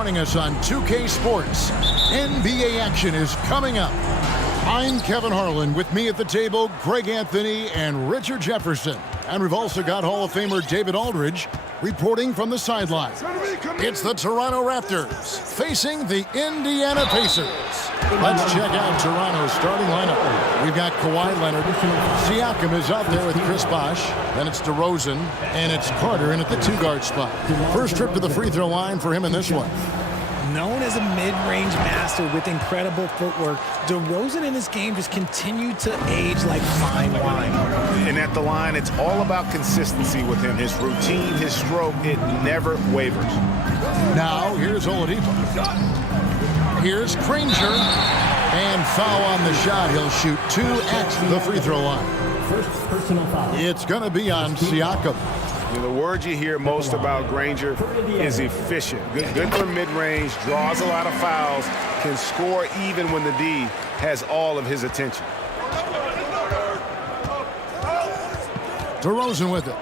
joining us on 2K Sports. NBA action is coming up. I'm Kevin Harlan. With me at the table, Greg Anthony and Richard Jefferson. And we've also got Hall of Famer David Aldridge reporting from the sideline. It's the Toronto Raptors facing the Indiana Pacers. Let's check out Toronto's starting lineup. We've got Kawhi Leonard. Siakam is out there with Chris Bosh. Then it's DeRozan. And it's Carter in at the two-guard spot. First trip to the free throw line for him in this one. Known as a mid-range master with incredible footwork, DeRozan in this game just continued to age like fine wine. And at the line, it's all about consistency with him. His routine, his stroke, it never wavers. Now, here's Oladipo. Here's Granger. And foul on the shot. He'll shoot 2 at the free throw line. First personal foul. It's going to be on Siakam. The word you hear most about Granger is efficient. Good from mid-range, draws a lot of fouls, can score even when the D has all of his attention. DeRozan with it.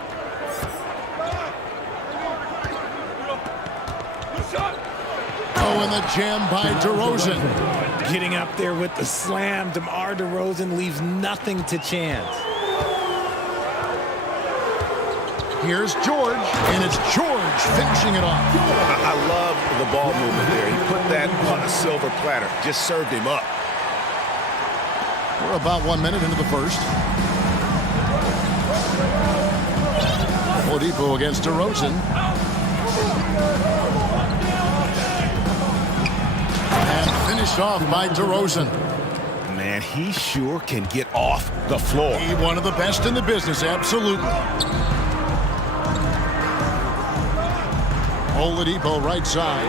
Oh, and the jam by DeRozan. Getting up there with the slam, DeMar DeRozan leaves nothing to chance. Here's George, and it's George finishing it off. I love the ball movement there. He put that on a silver platter, just served him up. We're about 1 minute into the first. Oladipo against DeRozan. And finished off by DeRozan. Man, he sure can get off the floor. He one of the best in the business, absolutely. Oladipo right side.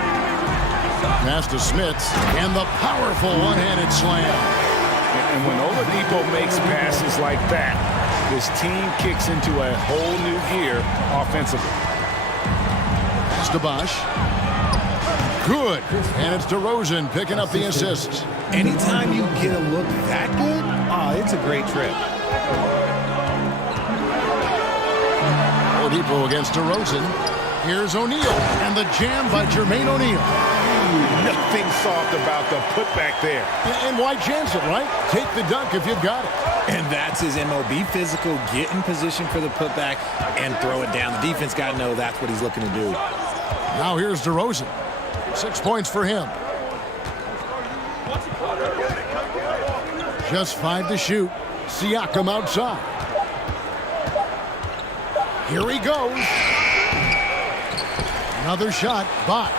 Pass to Smith. And the powerful one-handed slam. And when Oladipo makes passes like that, this team kicks into a whole new gear offensively. Pass to Bosh. Good. And it's DeRozan picking up the assist. Anytime you get a look that good, it's a great trip. Oladipo against DeRozan. Here's O'Neal, and the jam by Jermaine O'Neal. Nothing soft about the putback there. And why chance it, right? Take the dunk if you've got it. And that's his MO. Be physical, get in position for the putback, and throw it down. The defense got to know that's what he's looking to do. Now here's DeRozan. 6 points for him. Just 5 to shoot. Siakam outside. Here he goes. Another shot, Bosh.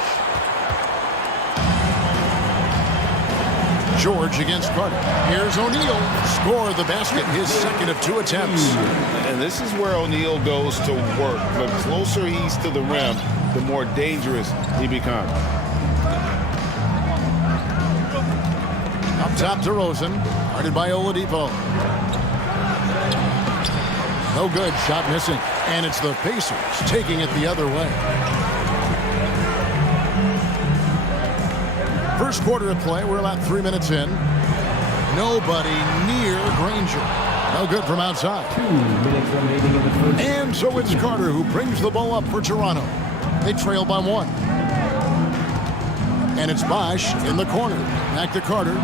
George against Carter. Here's O'Neal. Score the basket, his second of 2 attempts. And this is where O'Neal goes to work. The closer he's to the rim, the more dangerous he becomes. Up top, DeRozan. Guarded by Oladipo. No good, shot missing. And it's the Pacers taking it the other way. First quarter of play, we're about 3 minutes in. Nobody near Granger. No good from outside. 2 minutes remaining in the first. And so it's Carter who brings the ball up for Toronto. They trail by 1. And it's Bosh in the corner. Back to Carter.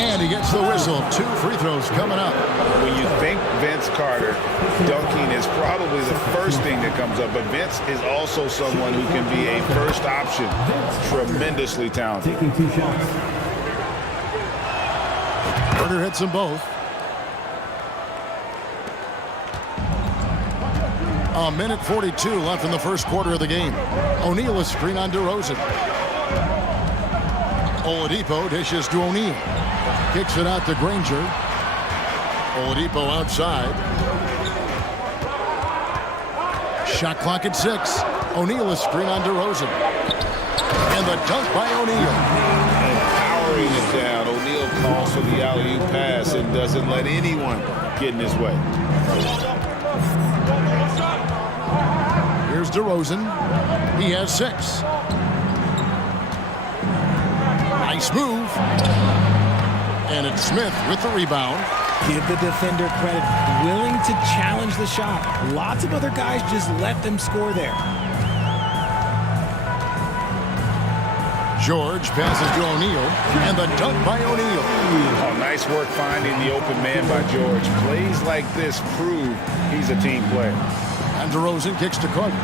And he gets the whistle. 2 free throws coming up. When you think Vince Carter, dunking is probably the first thing that comes up. But Vince is also someone who can be a first option. Tremendously talented. Taking 2 shots. Carter hits them both. A minute 42 left in the first quarter of the game. O'Neal is screen on DeRozan. Oladipo dishes to O'Neal. Kicks it out to Granger. Oladipo outside. Shot clock at 6. O'Neal is screen on DeRozan. And the dunk by O'Neal. And powering it down. O'Neal calls for the alley-oop pass and doesn't let anyone get in his way. Here's DeRozan. He has 6. Nice move. And it's Smith with the rebound. Give the defender credit. Willing to challenge the shot. Lots of other guys just let them score there. George passes to O'Neal, and the dunk by O'Neal. Oh, nice work finding the open man by George. Plays like this prove he's a team player. And DeRozan kicks to Carter.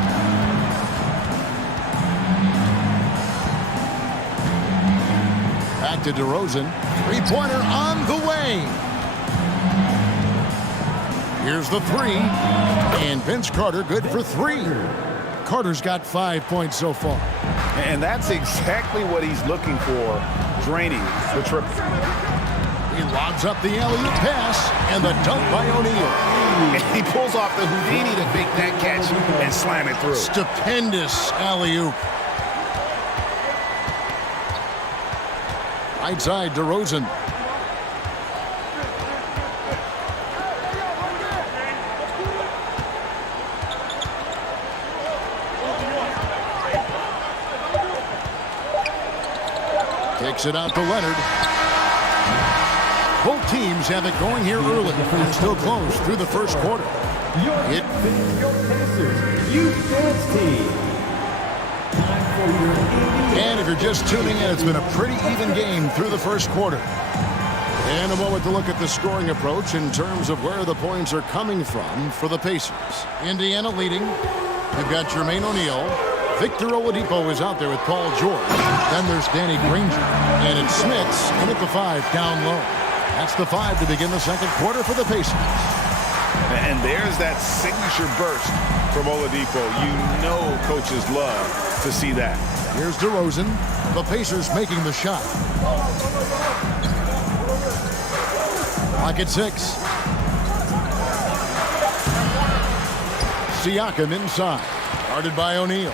Back to DeRozan. Three-pointer on the way. Here's the three. And Vince Carter good for three. Carter's got 5 points so far. And that's exactly what he's looking for, draining the triple. He lobs up the alley-oop pass, and the dunk by O'Neal. And he pulls off the Houdini to make that catch and slam it through. Stupendous alley-oop. Right side, DeRozan. Takes it out to Leonard. Both teams have it going here early and still close through the first quarter. Your Pacers Youth Dance Team. Time for your Indiana. And if you're just tuning in, it's been a pretty even game through the first quarter. And a moment to look at the scoring approach in terms of where the points are coming from for the Pacers. Indiana leading. You've got Jermaine O'Neal. Victor Oladipo is out there with Paul George. Then there's Danny Granger. And it's Smits in at the 5 down low. That's the 5 to begin the second quarter for the Pacers. And there's that signature burst from Oladipo. You know coaches love to see that. Here's DeRozan. The Pacers making the shot. Clock at 6. Siakam inside. Guarded by O'Neal.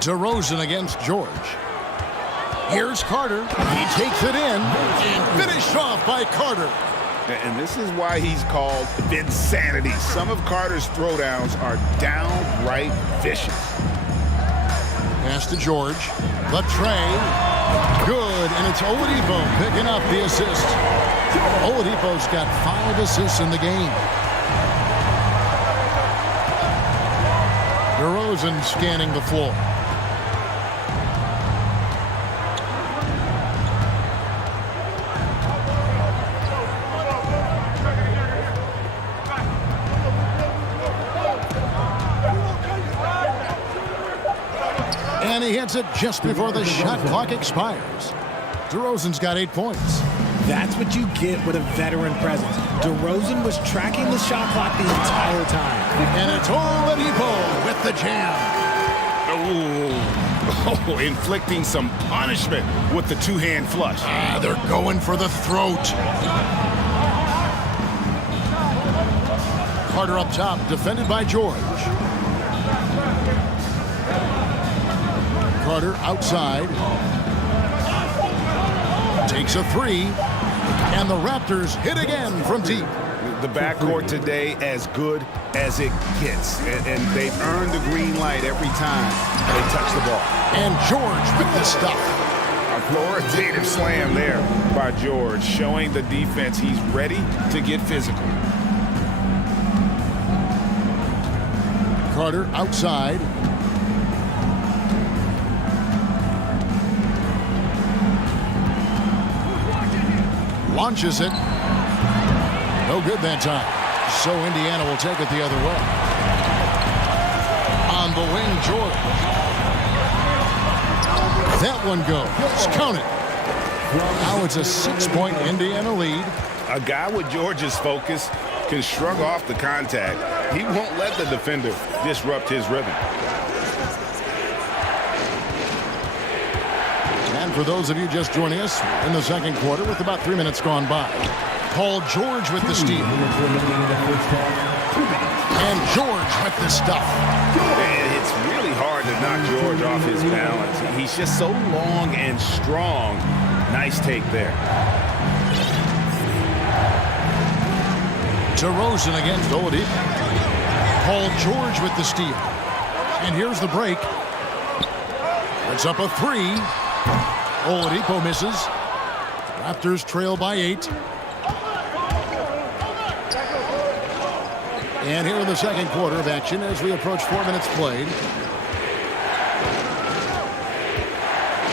DeRozan against George. Here's Carter. He takes it in and finished off by Carter. And this is why he's called Vinsanity. Some of Carter's throwdowns are downright vicious. Pass to George. The tray. Good, and it's Oladipo picking up the assist. Oladipo's got 5 assists in the game. DeRozan scanning the floor. And he hits it just before the shot clock expires. DeRozan's got 8 points. That's what you get with a veteran presence. DeRozan was tracking the shot clock the entire time. And it's Oladipo with the jam. Oh, inflicting some punishment with the two-hand flush. They're going for the throat. Carter up top, defended by George. Carter outside. Takes a 3. And the Raptors hit again from deep. The backcourt today as good as it gets. And they've earned the green light every time they touch the ball. And George with the stuff. Authoritative slam there by George, showing the defense he's ready to get physical. Carter outside. Launches it. No good that time. So Indiana will take it the other way. On the wing, George. That one goes. Count it. Now it's a 6-point Indiana lead. A guy with George's focus can shrug off the contact. He won't let the defender disrupt his rhythm. And for those of you just joining us in the second quarter with about 3 minutes gone by, Paul George with the steal. And George with the stuff. And it's really hard to knock George off his balance. He's just so long and strong. Nice take there. DeRozan against Oladipo. Paul George with the steal. And here's the break. It's up a 3. Oladipo misses. Raptors trail by 8. And here in the second quarter of action as we approach 4 minutes played.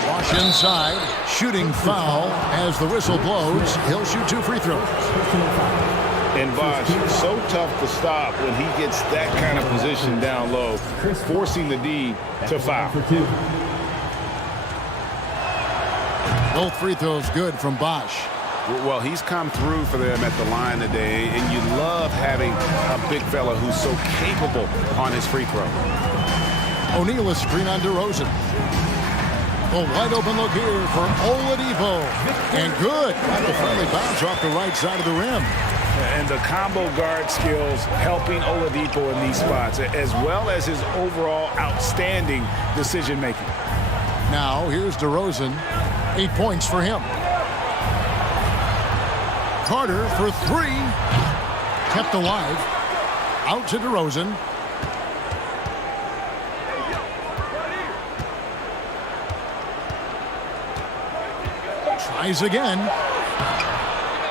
Bosh inside, shooting foul as the whistle blows. He'll shoot 2 free throws. And Bosh, so tough to stop when he gets that kind of position down low, forcing the D to foul. Both free throws good from Bosh. Well, he's come through for them at the line today, and you love having a big fella who's so capable on his free throw. O'Neal is screen on DeRozan. A wide open look here for Oladipo. And good. Got the friendly bounce off the right side of the rim. And the combo guard skills helping Oladipo in these spots, as well as his overall outstanding decision-making. Now, here's DeRozan. 8 points for him. Carter for 3. Kept alive. Out to DeRozan. Tries again.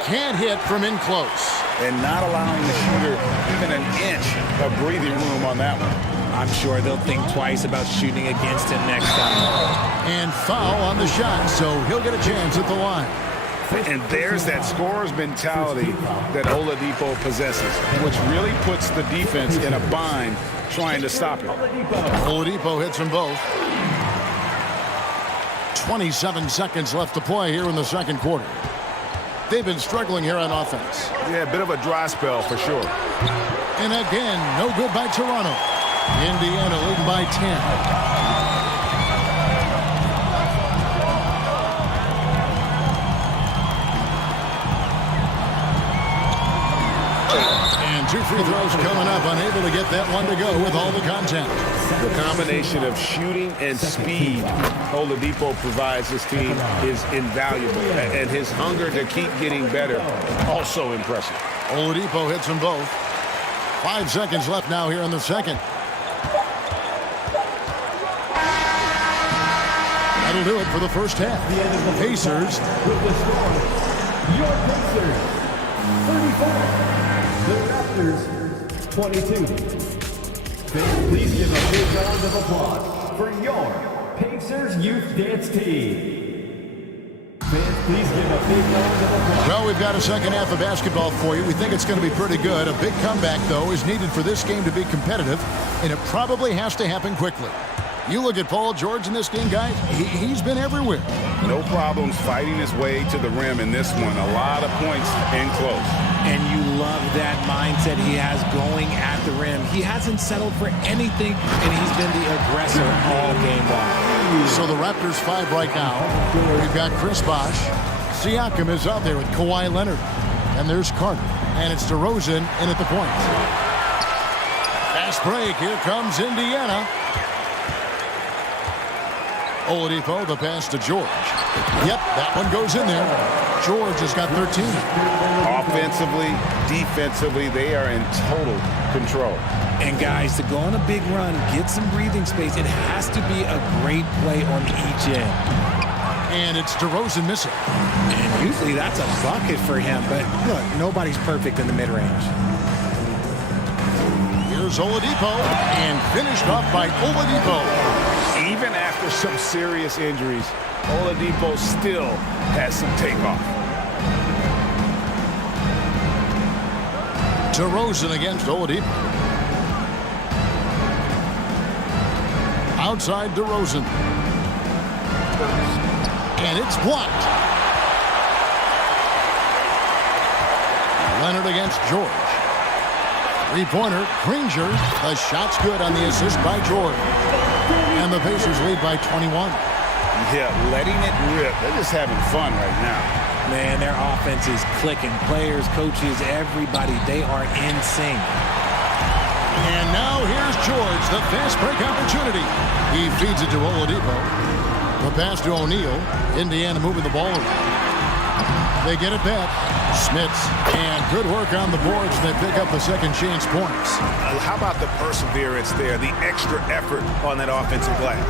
Can't hit from in close. And not allowing the shooter even an inch of breathing room on that one. I'm sure they'll think twice about shooting against him next time. And foul on the shot, so he'll get a chance at the line. And there's that scorer's mentality that Oladipo possesses, which really puts the defense in a bind trying to stop him. Oladipo hits them both. 27 seconds left to play here in the second quarter. They've been struggling here on offense. Yeah, a bit of a dry spell for sure. And again, no good by Toronto. Indiana leading by 10. And 2 free throws coming up, unable to get that one to go with all the contact. The combination of shooting and speed Oladipo provides his team is invaluable. And his hunger to keep getting better, also impressive. Oladipo hits them both. 5 seconds left now here in the second. That'll do it for the first half. Pacers. With the score, your Pacers, 34. The Raptors, 22. Please give a big round of applause for your Pacers Youth Dance Team. Fans, please give a big round of applause. Well, we've got a second half of basketball for you. We think it's going to be pretty good. A big comeback, though, is needed for this game to be competitive, and it probably has to happen quickly. You look at Paul George in this game, guys, he's been everywhere. No problems fighting his way to the rim in this one. A lot of points in close. And you love that mindset he has going at the rim. He hasn't settled for anything, and he's been the aggressor all game long. So the Raptors 5 right now. We've got Chris Bosh. Siakam is out there with Kawhi Leonard. And there's Carter. And it's DeRozan in at the point. Fast break. Here comes Indiana. Oladipo, the pass to George. Yep, that one goes in there. George has got 13. Offensively, defensively, they are in total control. And guys, to go on a big run, get some breathing space, it has to be a great play on each end. And it's DeRozan missing. And usually that's a bucket for him, but look, nobody's perfect in the mid-range. Here's Oladipo, and finished off by Oladipo. Even after some serious injuries, Oladipo still has some takeoff. DeRozan against Oladipo. Outside DeRozan. And it's blocked. Leonard against George. Three-pointer, Granger. The shot's good on the assist by George. And the Pacers lead by 21. Yeah, letting it rip. They're just having fun right now. Man, their offense is clicking. Players, coaches, everybody, they are in sync. And now here's George, the fast break opportunity. He feeds it to Oladipo. The pass to O'Neal. Indiana moving the ball around. They get it back. Smits, and good work on the boards. They pick up the second chance points. How about the perseverance there, the extra effort on that offensive glass?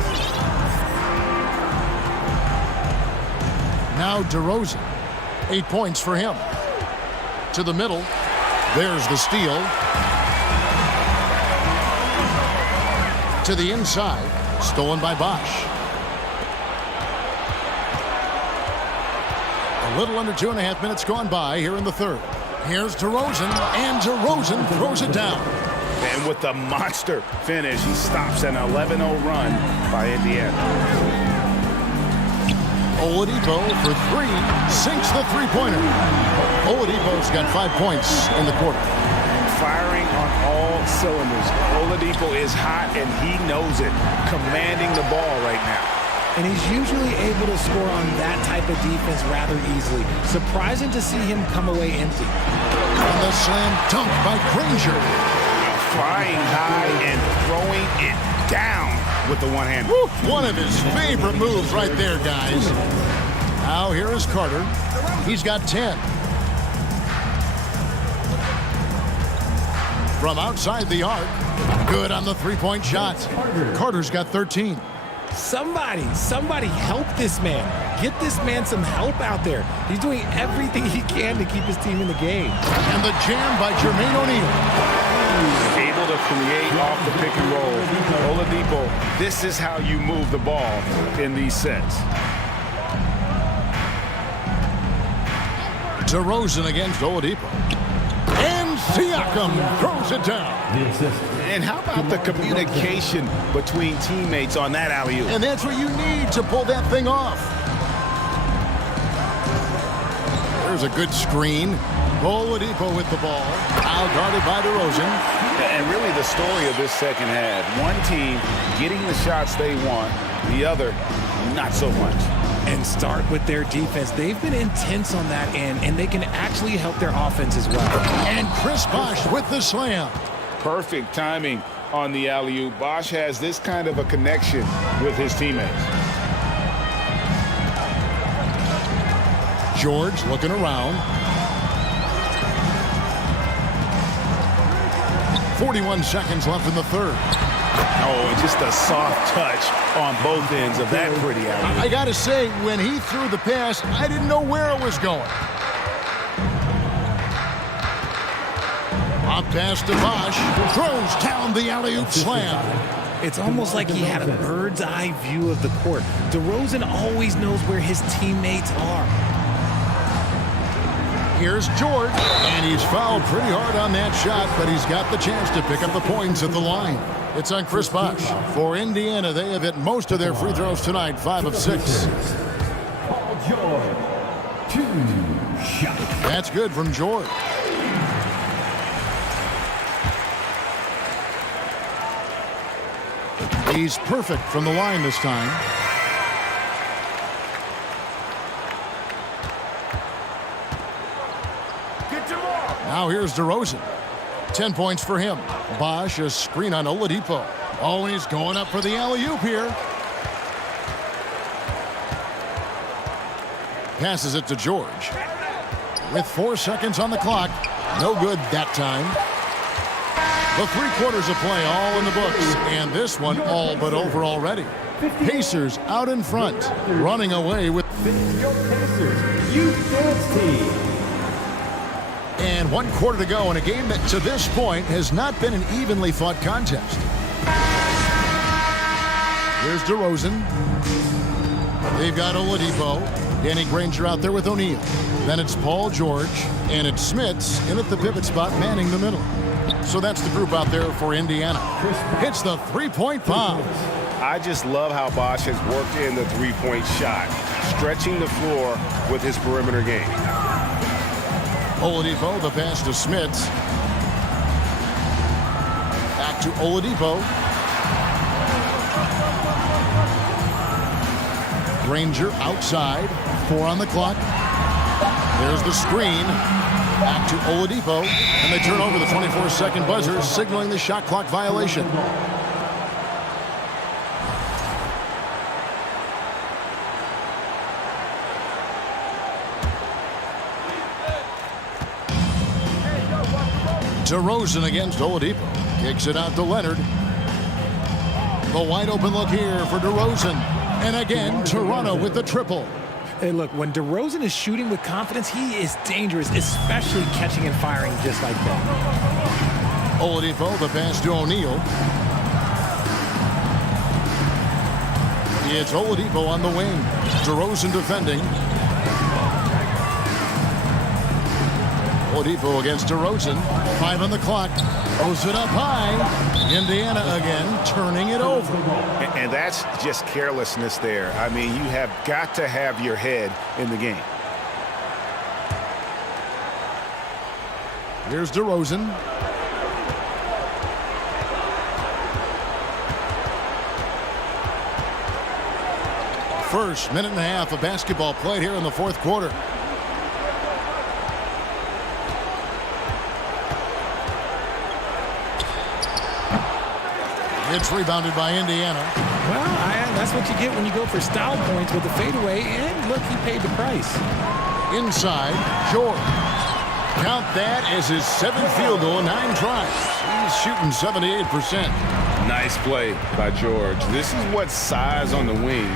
Now DeRozan. 8 points for him. To the middle. There's the steal. To the inside. Stolen by Bosch. A little under 2.5 minutes gone by here in the third. Here's DeRozan, and DeRozan throws it down. And with the monster finish, he stops an 11-0 run by Indiana. Oladipo for three, sinks the three-pointer. Oladipo's got 5 points in the quarter. Firing on all cylinders. Oladipo is hot, and he knows it. Commanding the ball right now. And he's usually able to score on that type of defense rather easily. Surprising to see him come away empty. And the slam dunk by Granger. Flying high and throwing it down with the one-hand. One of his favorite moves right there, guys. Now here is Carter. He's got 10. From outside the arc. Good on the three-point shot. Carter's got 13. Somebody help this man. Get this man some help out there. He's doing everything he can to keep his team in the game. And the jam by Jermaine O'Neal. Able to create off the pick and roll. Oladipo, this is how you move the ball in these sets. DeRozan against Oladipo. And Siakam throws it down. And how about the communication between teammates on that alley-oop? And that's what you need to pull that thing off. There's a good screen. Oladipo with the ball. Now guarded by DeRozan. And really the story of this second half. One team getting the shots they want, the other not so much. And start with their defense. They've been intense on that end, and they can actually help their offense as well. And Chris Bosh with the slam. Perfect timing on the alley-oop. Bosh has this kind of a connection with his teammates. George looking around. 41 seconds left in the third. Oh, and just a soft touch on both ends of that pretty alley-oop. I got to say, when he threw the pass, I didn't know where it was going. Up pass to Bosh. Throws down the alley-oop slam. It's almost like he had a bird's eye view of the court. DeRozan always knows where his teammates are. Here's George, and he's fouled pretty hard on that shot, but he's got the chance to pick up the points at the line. It's on Chris Bosh. For Indiana, they have hit most of their free throws tonight, 5 of 6. Paul George, 2 shots. That's good from George. He's perfect from the line this time. Now here's DeRozan. 10 points for him. Bosh, a screen on Oladipo. Oh, and he's going up for the alley-oop here. Passes it to George. With 4 seconds on the clock. No good that time. The 3 quarters of play all in the books. And this one all but over already. Pacers out in front. Running away with... Your Pacers Youth Dance Team. And 1 quarter to go in a game that to this point has not been an evenly fought contest. Here's DeRozan. They've got Oladipo. Danny Granger out there with O'Neal. Then it's Paul George. And it's Smits in at the pivot spot manning the middle. So that's the group out there for Indiana. Hits the three-point bomb. I just love how Bosh has worked in the three-point shot, stretching the floor with his perimeter game. Oladipo, the pass to Smits. Back to Oladipo. Granger outside. 4 on the clock. There's the screen. Back to Oladipo. And they turn over the 24-second buzzer, signaling the shot clock violation. DeRozan against Oladipo. Kicks it out to Leonard. The wide open look here for DeRozan. And again, Toronto with the triple. Hey, look, when DeRozan is shooting with confidence, he is dangerous, especially catching and firing just like that. Oladipo, the pass to O'Neal. It's Oladipo on the wing. DeRozan defending. Oladipo against DeRozan. 5 on the clock. Throws it up high. Indiana again turning it over. And that's just carelessness there. I mean, you have got to have your head in the game. Here's DeRozan. First minute and a half of basketball played here in the fourth quarter. It's rebounded by Indiana. Well, that's what you get when you go for style points with the fadeaway. And look, he paid the price. Inside, George. Count that as his 7th field goal in 9 tries. He's shooting 78%. Nice play by George. This is what size on the wing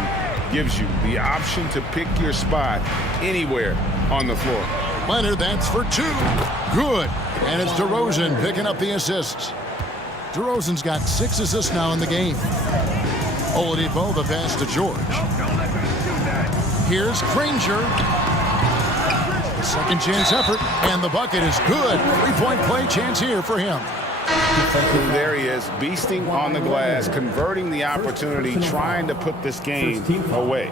gives you, the option to pick your spot anywhere on the floor. Leonard, that's for 2. Good. And it's DeRozan picking up the assists. DeRozan's got 6 assists now in the game. Oladipo, the pass to George. Here's Granger. Second chance effort, and the bucket is good. 3-point play chance here for him. There he is, beasting on the glass, converting the opportunity, trying to put this game away.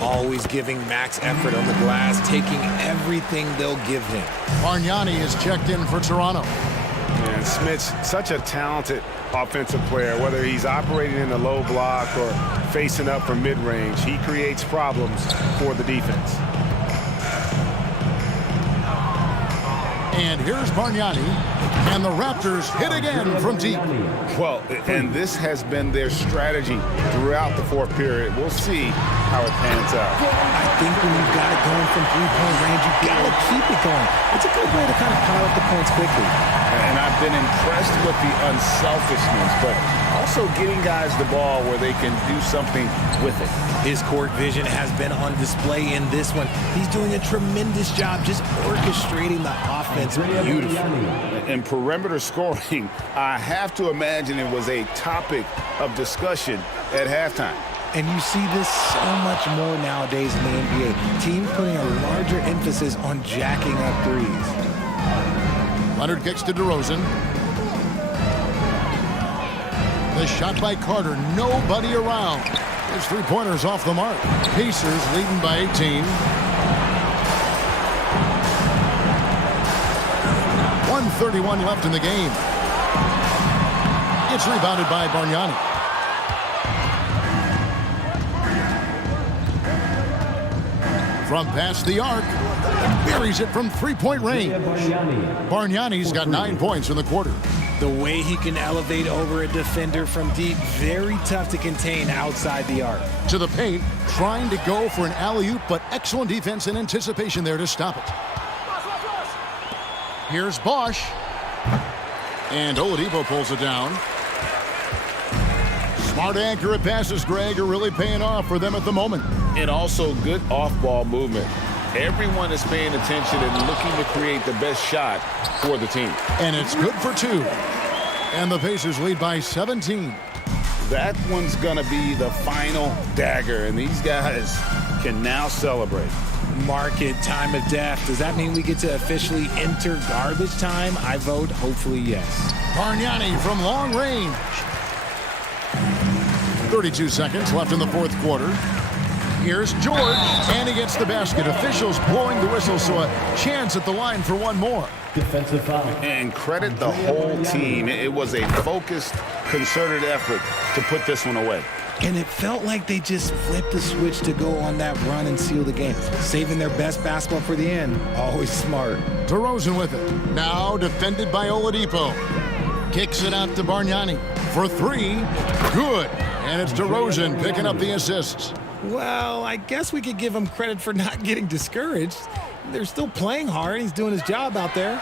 Always giving max effort on the glass, taking everything they'll give him. Bargnani is checked in for Toronto. And Smith's such a talented offensive player, whether he's operating in the low block or facing up from mid-range. He creates problems for the defense. And here's Bargnani, and the Raptors hit again from deep. Well, and this has been their strategy throughout the fourth period. We'll see how it pans out. I think when you've got it going from 3-point range, you've got to keep it going. It's a good way to kind of pile up the points quickly. And I've been impressed with the unselfishness, but also getting guys the ball where they can do something with it. His court vision has been on display in this one. He's doing a tremendous job just orchestrating the offense beautifully. And perimeter scoring, I have to imagine it was a topic of discussion at halftime. And you see this so much more nowadays in the NBA. Teams putting a larger emphasis on jacking up threes. Leonard kicks to DeRozan. The shot by Carter, nobody around. His 3-pointer's off the mark. Pacers leading by 18. 1:31 left in the game. It's rebounded by Bargnani. From past the arc, buries it from 3-point range. Bargnani's got 9 points in the quarter. The way he can elevate over a defender from deep, very tough to contain outside the arc. To the paint, trying to go for an alley-oop, but excellent defense and anticipation there to stop it. Here's Bosch. And Oladipo pulls it down. Smart, accurate passes, Greg, are really paying off for them at the moment. And also good off-ball movement. Everyone is paying attention and looking to create the best shot for the team. And it's good for 2. And the Pacers lead by 17. That one's going to be the final dagger, and these guys can now celebrate. Market time of death. Does that mean we get to officially enter garbage time? I vote hopefully yes. Bargnani from long range. 32 seconds left in the fourth quarter. Here's George, and he gets the basket. Officials blowing the whistle, so a chance at the line for one more. Defensive foul. And credit the whole team. It was a focused, concerted effort to put this one away. And it felt like they just flipped the switch to go on that run and seal the game. Saving their best basketball for the end. Always smart. DeRozan with it. Now defended by Oladipo. Kicks it out to Bargnani for 3. Good. And it's DeRozan picking up the assists. Well, I guess we could give him credit for not getting discouraged. They're still playing hard. He's doing his job out there.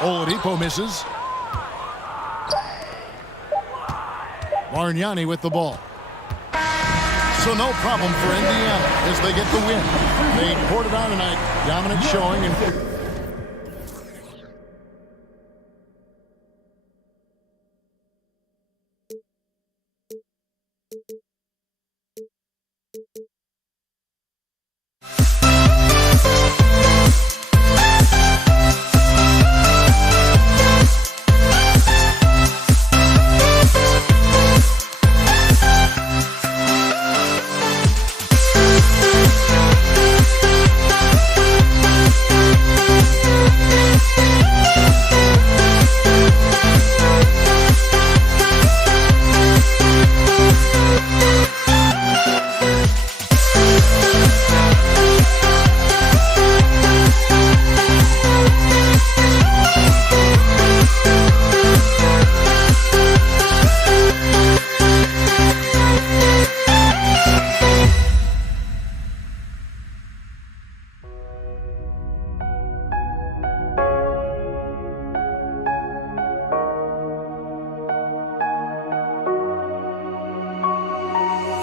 Oladipo misses. Bargnani with the ball. So no problem for Indiana as they get the win. They poured it on tonight. Dominant showing. And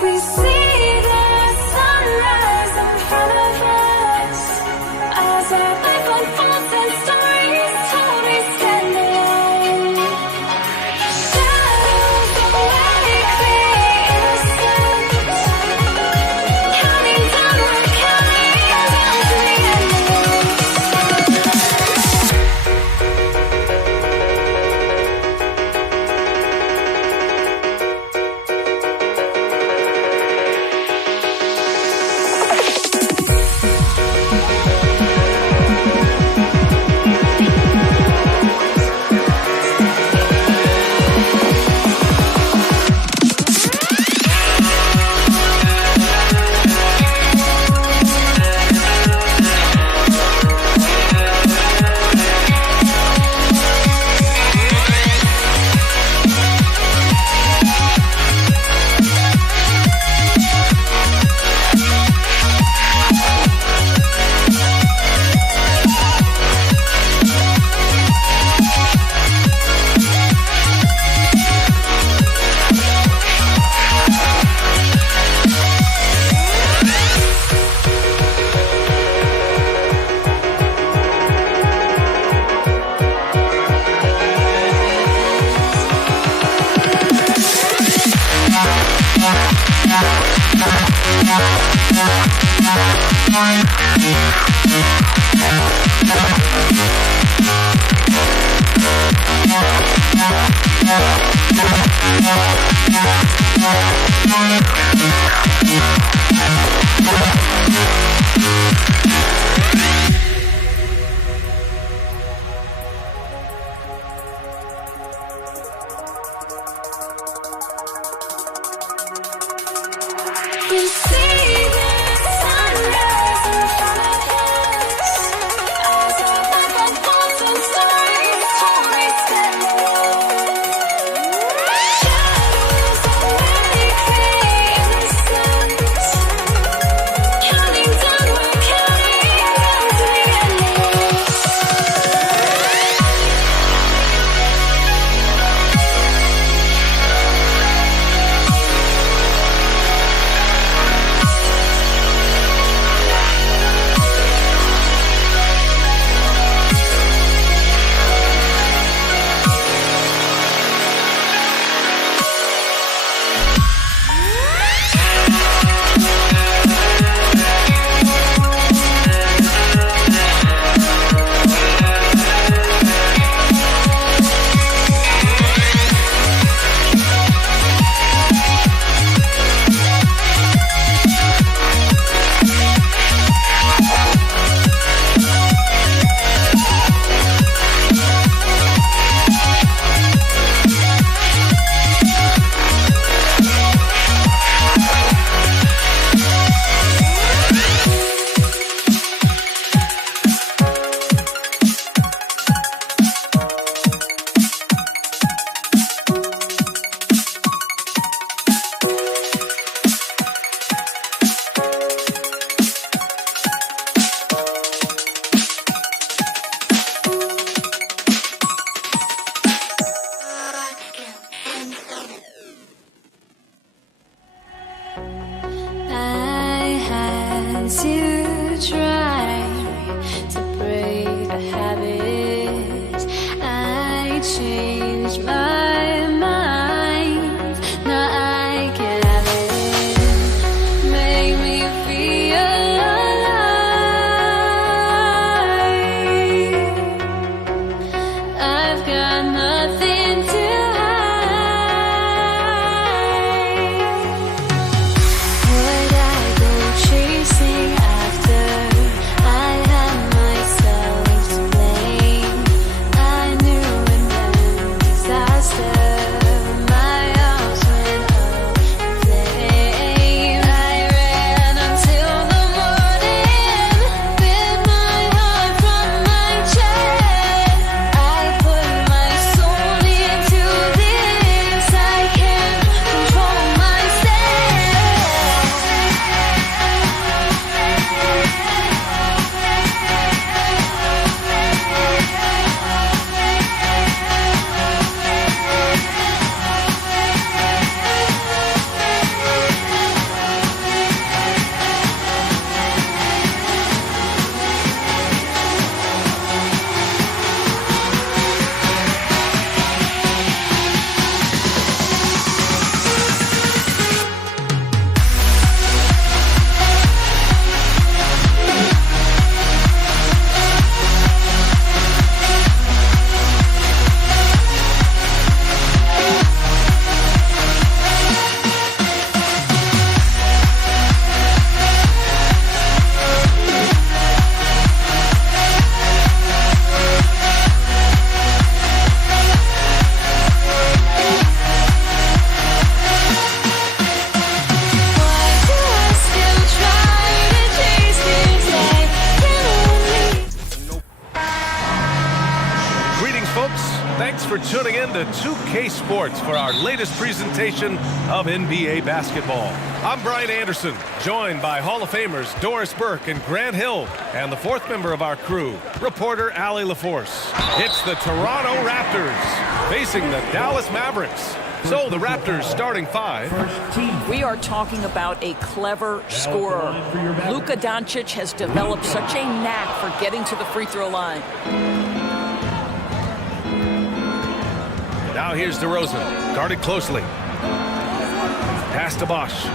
we see the sunrise in front of us as our life unfolds and stories told. We stand alone. Shadows awake the innocence, counting down, we're counting down to the end. We see the sunrise in front of us as our life unfolds and stories told. We stand alone. Shadows awake the innocence, counting down, we're counting down to the end. once you try to break the habit, I changed my mind. Now I can have it. Make me feel alive. I've got nothing to would I go chasing after I had myself to blame? I knew in the disaster my arms went up in flame. I ran until the morning, bit my heart from my chest. I put my soul into this. I can't control myself. Why do I still try to chase this? I can only Greetings, folks. Thanks for tuning in to 2K Sports for our latest presentation of NBA basketball. I'm Brian Anderson, joined by Hall of Famers Doris Burke and Grant Hill, and the fourth member of our crew, reporter Allie LaForce. It's the Toronto Raptors facing the Dallas Mavericks. So the Raptors starting five. We are talking about a clever scorer. Luka Doncic has developed such a knack for getting to the free throw line. Now here's DeRozan, guarded closely. Pass to Bosch.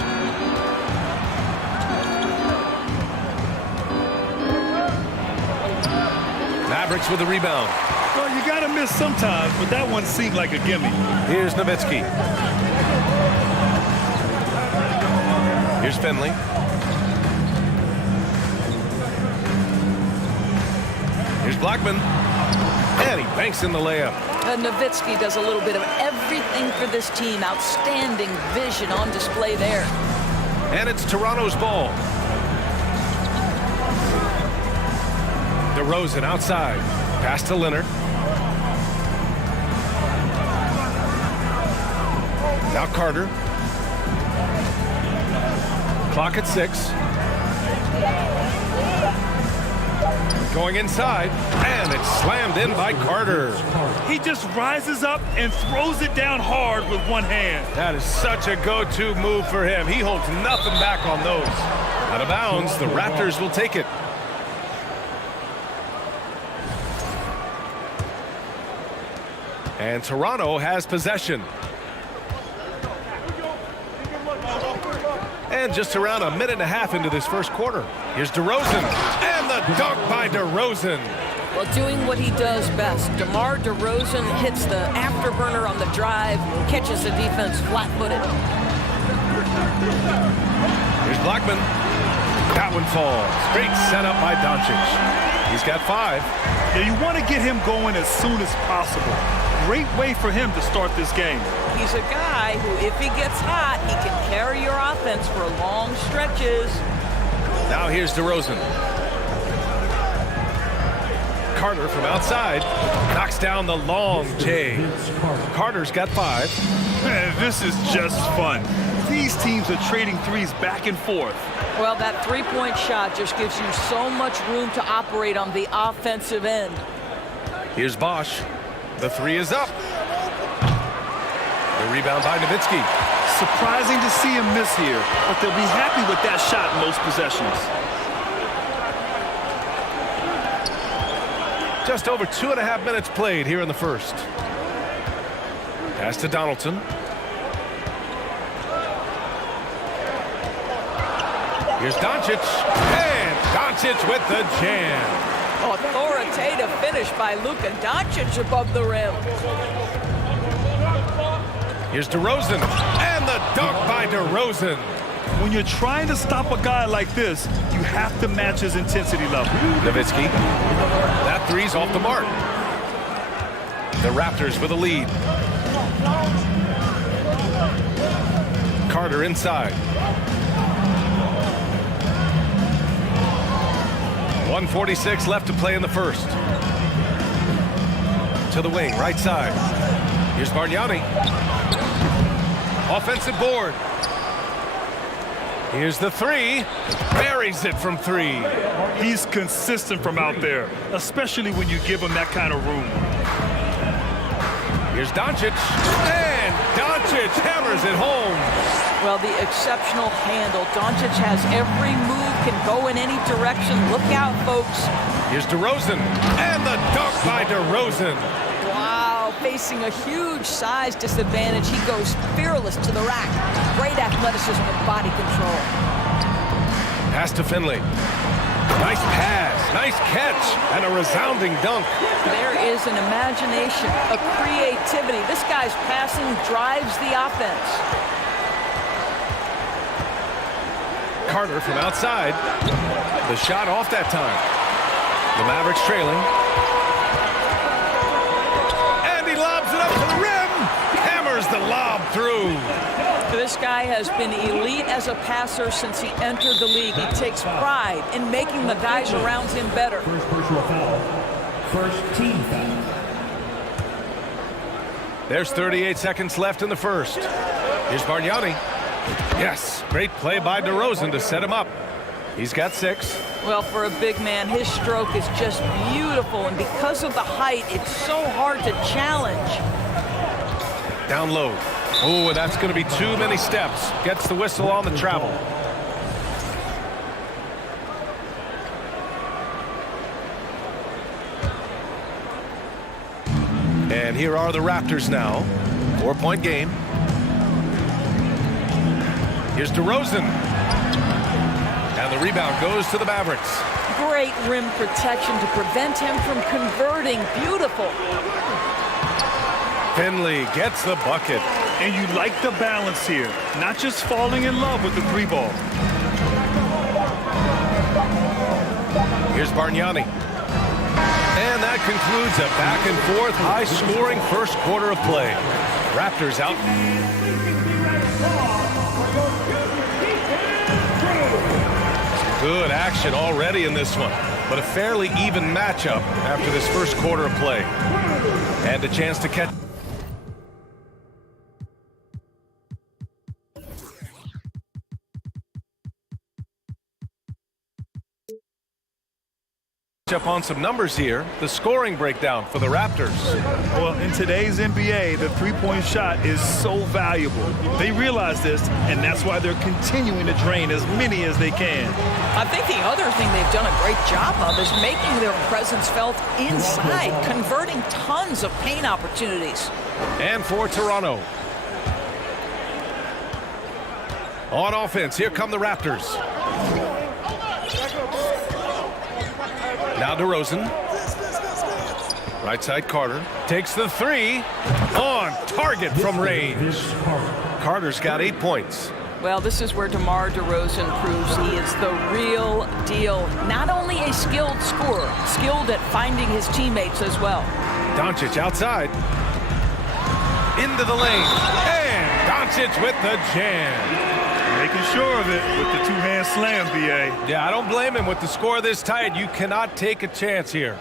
Mavericks with the rebound. Well, you gotta miss sometimes, but that one seemed like a gimme. Here's Nowitzki. Here's Finley. Here's Blackman. And he banks in the layup. Nowitzki does a little bit of everything for this team. Outstanding vision on display there. And it's Toronto's ball. DeRozan outside. Pass to Leonard. Now Carter. Clock at 6. Going inside, and it's slammed in by Carter. He just rises up and throws it down hard with one hand. That is such a go-to move for him. He holds nothing back on those. Out of bounds, the Raptors will take it. And Toronto has possession. And just around a minute and a half into this first quarter. Here's DeRozan, and the dunk by DeRozan. Well, doing what he does best. DeMar DeRozan hits the afterburner on the drive, catches the defense flat-footed. Here's Blackman. That one falls. Great setup by Doncic. He's got 5. Now you want to get him going as soon as possible. Great way for him to start this game. He's a guy who, if he gets hot, he can carry your offense for long stretches. Now here's DeRozan. Carter from outside knocks down the long J. Carter's got 5. Man, this is just fun. These teams are trading threes back and forth. Well, that three-point shot just gives you so much room to operate on the offensive end. Here's Bosch. The 3 is up. The rebound by Nowitzki. Surprising to see him miss here, but they'll be happy with that shot in most possessions. Just over 2.5 minutes played here in the first. Pass to Donaldson. Here's Doncic. And Doncic with the jam. Authoritative finish by Luka Doncic above the rim. Here's DeRozan. And the dunk by DeRozan. When you're trying to stop a guy like this, you have to match his intensity level. Nowitzki. That three's off the mark. The Raptors with a lead. Carter inside. 1:46 left to play in the first. To the wing, right side. Here's Bargnani. Offensive board. Here's the three. Buries it from three. He's consistent from out there, especially when you give him that kind of room. Here's Doncic. And Doncic hammers it home. Well, the exceptional handle. Doncic has every move, can go in any direction. Look out, folks. Here's DeRozan. And the dunk by DeRozan. Wow, facing a huge size disadvantage. He goes fearless to the rack. Great athleticism and body control. Pass to Finley. Nice pass, nice catch, and a resounding dunk. There is an imagination, a creativity. This guy's passing drives the offense. Carter from outside. The shot off that time. The Mavericks trailing. And he lobs it up to the rim. Hammers the lob through. This guy has been elite as a passer since he entered the league. He takes pride in making the guys around him better. First personal foul. First team foul. There's 38 seconds left in the first. Here's Bargnani. Yes, great play by DeRozan to set him up. He's got 6. Well, for a big man, his stroke is just beautiful, and because of the height, it's so hard to challenge. Down low. Oh, that's going to be too many steps. Gets the whistle on the travel. And here are the Raptors now. 4-point game. Here's DeRozan. And the rebound goes to the Mavericks. Great rim protection to prevent him from converting. Beautiful. Finley gets the bucket. And you like the balance here, not just falling in love with the 3-ball. Here's Bargnani. And that concludes a back-and-forth, high-scoring first quarter of play. Raptors out. Good action already in this one, but a fairly even matchup after this first quarter of play. And a chance to catch. Up on some numbers here. The scoring breakdown for the Raptors. Well, in today's NBA, the three-point shot is so valuable. They realize this, and that's why they're continuing to drain as many as they can. I think the other thing they've done a great job of is making their presence felt inside, converting tons of paint opportunities. And for Toronto. On offense, here come the Raptors. Now DeRozan. Right side Carter. Takes the three. On target from range. Carter's got 8 points. Well, this is where DeMar DeRozan proves he is the real deal. Not only a skilled scorer, skilled at finding his teammates as well. Doncic outside. Into the lane. And Doncic with the jam. Making sure of it with the two-hand slam, B.A. Yeah, I don't blame him. With the score this tight, you cannot take a chance here.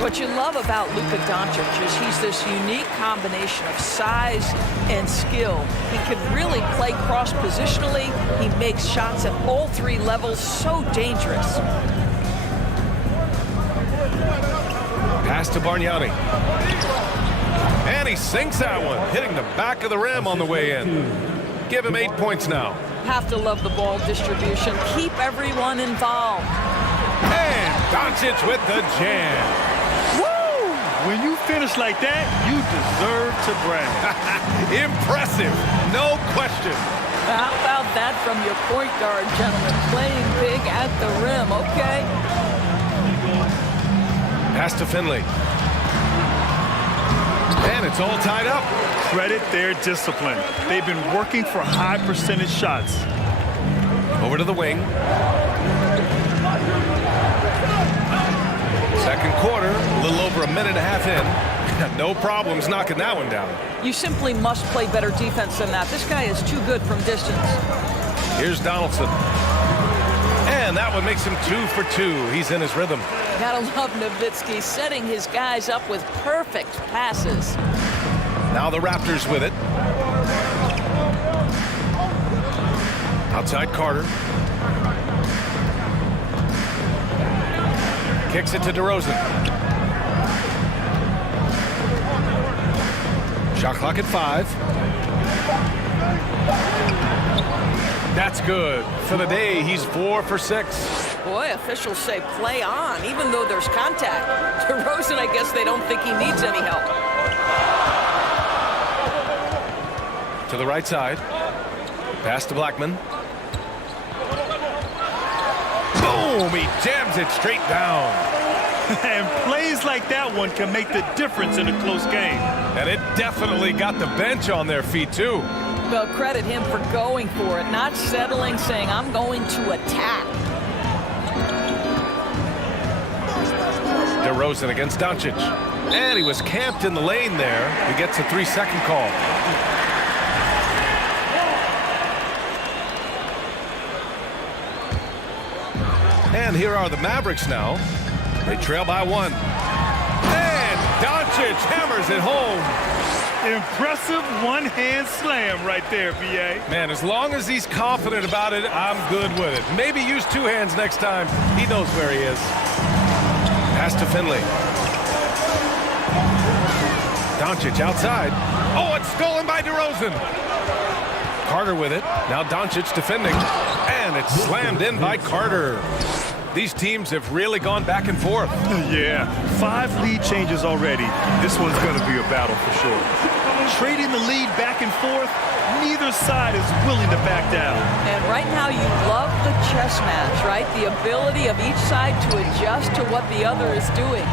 What you love about Luka Doncic is he's this unique combination of size and skill. He can really play cross-positionally. He makes shots at all 3 levels, so dangerous. Pass to Bargnani. And he sinks that one, hitting the back of the rim on the way in. Give him 8 points now. Have to love the ball distribution. Keep everyone involved. And Doncic with the jam. When you finish like that, you deserve to brag. Impressive, no question. How about that from your point guard, gentlemen? Playing big at the rim, okay? Pass to Finley. And it's all tied up. Credit their discipline. They've been working for high percentage shots. Over to the wing. Second quarter, a little over a minute and a half in. No problems knocking that one down. You simply must play better defense than that. This guy is too good from distance. Here's Donaldson. And that one makes him 2 for 2. He's in his rhythm. Gotta love Nowitzki setting his guys up with perfect passes. Now the Raptors with it. Outside Carter. Kicks it to DeRozan. Shot clock at 5. That's good. For the day, he's 4 for 6. Boy, officials say play on, even though there's contact. DeRozan, I guess they don't think he needs any help. To the right side. Pass to Blackman. Boom! He jams it straight down. And plays like that one can make the difference in a close game. And it definitely got the bench on their feet, too. Well, credit him for going for it, not settling, saying, I'm going to attack. DeRozan against Doncic. And he was camped in the lane there. He gets a 3-second call. And here are the Mavericks now. They trail by 1. And Doncic hammers it home. Impressive one-hand slam right there, B.A. Man, as long as he's confident about it, I'm good with it. Maybe use 2 hands next time. He knows where he is. Pass to Finley. Doncic outside. Oh, it's stolen by DeRozan. Carter with it. Now Doncic defending. And it's slammed in by Carter. These teams have really gone back and forth. Yeah, 5 lead changes already. This one's going to be a battle for sure. Trading the lead back and forth, neither side is willing to back down. And right now you love the chess match, right? The ability of each side to adjust to what the other is doing.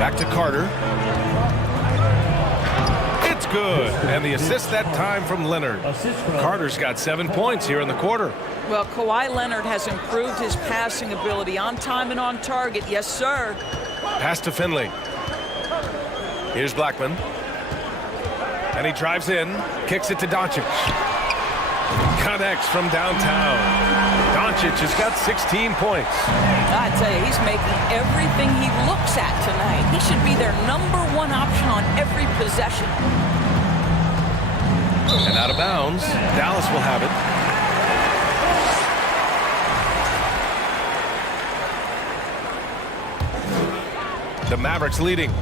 Back to Carter. It's good. And the assist that time from Leonard. Carter's got 7 points here in the quarter. Well, Kawhi Leonard has improved his passing ability on time and on target. Yes, sir. Pass to Finley. Here's Blackman. And he drives in, kicks it to Doncic. Connects from downtown. Doncic has got 16 points. I tell you, he's making everything he looks at tonight. He should be their #1 option on every possession. And out of bounds, Dallas will have it. The Mavericks leading.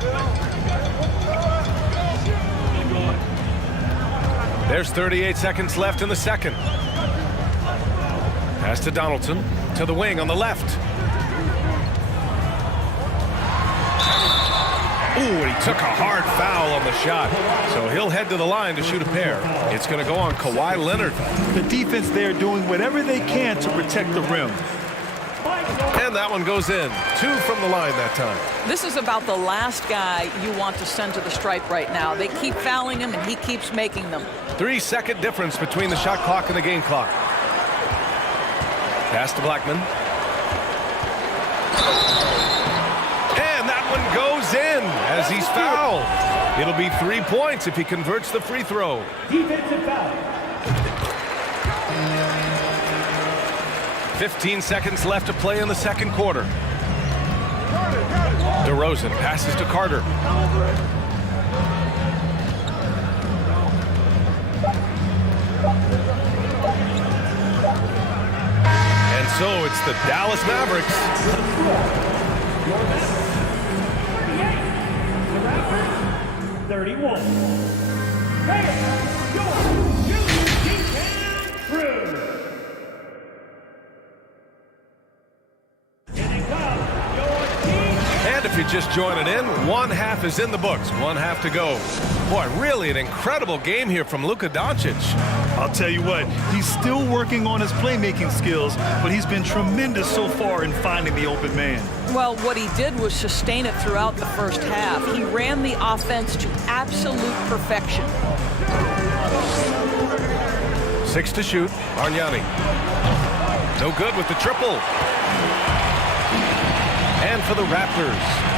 There's 38 seconds left in the second. Pass to Donaldson, to the wing on the left. Ooh, and he took a hard foul on the shot. So he'll head to the line to shoot a pair. It's going to go on Kawhi Leonard. The defense there doing whatever they can to protect the rim. And that one goes in. 2 from the line that time. This is about the last guy you want to send to the stripe right now. They keep fouling him, and he keeps making them. 3-second difference between the shot clock and the game clock. Pass to Blackman. And that one goes in as he's fouled. It'll be 3 points if he converts the free throw. Defensive foul. 15 seconds left to play in the second quarter. DeRozan passes to Carter. And so it's the Dallas Mavericks. The 31. you're just joining in, one half is in the books, one half to go. Boy, really an incredible game here from Luka Doncic. I'll tell you what, he's still working on his playmaking skills, but he's been tremendous so far in finding the open man. Well, what he did was sustain it throughout the first half. He ran the offense to absolute perfection. 6 to shoot, Bargnani. No good with the triple. And for the Raptors.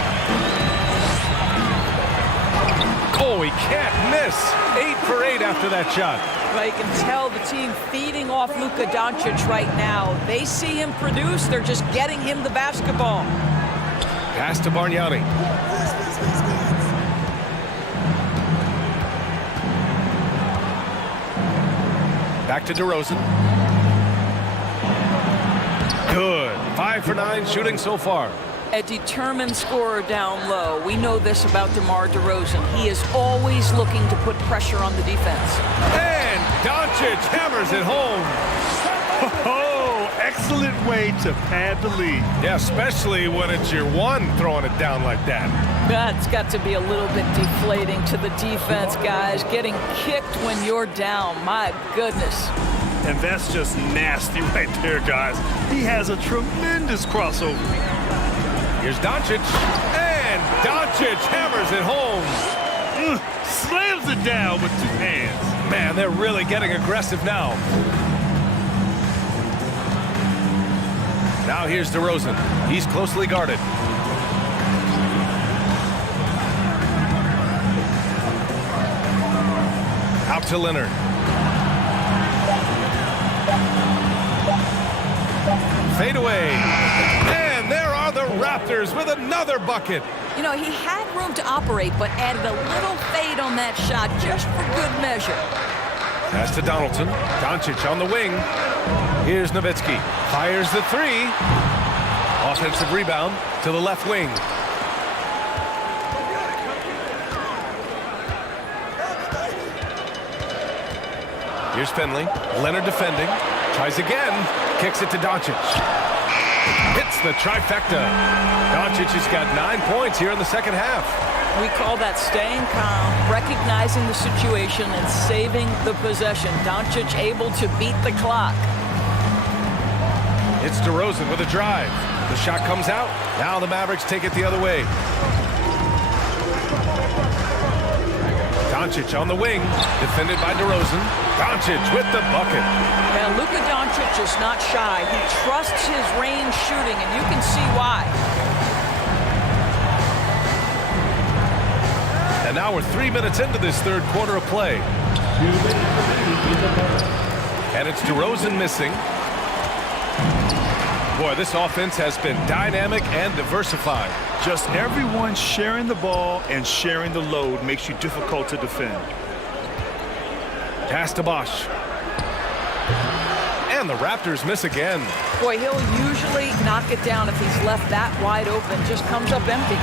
Oh, he can't miss. 8 for 8 after that shot. Well, you can tell the team feeding off Luka Doncic right now. They see him produce. They're just getting him the basketball. Pass to Bargnani. Back to DeRozan. Good. 5 for 9 shooting so far. A determined scorer down low. We know this about DeMar DeRozan. He is always looking to put pressure on the defense. And Doncic hammers it home. Oh, excellent way to pad the lead. Yeah, especially when it's your one throwing it down like that. That's got to be a little bit deflating to the defense, guys. Getting kicked when you're down. My goodness. And that's just nasty right there, guys. He has a tremendous crossover. Here's Doncic. And Doncic hammers it home. Slams it down with 2 hands. Man, they're really getting aggressive now. Now here's DeRozan. He's closely guarded. Out to Leonard. Fade away. And there are the Raptors with another bucket. You know, he had room to operate, but added a little fade on that shot just for good measure. Pass to Donaldson. Doncic on the wing. Here's Nowitzki. Fires the 3. Offensive rebound to the left wing. Here's Finley. Leonard defending. Tries again. Kicks it to Doncic. Hits the trifecta. Doncic has got 9 points here in the second half. We call that staying calm, recognizing the situation, and saving the possession. Doncic able to beat the clock. It's DeRozan with a drive. The shot comes out. Now the Mavericks take it the other way. Doncic on the wing, defended by DeRozan. Doncic with the bucket. Now, Luka Doncic is not shy. He trusts his range shooting, and you can see why. And now we're 3 minutes into this third quarter of play. And it's DeRozan missing. Boy, this offense has been dynamic and diversified. Just everyone sharing the ball and sharing the load makes you difficult to defend. Pass to Bosh. And the Raptors miss again. Boy, he'll usually knock it down if he's left that wide open. Just comes up empty.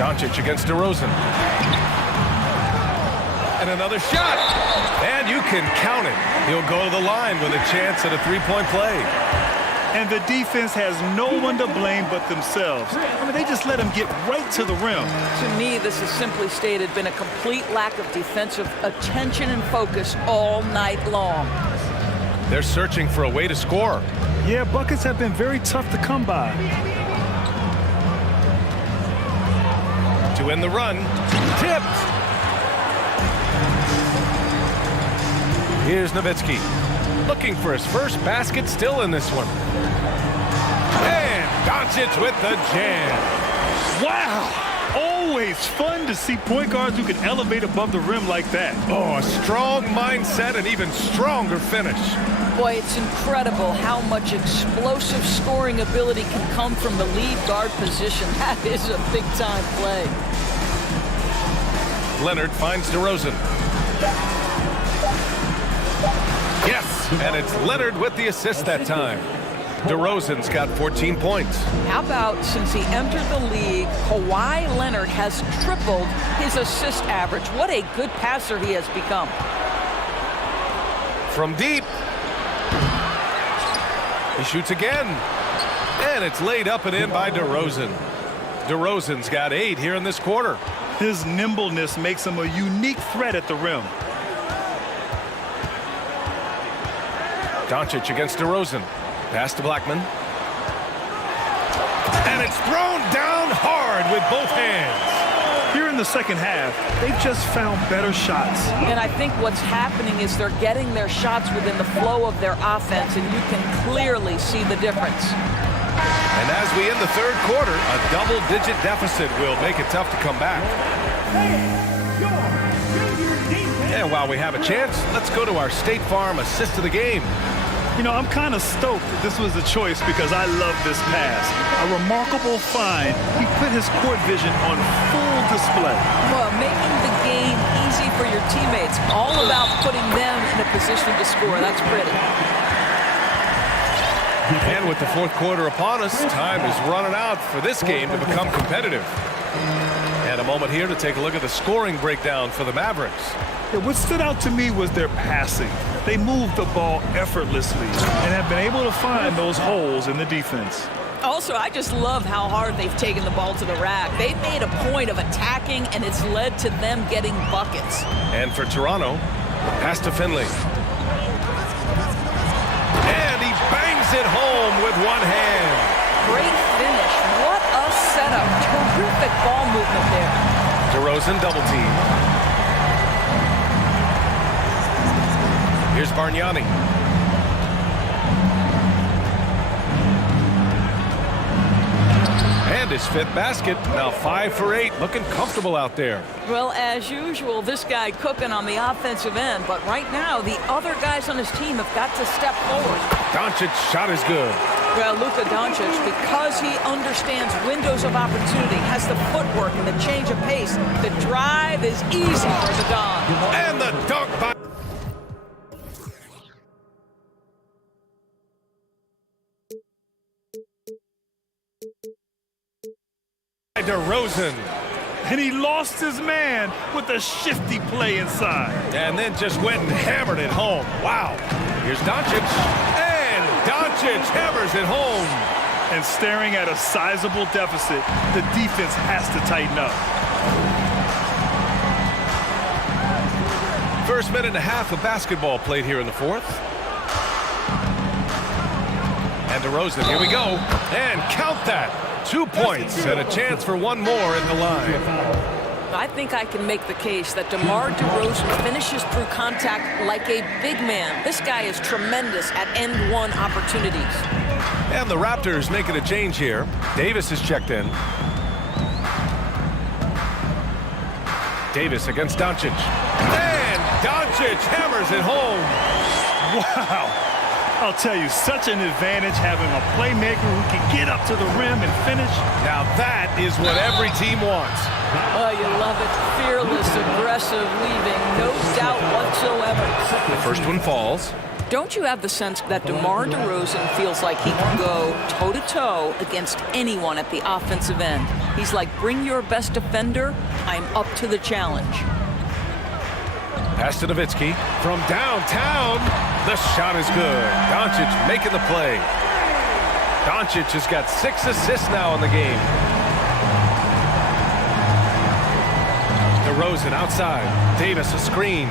Doncic against DeRozan. And another shot. And you can count it. He'll go to the line with a chance at a three-point play. And the defense has no one to blame but themselves. I mean, they just let him get right to the rim. To me, this has simply stated been a complete lack of defensive attention and focus all night long. They're searching for a way to score. Yeah, buckets have been very tough to come by. To end the run. Tipped. Here's Nowitzki. Looking for his first basket still in this one. And Doncic with the jam. Wow! Always fun to see point guards who can elevate above the rim like that. Oh, a strong mindset and even stronger finish. Boy, it's incredible how much explosive scoring ability can come from the lead guard position. That is a big-time play. Leonard finds DeRozan. Yes, and it's Leonard with the assist that time. DeRozan's got 14 points. How about since he entered the league, Kawhi Leonard has tripled his assist average. What a good passer he has become. From deep. He shoots again. And it's laid up and in by DeRozan. DeRozan's got 8 here in this quarter. His nimbleness makes him a unique threat at the rim. Doncic against DeRozan. Pass to Blackman. And it's thrown down hard with both hands. Here in the second half, they've just found better shots. And I think what's happening is they're getting their shots within the flow of their offense, and you can clearly see the difference. And as we end the third quarter, a double-digit deficit will make it tough to come back. And while we have a chance, let's go to our State Farm assist of the game. You know, I'm kind of stoked that this was a choice because I love this pass. A remarkable find. He put his court vision on full display. Well, making the game easy for your teammates. All about putting them in a position to score. That's pretty. And with the fourth quarter upon us, time is running out for this game to become competitive. And a moment here to take a look at the scoring breakdown for the Mavericks. Yeah, what stood out to me was their passing. They moved the ball effortlessly and have been able to find those holes in the defense. Also, I just love how hard they've taken the ball to the rack. They've made a point of attacking, and it's led to them getting buckets. And for Toronto, pass to Finley. And he bangs it home with one hand. Great finish. What a setup. Terrific ball movement there. DeRozan double team. Here's Bargnani. And his 5th basket. Now 5 for 8. Looking comfortable out there. Well, as usual, this guy cooking on the offensive end. But right now, the other guys on his team have got to step forward. Doncic's shot is good. Well, Luka Doncic, because he understands windows of opportunity, has the footwork and the change of pace, the drive is easy for the Don. And the dunk by DeRozan. And he lost his man with a shifty play inside. And then just went and hammered it home. Wow. Here's Doncic. And Doncic hammers it home. And staring at a sizable deficit, the defense has to tighten up. First minute and a half of basketball played here in the fourth. And DeRozan, here we go. And count that. 2 points and a chance for one more in the line. I think I can make the case that DeMar DeRozan finishes through contact like a big man. This guy is tremendous at end-one opportunities. And the Raptors making a change here. Davis is checked in. Davis against Doncic. And Doncic hammers it home. Wow. I'll tell you, such an advantage having a playmaker who can get up to the rim and finish. Now that is what every team wants. Oh, you love it. Fearless, aggressive, leaving, no doubt whatsoever. The first one falls. Don't you have the sense that DeMar DeRozan feels like he can go toe-to-toe against anyone at the offensive end? He's like, bring your best defender, I'm up to the challenge. Pass to Nowitzki from downtown. The shot is good. Doncic making the play. Doncic has got 6 assists now in the game. DeRozan outside. Davis a screen.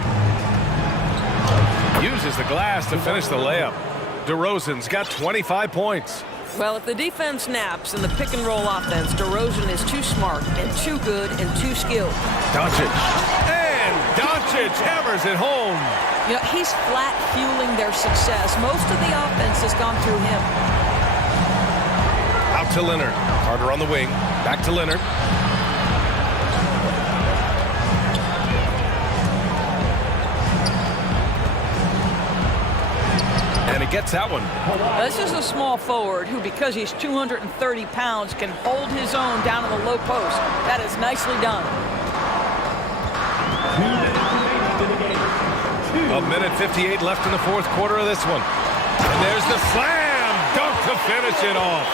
Uses the glass to finish the layup. DeRozan's got 25 points. Well, if the defense naps in the pick-and-roll offense, DeRozan is too smart and too good and too skilled. Doncic. And Doncic hammers it home. You know, he's flat fueling their success. Most of the offense has gone through him. Out to Leonard. Carter on the wing. Back to Leonard. And he gets that one. This is a small forward who, because he's 230 pounds, can hold his own down in the low post. That is nicely done. A minute 58 left in the fourth quarter of this one. And there's the slam dunk to finish it off.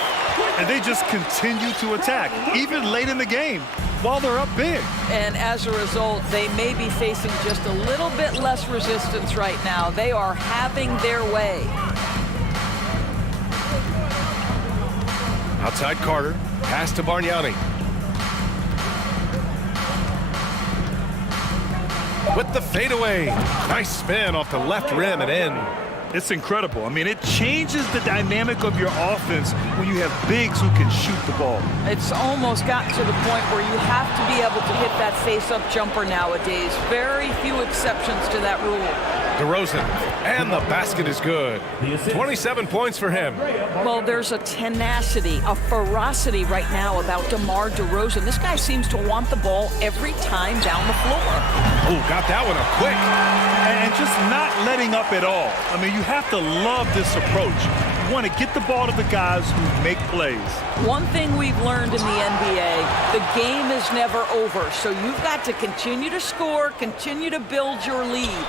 And they just continue to attack, even late in the game, while they're up big. And as a result, they may be facing just a little bit less resistance right now. They are having their way. Outside Carter. Pass to Bargnani. With the fadeaway. Nice spin off the left rim and in. It's incredible. I mean, it changes the dynamic of your offense when you have bigs who can shoot the ball. It's almost gotten to the point where you have to be able to hit that face-up jumper nowadays. Very few exceptions to that rule. DeRozan, and the basket is good. 27 points for him. Well, there's a tenacity, a ferocity right now about DeMar DeRozan. This guy seems to want the ball every time down the floor. Oh, got that one up quick. And just not letting up at all. I mean, you have to love this approach. You want to get the ball to the guys who make plays. One thing we've learned in the NBA, the game is never over. So you've got to continue to score, continue to build your lead.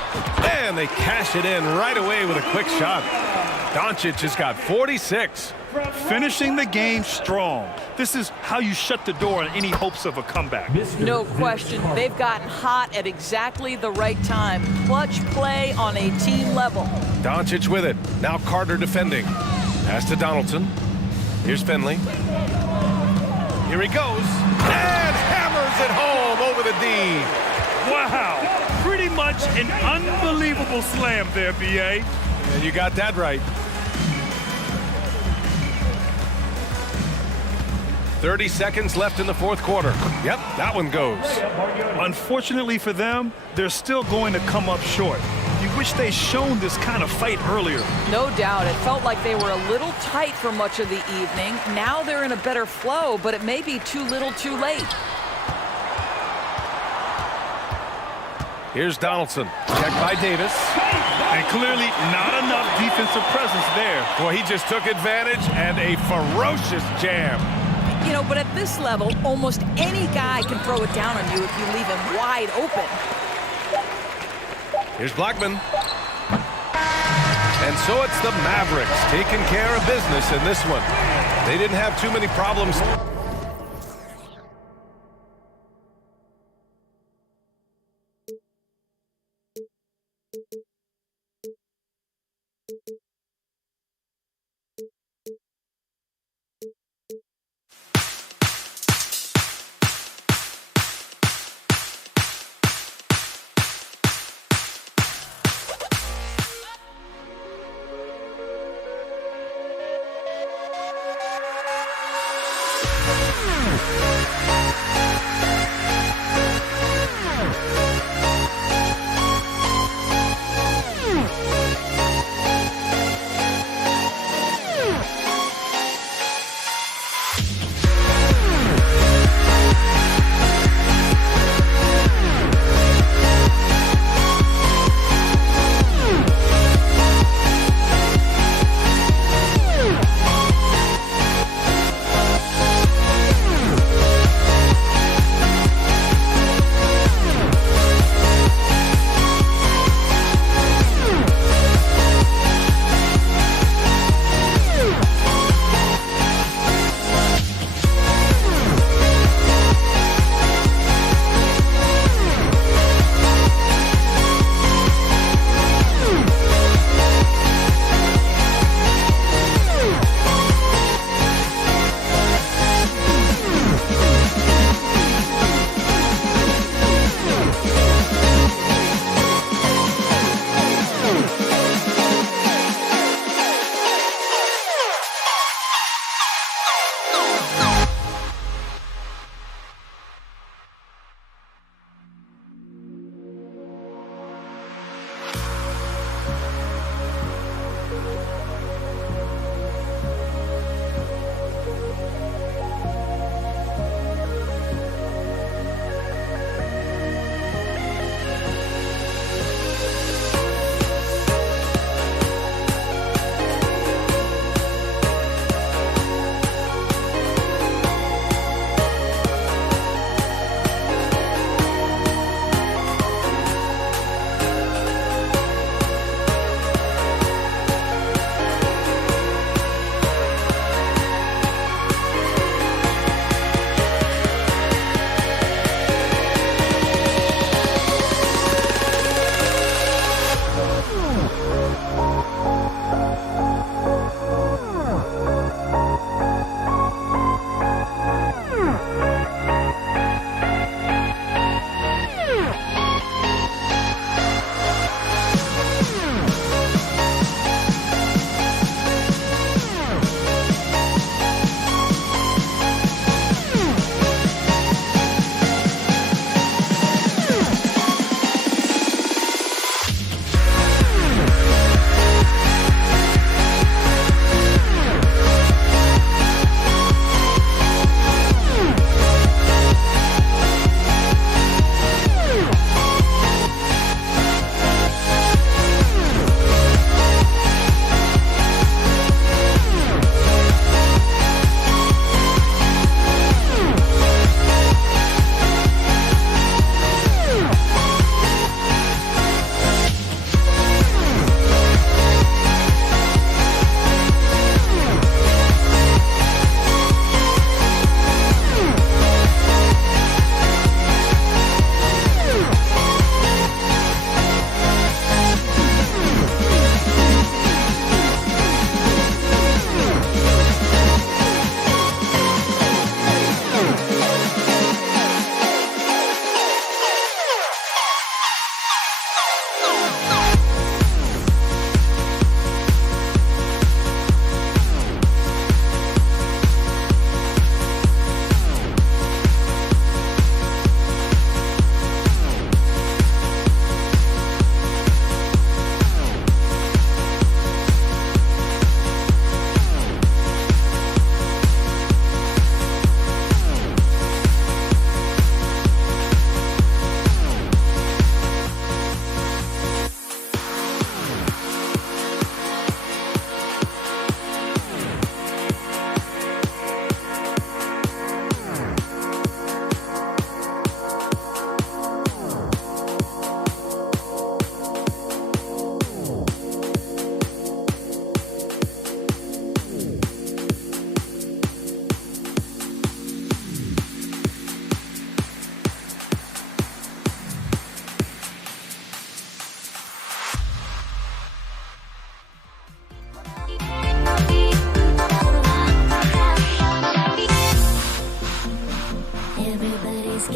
And they cash it in right away with a quick shot. Doncic has got 46. Finishing the game strong. This is how you shut the door on any hopes of a comeback. No question. They've gotten hot at exactly the right time. Clutch play on a team level. Doncic with it. Now Carter defending. Pass to Donaldson. Here's Finley. Here he goes. And hammers it home over the D. Wow. Pretty much an unbelievable slam there, B.A. And you got that right. 30 seconds left in the fourth quarter. Yep, that one goes. Unfortunately for them, they're still going to come up short. You wish they'd shown this kind of fight earlier. No doubt. It felt like they were a little tight for much of the evening. Now they're in a better flow, but it may be too little too late. Here's Donaldson. Checked by Davis. And clearly not enough defensive presence there. Boy, he just took advantage and a ferocious jam. You know, but at this level, almost any guy can throw it down on you if you leave him wide open. Here's Blackman. And so it's the Mavericks taking care of business in this one. They didn't have too many problems.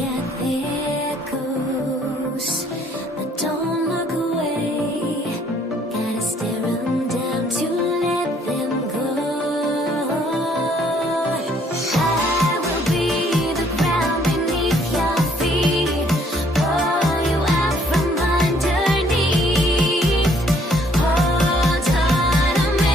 at the echoes, but don't look away. Gotta stare 'em down to let them go. I will be the ground beneath your feet, pull you out from underneath. Hold on to me.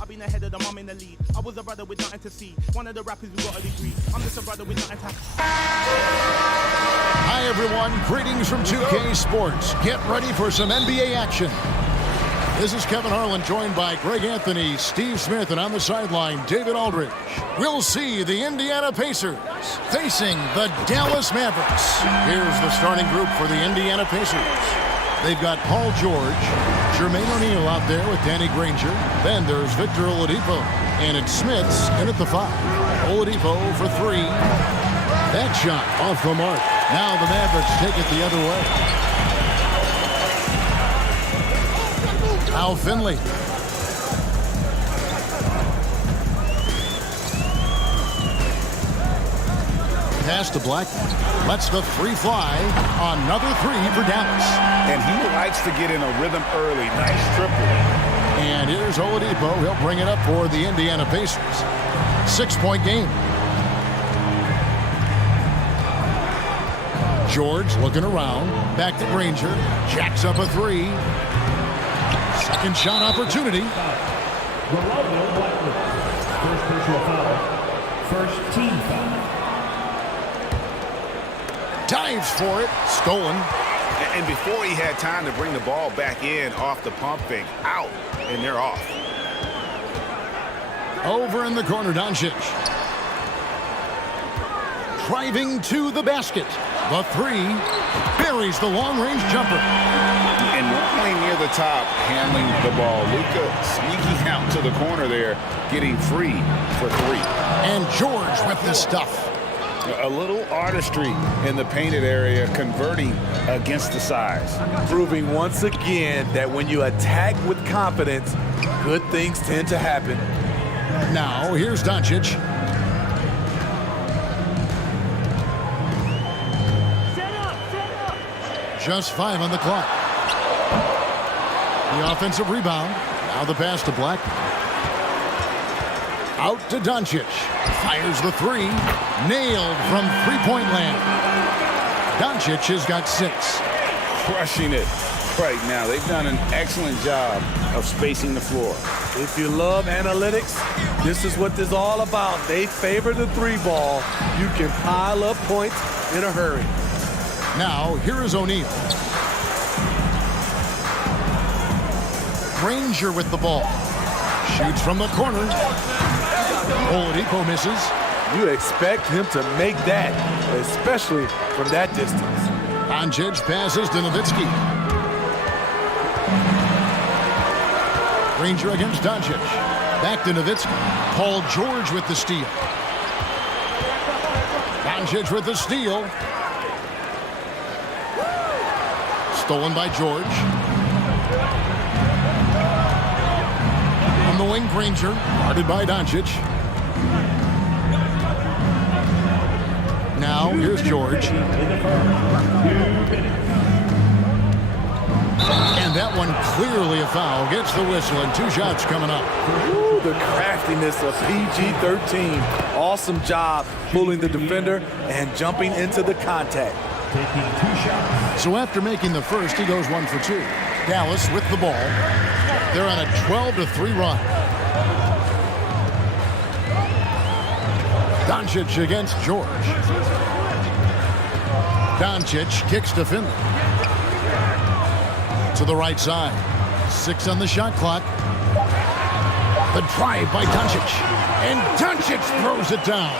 I've been ahead of them, I'm in the lead. I was a brother with nothing to see. One of the rappers who got a degree. I'm just a brother with nothing to Hi, everyone. Greetings from 2K Sports. Get ready for some NBA action. This is Kevin Harlan, joined by Greg Anthony, Steve Smith, and on the sideline, David Aldridge. We'll see the Indiana Pacers facing the Dallas Mavericks. Here's the starting group for the Indiana Pacers. They've got Paul George, Jermaine O'Neal out there with Danny Granger. Then there's Victor Oladipo, and it's Smiths in at the 5. Oladipo for 3. That shot off the mark. Now the Mavericks take it the other way. Al Finley. Pass to Blackman. Lets the 3 fly. Another 3 for Dallas. And he likes to get in a rhythm early. Nice triple. And here's Oladipo. He'll bring it up for the Indiana Pacers. 6-point game. George looking around. Back to Granger. Jacks up a 3. Second shot opportunity. Rolando Blackman. First personal foul. First team foul. Dives for it. Stolen. And before he had time to bring the ball back in off the pump fake, out, and they're off. Over in the corner, Doncic. Driving to the basket. The 3 buries the long-range jumper. And normally near the top, handling the ball. Luka sneaking out to the corner there, getting free for 3. And George with the stuff. A little artistry in the painted area, converting against the size. Proving once again that when you attack with confidence, good things tend to happen. Now, here's Doncic. Just 5 on the clock. The offensive rebound. Now the pass to Blackman. Out to Doncic. Fires the 3. Nailed from three-point land. Doncic has got 6. Crushing it right now. They've done an excellent job of spacing the floor. If you love analytics, this is what this is all about. They favor the 3 ball. You can pile up points in a hurry. Now, here is O'Neal. Granger with the ball. Shoots from the corner. Oladipo misses. You expect him to make that, especially from that distance. Doncic passes to Nowitzki. Granger against Doncic. Back to Nowitzki. Paul George with the steal. Doncic with the steal. Stolen by George. On the wing, Granger. Guarded by Doncic. Now, here's George. And that one clearly a foul. Gets the whistle and 2 shots coming up. Ooh, the craftiness of PG-13. Awesome job pulling the defender and jumping into the contact. taking 2 shots. So after making the first, he goes 1 for 2. Dallas with the ball. They're on a 12-3 run. Doncic against George. Doncic kicks to Finley. To the right side. 6 on the shot clock. The drive by Doncic. And Doncic throws it down.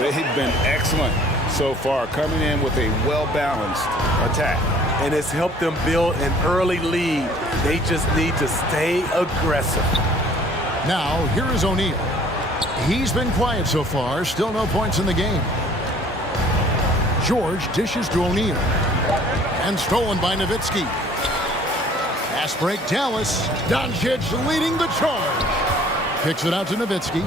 They've been excellent so far, coming in with a well-balanced attack. And it's helped them build an early lead. They just need to stay aggressive. Now, here is O'Neal. He's been quiet so far. Still no points in the game. George dishes to O'Neal. And stolen by Nowitzki. Pass break, Dallas. Doncic leading the charge. Kicks it out to Nowitzki.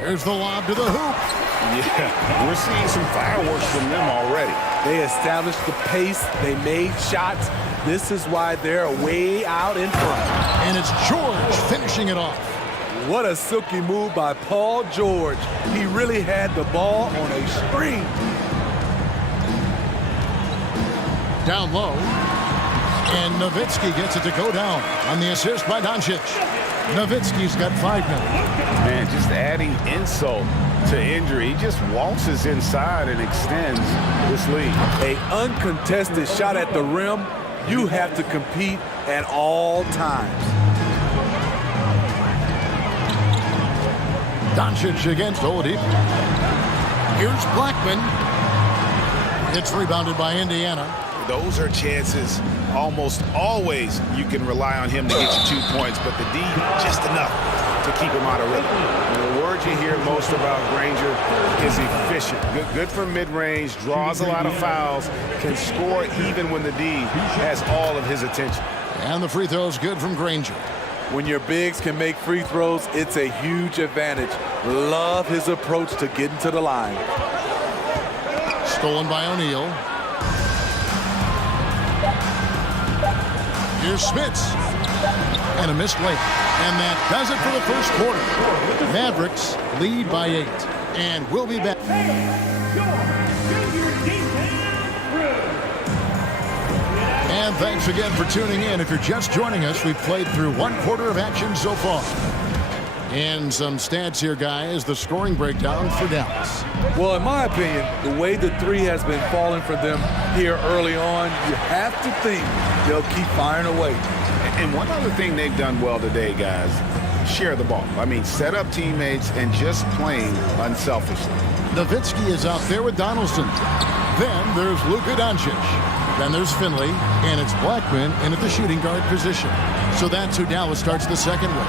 Here's the lob to the hoop. Yeah, we're seeing some fireworks from them already. They established the pace. They made shots. This is why they're way out in front. And it's George finishing it off. What a silky move by Paul George. He really had the ball on a string. Down low. And Nowitzki gets it to go down on the assist by Doncic. Nowitzki's got 5 now. Man, just adding insult to injury. He just waltzes inside and extends this lead. An uncontested shot at the rim. You have to compete at all times. Doncic against Oladipo. Here's Blackman. It's rebounded by Indiana. Those are chances almost always you can rely on him to get you 2 points, but the D just enough to keep him out of rhythm. And the word you hear most about Granger is efficient. Good from mid-range, draws a lot of fouls, can score even when the D has all of his attention. And the free throw is good from Granger. When your bigs can make free throws, it's a huge advantage. Love his approach to getting to the line. Stolen by O'Neal. Here's Smits. And a missed layup. And that does it for the first quarter. Mavericks lead by 8. And we'll be back. And thanks again for tuning in. If you're just joining us, we've played through 1 quarter of action so far. And some stats here, guys. The scoring breakdown for Dallas. Well, in my opinion, the way the three has been falling for them here early on, you have to think they'll keep firing away. And one other thing they've done well today, guys, share the ball. I mean, set up teammates and just playing unselfishly. Nowitzki is out there with Donaldson. Then there's Luka Doncic. Then there's Finley, and it's Blackman in at the shooting guard position. So that's who Dallas starts the second with.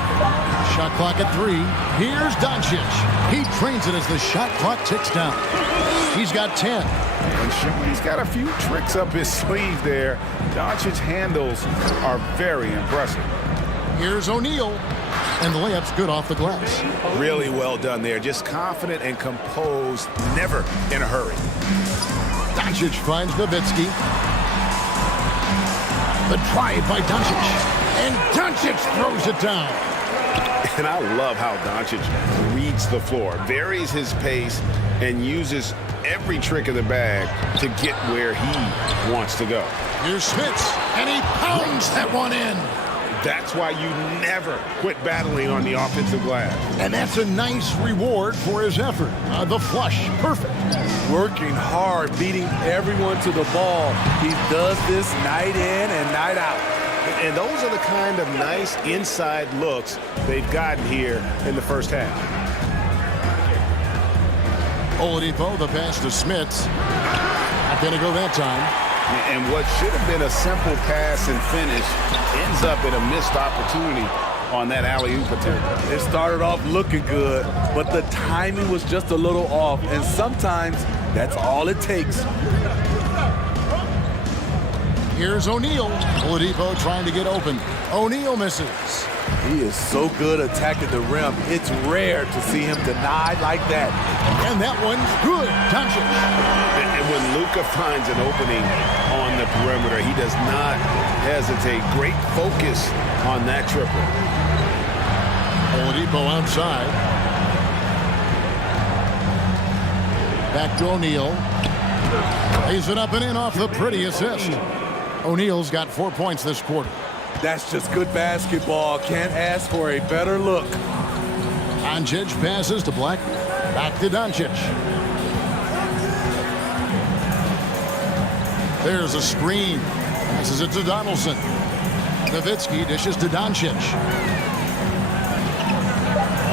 Shot clock at 3. Here's Doncic. He trains it as the shot clock ticks down. He's got 10. And he's got a few tricks up his sleeve there. Doncic's handles are very impressive. Here's O'Neal. And the layup's good off the glass. Really well done there. Just confident and composed, never in a hurry. Doncic finds Nowitzki. The drive by Doncic. And Doncic throws it down. And I love how Doncic reads the floor, varies his pace, and uses every trick of the bag to get where he wants to go. Here's Smits, and he pounds that one in. That's why you never quit battling on the offensive glass. And that's a nice reward for his effort. The flush, perfect. Working hard, beating everyone to the ball. He does this night in and night out. And those are the kind of nice inside looks they've gotten here in the first half. Oladipo, the pass to Smits. Not going to go that time. And what should have been a simple pass and finish ends up in a missed opportunity on that alley-oop attempt. It started off looking good, but the timing was just a little off, and sometimes that's all it takes. Here's O'Neal. Oladipo trying to get open. O'Neal misses. He is so good attacking the rim. It's rare to see him denied like that. And that one's good. Doncic. And when Luka finds an opening on the perimeter, he does not hesitate. Great focus on that triple. Oladipo outside. Back to O'Neal. Lays it up and in off the pretty assist. O'Neal's got 4 points this quarter. That's just good basketball. Can't ask for a better look. Doncic passes to Black. Back to Doncic. There's a screen. Passes it to Donaldson. Nowitzki dishes to Doncic.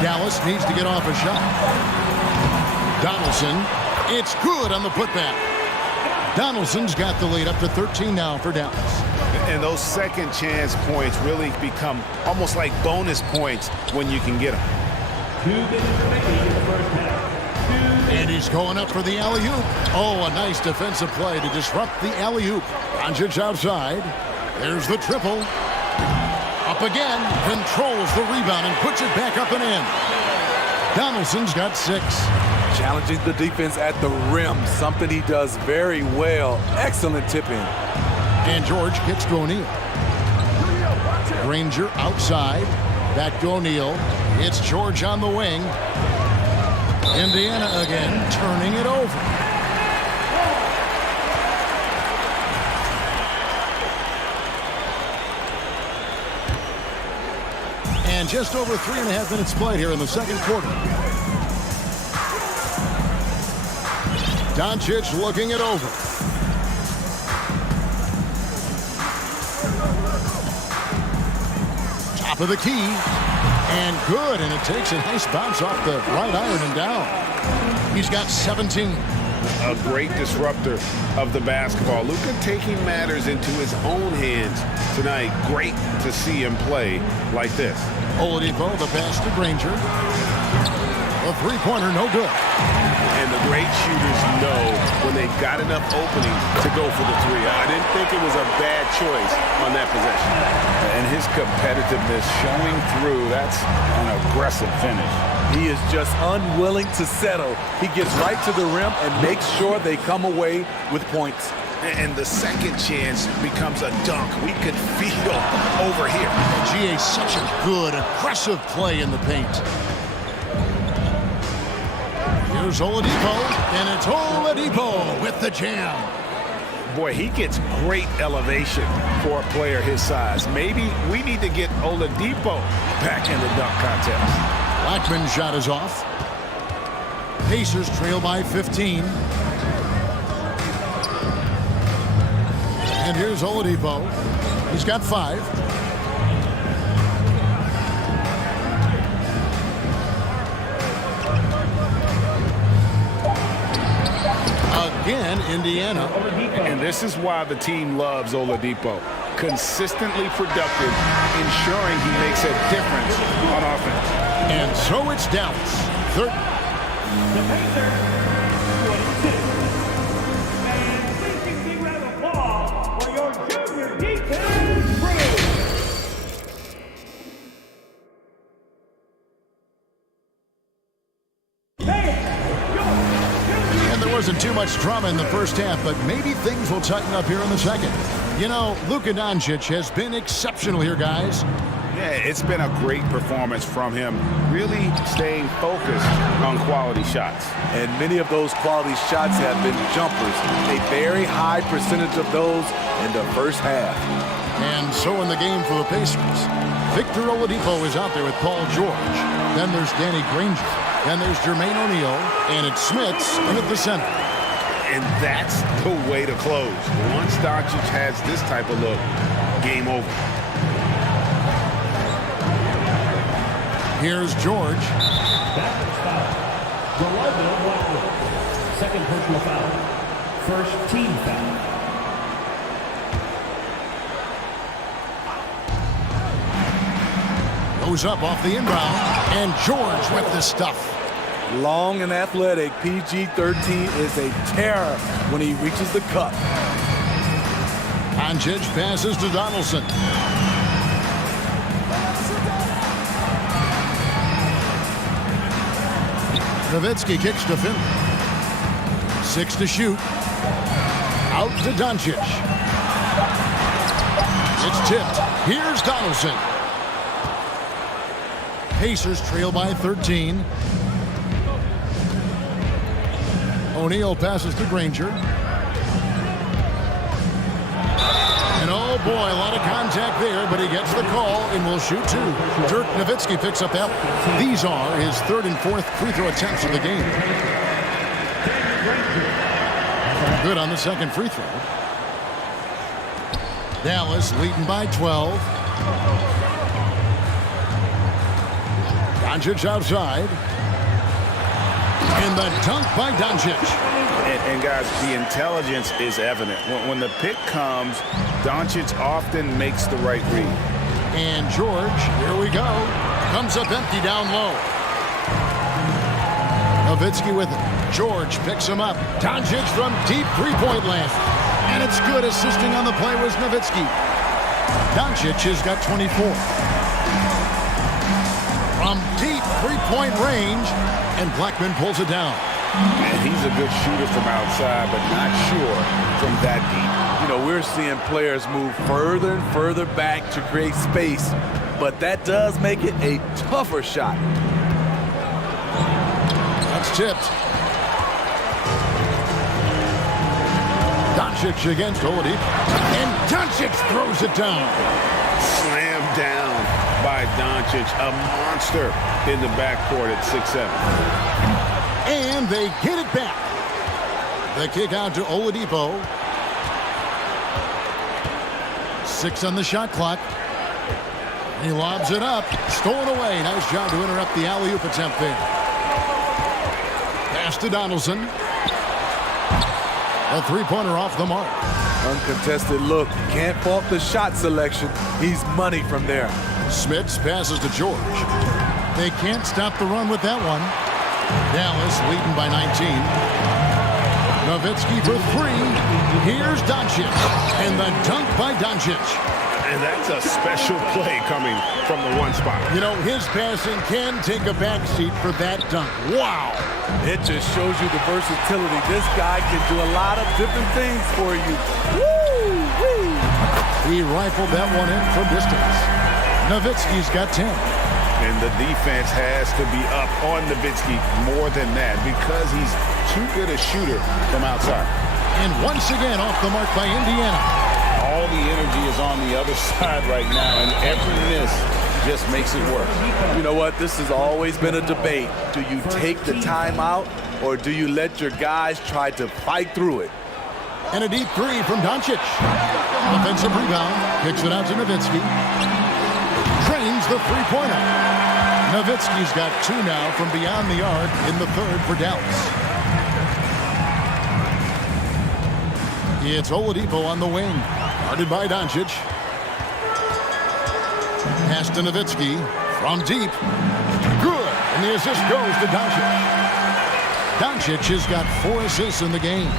Dallas needs to get off a shot. Donaldson. It's good on the putback. Donaldson's got the lead up to 13 now for Dallas. And those second chance points really become almost like bonus points when you can get them. 2 minutes remaining in the first half. And he's going up for the alley-oop. Oh, a nice defensive play to disrupt the alley-oop. Doncic outside. There's the triple. Up again. Controls the rebound and puts it back up and in. Donaldson's got 6. Challenging the defense at the rim, something he does very well. Excellent tip-in. And George kicks to O'Neal. Granger outside. Back to O'Neal. It's George on the wing. Indiana again, turning it over. And just over 3.5 minutes played here in the second quarter. Doncic looking it over. Top of the key. And good. And it takes a nice bounce off the right iron and down. He's got 17. A great disruptor of the basketball. Luka taking matters into his own hands tonight. Great to see him play like this. Oladipo, the pass to Granger. A three-pointer, no good. And the great shooters know when they've got enough opening to go for the three. I didn't think it was a bad choice on that possession. And his competitiveness showing through. That's an aggressive finish. He is just unwilling to settle. He gets right to the rim and makes sure they come away with points. And the second chance becomes a dunk. We could feel over here. GA, such a good, aggressive play in the paint. Here's Oladipo, and it's Oladipo with the jam. Boy, he gets great elevation for a player his size. Maybe we need to get Oladipo back in the dunk contest. Blackman's shot is off. Pacers trail by 15. And here's Oladipo. He's got 5. Again, Indiana. And this is why the team loves Oladipo. Consistently productive, ensuring he makes a difference on offense. And so it's Dallas. The Pacers, 22. And please give a big round of applause for your junior defense crew. And there wasn't too much drama in the first half, but maybe things will tighten up here in the second. You know, Luka Doncic has been exceptional here, guys. Yeah, it's been a great performance from him, really staying focused on quality shots. And many of those quality shots have been jumpers. A very high percentage of those in the first half. And so in the game for the Pacers, Victor Oladipo is out there with Paul George. Then there's Danny Granger. Then there's Jermaine O'Neal. And it's Smits in at the center. And that's the way to close. Once Doncic has this type of look, game over. Here's George. Backwards foul. Rolando Blackman. Second personal foul. First team foul. Goes up off the inbound. And George with the stuff. Long and athletic, PG-13 is a terror when he reaches the cup. Doncic passes to Donaldson. Nowitzki kicks to Finley. 6 to shoot. Out to Doncic. It's tipped. Here's Donaldson. Pacers trail by 13. O'Neal passes to Granger. And oh boy, a lot of contact there, but he gets the call and will shoot two. Dirk Nowitzki picks up that. These are his third and fourth free throw attempts of the game. Good on the second free throw. Dallas leading by 12. Doncic outside. And the dunk by Doncic. And guys, the intelligence is evident. When the pick comes, Doncic often makes the right read. And George, here we go, comes up empty down low. Nowitzki with it. George picks him up. Doncic from deep three-point land. And it's good. Assisting on the play was Nowitzki. Doncic has got 24. From deep three-point range, and Blackman pulls it down. And he's a good shooter from outside, but not sure from that deep. You know, we're seeing players move further and further back to create space, but that does make it a tougher shot. That's tipped. Doncic against Oladipo. And Doncic throws it down. Slammed down by Doncic, a monster in the backcourt at 6'7". And they get it back. The kick out to Oladipo. 6 on the shot clock. He lobs it up. Stolen away. Nice job to interrupt the alley-oop attempt there. Pass to Donaldson. A three-pointer off the mark. Uncontested look. Can't fault the shot selection. He's money from there. Smits passes to George. They can't stop the run with that one. Dallas leading by 19. Nowitzki for three. Here's Doncic. And the dunk by Doncic. And that's a special play coming from the one spot. You know, his passing can take a backseat for that dunk. Wow. It just shows you the versatility. This guy can do a lot of different things for you. Woo! Woo! He rifled that one in from distance. Nowitzki's got 10. And the defense has to be up on Nowitzki more than that because he's too good a shooter from outside. And once again off the mark by Indiana. All the energy is on the other side right now, and every miss just makes it work. You know what? This has always been a debate. Do you take the timeout or do you let your guys try to fight through it? And a deep three from Doncic. Offensive rebound. Kicks it out to Nowitzki. Trains the three-pointer. Nowitzki's got 2 now from beyond the arc in the third for Dallas. It's Oladipo on the wing. Guarded by Doncic. Pass to Nowitzki from deep. Good. And the assist goes to Doncic. Doncic has got 4 assists in the game.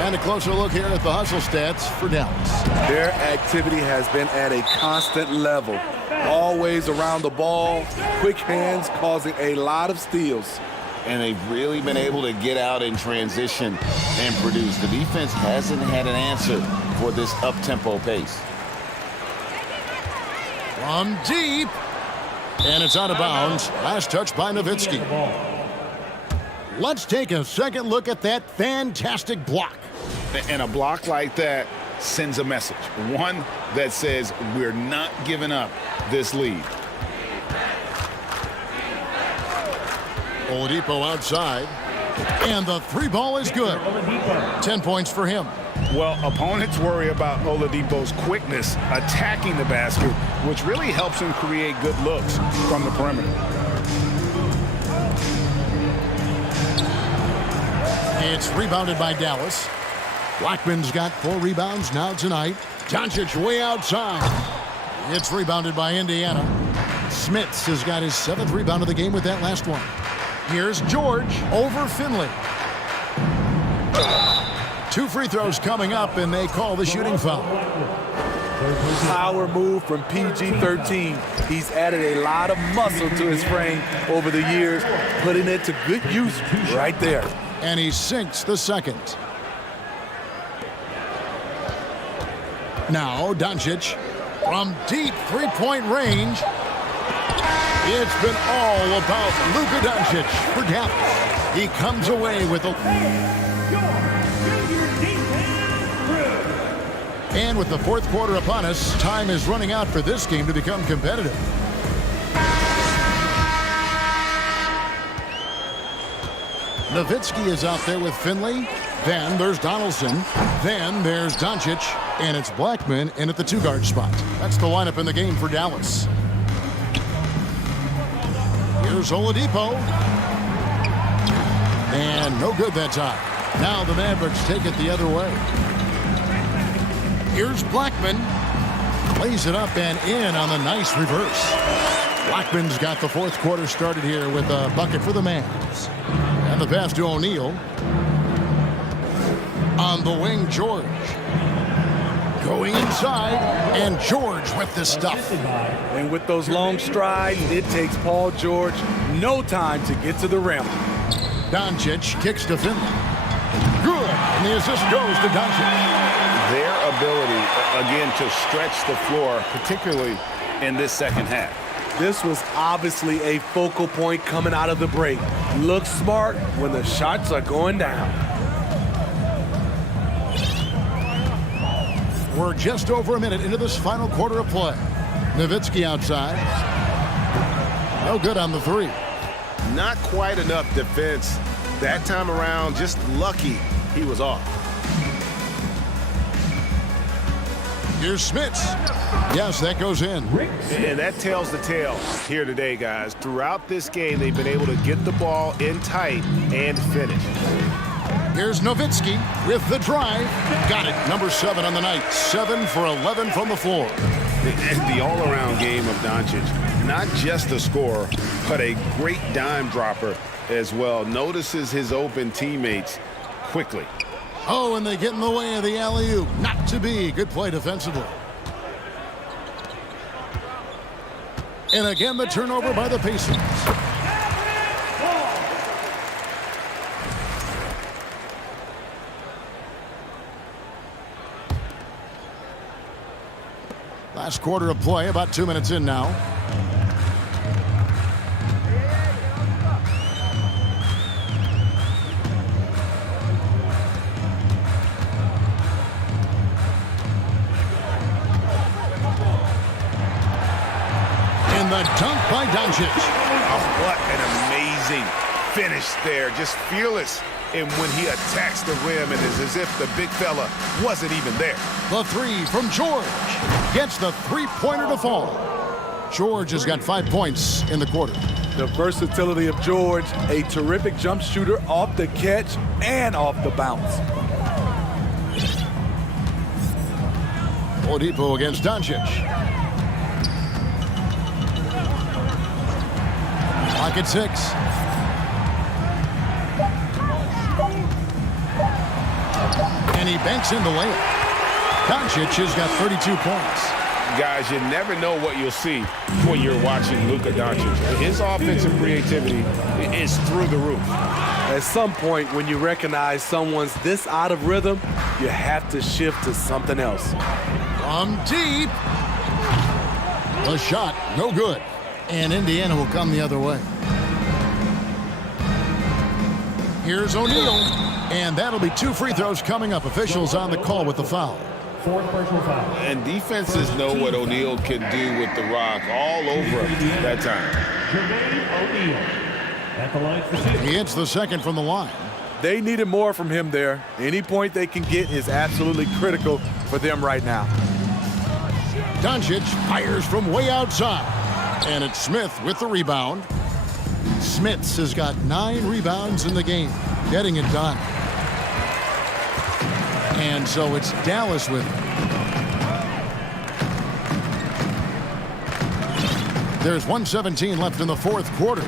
And a closer look here at the hustle stats for Dallas. Their activity has been at a constant level. Always around the ball, quick hands causing a lot of steals. And they've really been able to get out in transition and produce. The defense hasn't had an answer for this up-tempo pace. From deep. And it's out of bounds. Last touch by Nowitzki. Let's take a second look at that fantastic block. And a block like that sends a message. One that says we're not giving up this lead. Oladipo outside. And the three ball is good. 10 points for him. Well, opponents worry about Oladipo's quickness attacking the basket, which really helps him create good looks from the perimeter. It's rebounded by Dallas. Blackman's got 4 rebounds now tonight. Doncic way outside. It's rebounded by Indiana. Smits has got his 7th rebound of the game with that last one. Here's George over Finley. 2 free throws coming up, and they call the shooting foul. Power move from PG-13. He's added a lot of muscle to his frame over the years, putting it to good use right there. And he sinks the second. Now Doncic from deep three-point range. It's been all about Luka Doncic for Dallas. He comes away with a... And with the fourth quarter upon us, time is running out for this game to become competitive. Nowitzki is out there with Finley. Then there's Donaldson. Then there's Doncic. And it's Blackman in at the two-guard spot. That's the lineup in the game for Dallas. Here's Oladipo. And no good that time. Now the Mavericks take it the other way. Here's Blackman. Plays it up and in on the nice reverse. Blackman's got the fourth quarter started here with a bucket for the Mavs. And the pass to O'Neal. On the wing, George. Going inside, and George with the stuff. And with those long strides, it takes Paul George no time to get to the rim. Doncic kicks to Finley. Good, and the assist goes to Doncic. Their ability, again, to stretch the floor, particularly in this second half. This was obviously a focal point coming out of the break. Look smart when the shots are going down. We're just over a minute into this final quarter of play. Nowitzki outside. No good on the three. Not quite enough defense. That time around, just lucky he was off. Here's Smits. Yes, that goes in. And that tells the tale here today, guys. Throughout this game, they've been able to get the ball in tight and finish. Here's Nowitzki with the drive. Got it. Number 7 on the night. 7 for 11 from the floor. The all-around game of Doncic. Not just a scorer, but a great dime dropper as well. Notices his open teammates quickly. Oh, and they get in the way of the alley-oop. Not to be. Good play defensively. And again, the turnover by the Pacers. Last quarter of play, about 2 minutes in now. And the dunk by Doncic. Oh, what an amazing finish there. Just fearless. And when he attacks the rim, it is as if the big fella wasn't even there. The three from George. Gets the three-pointer to fall. George has got 5 points in the quarter. The versatility of George, a terrific jump shooter off the catch and off the bounce. Oladipo against Doncic. Pocket 6. And he banks in the layup. Doncic has got 32 points. Guys, you never know what you'll see when you're watching Luka Doncic. His offensive creativity is through the roof. At some point, when you recognize someone's this out of rhythm, you have to shift to something else. From deep. The shot, no good. And Indiana will come the other way. Here's O'Neal. And that'll be 2 free throws coming up. Officials on the call with the foul. And defenses know what O'Neal can do with the rock all over him that time. He hits the second from the line. They needed more from him there. Any point they can get is absolutely critical for them right now. Doncic fires from way outside. And it's Smith with the rebound. Smits has got 9 rebounds in the game, getting it done. And so it's Dallas with it. There's 1:17 left in the fourth quarter.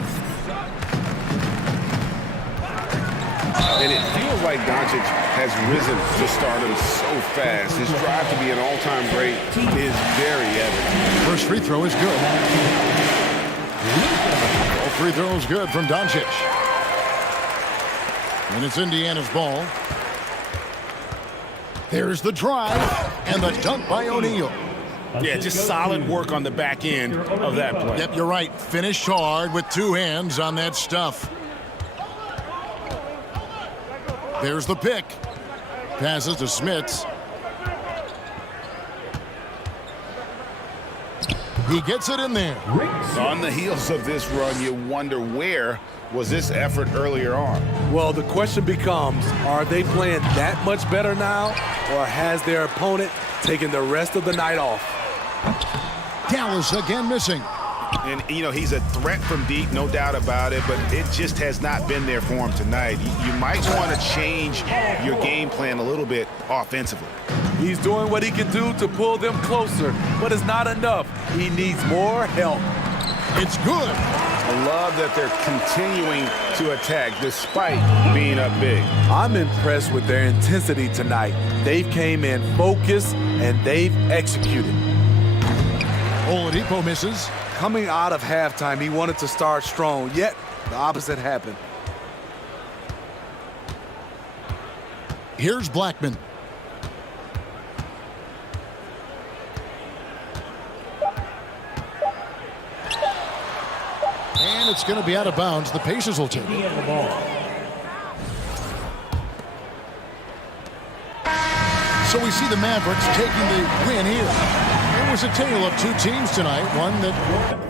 And it feels like Doncic has risen to stardom so fast. His drive to be an all-time great is very evident. First free throw is good. All free throws good from Doncic. And it's Indiana's ball. There's the drive and the dunk by O'Neal. Yeah, just solid work on the back end of that play. Yep, you're right. Finished hard with 2 hands on that stuff. There's the pick. Passes to Smits. He gets it in there. On the heels of this run, you wonder where was this effort earlier on? Well, the question becomes, are they playing that much better now, or has their opponent taken the rest of the night off? Dallas again missing. And, you know, he's a threat from deep, no doubt about it, but it just has not been there for him tonight. You might want to change your game plan a little bit offensively. He's doing what he can do to pull them closer, but it's not enough. He needs more help. It's good. I love that they're continuing to attack despite being up big. I'm impressed with their intensity tonight. They've came in focused and they've executed. Oladipo misses. Coming out of halftime, he wanted to start strong, yet the opposite happened. Here's Blackman. And it's going to be out of bounds. The Pacers will take it. So we see the Mavericks taking the win here. It was a tale of two teams tonight. One that...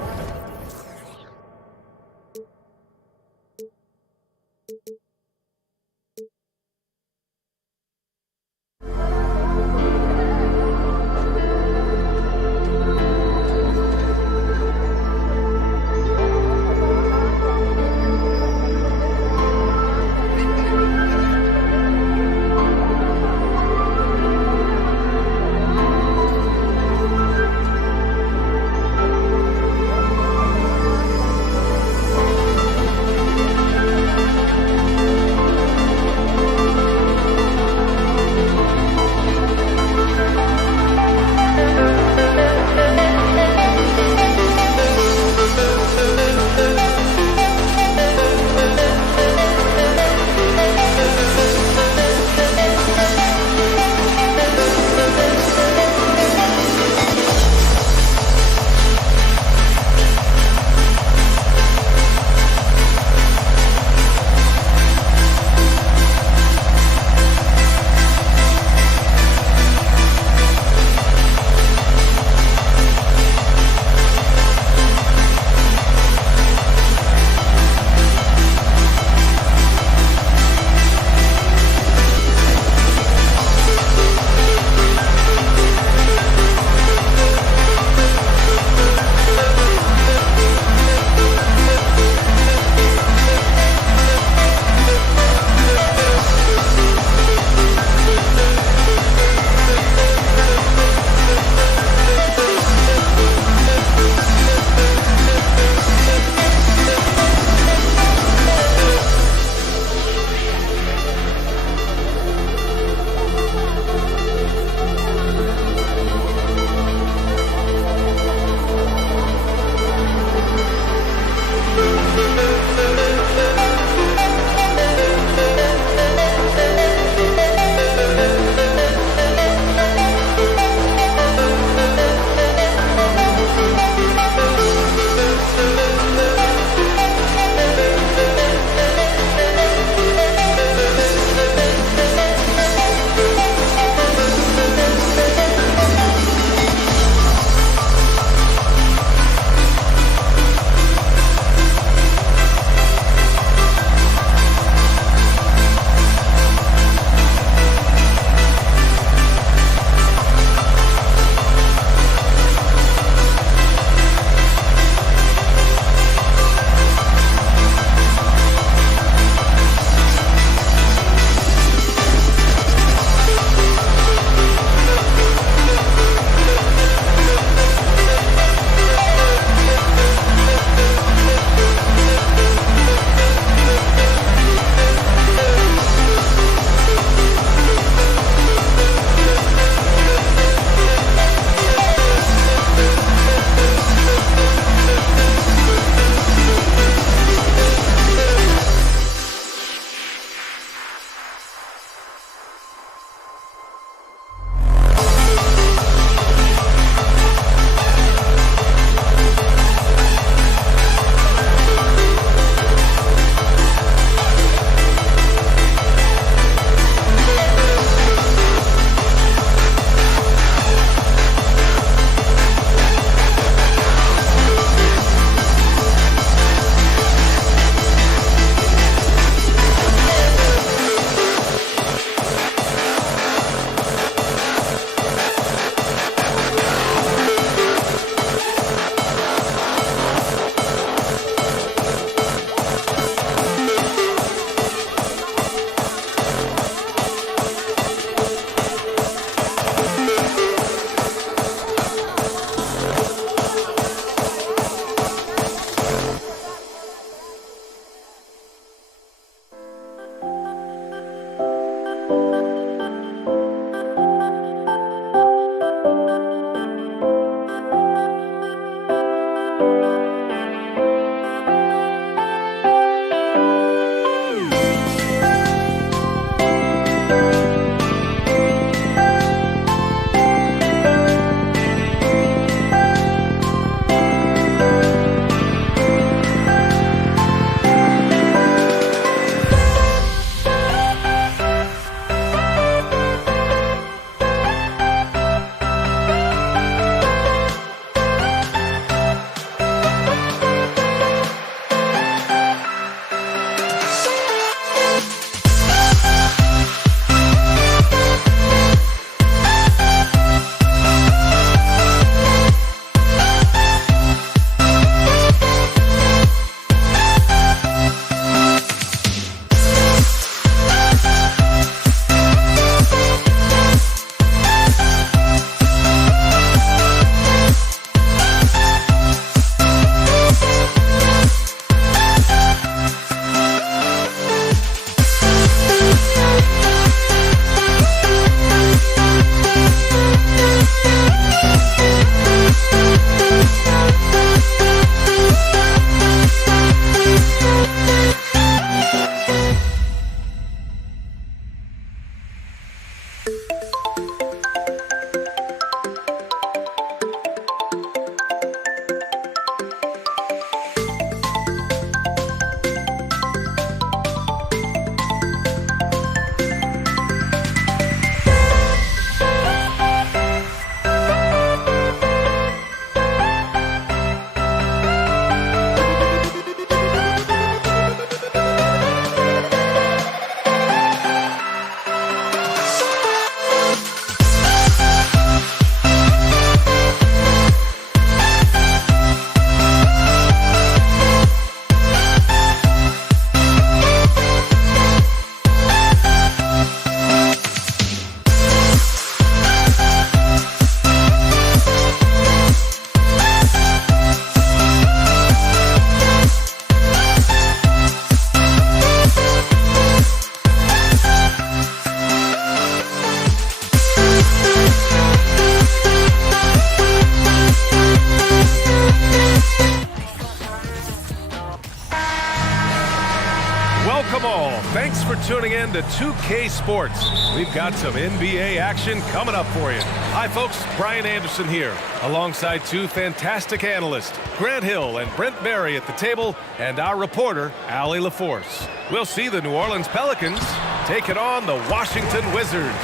Welcome all. Thanks for tuning in to 2K Sports. We've got some NBA action coming up for you. Hi, folks. Brian Anderson here, alongside two fantastic analysts, Grant Hill and Brent Barry at the table, and our reporter, Allie LaForce. We'll see the New Orleans Pelicans taking on the Washington Wizards.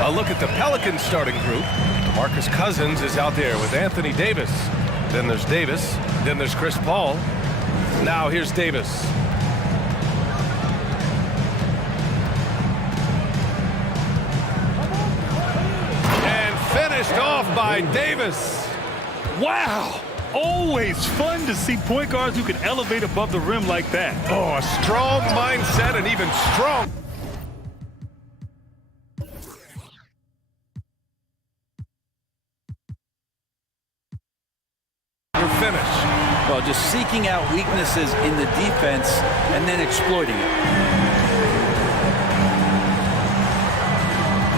A look at the Pelicans starting group. DeMarcus Cousins is out there with Anthony Davis. Then there's Davis. Then there's Chris Paul. Now here's Davis. Finished off by Davis. Wow! Always fun to see point guards who can elevate above the rim like that. Oh, a strong mindset and even strong. Finish. Well, just seeking out weaknesses in the defense and then exploiting it.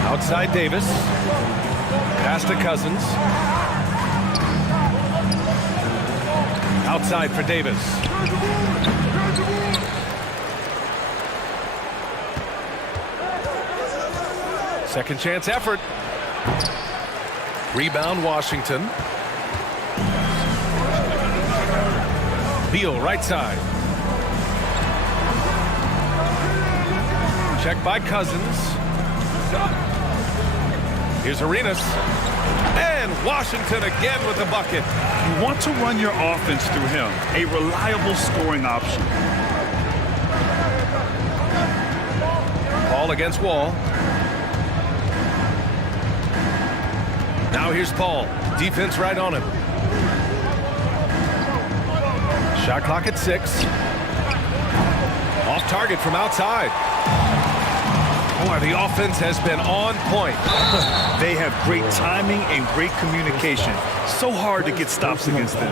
Outside Davis. Pass to Cousins. Outside for Davis. Second chance effort. Rebound Washington. Beal right side. Check by Cousins. Here's Arenas. And Washington again with the bucket. You want to run your offense through him, a reliable scoring option. Paul against Wall. Now here's Paul. Defense right on him. Shot clock at 6. Off target from outside. Boy, the offense has been on point. They have great timing and great communication. So hard to get stops against them.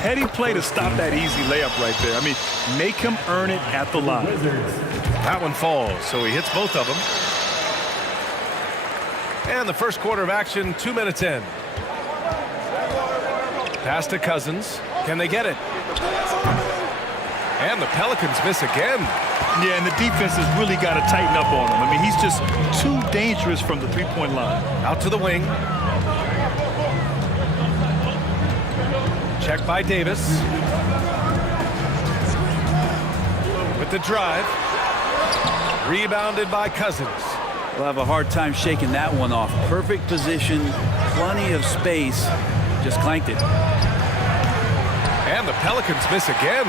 Heady play to stop that easy layup right there. I mean, make him earn it at the line. That one falls, so he hits both of them. And the first quarter of action, 2 minutes in. Pass to Cousins. Can they get it? And the Pelicans miss again. Yeah, and the defense has really got to tighten up on him. I mean, he's just too dangerous from the three-point line. Out to the wing. Check by Davis. With the drive. Rebounded by Cousins. We'll have a hard time shaking that one off. Perfect position, plenty of space. Just clanked it. And the Pelicans miss again.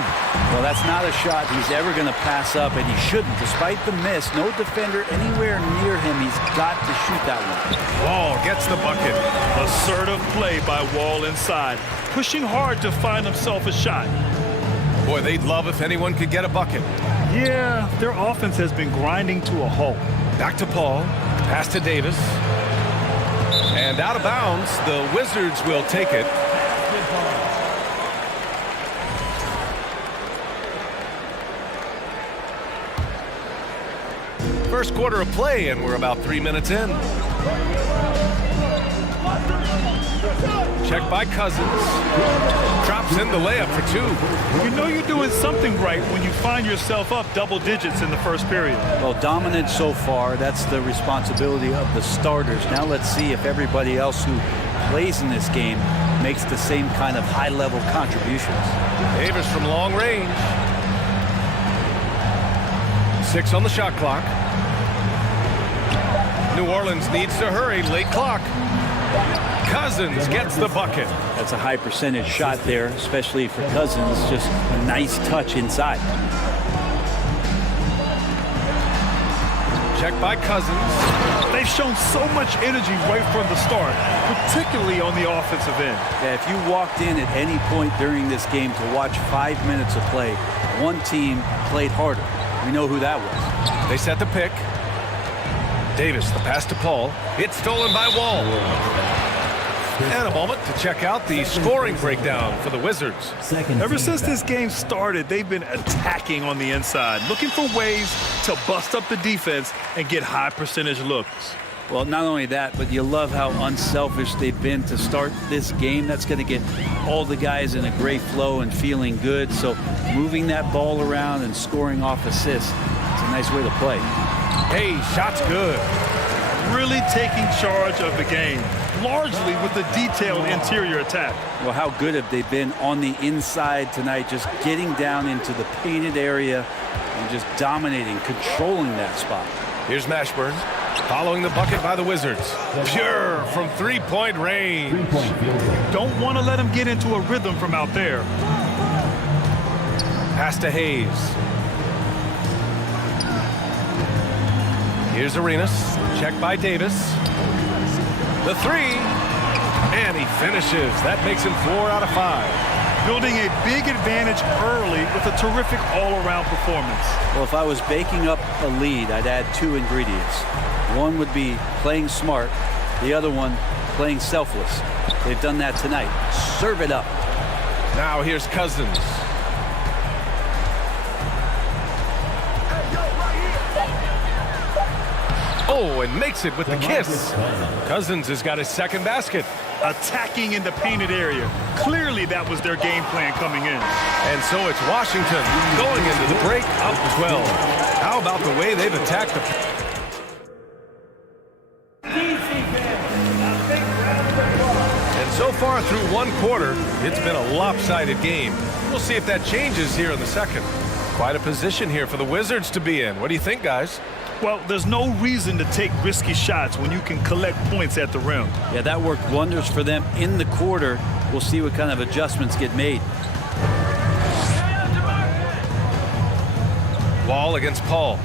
Well, that's not a shot he's ever going to pass up, and he shouldn't. Despite the miss, no defender anywhere near him. He's got to shoot that one. Wall gets the bucket. Assertive play by Wall inside. Pushing hard to find himself a shot. Boy, they'd love if anyone could get a bucket. Yeah, their offense has been grinding to a halt. Back to Paul. Pass to Davis. And out of bounds, the Wizards will take it. First quarter of play, and we're about 3 minutes in. Check by Cousins. Drops in the layup for 2. You know you're doing something right when you find yourself up double digits in the first period. Well, dominant so far. That's the responsibility of the starters. Now let's see if everybody else who plays in this game makes the same kind of high-level contributions. Davis from long range. 6 on the shot clock. New Orleans needs to hurry. Late clock. Cousins gets the bucket. That's a high percentage shot there, especially for Cousins. Just a nice touch inside. Check by Cousins. They've shown so much energy right from the start, particularly on the offensive end. Yeah, if you walked in at any point during this game to watch 5 minutes of play, one team played harder. We know who that was. They set the pick. Davis, the pass to Paul. It's stolen by Wall. And a moment to check out the scoring breakdown for the Wizards. Ever since this game started, they've been attacking on the inside, looking for ways to bust up the defense and get high percentage looks. Well, not only that, but you love how unselfish they've been to start this game. That's going to get all the guys in a great flow and feeling good. So moving that ball around and scoring off assists, it's a nice way to play. Hey, shot's good. Really taking charge of the game, largely with the detailed interior attack. Well, how good have they been on the inside tonight, just getting down into the painted area and just dominating, controlling that spot. Here's Mashburn, following the bucket by the Wizards. Pure from three-point range. Don't want to let him get into a rhythm from out there. Pass to Hayes. Here's Arenas. Check by Davis. The 3. And he finishes. That makes him 4 out of 5. Building a big advantage early with a terrific all-around performance. Well, if I was baking up a lead, I'd add 2 ingredients. One would be playing smart. The other one, playing selfless. They've done that tonight. Serve it up. Now here's Cousins. Oh, and makes it with the kiss. Cousins has got his second basket. Attacking in the painted area. Clearly that was their game plan coming in. And so it's Washington going into the break up 12. How about the way they've attacked the... And so far through one quarter, it's been a lopsided game. We'll see if that changes here in the second. Quite a position here for the Wizards to be in. What do you think, guys? Well, there's no reason to take risky shots when you can collect points at the rim. Yeah, that worked wonders for them in the quarter. We'll see what kind of adjustments get made. Wall against Paul.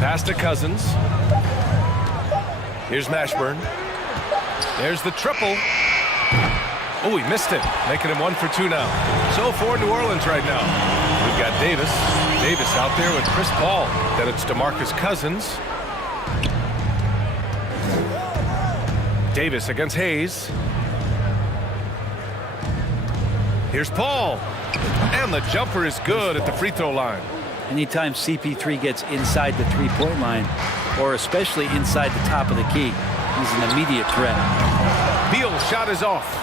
Pass to Cousins. Here's Mashburn. There's the triple. Oh, he missed it, making him 1 for 2 now. So for New Orleans right now, we've got Davis. Davis out there with Chris Paul. Then it's DeMarcus Cousins. Davis against Hayes. Here's Paul. And the jumper is good at the free throw line. Anytime CP3 gets inside the three-point line, or especially inside the top of the key, he's an immediate threat. Beal's shot is off.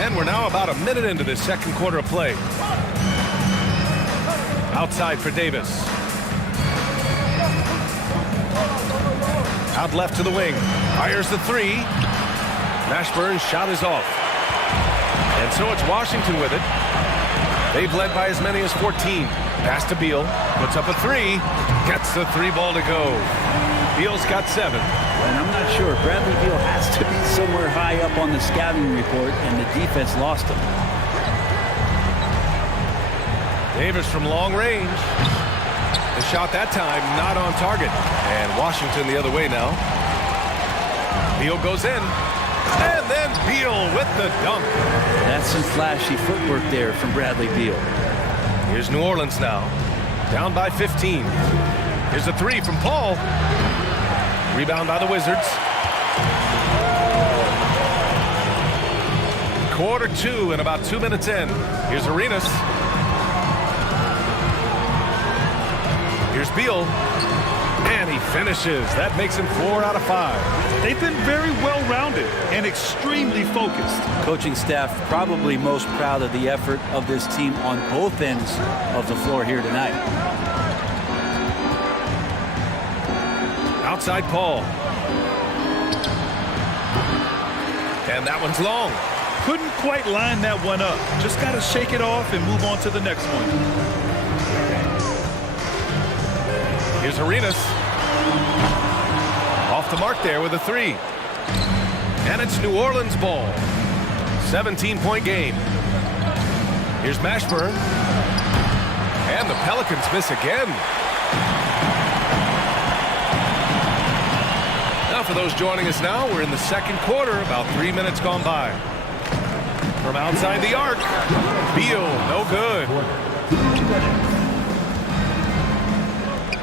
And we're now about a minute into this second quarter of play. Outside for Davis. Out left to the wing. Fires the 3. Mashburn's shot is off. And so it's Washington with it. They've led by as many as 14. Pass to Beal. Puts up a 3. Gets the 3 ball to go. Beal's got 7. And I'm not sure. Bradley Beal has to be somewhere high up on the scouting report, and the defense lost him. Davis from long range. The shot that time not on target. And Washington the other way now. Beal goes in. And then Beal with the dunk. That's some flashy footwork there from Bradley Beal. Here's New Orleans now. Down by 15. Here's a 3 from Paul. Rebound by the Wizards. Quarter 2 and about 2 minutes in. Here's Arenas. Here's Here's Beal. And he finishes. That makes him 4 out of 5. They've been very well-rounded and extremely focused. Coaching staff probably most proud of the effort of this team on both ends of the floor here tonight. Outside Paul. And that one's long. Couldn't quite line that one up. Just got to shake it off and move on to the next one. Here's Arenas. Off the mark there with a 3. And it's New Orleans ball. 17-point game. Here's Mashburn. And the Pelicans miss again. Now for those joining us now, we're in the second quarter, about 3 minutes gone by. From outside the arc, Beal, no good.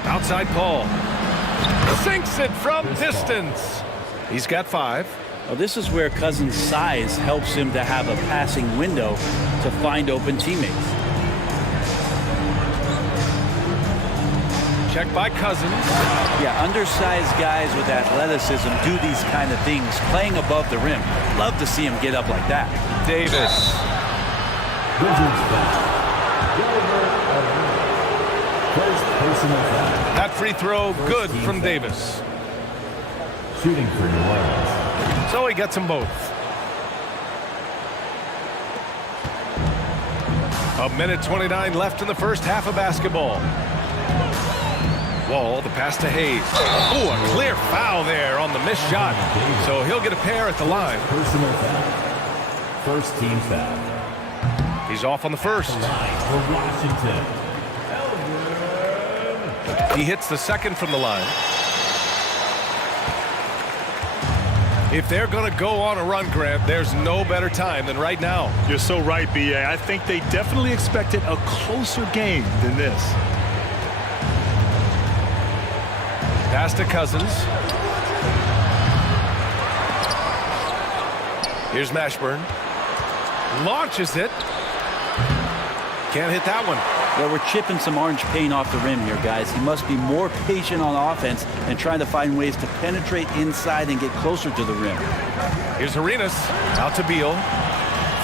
Outside Paul. Sinks it from distance. He's got 5. Well, this is where Cousins' size helps him to have a passing window to find open teammates. Check by Cousins. Yeah, undersized guys with athleticism do these kind of things, playing above the rim. Love to see him get up like that. Davis. First personal foul. That free throw good from Davis. Shooting for New Orleans. So he gets them both. A minute 29 left in the first half of basketball. Wall, the pass to Hayes. Oh, a clear foul there on the missed shot. So he'll get a pair at the line. Personal foul. First team foul. He's off on the first. Line for Washington. He hits the second from the line. If they're going to go on a run, Grant, there's no better time than right now. You're so right, B.A. I think they definitely expected a closer game than this. Pass to Cousins. Here's Mashburn. Launches it. Can't hit that one. Well, we're chipping some orange paint off the rim here, guys. He must be more patient on offense and trying to find ways to penetrate inside and get closer to the rim. Here's Arenas. Out to Beal.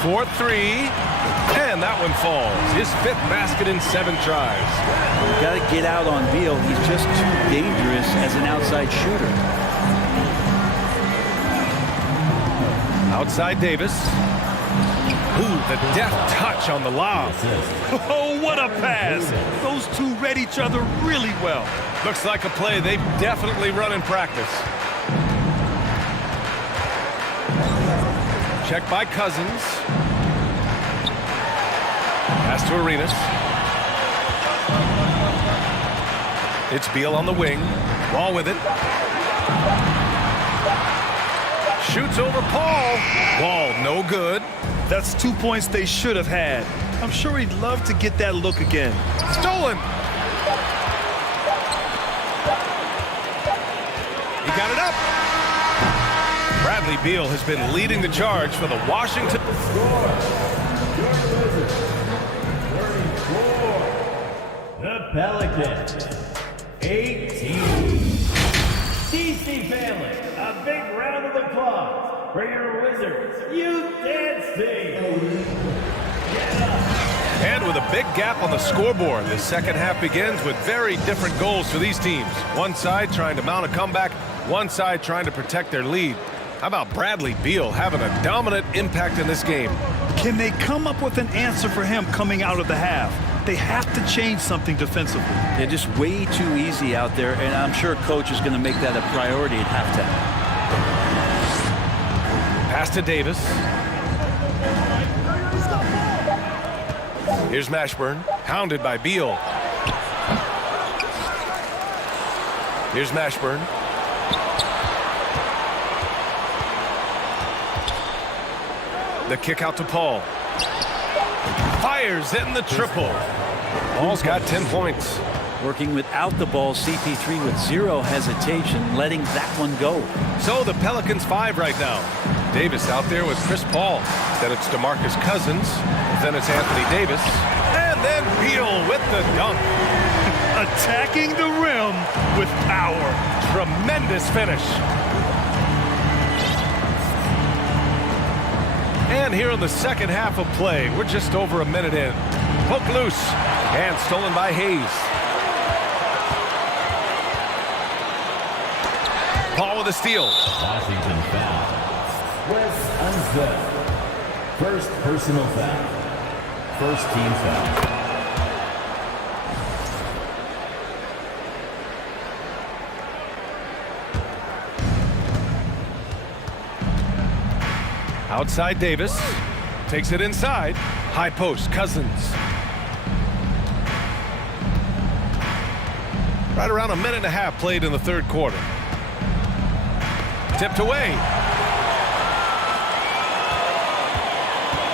4-3. And that one falls. His 5th basket in 7 tries. You got to get out on Beal. He's just too dangerous as an outside shooter. Outside Davis. Ooh, the deft touch on the lob. Oh, what a pass. Those two read each other really well. Looks like a play they've definitely run in practice. Check by Cousins. Pass to Arenas. It's Beal on the wing. Ball with it. Shoots over Paul. Ball no good. That's 2 points they should have had. I'm sure he'd love to get that look again. Stolen. He got it up. Bradley Beal has been leading the charge for the Washington. The Pelicans, 18. DC family, a big round of applause for your Wizards Youth Dance Team. And with a big gap on the scoreboard, the second half begins with very different goals for these teams. One side trying to mount a comeback, one side trying to protect their lead. How about Bradley Beal having a dominant impact in this game? Can they come up with an answer for him coming out of the half? They have to change something defensively. They're just way too easy out there, and I'm sure coach is going to make that a priority at halftime. Pass to Davis. Here's Mashburn, hounded by Beal. Here's Mashburn. The kick out to Paul. Fires in the triple. Paul's got 10 points. Working without the ball, CP3 with 0 hesitation, letting that one go. So the Pelicans 5 right now. Davis out there with Chris Paul. Then it's DeMarcus Cousins. Then it's Anthony Davis. And then Beal with the dunk. attacking the rim with power. Tremendous finish. And here in the second half of play, we're just over a minute in. Poke loose and stolen by Hayes. Paul with a steal. Washington foul. Wes Unseld. First personal foul. First team foul. Outside Davis. Takes it inside. High post, Cousins. Right around a minute and a half played in the third quarter. Tipped away.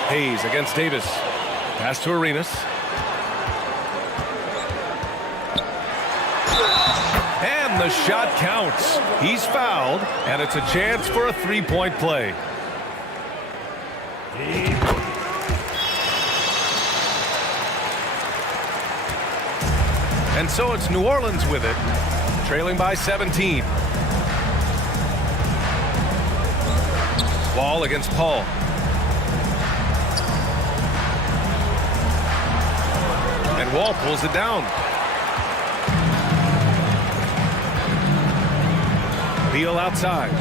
Hayes against Davis. Pass to Arenas. And the shot counts. He's fouled, and it's a chance for a three-point play. And so it's New Orleans with it, trailing by 17. Wall against Paul. And Wall pulls it down. Beal outside.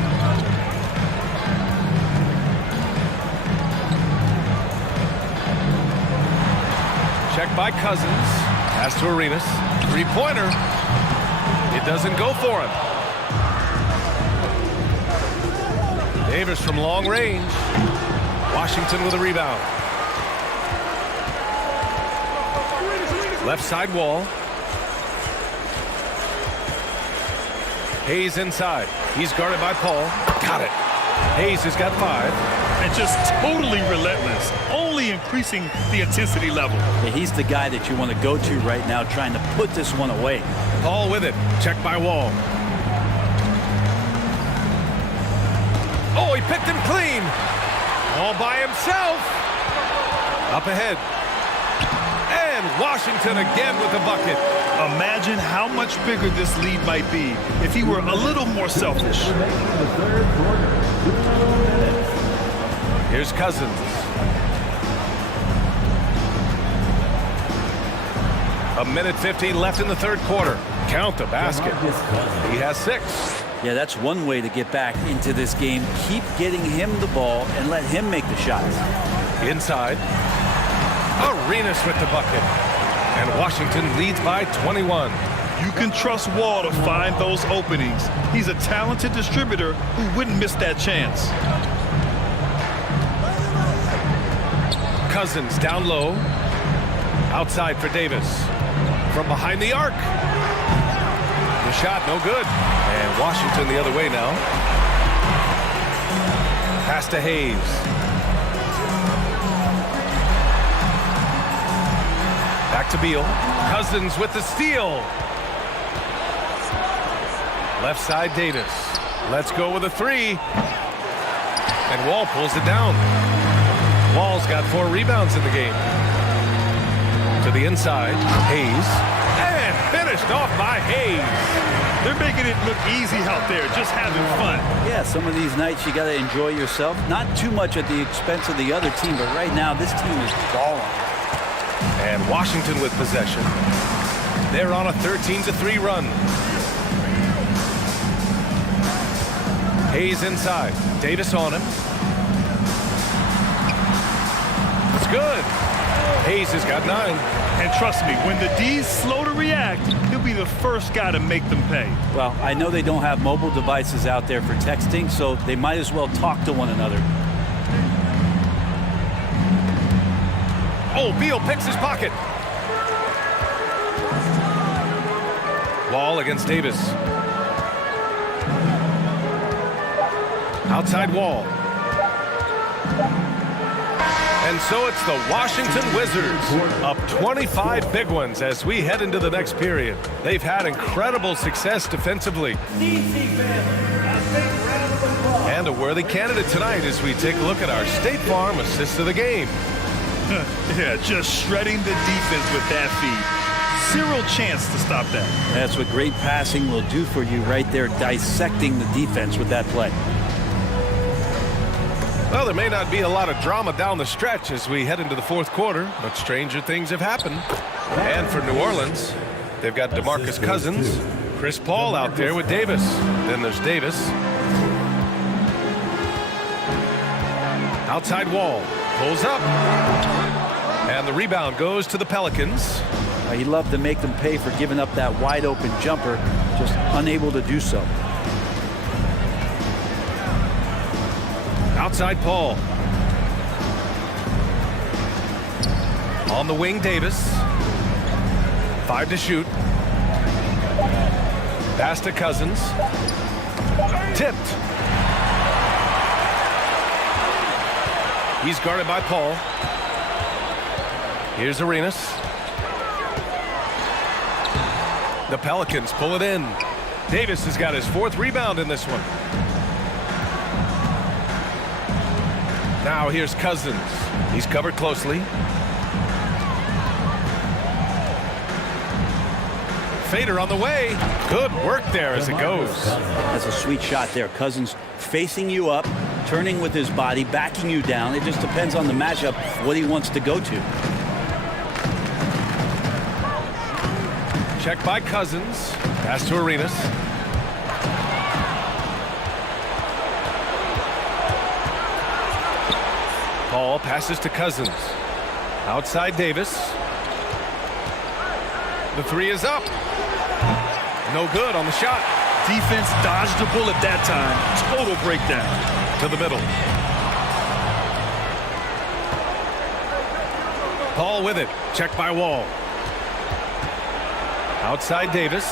Check by Cousins. Pass to Arenas. Three-pointer. It doesn't go for him. Davis from long range. Washington with a rebound. Left side Wall. Hayes inside. He's guarded by Paul. Got it. Hayes has got 5. And just totally relentless, only increasing the intensity level. Yeah, he's the guy that you want to go to right now, trying to put this one away. Paul with it. Check by Wall. Oh, he picked him clean. All by himself. Up ahead. And Washington again with the bucket. Imagine how much bigger this lead might be if he were a little more selfish. Here's Cousins. A minute 15 left in the third quarter. Count the basket. He has 6. Yeah, that's one way to get back into this game. Keep getting him the ball and let him make the shots. Inside. Arenas with the bucket. And Washington leads by 21. You can trust Wall to find those openings. He's a talented distributor who wouldn't miss that chance. Cousins down low. Outside for Davis. From behind the arc. The shot no good. And Washington the other way now. Pass to Hayes. Back to Beal. Cousins with the steal. Left side Davis. Let's go with a 3. And Wall pulls it down. Wall's got 4 rebounds in the game. To the inside, Hayes. And finished off by Hayes. They're making it look easy out there, just having fun. Yeah, some of these nights you got to enjoy yourself. Not too much at the expense of the other team, but right now this team is balling. And Washington with possession. They're on a 13-3 run. Hayes inside. Davis on him. It's good. Hayes has got 9. And trust me, when the D's slow to react, he'll be the first guy to make them pay. Well, I know they don't have mobile devices out there for texting, so they might as well talk to one another. Oh, Beal picks his pocket. Wall against Davis. Outside Wall. And so it's the Washington Wizards up 25 big ones as we head into the next period. They've had incredible success defensively. And a worthy candidate tonight as we take a look at our State Farm assist of the game. Yeah, just shredding the defense with that feed. zero chance to stop that. That's what great passing will do for you right there, dissecting the defense with that play. Well, there may not be a lot of drama down the stretch as we head into the fourth quarter, but stranger things have happened. And for New Orleans, they've got DeMarcus Cousins, Chris Paul out there with Davis. Then there's Davis. Outside Wall, pulls up. And the rebound goes to the Pelicans. He loved to make them pay for giving up that wide open jumper, just unable to do so. Outside Paul. On the wing, Davis. 5 to shoot. Pass to Cousins. Tipped. He's guarded by Paul. Here's Arenas. The Pelicans pull it in. Davis has got his 4th rebound in this one. Now here's Cousins. He's covered closely. Fader on the way. Good work there as it goes. That's a sweet shot there. Cousins facing you up, turning with his body, backing you down. It just depends on the matchup, what he wants to go to. Check by Cousins. Pass to Arenas. Paul passes to Cousins. Outside Davis. The 3 is up. No good on the shot. Defense dodged the bullet that time. Total breakdown. To the middle. Paul with it. Check by Wall. Outside Davis.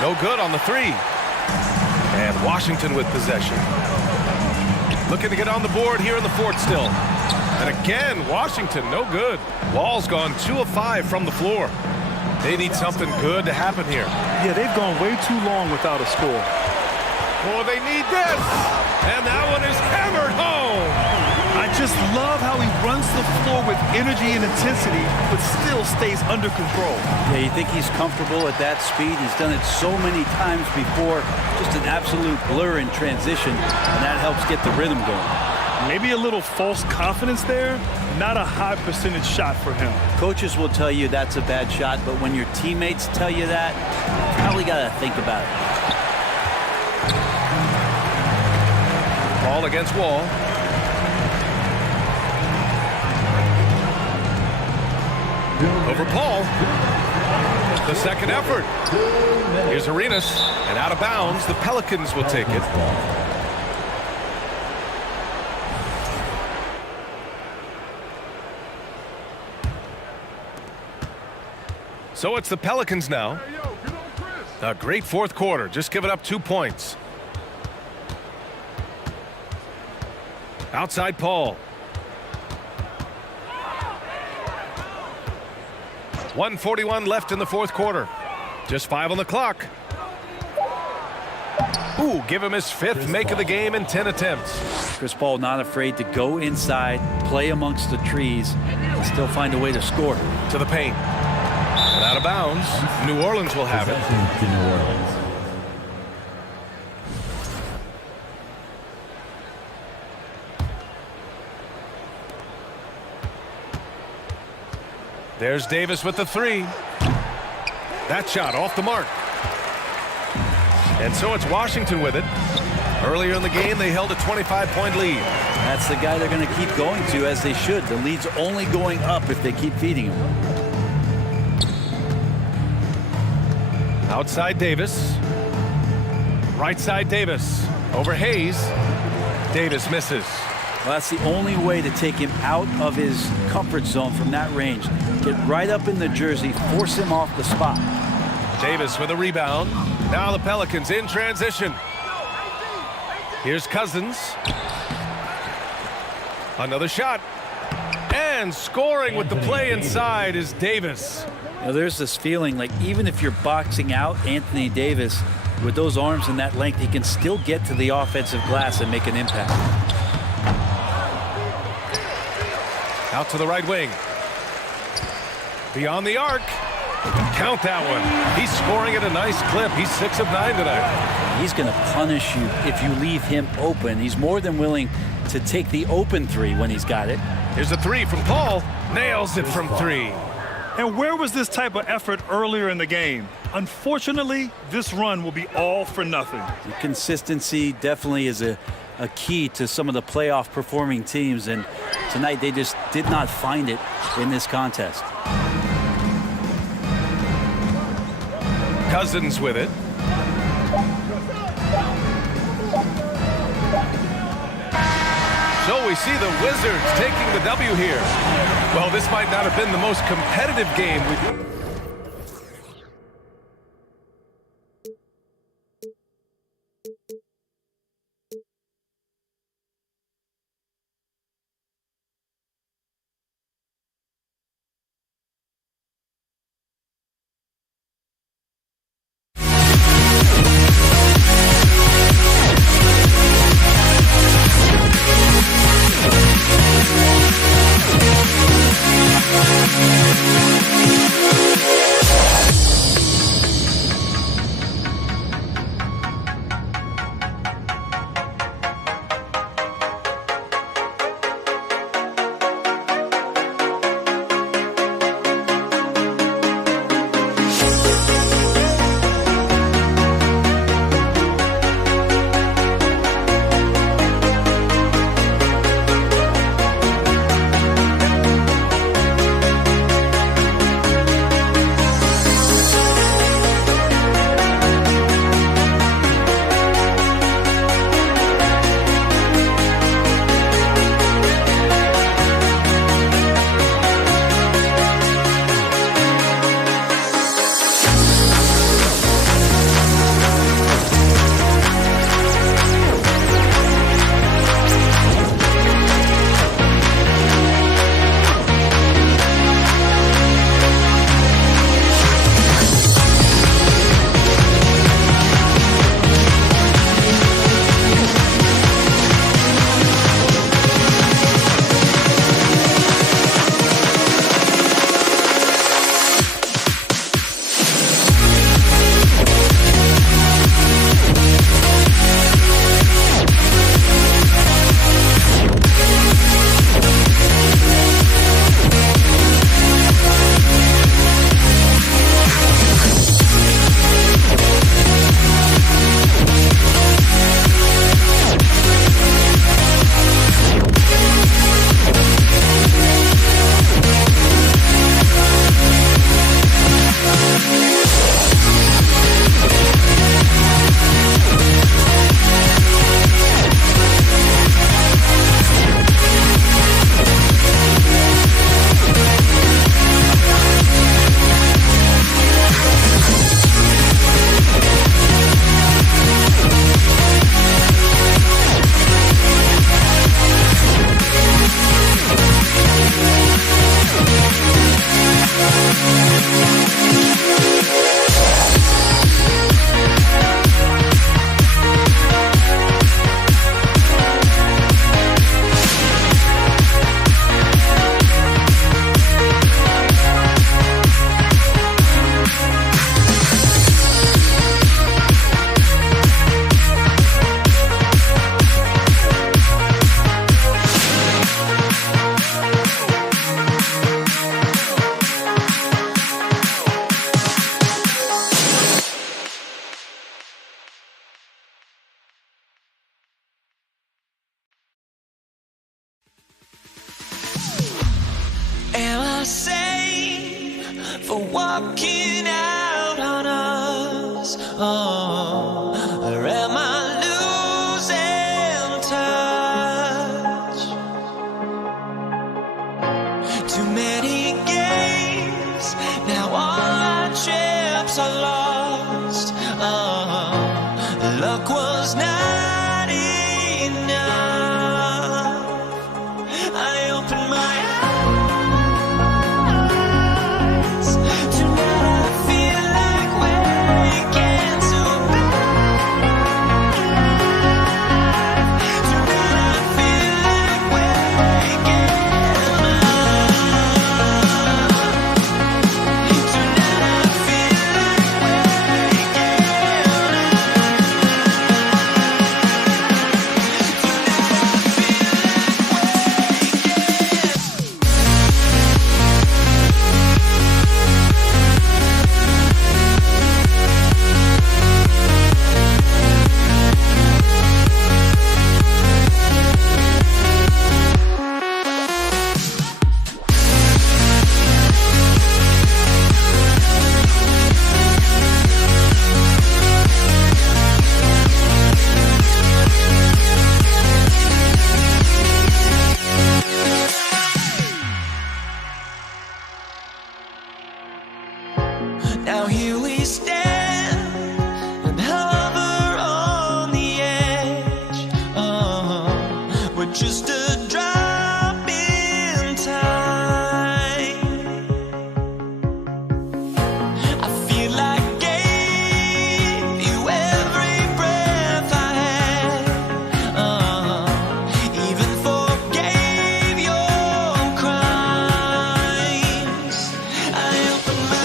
No good on the 3. And Washington with possession. Looking to get on the board here in the fourth still. And again, Washington, no good. Wall's gone 2 of 5 from the floor. They need something good to happen here. Yeah, they've gone way too long without a score. Oh, they need this. And that one is hammered home. I just love how he runs the floor with energy and intensity, but still stays under control. Yeah, you think he's comfortable at that speed? He's done it so many times before. Just an absolute blur in transition, and that helps get the rhythm going. Maybe a little false confidence there. Not a high percentage shot for him. Coaches will tell you that's a bad shot, but when your teammates tell you that, you probably got to think about it. Ball against Wall. Over Paul. The second effort. Here's Arenas. And out of bounds, the Pelicans will take it. So it's the Pelicans now. A great fourth quarter. Just giving up 2 points. Outside Paul. 1:41 left in the fourth quarter. Just 5 on the clock. Ooh, give him his 5th make of the game in 10 attempts. Chris Paul not afraid to go inside, play amongst the trees, and still find a way to score. To the paint. And out of bounds. New Orleans will have it. To New Orleans. There's Davis with the 3. That shot off the mark. And so it's Washington with it. Earlier in the game, they held a 25-point lead. That's the guy they're going to keep going to, as they should. The lead's only going up if they keep feeding him. Outside Davis. Right side Davis. Over Hayes. Davis misses. Well, that's the only way to take him out of his comfort zone from that range. Get right up in the jersey, force him off the spot. Davis with a rebound. Now the Pelicans in transition. Here's Cousins. Another shot. And scoring with the play inside is Davis. Now, there's this feeling like even if you're boxing out Anthony Davis with those arms and that length, he can still get to the offensive glass and make an impact. Out to the right wing. Beyond the arc. Count that one. He's scoring at a nice clip. He's 6 of 9 tonight. He's going to punish you if you leave him open. He's more than willing to take the open three when he's got it. Here's a three from Paul. Nails it from 3. And where was this type of effort earlier in the game? Unfortunately, this run will be all for nothing. The consistency definitely is a key to some of the playoff performing teams, and tonight they just did not find it in this contest. Cousins with it. So we see the Wizards taking the W here. Well, this might not have been the most competitive game we've... for walking out on us? Oh, or am I losing touch? Too many games, now all our chips are lost. Oh, luck was not enough. I opened my eyes. Tonight I feel like waking to Now here we stand and hover on the edge. We're just a drop in time. I feel like I gave you every breath I had. Even forgave your crimes. I open my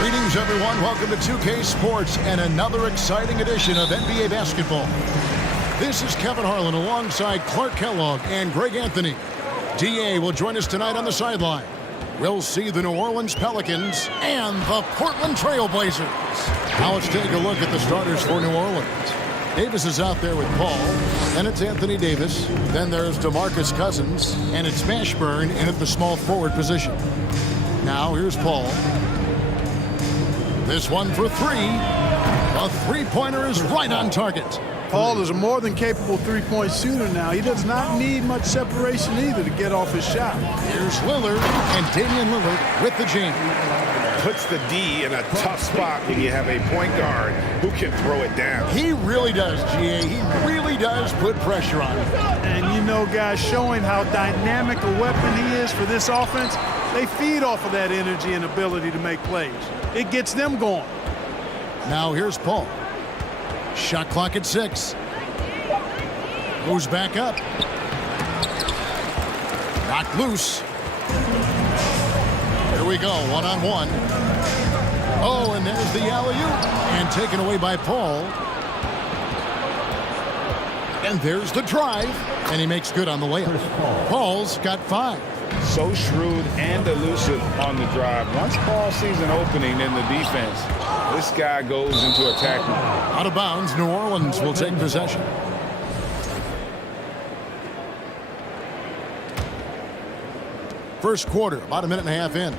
Greetings, everyone. Welcome to 2K Sports and another exciting edition of NBA basketball. This is Kevin Harlan alongside Clark Kellogg and Greg Anthony. DA will join us tonight on the sideline. We'll see the New Orleans Pelicans and the Portland Trail Blazers. Now let's take a look at the starters for New Orleans. Davis is out there with Paul. Then it's Anthony Davis. Then there's DeMarcus Cousins. And it's Mashburn in at the small forward position. Now here's Paul. This one for three. The three-pointer is right on target. Paul is a more than capable three-point shooter now. He does not need much separation either to get off his shot. Here's Lillard, and Damian Lillard with the jam. Puts the D in a tough spot when you have a point guard who can throw it down. He really does, GA. He really does put pressure on him. And you know, guys, showing how dynamic a weapon he is for this offense, they feed off of that energy and ability to make plays. It gets them going. Now here's Paul. Shot clock at 6. Goes back up. Knocked loose. Here we go, one-on-one. Oh, and there's the alley-oop. And taken away by Paul. And there's the drive. And he makes good on the layup. Paul's got 5. So shrewd and elusive on the drive. Once Paul sees an opening in the defense, this guy goes into attack mode. Out of bounds, New Orleans will take possession. First quarter, about a minute and a half in.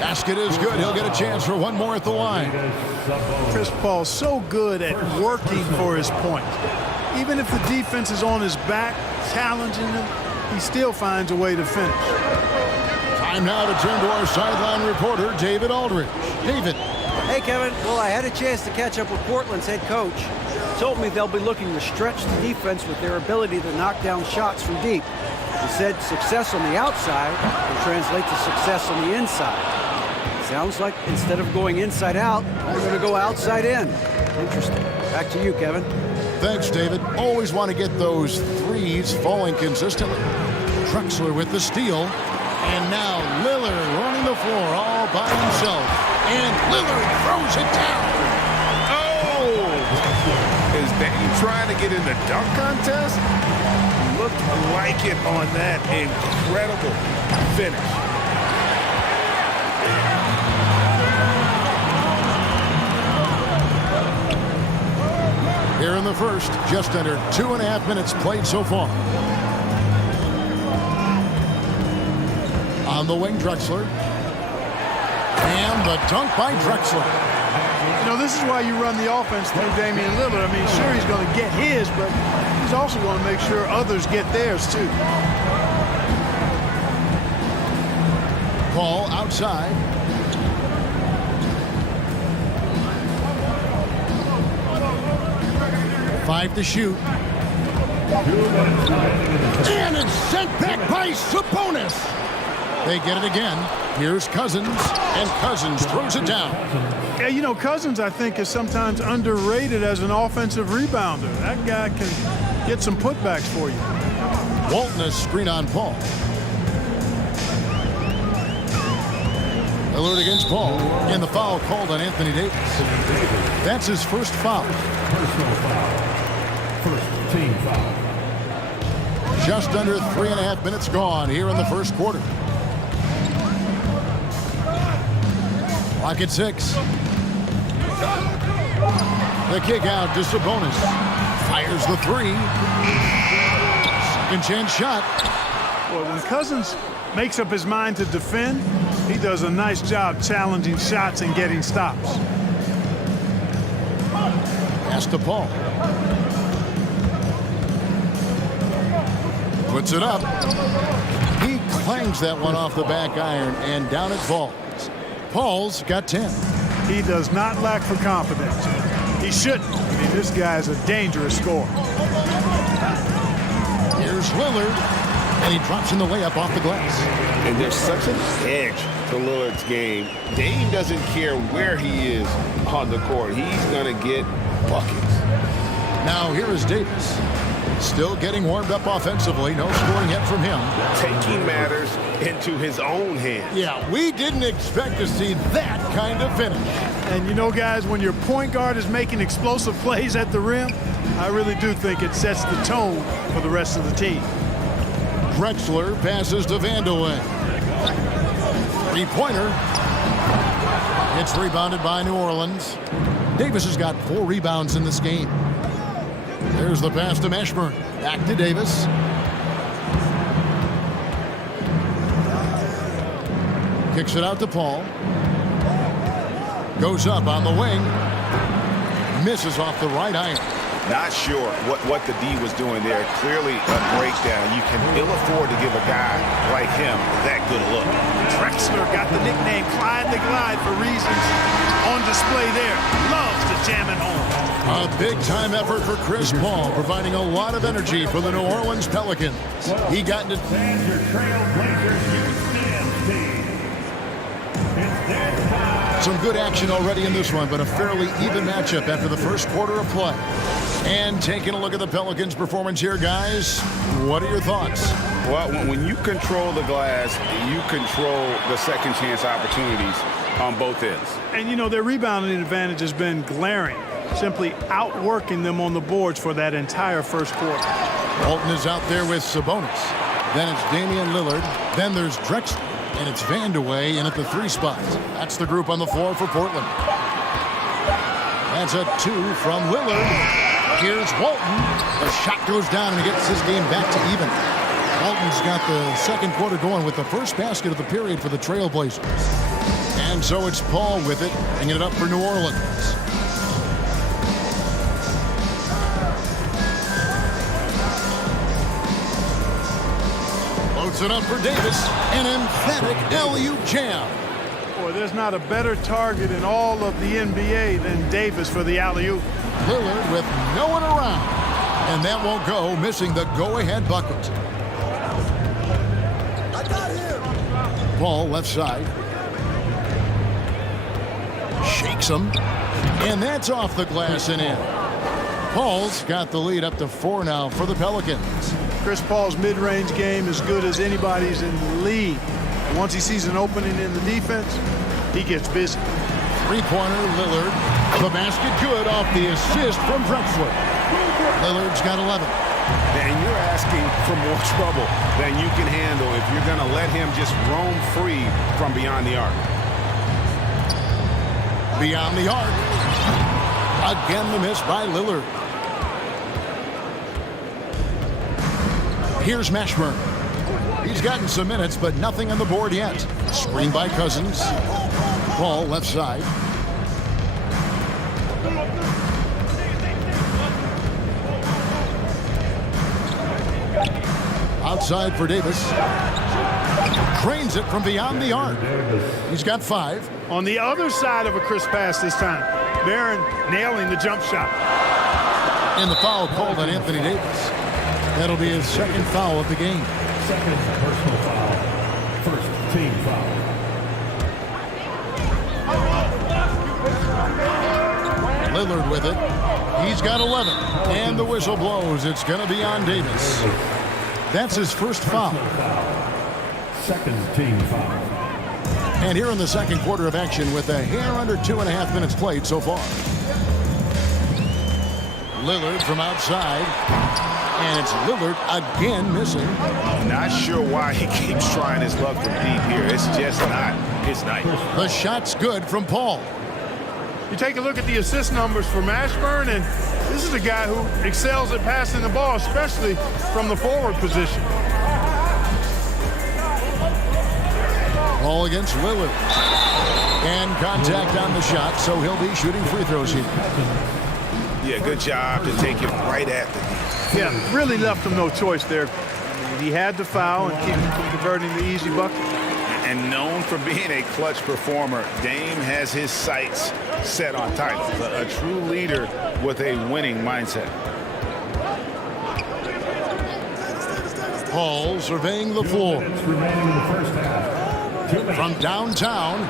Basket is good. He'll get a chance for one more at the line. Chris Paul so good at working for his point. Even if the defense is on his back, challenging him, he still finds a way to finish. Time now to turn to our sideline reporter, David Aldridge. David. Hey, Kevin. Well, I had a chance to catch up with Portland's head coach. Told me they'll be looking to stretch the defense with their ability to knock down shots from deep. He said success on the outside will translate to success on the inside. Sounds like instead of going inside out, we're going to go outside in. Interesting. Back to you, Kevin. Thanks, David. Always want to get those threes falling consistently. Drexler with the steal. And now Lillard running the floor all by himself. And Lillard throws it down. Oh! Is Dame trying to get in the dunk contest? Looked like it on that incredible finish. Here in the first, just under 2.5 minutes played so far. On the wing, Drexler. And the dunk by Drexler. You know, this is why you run the offense through Damian Lillard. I mean, sure, he's going to get his, but he's also going to make sure others get theirs, too. Ball outside. Five to shoot. And it's sent back by Sabonis. They get it again. Here's Cousins, and Cousins throws it down. Yeah, you know, Cousins, I think, is sometimes underrated as an offensive rebounder. That guy can get some putbacks for you. Walton a screen on Paul. Lillard against Paul, and the foul called on Anthony Davis. That's his first foul. Personal foul. First team foul. Just under 3.5 minutes gone here in the first quarter. Clock at 6. The kick out to Sabonis. Fires the three. Second chance shot. Well, when Cousins makes up his mind to defend, he does a nice job challenging shots and getting stops. Pass to Paul. Puts it up. He clangs that one off the back iron, and down it falls. Paul's got 10. He does not lack for confidence. He shouldn't. I mean, this guy is a dangerous scorer. Here's Lillard, and he drops in the layup off the glass. And there's such an edge to Lillard's game. Dame doesn't care where he is on the court. He's going to get buckets. Now here is Davis. Still getting warmed up offensively. No scoring yet from him. Taking matters into his own hands. Yeah, we didn't expect to see that kind of finish. And you know, guys, when your point guard is making explosive plays at the rim, I really do think it sets the tone for the rest of the team. Drexler passes to Vandeweghe. Three-pointer. It's rebounded by New Orleans. Davis has got 4 rebounds in this game. There's the pass to Mashburn. Back to Davis. Kicks it out to Paul. Goes up on the wing. Misses off the right iron. Not sure what the D was doing there. Clearly a breakdown. You can ill afford to give a guy like him that good a look. Drexler got the nickname Clyde the Glide for reasons on display there. Loves to jam it home. A big-time effort for Chris Paul, providing a lot of energy for the New Orleans Pelicans. He got into some good action already in this one, but a fairly even matchup after the first quarter of play. And taking a look at the Pelicans' performance here, guys, what are your thoughts? Well, when you control the glass, you control the second chance opportunities on both ends. And, you know, their rebounding advantage has been glaring, simply outworking them on the boards for that entire first quarter. Walton is out there with Sabonis. Then it's Damian Lillard. Then there's Drexler. And it's Vandeweghe in at the 3 spot. That's the group on the floor for Portland. That's a 2 from Lillard. Here's Walton. The shot goes down and he gets his game back to even. Walton's got the second quarter going with the first basket of the period for the Trailblazers. And so it's Paul with it, bringing it up for New Orleans. Loads it up for Davis. An emphatic alley-oop jam. Boy, there's not a better target in all of the NBA than Davis for the alley-oop. Lillard with no one around. And that won't go, missing the go-ahead bucket. Paul left side. Shakes him. And that's off the glass and in. Paul's got the lead up to 4 now for the Pelicans. Chris Paul's mid-range game is good as anybody's in the league. Once he sees an opening in the defense, he gets busy. Three-pointer, Lillard. The basket good off the assist from Drexler. Lillard's got 11. And you're asking for more trouble than you can handle if you're going to let him just roam free from beyond the arc. Beyond the arc. Again, the miss by Lillard. Here's Mashburn. He's gotten some minutes, but nothing on the board yet. Screen by Cousins. Paul left side. Outside for Davis. Trains it from beyond the arc. He's got 5. On the other side of a crisp pass this time. Barron nailing the jump shot. And the foul called on Anthony Davis. That'll be his second foul of the game. Second personal foul. First team foul. Lillard with it. He's got 11. And the whistle blows. It's going to be on Davis. That's his first foul. Second team foul. And here in the second quarter of action with a hair under 2.5 minutes played so far. Lillard from outside. And it's Lillard again missing. Not sure why he keeps trying his luck from deep here. It's just not his night. The shot's good from Paul. You take a look at the assist numbers for Mashburn, and this is a guy who excels at passing the ball, especially from the forward position. Ball against Lillard. And contact on the shot, so he'll be shooting free throws here. Yeah, good job to take it right at the knee. Yeah, really left him no choice there. He had to foul and keep him from converting the easy bucket. And known for being a clutch performer, Dame has his sights set on titles. A true leader with a winning mindset. Paul surveying the floor. Remaining in the first half. From downtown.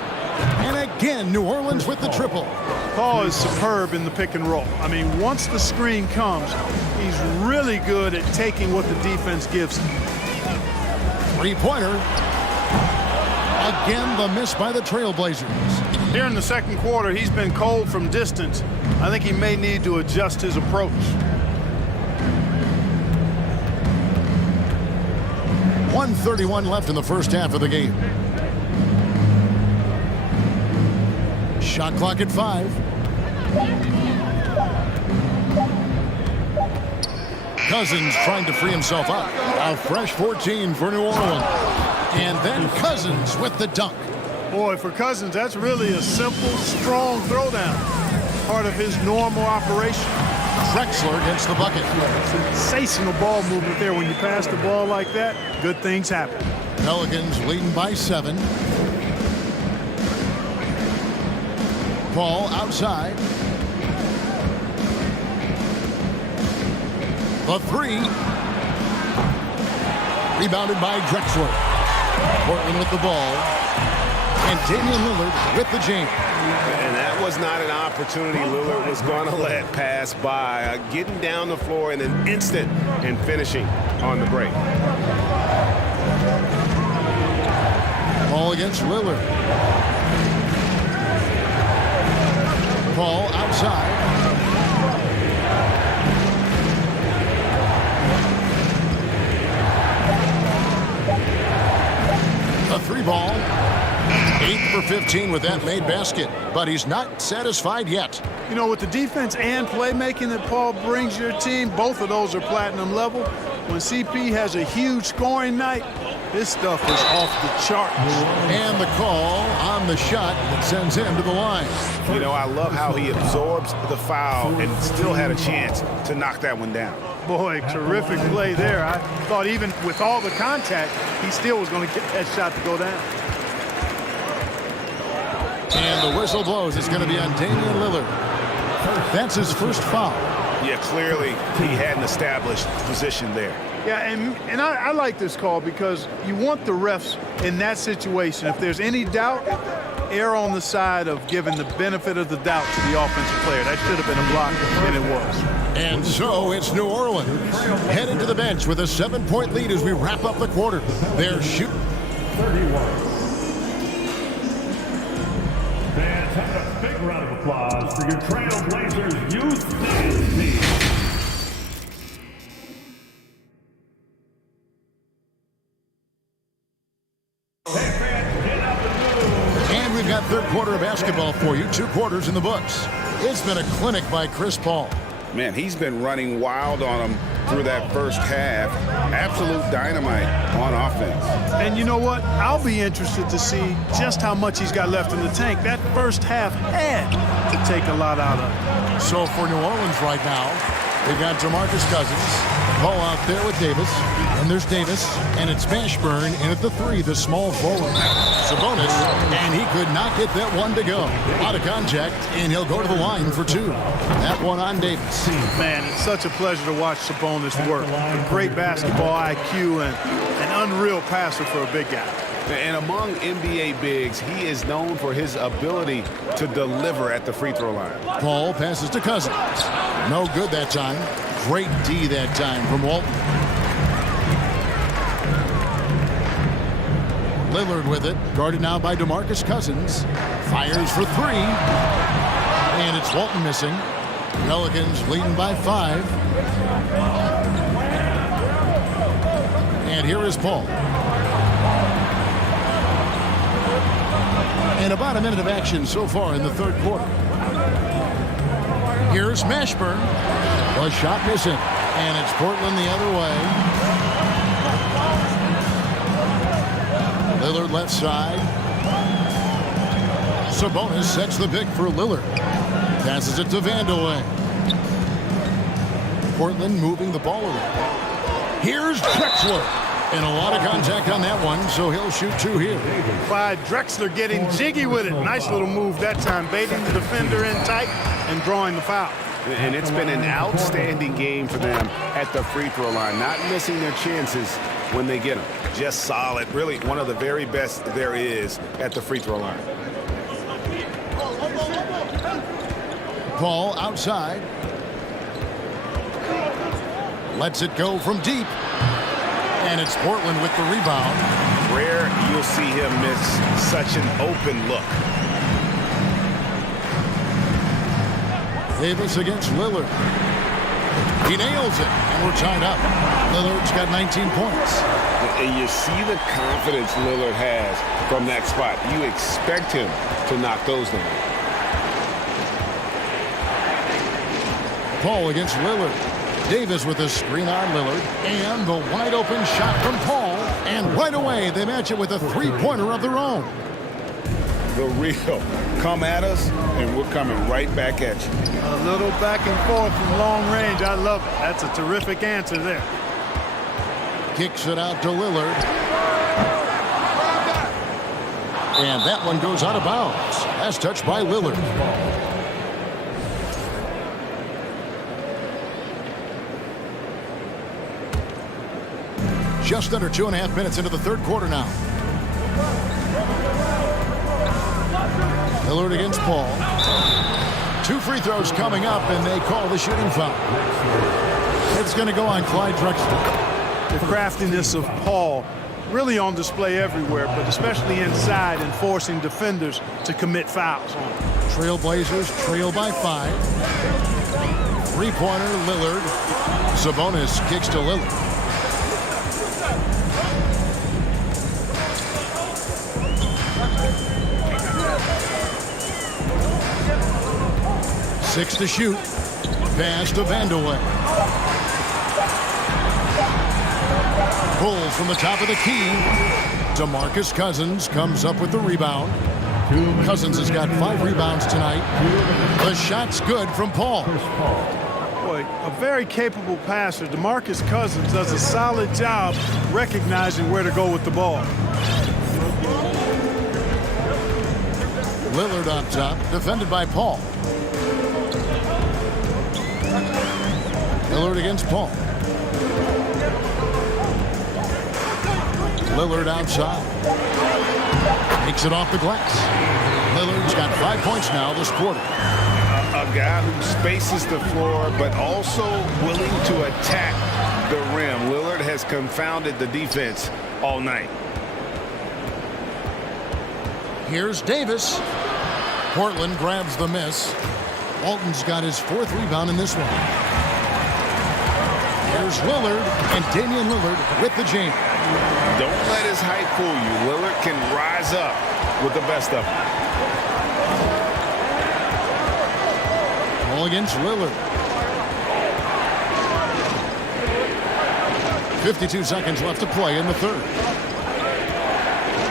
And again, New Orleans with the triple. Paul is superb in the pick and roll. I mean, once the screen comes, he's really good at taking what the defense gives him. Three-pointer. Again, the miss by the Trailblazers. Here in the second quarter, he's been cold from distance. I think he may need to adjust his approach. .131 left in the first half of the game. Shot clock at 5. Cousins trying to free himself up. A fresh 14 for New Orleans. And then Cousins with the dunk. Boy, for Cousins, that's really a simple, strong throwdown. Part of his normal operation. Drexler gets the bucket. Sensational ball movement there. When you pass the ball like that, good things happen. Pelicans leading by 7. Paul outside. The 3. Rebounded by Drexler. Portland with the ball. And Damian Lillard with the jam. And that was not an opportunity Lillard was going to let pass by. Getting down the floor in an instant and finishing on the break. Paul against Lillard. Paul outside. A 3-ball. 8 for 15 with that made basket, but he's not satisfied yet. You know, with the defense and playmaking that Paul brings your team, both of those are platinum level. When CP has a huge scoring night, this stuff is off the charts. And the call on the shot that sends him to the line. You know, I love how he absorbs the foul and still had a chance to knock that one down. Boy, terrific play there. I thought even with all the contact, he still was going to get that shot to go down. And the whistle blows. It's going to be on Damian Lillard. That's his first foul. Yeah, clearly he hadn't established position there. Yeah, and I like this call because you want the refs in that situation. If there's any doubt, err on the side of giving the benefit of the doubt to the offensive player. That should have been a block, and it was. And so it's New Orleans headed to the bench with a 7-point lead as we wrap up the quarter. They're shooting. 31. Fans, have a big round of applause for your Trailblazers youth dance team. And we've got third quarter of basketball for you. 2 quarters in the books. It's been a clinic by Chris Paul. Man, he's been running wild on him through that first half. Absolute dynamite on offense. And you know what? I'll be interested to see just how much he's got left in the tank. That first half had to take a lot out of it. So for New Orleans right now, they've got DeMarcus Cousins. Ball out there with Davis. And there's Davis. And it's Mashburn in at the 3, the small forward. Sabonis. And he could not get that one to go. Out of contact, and he'll go to the line for 2. That one on Davis. Man, it's such a pleasure to watch Sabonis work. A great basketball IQ and an unreal passer for a big guy. And among NBA bigs, he is known for his ability to deliver at the free throw line. Paul passes to Cousins. No good that time. Great D that time from Walton. Lillard with it. Guarded now by DeMarcus Cousins. Fires for 3. And it's Walton missing. Pelicans leading by 5. And here is Paul. And about a minute of action so far in the third quarter. Here's Mashburn. A shot missing. And it's Portland the other way. Lillard left side. Sabonis sets the pick for Lillard. Passes it to Vandeweghe. Portland moving the ball around. Here's Drexler. And a lot of contact on that one, so he'll shoot 2 here. Clyde Drexler getting jiggy with it. Nice little move that time, baiting the defender in tight and drawing the foul. And it's been an outstanding game for them at the free throw line, not missing their chances when they get them. Just solid, really one of the very best there is at the free throw line. Paul outside. Lets it go from deep. And it's Portland with the rebound. Rare you'll see him miss such an open look. Davis against Lillard. He nails it, and we're tied up. Lillard's got 19 points. And you see the confidence Lillard has from that spot. You expect him to knock those down. Paul against Lillard. Davis with a screen on Lillard. And the wide open shot from Paul. And right away, they match it with a 3-pointer of their own. The real. Come at us, and we're coming right back at you. A little back and forth from long range. I love it. That's a terrific answer there. Kicks it out to Lillard. And that one goes out of bounds. Last touch by Lillard. Just under 2.5 minutes into the third quarter now. Lillard against Paul. 2 free throws coming up, and they call the shooting foul. It's going to go on Clyde Drexler. The craftiness of Paul really on display everywhere, but especially inside and forcing defenders to commit fouls. Trailblazers trail by 5. 3-pointer Lillard. Sabonis kicks to Lillard. Six to shoot. Pass to Vandeweghe. Pulls from the top of the key. DeMarcus Cousins comes up with the rebound. Cousins has got 5 rebounds tonight. The shot's good from Paul. Boy, a very capable passer. DeMarcus Cousins does a solid job recognizing where to go with the ball. Lillard on top, defended by Paul. Lillard against Paul. Lillard outside. Takes it off the glass. Lillard's got 5 points now this quarter. A guy who spaces the floor, but also willing to attack the rim. Lillard has confounded the defense all night. Here's Davis. Portland grabs the miss. Walton's got his 4th rebound in this one. Here's Lillard, and Damian Lillard with the jam. Don't let his height fool you. Lillard can rise up with the best of them. Ball against Lillard. 52 seconds left to play in the third.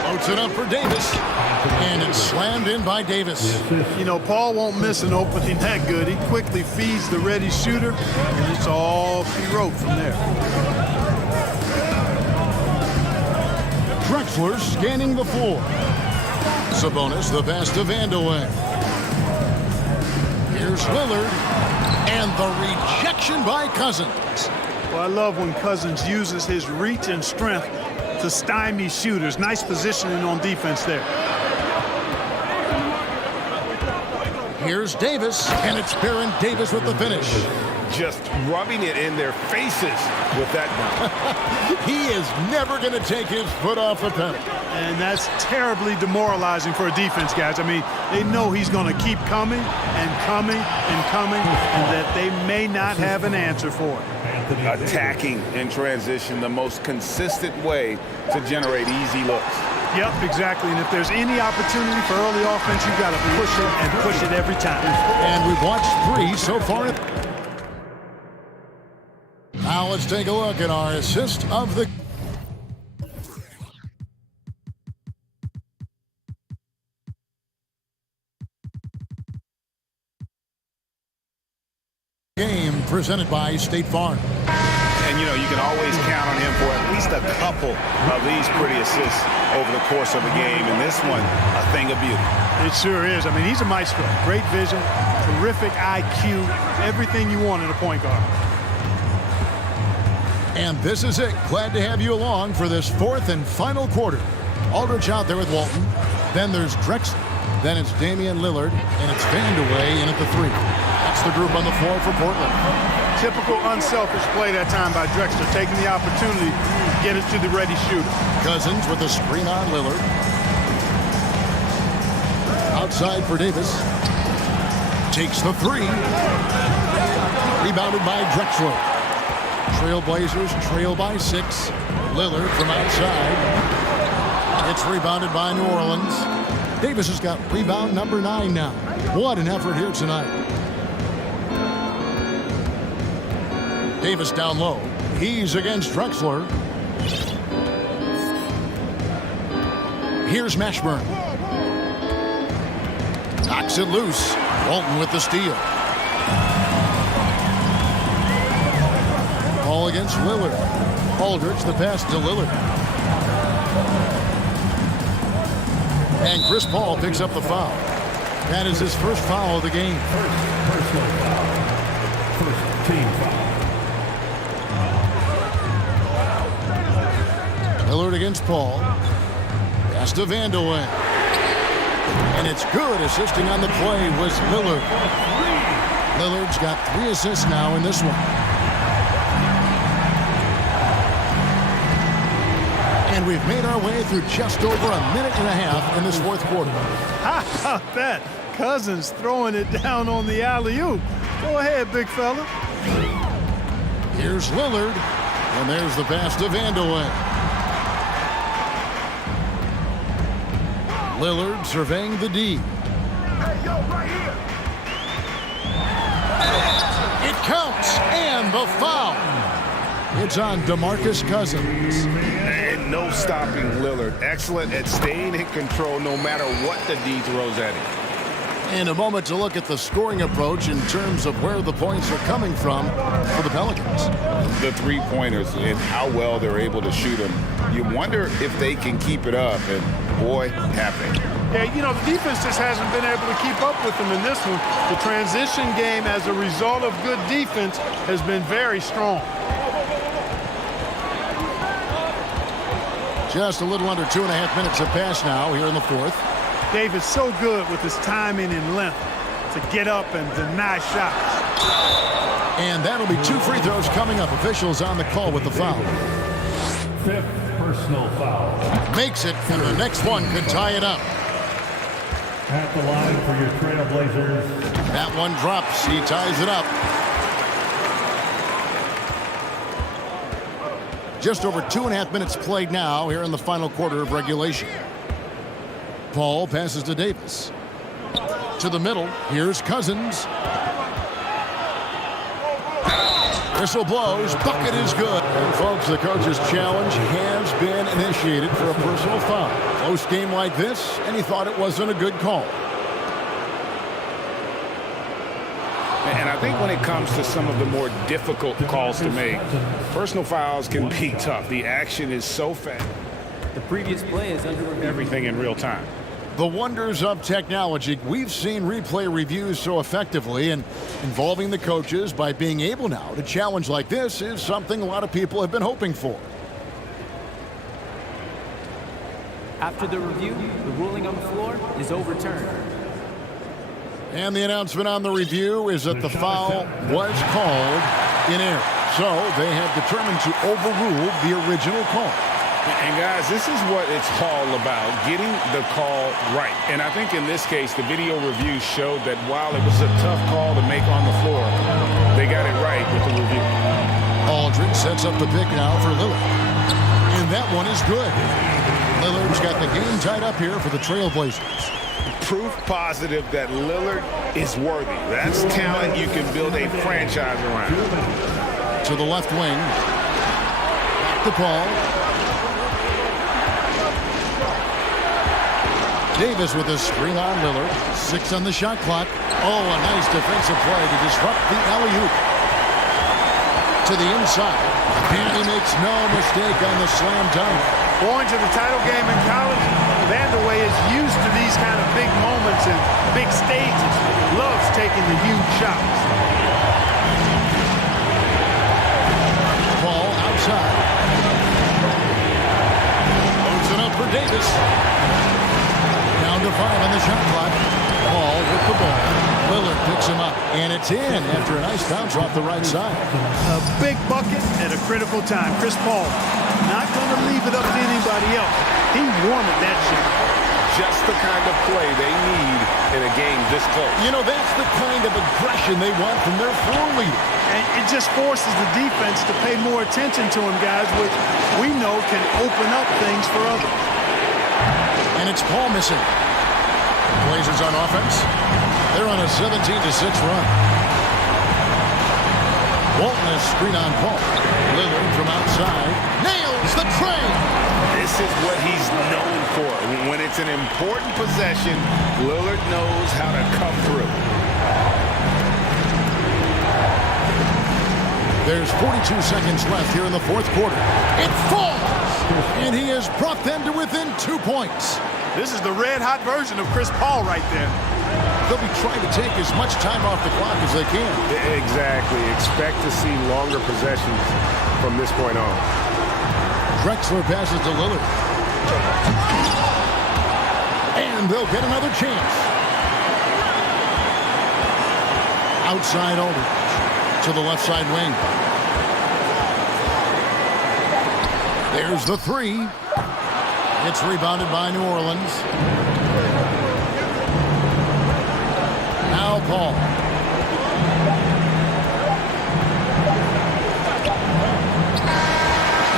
Loads it up for Davis. And it's slammed in by Davis. You know, Paul won't miss an opening that good. He quickly feeds the ready shooter, and it's all free rope from there. Drexler scanning the floor. Sabonis the pass to Vandeweghe. Here's Lillard, and the rejection by Cousins. Well, I love when Cousins uses his reach and strength to stymie shooters. Nice positioning on defense there. Here's Davis, and it's Baron Davis with the finish. Just rubbing it in their faces with that dunk. He is never going to take his foot off the pedal. And that's terribly demoralizing for a defense, guys. I mean, they know he's going to keep coming and coming and coming, and that they may not have an answer for it. Attacking in transition, the most consistent way to generate easy looks. Yep, exactly. And if there's any opportunity for early offense, you've got to push it and push it every time. And we've watched 3 so far. Now let's take a look at our assist of the game, presented by State Farm. And, you know, you can always count on him for at least a couple of these pretty assists over the course of a game. And this one, a thing of beauty. It sure is. I mean, he's a maestro. Great vision, terrific IQ, everything you want in a point guard. And this is it. Glad to have you along for this 4th and final quarter. Aldridge out there with Walton. Then there's Drexler. Then it's Damian Lillard. And it's Vandeweghe in at the 3. That's the group on the floor for Portland. Typical unselfish play that time by Drexler, taking the opportunity to get it to the ready shooter. Cousins with a screen on Lillard. Outside for Davis. Takes the 3. Rebounded by Drexler. Trailblazers trail by 6. Lillard from outside. It's rebounded by New Orleans. Davis has got rebound number 9 now. What an effort here tonight. Davis down low. He's against Drexler. Here's Mashburn. Knocks it loose. Walton with the steal. Ball against Lillard. Aldridge the pass to Lillard. And Chris Paul picks up the foul. That is his first foul of the game. Personal foul. First team foul. Lillard against Paul. Pass to Vandeweghe. And it's good. Assisting on the play was Lillard. Lillard's got 3 assists now in this one. And we've made our way through just over a minute and a half in this 4th quarter. How about that? Cousins throwing it down on the alley-oop. Go ahead, big fella. Here's Lillard. And there's the pass to Vandeweghe. Lillard surveying the D. Hey, yo, right here. It counts, and the foul. It's on DeMarcus Cousins. And no stopping Lillard. Excellent at staying in control no matter what the D throws at him. And a moment to look at the scoring approach in terms of where the points are coming from for the Pelicans. The three-pointers and how well they're able to shoot them. You wonder if they can keep it up, and boy, have they. Yeah, you know, the defense just hasn't been able to keep up with them in this one. The transition game, as a result of good defense, has been very strong. Just a little under 2.5 minutes have passed now here in the fourth. Davis so good with his timing and length to get up and deny shots. And that'll be 2 free throws coming up. Officials on the call with the foul. 5th personal foul. Makes it, and the next one could tie it up. At the line for your Trailblazers. That one drops. He ties it up. Just over 2.5 minutes played now here in the final quarter of regulation. Paul passes to Davis. To the middle. Here's Cousins. Whistle blows. Bucket is good. And folks, the coach's challenge has been initiated for a personal foul. Close game like this, and he thought it wasn't a good call. And I think when it comes to some of the more difficult calls to make, personal fouls can be tough. The action is so fast. The previous play is under review. Everything in real time. The wonders of technology. We've seen replay reviews so effectively, and involving the coaches by being able now to challenge like this is something a lot of people have been hoping for. After the review, the ruling on the floor is overturned. And the announcement on the review is that the foul was called in error. So they have determined to overrule the original call. And guys, this is what it's all about, getting the call right. And I think in this case, the video review showed that while it was a tough call to make on the floor, they got it right with the review. Aldridge sets up the pick now for Lillard. And that one is good. Lillard's got the game tied up here for the Trailblazers. Proof positive that Lillard is worthy. That's talent you can build a franchise around. To the left wing. Back to Paul. Davis with a screen on Lillard. 6 on the shot clock. Oh, a nice defensive play to disrupt the alley-oop. To the inside. And he makes no mistake on the slam dunk. Going to the title game in college, Vandeweghe is used to these kind of big moments and big stages. Loves taking the huge shots. Ball outside. Loads it up for Davis. Down to 5 on the shot clock. Paul with the ball. Lillard picks him up, and it's in after a nice bounce off the right side. A big bucket at a critical time. Chris Paul not going to leave it up to anybody else. He wanted that shot. Just the kind of play they need in a game this close. You know, that's the kind of aggression they want from their floor leader. And it just forces the defense to pay more attention to him, guys, which we know can open up things for others. And it's Paul missing. Blazers on offense. They're on a 17-6 run. Walton has screen on Paul. Lillard from outside nails the tray. This is what he's known for. When it's an important possession, Lillard knows how to come through. There's 42 seconds left here in the fourth quarter. It falls! And he has brought them to within 2 points. This is the red-hot version of Chris Paul right there. They'll be trying to take as much time off the clock as they can. Exactly. Expect to see longer possessions from this point on. Drexler passes to Lillard. And they'll get another chance. Outside Aldridge. To the left side wing. There's the 3. It's rebounded by New Orleans. Now Paul.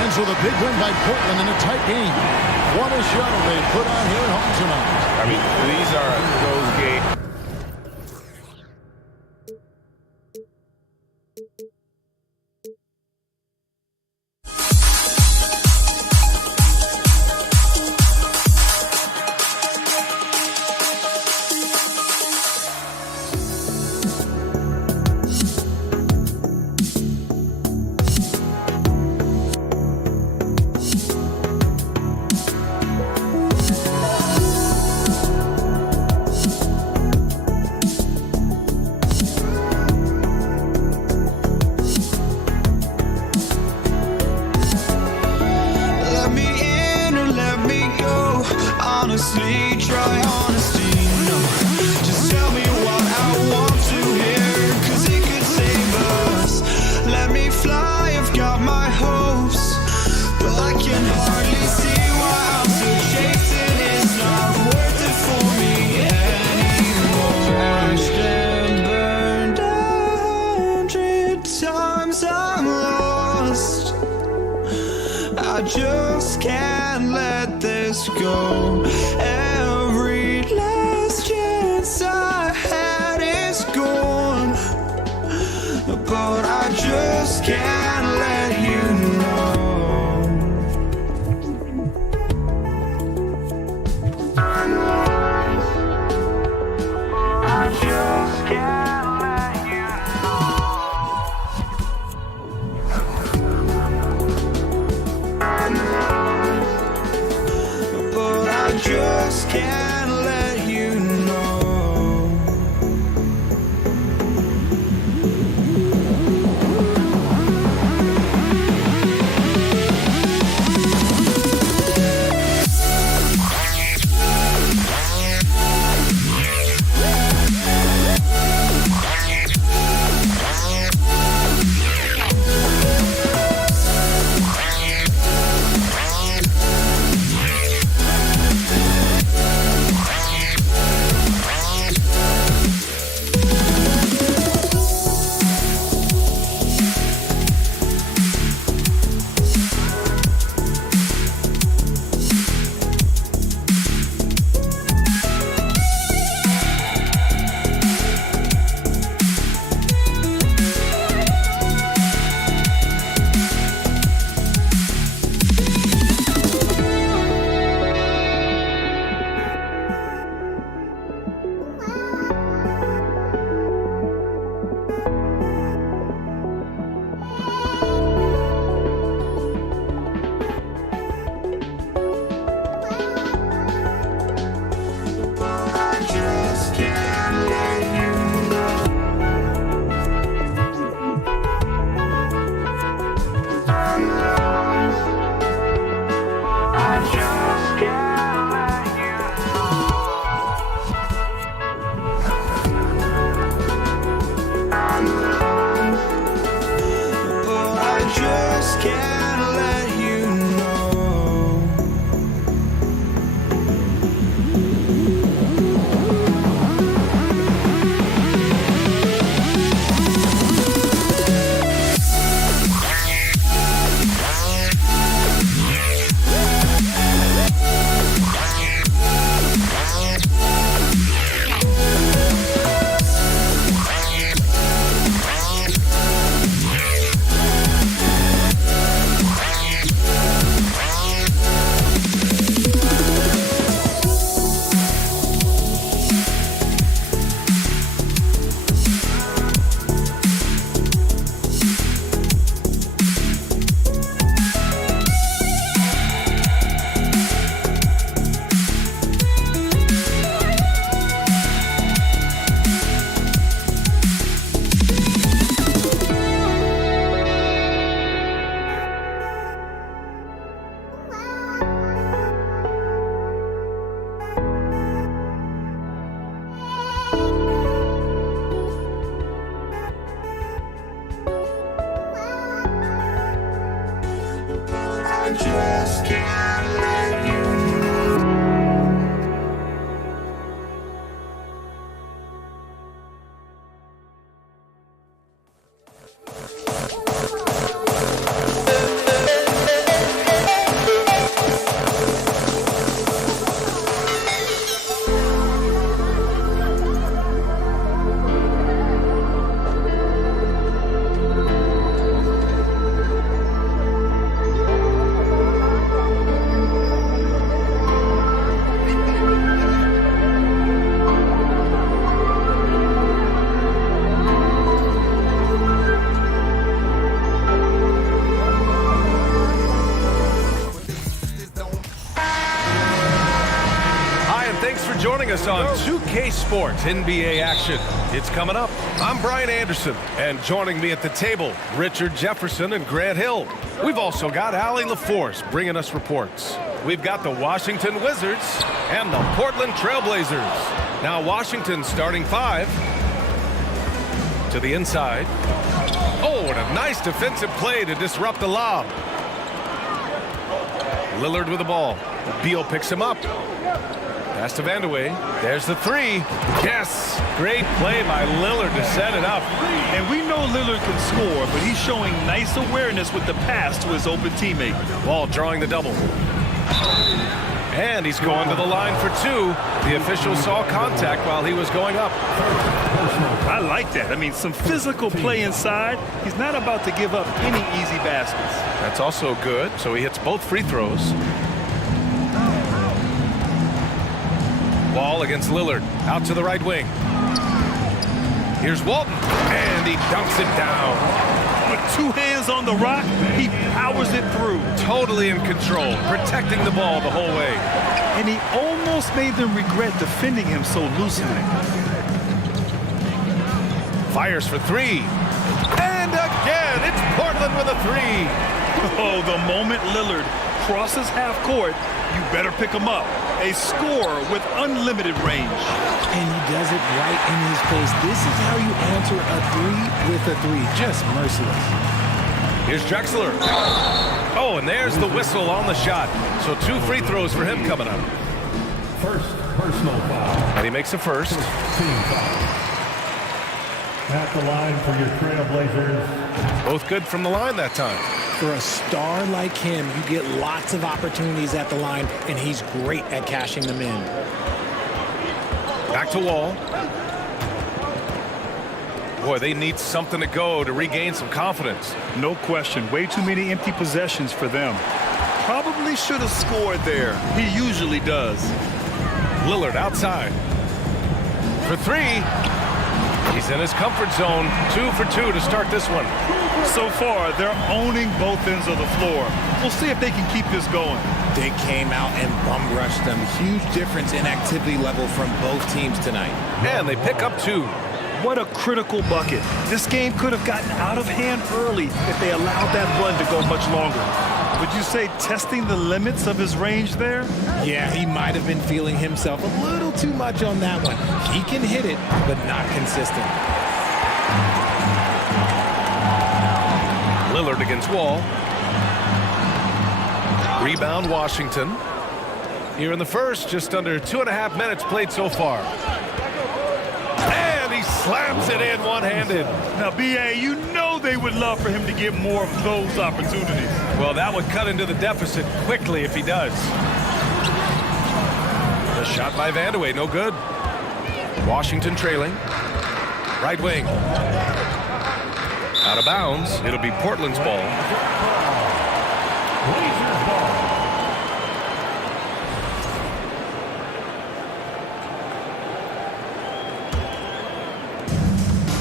And so the big win by Portland in a tight game. What a show they put on here at home tonight. I mean, these are those games. times I'm lost. I just can't let this go. Every last chance I had is gone, but I just can't let you know. I just can't let you know. But I just can't let you know. Joining us on 2K Sports NBA action. It's coming up. I'm Brian Anderson, and joining me at the table, Richard Jefferson and Grant Hill. We've also got Allie LaForce bringing us reports. We've got the Washington Wizards and the Portland Trailblazers. Now Washington starting five. To the inside. Oh, and a nice defensive play to disrupt the lob. Lillard with the ball. Beal picks him up. Pass to Vandeweghe. There's the three. Yes! Great play by Lillard to set it up. And we know Lillard can score, but he's showing nice awareness with the pass to his open teammate. Wall drawing the double. And he's going to the line for two. The official saw contact while he was going up. I like that. I mean, some physical play inside. He's not about to give up any easy baskets. That's also good, so he hits both free throws. Wall against Lillard, out to the right wing. Here's Walton, and he dunks it down. With two hands on the rock, he powers it through. Totally in control, protecting the ball the whole way. And he almost made them regret defending him so loosely. Fires for three. And again, it's Portland with a three. Oh, the moment Lillard crosses half court, you better pick him up. A scorer with unlimited range. And he does it right in his face. This is how you answer a three with a three. Just merciless. Here's Drexler. Oh, and there's the whistle on the shot. So two free throws for him coming up. First personal foul. And he makes a first. Team foul. At the line for your Trailblazers. Both good from the line that time. For a star like him, you get lots of opportunities at the line, and he's great at cashing them in. Back to Wall. Boy, they need something to go to regain some confidence. No question. Way too many empty possessions for them. Probably should have scored there. He usually does. Lillard outside. For three. He's in his comfort zone. 2 for 2 to start this one. So far, they're owning both ends of the floor. We'll see if they can keep this going. They came out and bum rushed them. Huge difference in activity level from both teams tonight. And they pick up 2. What a critical bucket. This game could have gotten out of hand early if they allowed that run to go much longer. Would you say testing the limits of his range there? Yeah, he might have been feeling himself a little too much on that one. He can hit it, but not consistent. Lillard against Wall. Rebound Washington. Here in the first, just under 2.5 minutes played so far. And he slams it in one-handed. Now, B.A., you know they would love for him to get more of those opportunities. Well, that would cut into the deficit quickly if he does. The shot by Vandeweghe, no good. Washington trailing. Right wing. Out of bounds. It'll be Portland's ball.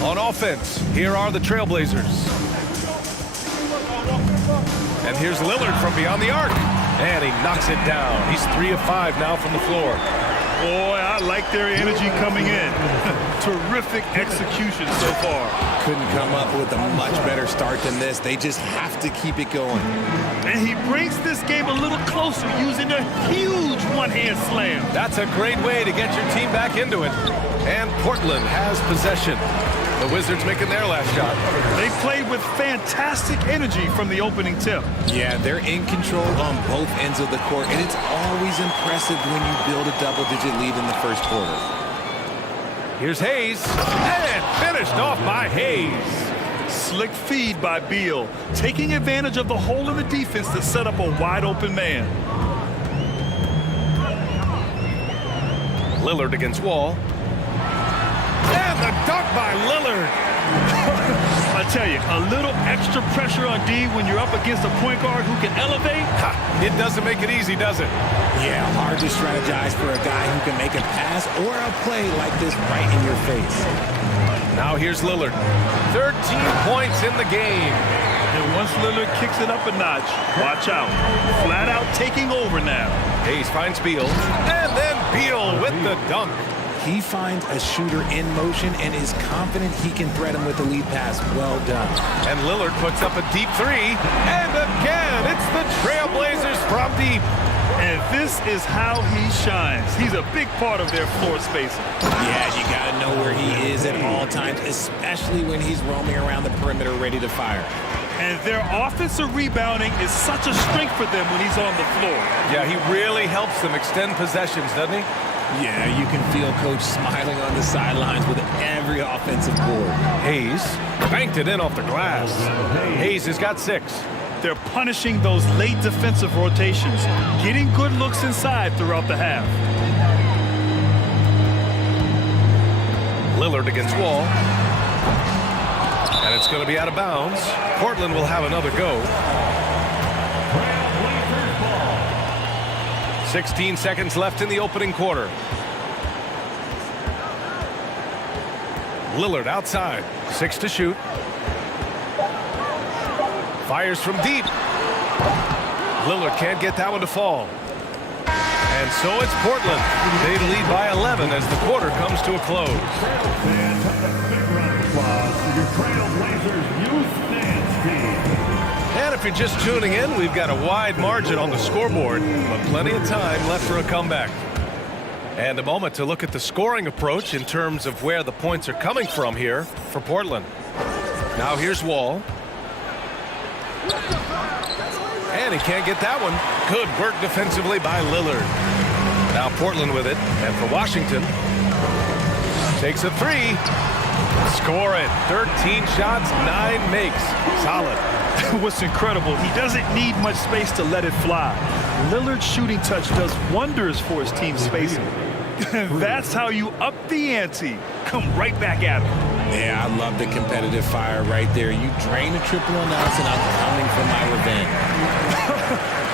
On offense, here are the Trailblazers. And here's Lillard from beyond the arc. And he knocks it down. He's 3 of 5 now from the floor. Boy, I like their energy coming in. Terrific execution so far. Couldn't come up with a much better start than this. They just have to keep it going. And he brings this game a little closer using a huge one-hand slam. That's a great way to get your team back into it. And Portland has possession. The Wizards making their last shot. They played with fantastic energy from the opening tip. Yeah, they're in control on both ends of the court, and it's always impressive when you build a double-digit lead in the first quarter. Here's Hayes, and finished off by Hayes. Slick feed by Beal, taking advantage of the hole in the defense to set up a wide-open man. Lillard against Wall. And the dunk by Lillard. I tell you, a little extra pressure on D when you're up against a point guard who can elevate. It doesn't make it easy, does it? Yeah, hard to strategize for a guy who can make a pass or a play like this right in your face. Now here's Lillard. 13 points in the game. And once Lillard kicks it up a notch, watch out. Flat out taking over now. Hayes finds Beal. And then Beal with the dunk. He finds a shooter in motion and is confident he can thread him with the lead pass. Well done. And Lillard puts up a deep three. And again, it's the Trailblazers from deep. And this is how he shines. He's a big part of their floor spacing. Yeah, you got to know where he is at all times, especially when he's roaming around the perimeter ready to fire. And their offensive rebounding is such a strength for them when he's on the floor. Yeah, he really helps them extend possessions, doesn't he? Yeah, you can feel Coach smiling on the sidelines with every offensive board. Hayes banked it in off the glass. Hayes has got 6. They're punishing those late defensive rotations, getting good looks inside throughout the half. Lillard against Wall. And it's going to be out of bounds. Portland will have another go. 16 seconds left in the opening quarter. Lillard outside. 6 to shoot. Fires from deep. Lillard can't get that one to fall. And so it's Portland. They lead by 11 as the quarter comes to a close. And if you're just tuning in, we've got a wide margin on the scoreboard, but plenty of time left for a comeback. And a moment to look at the scoring approach in terms of where the points are coming from here for Portland. Now here's Wall. And he can't get that one. Good work defensively by Lillard. Now Portland with it. And for Washington, takes a 3. Score it. 13 shots, 9 makes. Solid. What's incredible, he doesn't need much space to let it fly. Lillard's shooting touch does wonders for his team's spacing. That's how you up the ante. Come right back at him. Yeah, I love the competitive fire right there. You drain a triple on us, and I'm coming for my revenge.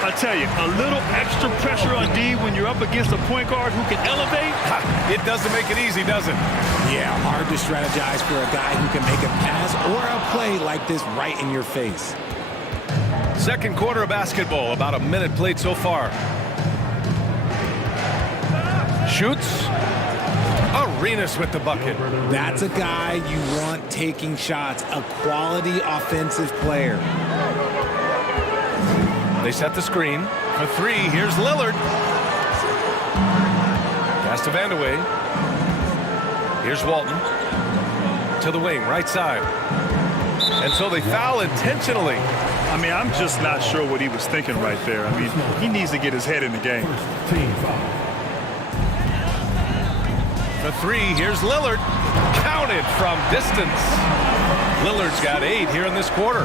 I tell you, a little extra pressure on D when you're up against a point guard who can elevate. It doesn't make it easy, does it? Yeah, hard to strategize for a guy who can make a pass or a play like this right in your face. Second quarter of basketball, about a minute played so far. Shoots. Arenas with the bucket. That's a guy you want taking shots, a quality offensive player. They set the screen for 3. Here's Lillard. Pass to Vandeweghe. Here's Walton to the wing, right side. And so they foul intentionally. I mean, I'm just not sure what he was thinking right there. I mean, he needs to get his head in the game. For 3, here's Lillard. Counted from distance. Lillard's got 8 here in this quarter.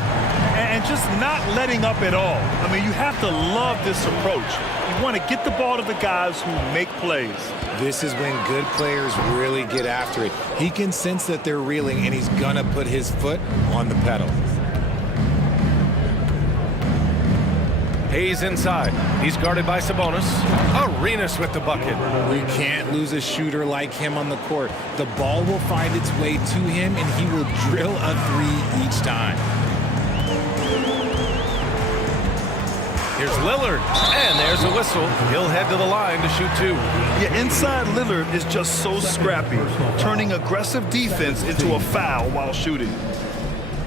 And just not letting up at all. I mean, you have to love this approach. You want to get the ball to the guys who make plays. This is when good players really get after it. He can sense that they're reeling, and he's going to put his foot on the pedal. Hayes inside. He's guarded by Sabonis. Arenas with the bucket. We can't lose a shooter like him on the court. The ball will find its way to him, and he will drill a 3 each time. Here's Lillard, and there's a whistle. He'll head to the line to shoot 2. Yeah, inside Lillard is just so scrappy, turning aggressive defense into a foul while shooting.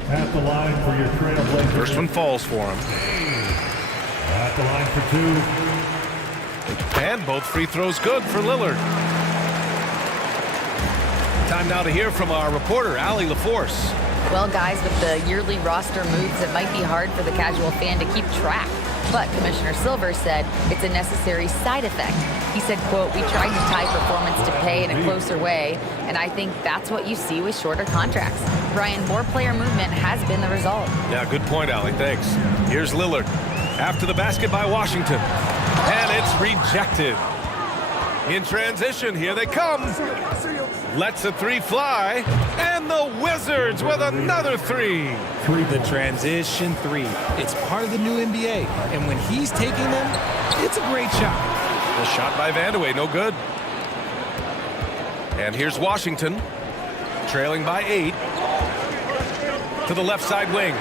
At the line for your Trailblazers. First one falls for him. At the line for 2. And both free throws good for Lillard. Time now to hear from our reporter, Allie LaForce. Well, guys, with the yearly roster moves, it might be hard for the casual fan to keep track. But Commissioner Silver said it's a necessary side effect. He said, quote, "We tried to tie performance to pay in a closer way, and I think that's what you see with shorter contracts." Brian, more player movement has been the result. Yeah, good point, Allie. Thanks. Here's Lillard. After the basket by Washington. And it's rejected. In transition, here they come. Lets a 3 fly. And the Wizards with another 3. The transition 3. It's part of the new NBA. And when he's taking them, it's a great shot. The shot by Vandeweghe, no good. And here's Washington. Trailing by 8. To the left side wing.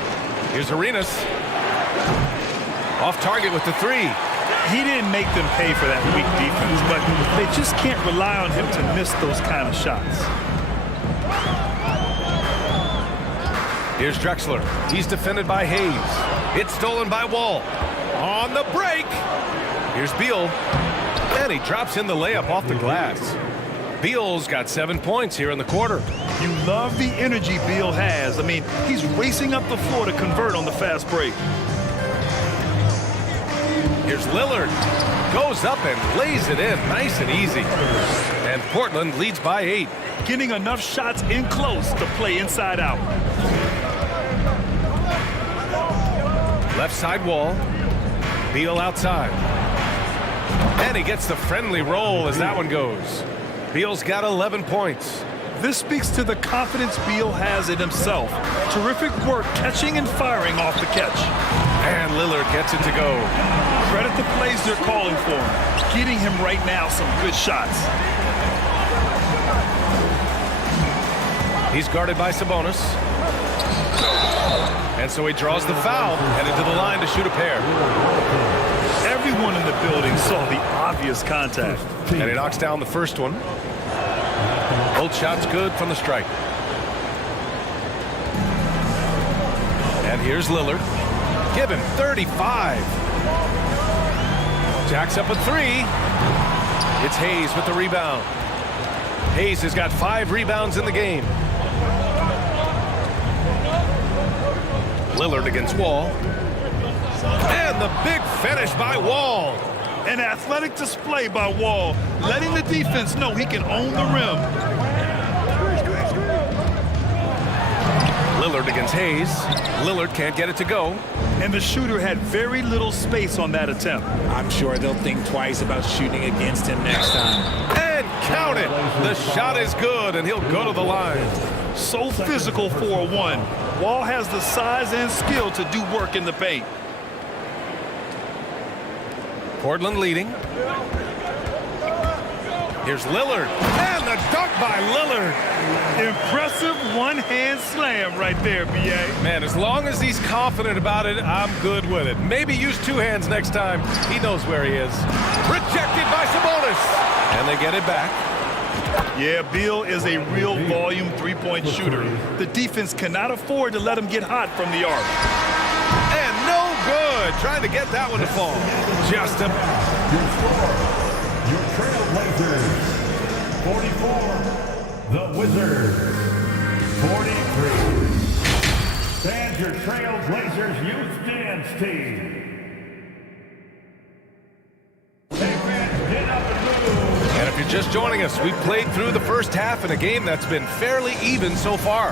Here's Arenas. Off target with the 3. He didn't make them pay for that weak defense, but they just can't rely on him to miss those kind of shots. Here's Drexler. He's defended by Hayes. It's stolen by Wall. On the break. Here's Beal. And he drops in the layup off the glass. Beal's got 7 points here in the quarter. You love the energy Beal has. I mean, he's racing up the floor to convert on the fast break. Here's Lillard. Goes up and lays it in nice and easy. And Portland leads by 8. Getting enough shots in close to play inside out. Left side wall. Beal outside. And he gets the friendly roll as that one goes. Beal's got 11 points. This speaks to the confidence Beal has in himself. Terrific work catching and firing off the catch. And Lillard gets it to go. Credit the plays they're calling for him. Getting him right now some good shots. He's guarded by Sabonis. And so he draws the foul, headed to the line to shoot a pair. Everyone in the building saw the obvious contact. And he knocks down the first one. Both shots good from the strike. And here's Lillard. Give him 35. Jacks up a 3. It's Hayes with the rebound. Hayes has got 5 rebounds in the game. Lillard against Wall. And the big finish by Wall. An athletic display by Wall, letting the defense know he can own the rim. Lillard against Hayes. Lillard can't get it to go. And the shooter had very little space on that attempt. I'm sure they'll think twice about shooting against him next time. And count it. The shot is good, and he'll go to the line. So physical for a 1. Wall has the size and skill to do work in the paint. Portland leading. Here's Lillard. And the dunk by Lillard. Impressive one-hand slam right there, B.A. Man, as long as he's confident about it, I'm good with it. Maybe use 2 hands next time. He knows where he is. Rejected by Sabonis. And they get it back. Yeah, Beal is a real volume three-point shooter. The defense cannot afford to let him get hot from the arc. And no good. Trying to get that one to fall. Just a... Your Trailblazers, 44. The Wizards, 43. Stand your Trailblazers Youth Dance Team. And if you're just joining us, we've played through the first half in a game that's been fairly even so far.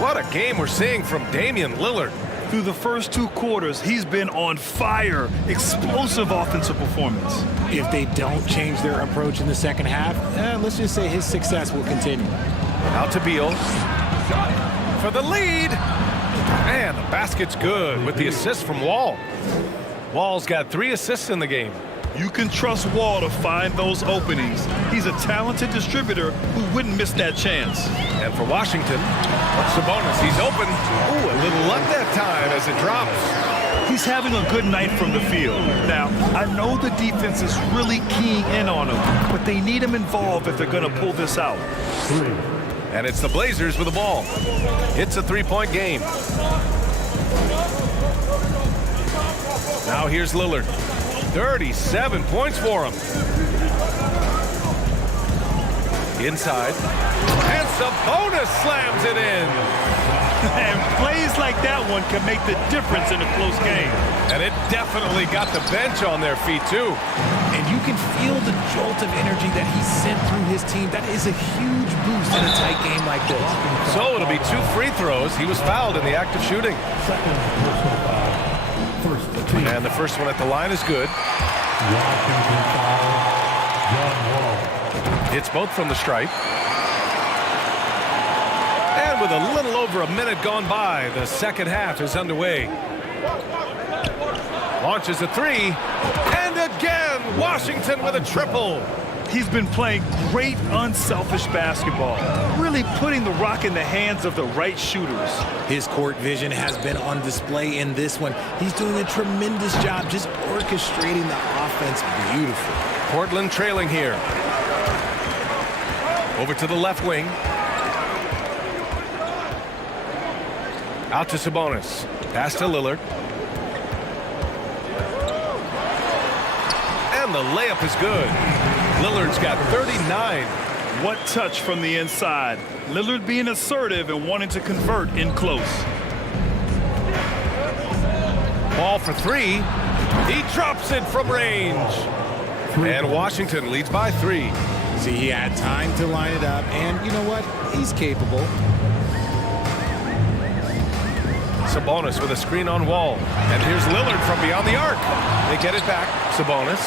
What a game we're seeing from Damian Lillard. Through the first 2 quarters, he's been on fire. Explosive offensive performance. If they don't change their approach in the second half, let's just say his success will continue. Out to Beal. For the lead. And the basket's good with the assist from Wall. Wall's got 3 assists in the game. You can trust Wall to find those openings. He's a talented distributor who wouldn't miss that chance. And for Washington, Sabonis, he's open. Ooh, a little luck that time as it drops. He's having a good night from the field. Now, I know the defense is really keying in on him, but they need him involved if they're going to pull this out. And it's the Blazers with the ball. It's a 3-point game. Now here's Lillard. 37 points for him. Inside. And Sabonis slams it in. And plays like that one can make the difference in a close game. And it definitely got the bench on their feet, too. And you can feel the jolt of energy that he sent through his team. That is a huge boost in a tight game like this. So it'll be 2 free throws. He was fouled in the act of shooting. And the first one at the line is good. It's both from the stripe. And with a little over a minute gone by, the second half is underway. Launches a 3. And again, Washington with a triple. He's been playing great, unselfish basketball, really putting the rock in the hands of the right shooters. His court vision has been on display in this one. He's doing a tremendous job just orchestrating the offense beautifully. Portland trailing here. Over to the left wing. Out to Sabonis. Pass to Lillard. And the layup is good. Lillard's got 39. What touch from the inside. Lillard being assertive and wanting to convert in close. Ball for 3. He drops it from range. And Washington leads by 3. See, he had time to line it up, and you know what? He's capable. Sabonis with a screen on Wall. And here's Lillard from beyond the arc. They get it back. Sabonis.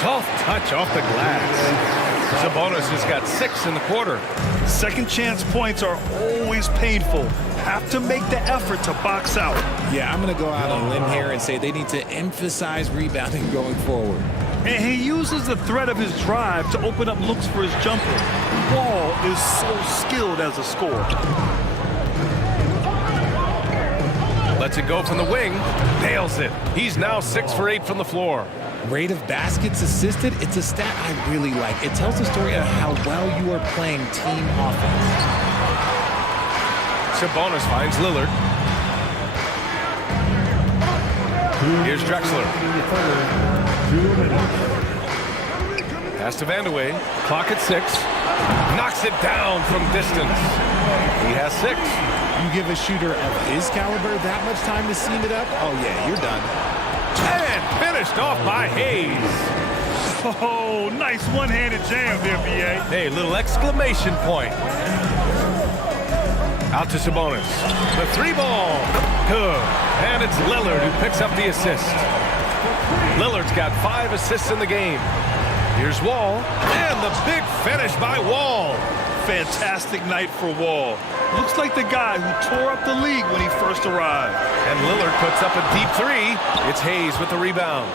Soft touch off the glass. Sabonis has got 6 in the quarter. Second chance points are always painful. Have to make the effort to box out. Yeah, I'm going to go out on a limb here and say they need to emphasize rebounding going forward. And he uses the threat of his drive to open up looks for his jumper. Wall is so skilled as a scorer. Lets it go from the wing. Nails it. He's now 6 for 8 from the floor. Rate of baskets assisted, it's a stat I really like. It tells the story of how well you are playing team offense. Sabonis finds Lillard. Here's Drexler. Pass to Vandeweghe. Clock at 6. Knocks it down from distance. He has 6. You give a shooter of his caliber that much time to seam it up? Oh, yeah, you're done. And finished off by Hayes. Oh, nice one-handed jam there, B.A. Hey, little exclamation point. Out to Sabonis. The 3-ball. Good. And it's Lillard who picks up the assist. Lillard's got 5 assists in the game. Here's Wall. And the big finish by Wall. Fantastic night for Wall. Looks like the guy who tore up the league when he first arrived. And Lillard puts up a deep 3. It's Hayes with the rebound.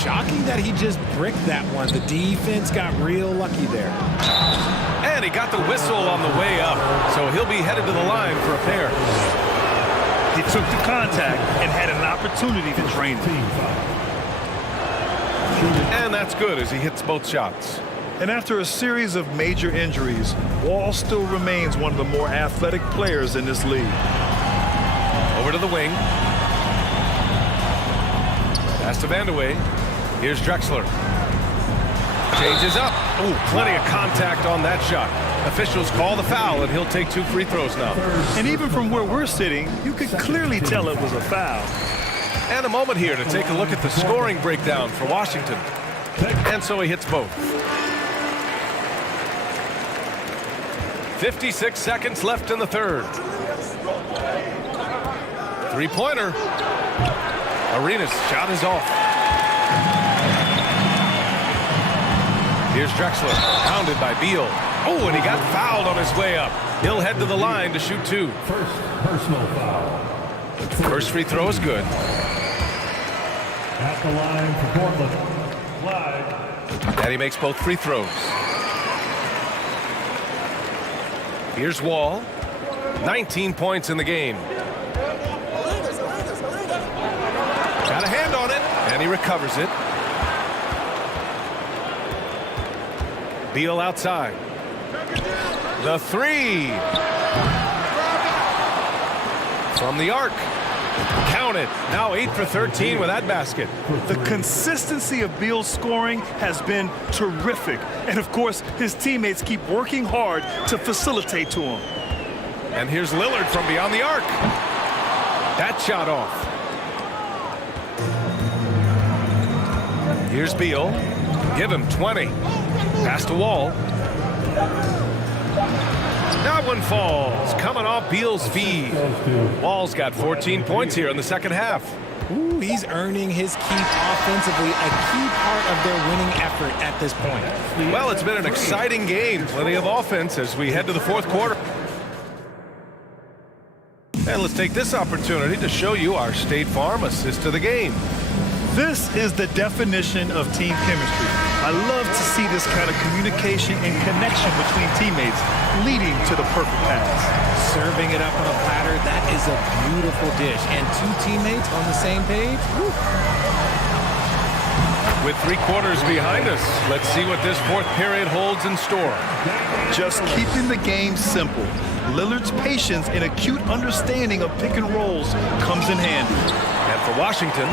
Shocking that he just bricked that one. The defense got real lucky there. And he got the whistle on the way up, so he'll be headed to the line for a pair. He took the contact and had an opportunity to drain it. And that's good as he hits both shots. And after a series of major injuries, Wall still remains one of the more athletic players in this league. Over to the wing. Pass to Vandeweghe. Here's Drexler. Changes up. Ooh, plenty of contact on that shot. Officials call the foul, and he'll take 2 free throws now. And even from where we're sitting, you could clearly tell it was a foul. And a moment here to take a look at the scoring breakdown for Washington. And so he hits both. 56 seconds left in the third. 3-pointer. Arenas' shot is off. Here's Drexler, pounded by Beal. Oh, and he got fouled on his way up. He'll head to the line to shoot 2. First personal foul. First free throw is good. At the line for Portland. Live. And he makes both free throws. Here's Wall. 19 points in the game. Got a hand on it, and he recovers it. Beal outside. The 3. From the arc. Count it. Now 8 for 13 with that basket. The consistency of Beal's scoring has been terrific. And of course, his teammates keep working hard to facilitate to him. And here's Lillard from beyond the arc. That shot off. Here's Beal. Give him 20. Pass to Wall. That one falls. Coming off Beal's feed. Wall's got 14 points here in the second half. Ooh, he's earning his keep offensively, a key part of their winning effort at this point. Well, it's been an exciting game. Plenty of offense as we head to the fourth quarter. And let's take this opportunity to show you our State Farm assist of the game. This is the definition of team chemistry. I love to see this kind of communication and connection between teammates leading to the perfect pass. Serving it up on a platter, that is a beautiful dish. And 2 teammates on the same page. Woo. With 3 quarters behind us, let's see what this fourth period holds in store. Just keeping the game simple. Lillard's patience and acute understanding of pick and rolls comes in handy. And for Washington,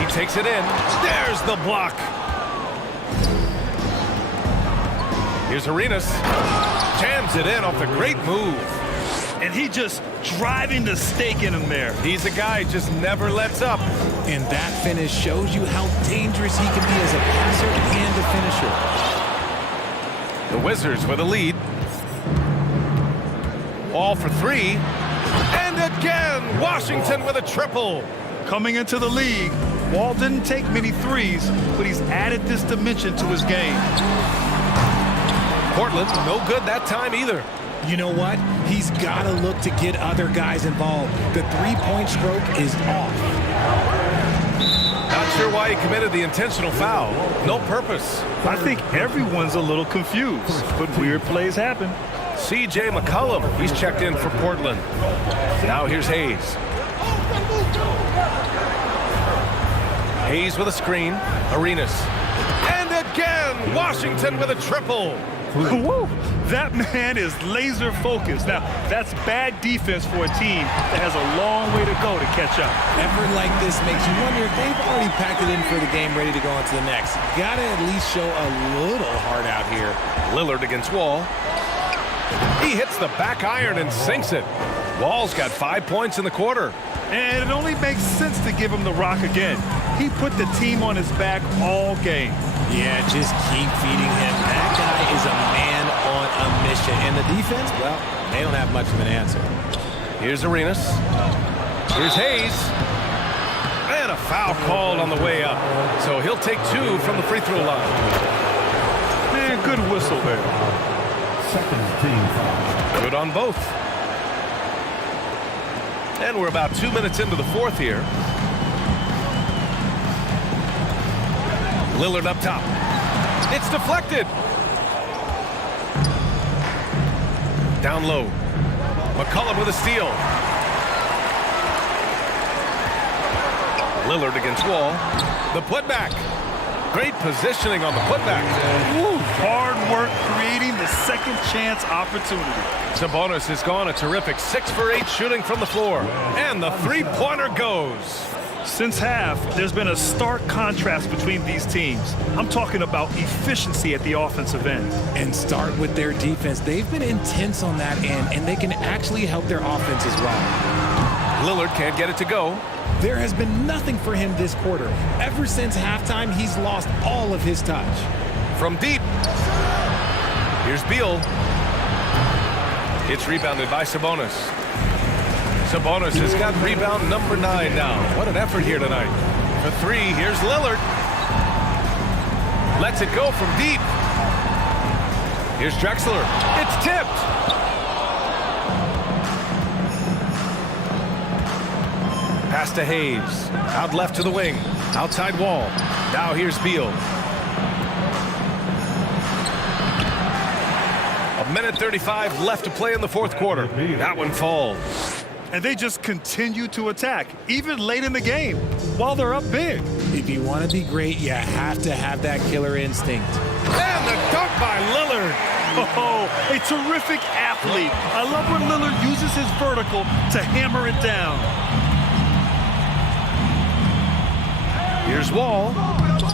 he takes it in. There's the block. Here's Arenas. Jams it in off the great move. and he just driving the stake in him there. He's a guy just never lets up. And that finish shows you how dangerous he can be as a passer and a finisher. The Wizards with a lead. All for three. And again, Washington with a triple. Coming into the league, Wall didn't take many threes, but he's added this dimension to his game. Portland, no good that time either. You know what? He's got to look to get other guys involved. The three-point stroke is off. Not sure why he committed the intentional foul. No purpose. I think everyone's a little confused, but weird plays happen. C.J. McCollum, he's checked in for Portland. Now here's Hayes. Hayes with a screen. Arenas. And again, Washington with a triple. Woo! That man is laser focused. Now, that's bad defense for a team that has a long way to go to catch up. Effort like this makes you wonder if they've already packed it in for the game, ready to go on to the next. Gotta at least show a little heart out here. Lillard against Wall. He hits the back iron and sinks it. Wall's got 5 points in the quarter. And it only makes sense to give him the rock again. He put the team on his back all game. Yeah, just keep feeding him. That guy is a man on a mission. And the defense, well, they don't have much of an answer. Here's Arenas. Here's Hayes. And a foul called on the way up. So he'll take 2 from the free throw line. Man, good whistle there. Second team foul. Good on both. And we're about 2 minutes into the fourth here. Lillard up top. It's deflected. Down low. McCollum with a steal. Lillard against Wall. The putback. Great positioning on the putback. Woo, hard work creating the second chance opportunity. Sabonis has gone a terrific 6 for 8 shooting from the floor. And the three-pointer goes. Since half, there's been a stark contrast between these teams. I'm talking about efficiency at the offensive end. And start with their defense. They've been intense on that end, and they can actually help their offense as well. Lillard can't get it to go. There has been nothing for him this quarter. Ever since halftime, he's lost all of his touch. From deep. Here's Beal. It's rebounded by Sabonis. Sabonis has got rebound number 9 now. What an effort here tonight. For 3, here's Lillard. Lets it go from deep. Here's Drexler. It's tipped. Pass to Hayes. Out left to the wing. Outside Wall. Now here's Beal. 1:35 left to play in the fourth quarter. That one falls. And they just continue to attack, even late in the game, while they're up big. If you want to be great, you have to have that killer instinct. And the dunk by Lillard. Oh, a terrific athlete. I love when Lillard uses his vertical to hammer it down. Here's Wall.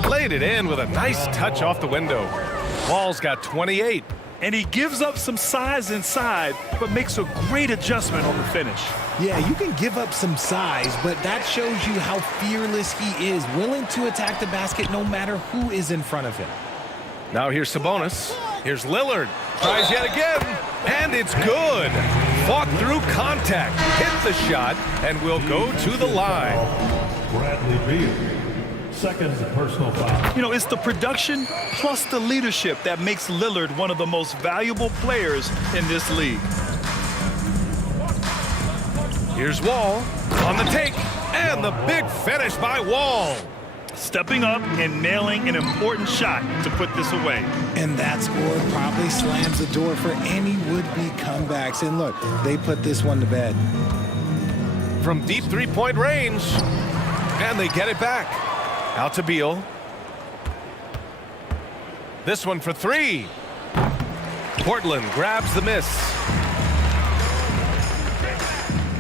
Laid it in with a nice touch off the window. Wall's got 28. And he gives up some size inside, but makes a great adjustment on the finish. Yeah, you can give up some size, but that shows you how fearless he is, willing to attack the basket no matter who is in front of him. Now here's Sabonis. Here's Lillard. Tries yet again, and it's good. Fought through contact, hit the shot, and will go to the line. Bradley Beal. Second personal foul. You know, it's the production plus the leadership that makes Lillard one of the most valuable players in this league. Here's Wall on the take, and the big finish by Wall. Stepping up and nailing an important shot to put this away. And that score probably slams the door for any would-be comebacks. And look, they put this one to bed. From deep three-point range, and they get it back. Out to Beal. This one for 3. Portland grabs the miss.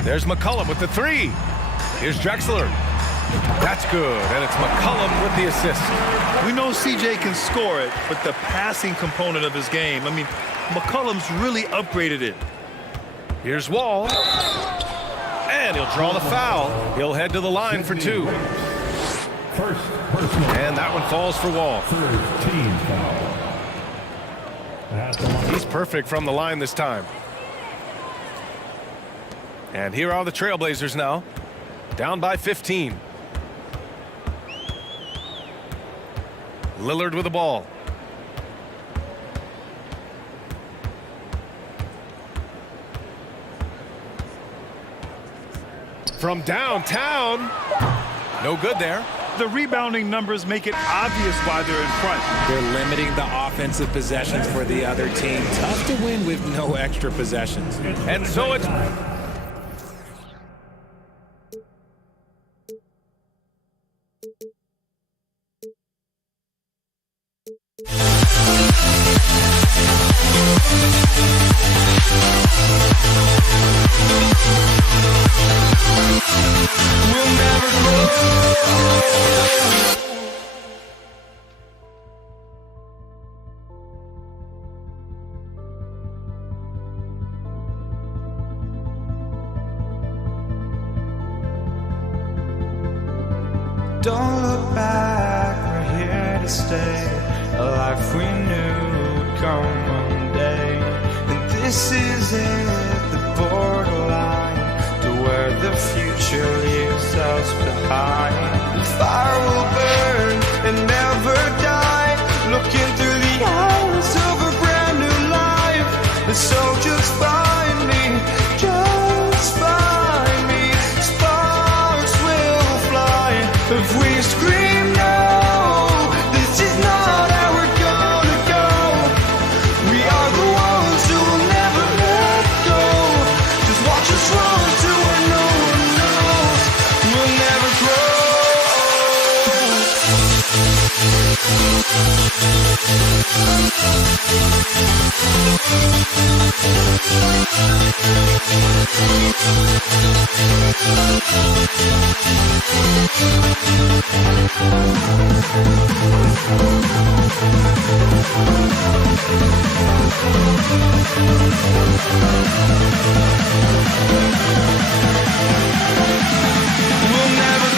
There's McCollum with the 3. Here's Drexler. That's good, and it's McCollum with the assist. We know CJ can score it, but the passing component of his game, I mean, McCollum's really upgraded it. Here's Wall. And he'll draw the foul. He'll head to the line for 2. And that one falls for Wall. He's perfect from the line this time. And here are the Trailblazers now. Down by 15. Lillard with the ball. From downtown. No good there. The rebounding numbers make it obvious why they're in front. They're limiting the offensive possessions for the other team. Tough to win with no extra possessions. And so it's... We'll never Don't look back, we're here to stay. A life we knew would come one day. And this is it, the borderline to where the future leaves us behind. The fire will burn and never die, looking through the eyes of a brand new life. And so just find me, just find me. Sparks will fly if we scream no. This is not how we're gonna go. We are the ones who will never let go. Just watch us run to where no one knows. We'll never We'll never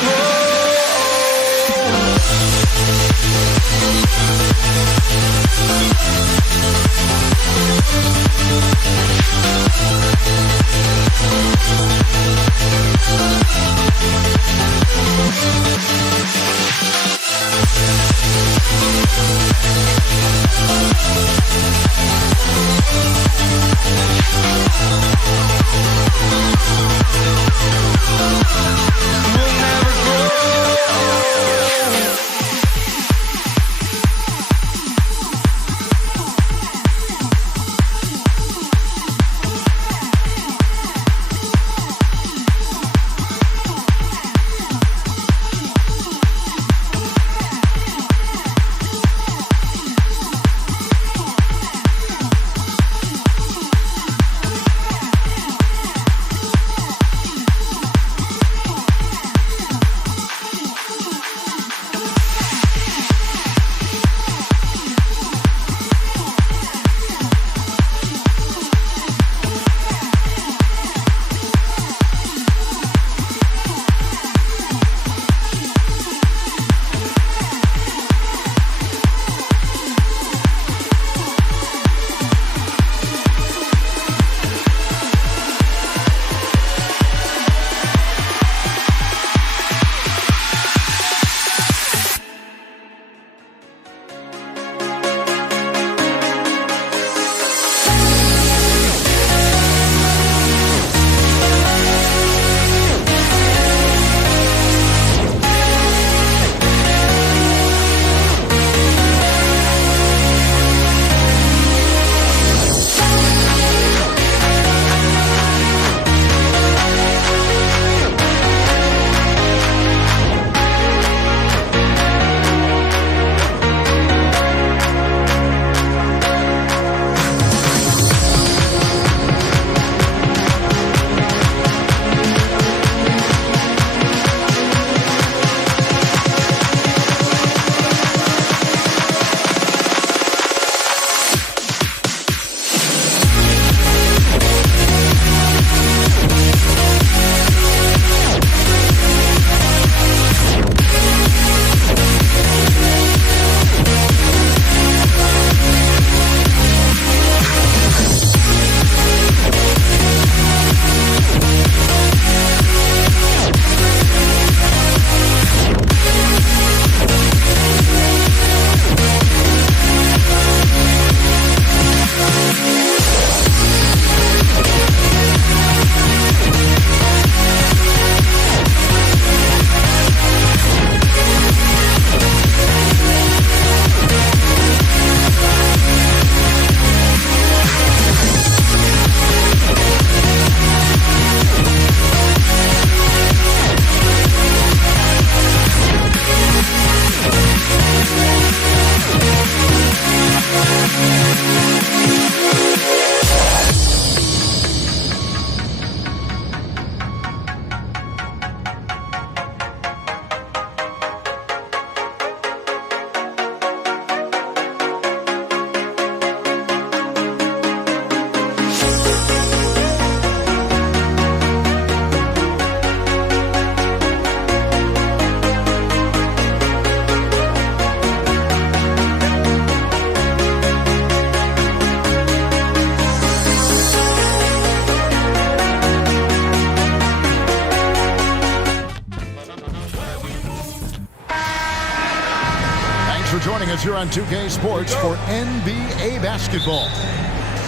joining us here on 2K Sports for NBA basketball.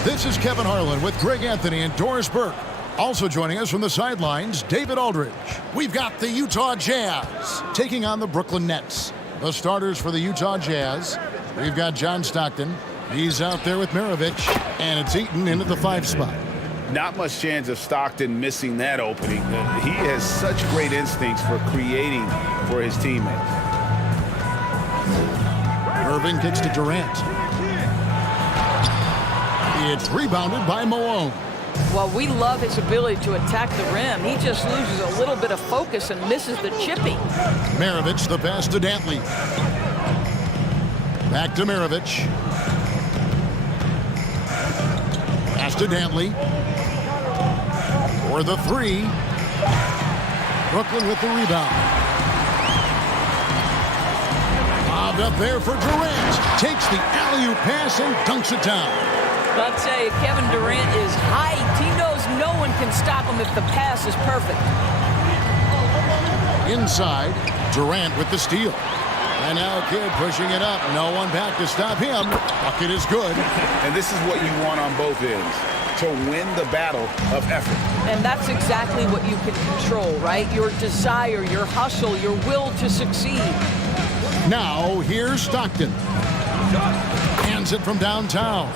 This is Kevin Harlan with Greg Anthony and Doris Burke. Also joining us from the sidelines, David Aldridge. We've got the Utah Jazz taking on the Brooklyn Nets. The starters for the Utah Jazz, we've got John Stockton. He's out there with Maravich, and it's Eaton in at the 5 spot. Not much chance of Stockton missing that opening. He has such great instincts for creating for his teammates. Irving kicks to Durant. It's rebounded by Malone. Well, we love his ability to attack the rim. He just loses a little bit of focus and misses the chippy. Maravich, the pass to Dantley. Back to Maravich. Pass to Dantley. For the 3. Brooklyn with the rebound. Bobbed up there for Durant. Takes the alley-oop pass and dunks it down. I'll tell you, Kevin Durant is height. He knows no one can stop him if the pass is perfect. Inside, Durant with the steal. And now Kidd pushing it up. No one back to stop him. Bucket is good. And this is what you want on both ends, to win the battle of effort. And that's exactly what you can control, right? Your desire, your hustle, your will to succeed. Now, here's Stockton. Hands it from downtown.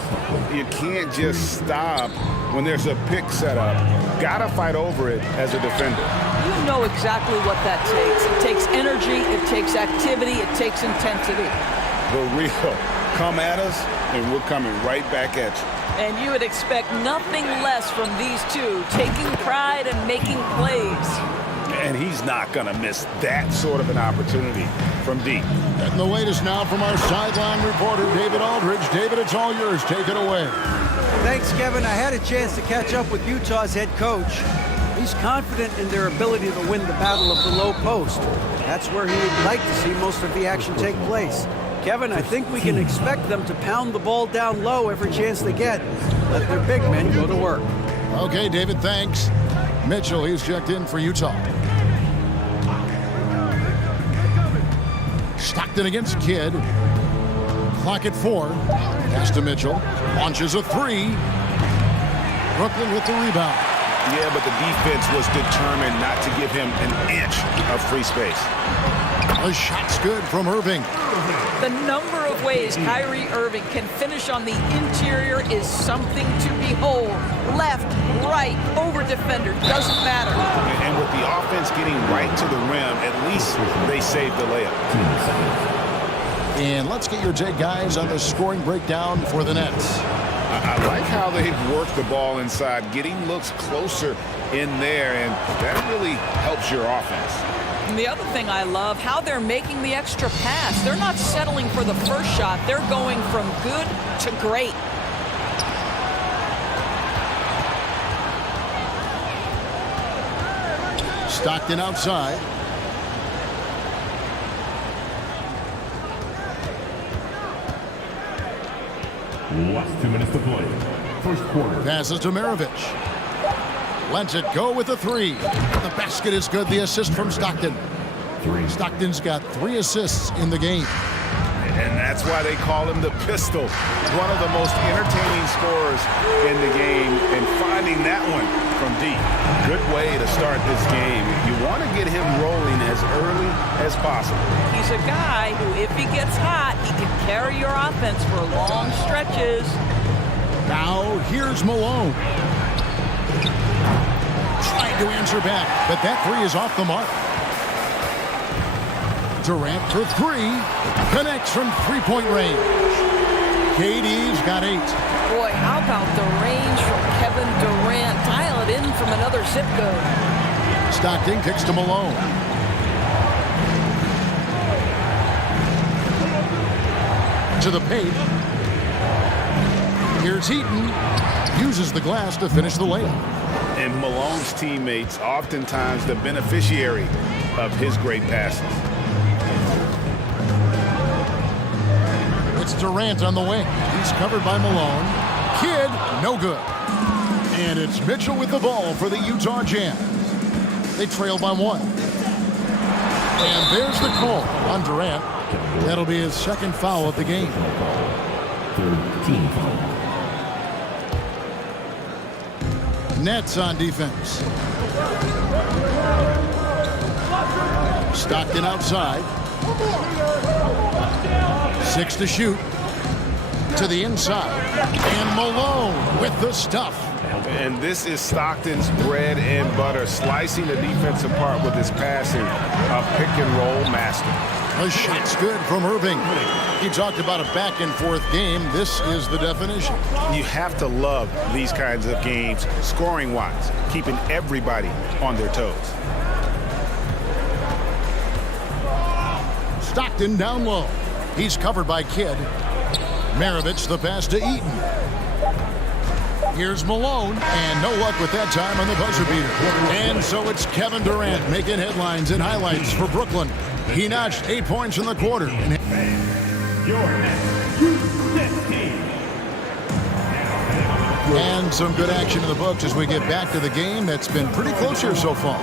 You can't just stop when there's a pick set up. Gotta fight over it as a defender. You know exactly what that takes. It takes energy, it takes activity, it takes intensity. The real come at us, and we're coming right back at you. And you would expect nothing less from these two, taking pride and making plays. And he's not going to miss that sort of an opportunity from deep. And the latest now from our sideline reporter, David Aldridge. David, it's all yours. Take it away. Thanks, Kevin. I had a chance to catch up with Utah's head coach. He's confident in their ability to win the battle of the low post. That's where he would like to see most of the action take place. Kevin, I think we can expect them to pound the ball down low every chance they get. Let their big men go to work. Okay, David, thanks. Mitchell, he's checked in for Utah. Stockton against Kidd. Clock at 4. Pass to Mitchell. Launches a 3. Brooklyn with the rebound. Yeah, but the defense was determined not to give him an inch of free space. The shot's good from Irving. The number of ways Kyrie Irving can finish on the interior is something to behold. Left, right, over defender, doesn't matter. And with the offense getting right to the rim, at least they saved the layup. And let's get your take, guys, on the scoring breakdown for the Nets. I like how they've worked the ball inside, getting looks closer in there, and that really helps your offense. And the other thing I love, how they're making the extra pass. They're not settling for the first shot. They're going from good to great. Stockton outside. Last 2 minutes to play. First quarter. Passes to Maravich. Lets it go with a 3. The basket is good. The assist from Stockton. Stockton's got 3 assists in the game. And that's why they call him the pistol. One of the most entertaining scorers in the game, and finding that one from deep. Good way to start this game. You want to get him rolling as early as possible. He's a guy who, if he gets hot, he can carry your offense for long stretches. Now, here's Malone. Trying to answer back, but that 3 is off the mark. Durant for 3. Connects from 3-point range. KD's got 8. Boy, how about the range from Kevin Durant? Dial it in from another zip code. Stockton kicks to Malone. To the paint. Here's Heaton. Uses the glass to finish the layup. And Malone's teammates oftentimes the beneficiary of his great passes. It's Durant on the wing. He's covered by Malone. Kidd, no good. And it's Mitchell with the ball for the Utah Jazz. They trail by 1. And there's the call on Durant. That'll be his second foul of the game. Nets on defense. Stockton outside. 6 to shoot. To the inside. And Malone with the stuff. And this is Stockton's bread and butter, slicing the defense apart with his passing, a pick-and-roll master. The shot's good from Irving. He talked about a back-and-forth game. This is the definition. You have to love these kinds of games, scoring-wise, keeping everybody on their toes. Stockton down low. He's covered by Kidd. Maravich the pass to Eaton. Here's Malone, and no luck with that time on the buzzer beater. And so it's Kevin Durant making headlines and highlights for Brooklyn. He notched 8 points in the quarter. And some good action in the books as we get back to the game that's been pretty close here so far.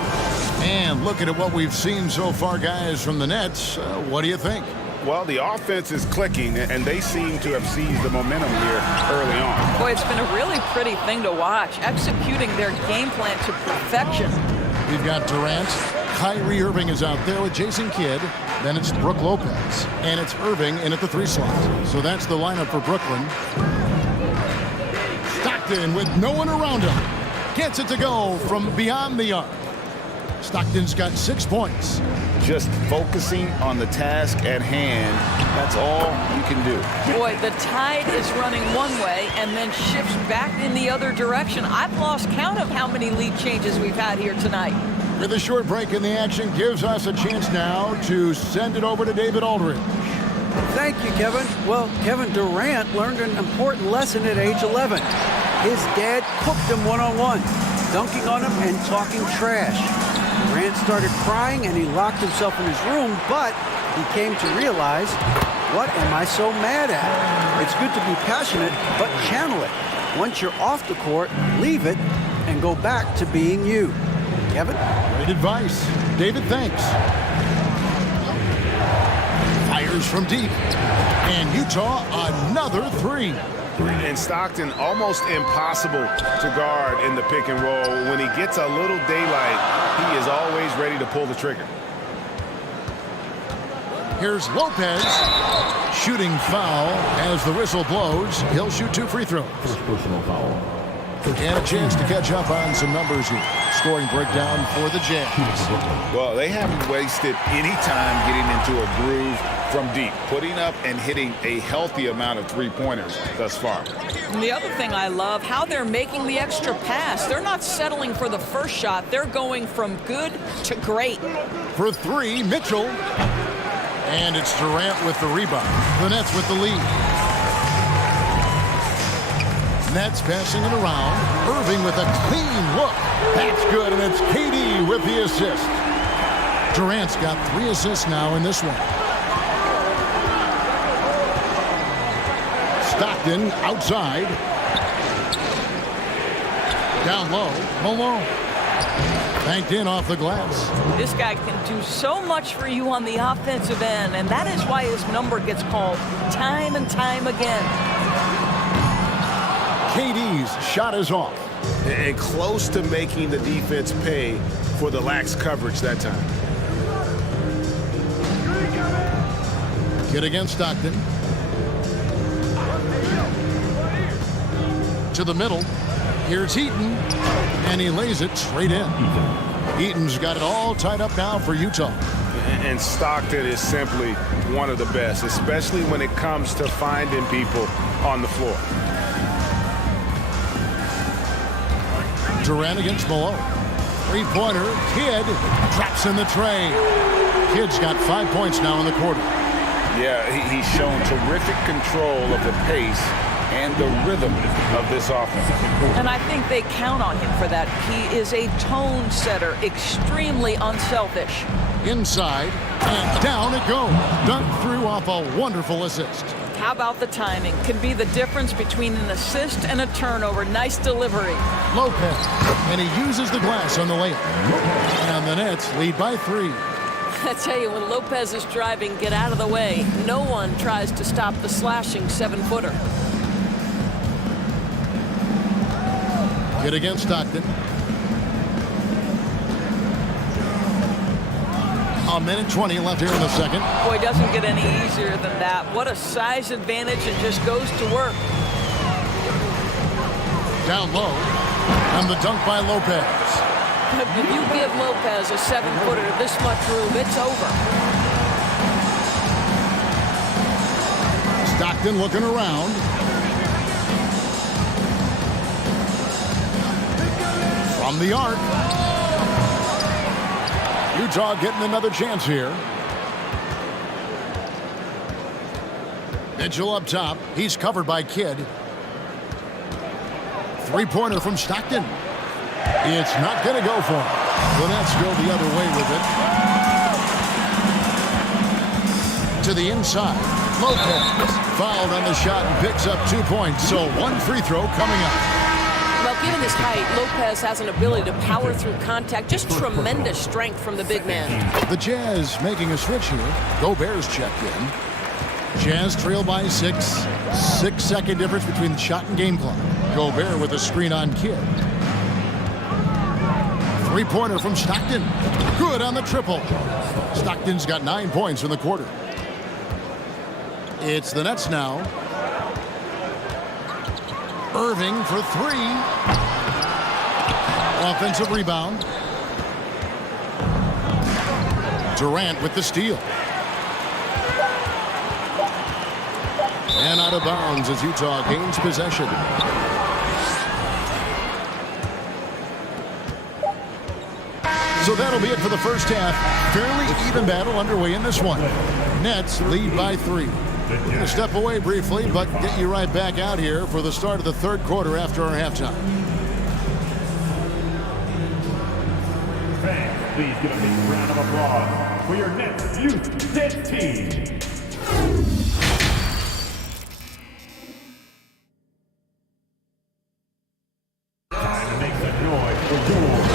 And looking at what we've seen so far, guys, from the Nets, what do you think? Well, the offense is clicking, and they seem to have seized the momentum here early on. Boy, it's been a really pretty thing to watch, executing their game plan to perfection. We've got Durant. Kyrie Irving is out there with Jason Kidd. Then it's Brook Lopez. And it's Irving in at the 3 slot. So that's the lineup for Brooklyn. Stockton with no one around him. Gets it to go from beyond the arc. Stockton's got 6 points. Just focusing on the task at hand, that's all you can do. Boy, the tide is running one way and then shifts back in the other direction. I've lost count of how many lead changes we've had here tonight. With a short break in the action, gives us a chance now to send it over to David Aldridge. Thank you, Kevin. Well, Kevin Durant learned an important lesson at age 11. His dad cooked him one-on-one, dunking on him and talking trash. Durant started crying and he locked himself in his room, but he came to realize, what am I so mad at? It's good to be passionate, but channel it. Once you're off the court, leave it and go back to being you. Kevin? Great advice. David, thanks. Fires from deep. And Utah, another 3. And Stockton almost impossible to guard in the pick and roll. When he gets a little daylight, he is always ready to pull the trigger. Here's Lopez. Shooting foul as the whistle blows. He'll shoot 2 free throws. First personal foul. And a chance to catch up on some numbers here. Scoring breakdown for the Jazz. Well, they haven't wasted any time getting into a groove from deep, putting up and hitting a healthy amount of three-pointers thus far. And the other thing I love, how they're making the extra pass. They're not settling for the first shot. They're going from good to great. For 3, Mitchell. And it's Durant with the rebound. The Nets with the lead. Nets passing it around. Irving with a clean look. That's good, and it's KD with the assist. Durant's got 3 assists now in this one. Stockton outside. Down low, Malone. Banked in off the glass. This guy can do so much for you on the offensive end, and that is why his number gets called time and time again. KD's shot is off. And close to making the defense pay for the lax coverage that time. Kidd against Stockton. To the middle. Here's Eaton. And he lays it straight in. Eaton's got it all tied up now for Utah. And Stockton is simply one of the best, especially when it comes to finding people on the floor. Durant against Malone. 3-pointer. Kidd drops in the tray. Kidd's got 5 points now in the quarter. Yeah, he's shown terrific control of the pace and the rhythm of this offense. And I think they count on him for that. He is a tone setter, extremely unselfish. Inside, and down it goes. Dunked through off a wonderful assist. How about the timing? Can be the difference between an assist and a turnover. Nice delivery. Lopez, and he uses the glass on the layup. And the Nets lead by 3. I tell you, when Lopez is driving, get out of the way. No one tries to stop the slashing 7-footer. Hit against Stockton. A minute 20 left here in the second. Boy, doesn't get any easier than that. What a size advantage, and just goes to work. Down low, and the dunk by Lopez. If you give Lopez a 7-footer this much room, it's over. Stockton looking around. From the arc. Utah getting another chance here. Mitchell up top. He's covered by Kidd. Three-pointer from Stockton. It's not going to go for him. The Nets go the other way with it. To the inside. Lopez fouled on the shot and picks up 2 points. So one free throw coming up. Well, given his height, Lopez has an ability to power through contact. Just tremendous strength from the big man. The Jazz making a switch here. Gobert's checked in. Jazz trail by 6. 6-second difference between the shot and game clock. Gobert with a screen on Kidd. Three-pointer from Stockton. Good on the triple. Stockton's got 9 points in the quarter. It's the Nets now. Irving for 3. Offensive rebound. Durant with the steal. And out of bounds as Utah gains possession. So that'll be it for the first half. Fairly even battle underway in this one. Nets lead by 3. We're going to step away briefly, but get you right back out here for the start of the third quarter after our halftime. Fans, please give a big round of applause for your Nets Youth 10 team.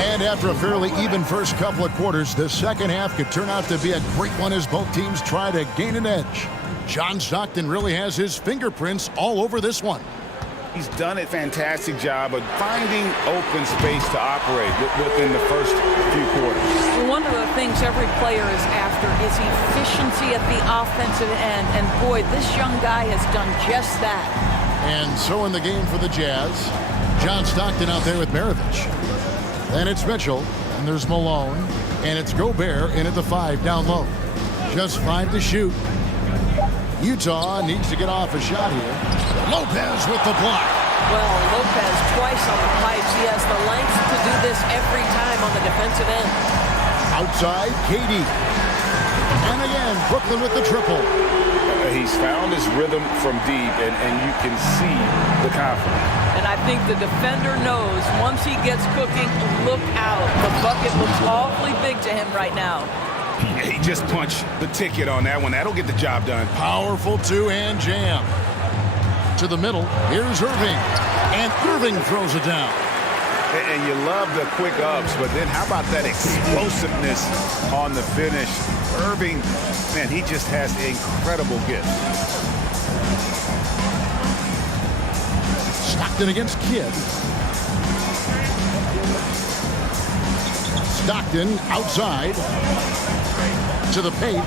And after a fairly even first couple of quarters, the second half could turn out to be a great one as both teams try to gain an edge. John Stockton really has his fingerprints all over this one. He's done a fantastic job of finding open space to operate within the first few quarters. One of the things every player is after is efficiency at the offensive end. And boy, this young guy has done just that. And so in the game for the Jazz, John Stockton out there with Maravich. Then it's Mitchell, and there's Malone, and it's Gobert in at the 5 down low. Just 5 to shoot. Utah needs to get off a shot here. Lopez with the block. Well, Lopez twice on the pipes. He has the length to do this every time on the defensive end. Outside, KD. And again, Brooklyn with the triple. He's found his rhythm from deep, and you can see the confidence. And I think the defender knows once he gets cooking, look out. The bucket looks awfully big to him right now. He just punched the ticket on that one. That'll get the job done. Powerful two-hand jam. To the middle, here's Irving. And Irving throws it down. And you love the quick ups, but then how about that explosiveness on the finish? Irving, man, he just has incredible gift. Stockton against Kidd. Stockton outside. To the paint.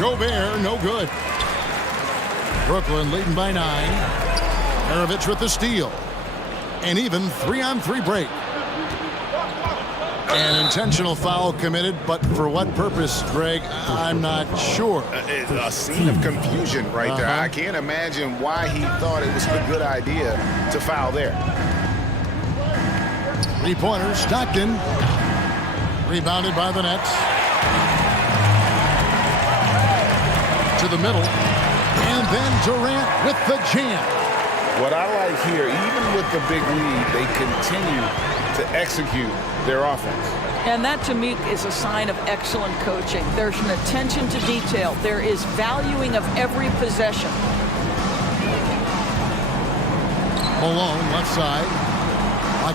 Gobert, no good. Brooklyn leading by 9. Maravich with the steal. And even 3-on-3 break. An intentional foul committed, but for what purpose, Greg? I'm not sure. A scene of confusion right there. I can't imagine why he thought it was a good idea to foul there. Three-pointer, Stockton. Rebounded by the Nets. To the middle. And then Durant with the jam. What I like here, even with the big lead, they continue to execute their offense. And that, to me, is a sign of excellent coaching. There's an attention to detail. There is valuing of every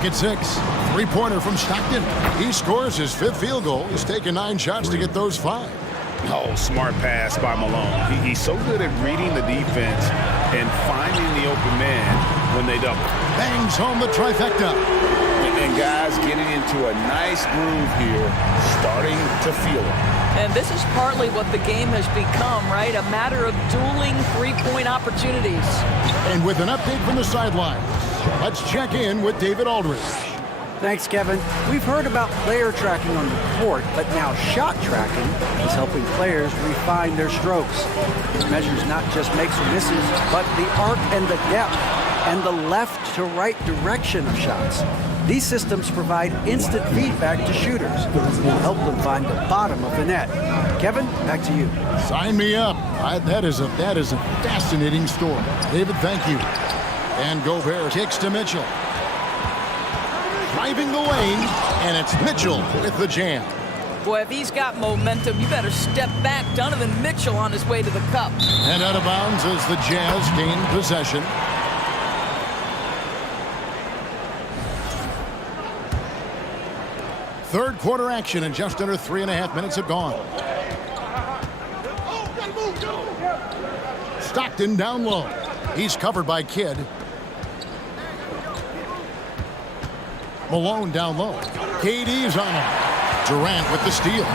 Back at 6. Three-pointer from Stockton. He scores his 5th field goal. He's taken 9 shots to get those 5. Oh, smart pass by Malone. He's so good at reading the defense and finding the open man when they double. Bangs home the trifecta. And guys getting into a nice groove here, starting to feel it. And this is partly what the game has become, right? A matter of dueling three-point opportunities. And with an update from the sidelines, let's check in with David Aldridge. Thanks, Kevin. We've heard about player tracking on the court, but now shot tracking is helping players refine their strokes. It measures not just makes or misses, but the arc and the depth and the left to right direction of shots. These systems provide instant feedback to shooters and will help them find the bottom of the net. Kevin, back to you. Sign me up. That is a fascinating story. David, thank you. And Gobert kicks to Mitchell. Driving the lane, and it's Mitchell with the jam. Boy, if he's got momentum, you better step back. Donovan Mitchell on his way to the cup. And out of bounds as the Jazz gain possession. Third quarter action, and just under 3.5 minutes have gone. Stockton down low. He's covered by Kidd. Malone down low. KD's on him. Durant with the steal.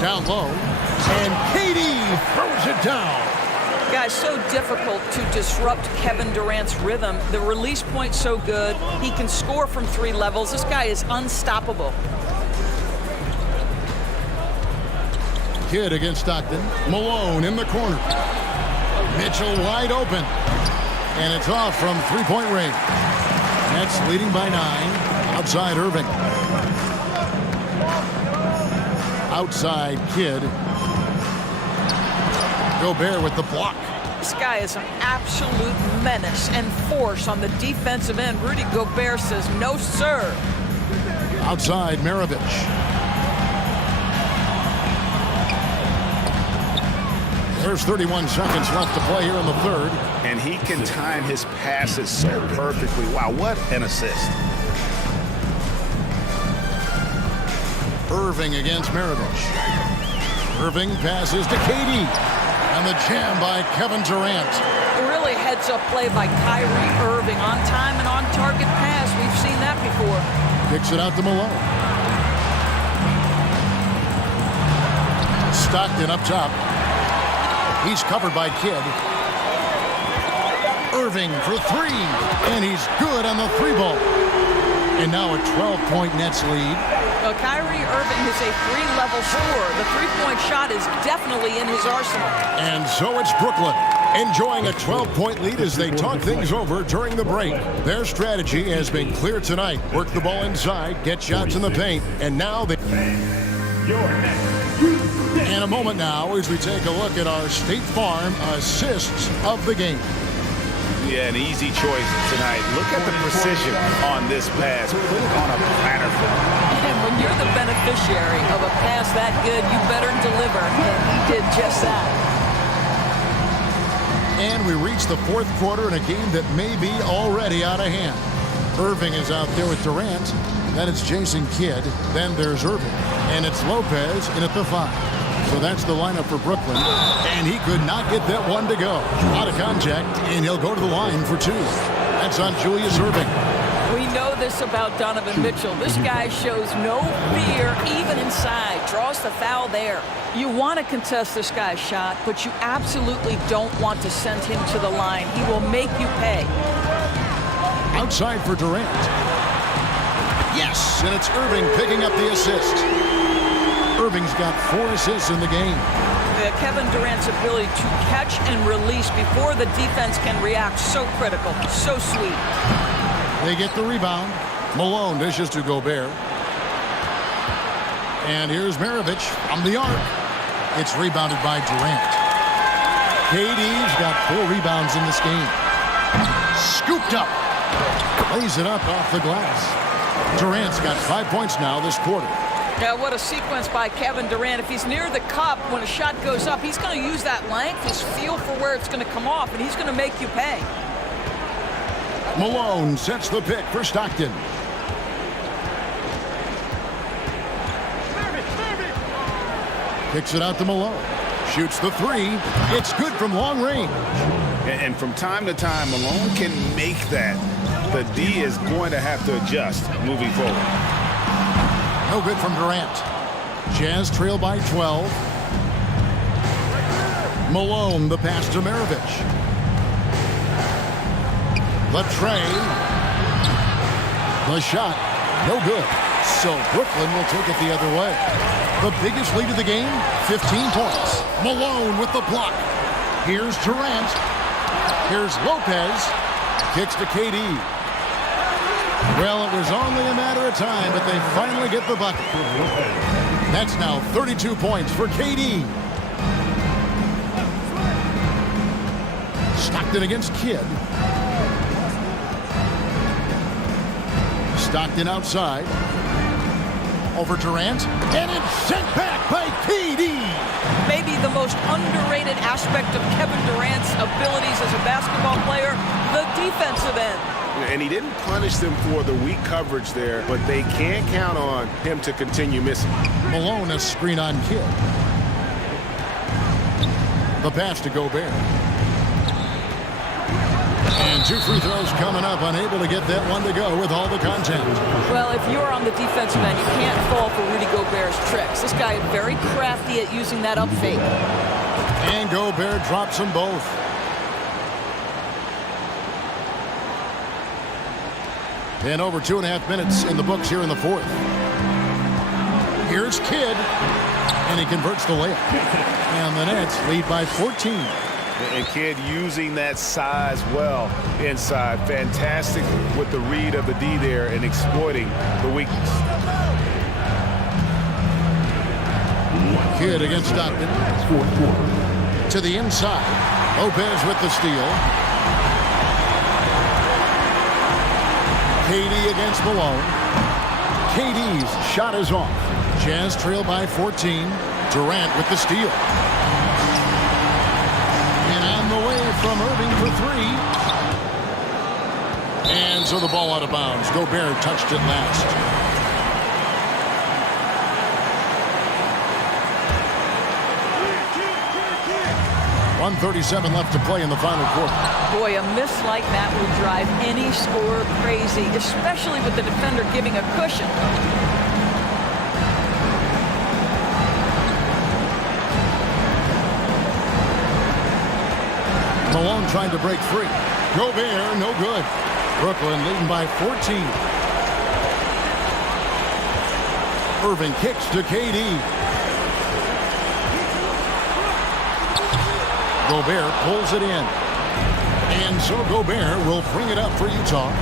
Down low. And KD throws it down. Guys, so difficult to disrupt Kevin Durant's rhythm. The release point's so good. He can score from 3 levels. This guy is unstoppable. Kidd against Stockton. Malone in the corner. Mitchell wide open. And it's off from three-point range. Nets leading by 9. Outside Irving. Outside Kidd. Gobert with the block. This guy is an absolute menace and force on the defensive end. Rudy Gobert says, no, sir. Outside Maravich. There's 31 seconds left to play here in the third. And he can time his passes so perfectly. Wow, what an assist. Irving against Maravich. Irving passes to KD. And the jam by Kevin Durant. Really heads-up play by Kyrie Irving. On time and on target pass. We've seen that before. Kicks it out to Malone. Stockton up top. He's covered by Kidd. Irving for 3. And he's good on the 3-ball. And now a 12-point Nets lead. Well, Kyrie Irving is a 3-level scorer. The 3-point shot is definitely in his arsenal. And so it's Brooklyn enjoying a 12-point lead as they talk things over during the break. Their strategy has been clear tonight. Work the ball inside, get shots in the paint, and now they... In a moment now as we take a look at our State Farm assists of the game. Yeah, an easy choice tonight. Look at the precision on this pass. Put it on a platter. And when you're the beneficiary of a pass that good, you better deliver. And he did just that. And we reach the fourth quarter in a game that may be already out of hand. Irving is out there with Durant. Then it's Jason Kidd. Then there's Irving. And it's Lopez in at the 5. So that's the lineup for Brooklyn. And he could not get that one to go. Out of contact, and he'll go to the line for 2. That's on Julius Irving. We know this about Donovan Mitchell. This guy shows no fear even inside. Draws the foul there. You want to contest this guy's shot, but you absolutely don't want to send him to the line. He will make you pay. Outside for Durant. Yes, and it's Irving picking up the assist. Irving's got 4 assists in the game. Kevin Durant's ability to catch and release before the defense can react, so critical, so sweet. They get the rebound. Malone dishes to Gobert. And here's Maravich from the arc. It's rebounded by Durant. KD's got 4 rebounds in this game. Scooped up. Lays it up off the glass. Durant's got 5 points now this quarter. Yeah, what a sequence by Kevin Durant. If he's near the cup, when a shot goes up, he's going to use that length, his feel for where it's going to come off, and he's going to make you pay. Malone sets the pick for Stockton. Kicks it out to Malone. Shoots the three. It's good from long range. And from time to time, Malone can make that. The D is going to have to adjust moving forward. No good from Durant. Jazz trail by 12. Malone, the pass to Maravich. The tray. The shot. No good. So Brooklyn will take it the other way. The biggest lead of the game, 15 points. Malone with the block. Here's Durant. Here's Lopez. Kicks to KD. Well, it was only a matter of time, but they finally get the bucket. That's now 32 points for KD. Stockton against Kidd. Stockton outside. Over Durant. And it's sent back by KD. Maybe the most underrated aspect of Kevin Durant's abilities as a basketball player, the defensive end. And he didn't punish them for the weak coverage there, but they can't count on him to continue missing. Malone, a screen on Kidd. The pass to Gobert. And 2 free throws coming up, unable to get that one to go with all the content. Well, if you're on the defensive end, you can't fall for Rudy Gobert's tricks. This guy is very crafty at using that up fake. And Gobert drops them both. And over 2.5 minutes in the books here in the fourth. Here's Kidd. And he converts the layup. And the Nets lead by 14. And Kidd using that size well inside. Fantastic with the read of the D there and exploiting the weakness. Kidd against Stockton. To the inside. Lopez with the steal. KD against Malone. KD's shot is off. Jazz trail by 14. Durant with the steal. From Irving for 3. And so the ball out of bounds. Gobert touched it last. .137 left to play in the final quarter. Boy, a miss like that will drive any scorer crazy, especially with the defender giving a cushion. Malone trying to break free. Gobert, no good. Brooklyn leading by 14. Irving kicks to KD. Gobert pulls it in. And so Gobert will bring it up for Utah.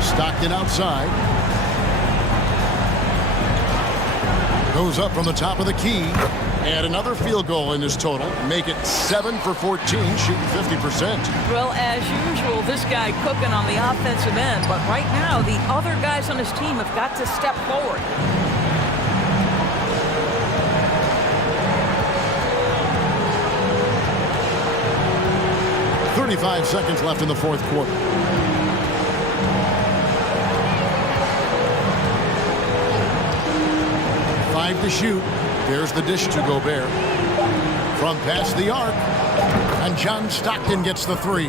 Stockton outside. Goes up from the top of the key. And another field goal in his total. Make it 7 for 14, shooting 50%. Well, as usual, this guy cooking on the offensive end. But right now, the other guys on his team have got to step forward. .35 seconds left in the fourth quarter. Five to shoot. There's the dish to Gobert. From past the arc. And John Stockton gets the 3.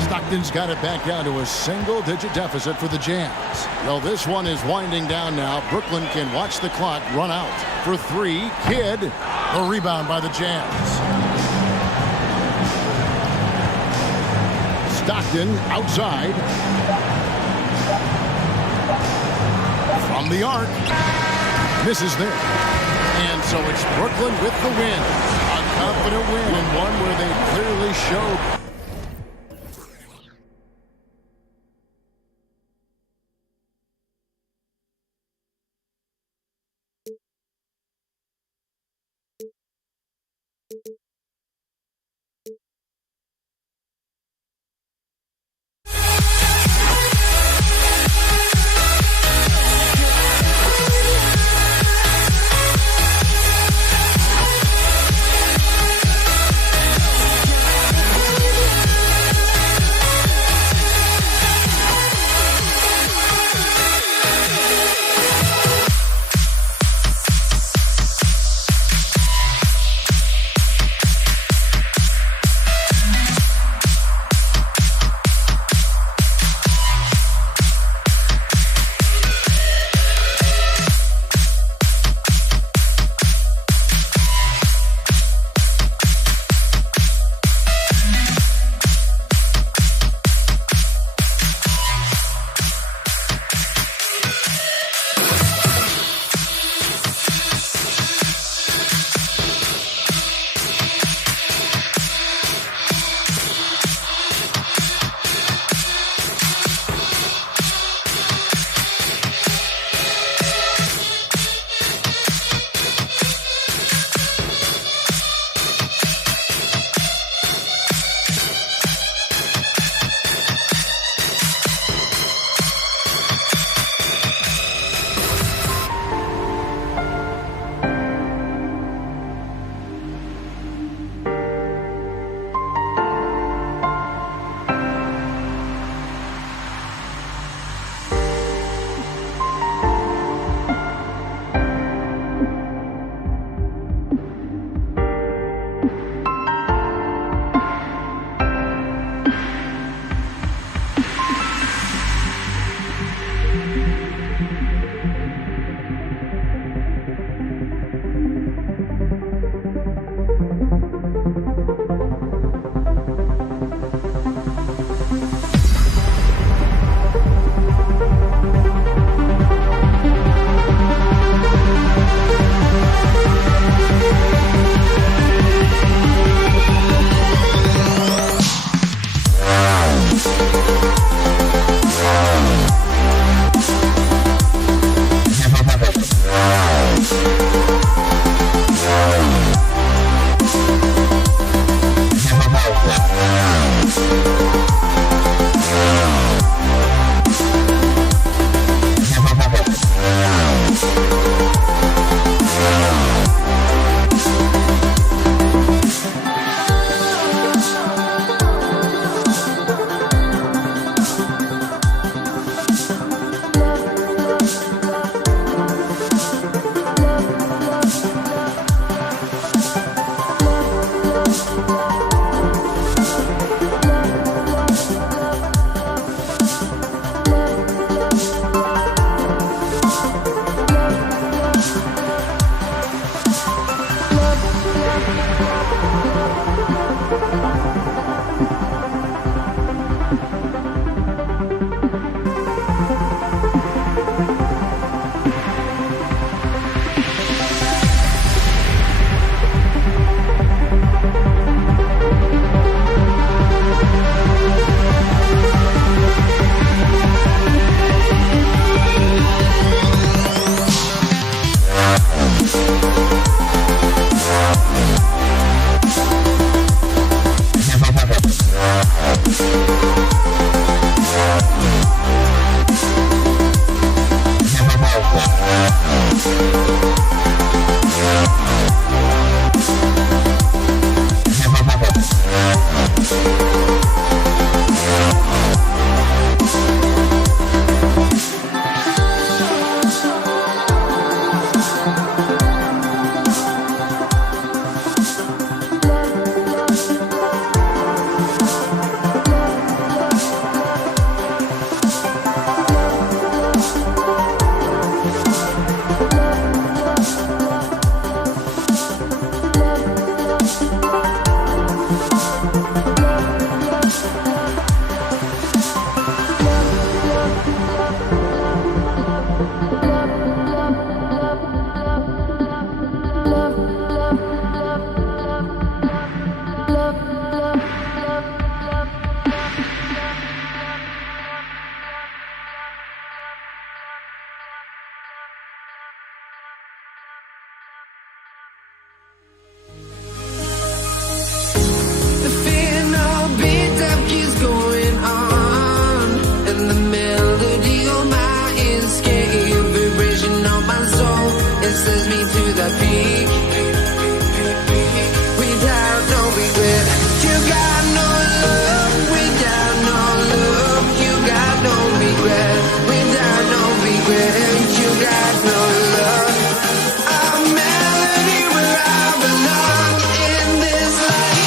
Stockton's got it back down to a single-digit deficit for the Jazz. Well, this one is winding down now. Brooklyn can watch the clock run out. For 3, Kidd. The rebound by the Jazz. Stockton outside. From the arc. Misses there. And so it's Brooklyn with the win. A confident win and one where they clearly showed. sends me to the peak. Without no regret, you got no love. Without no love, you got no regret. Without no regret, you got no love. A melody where I belong in this life.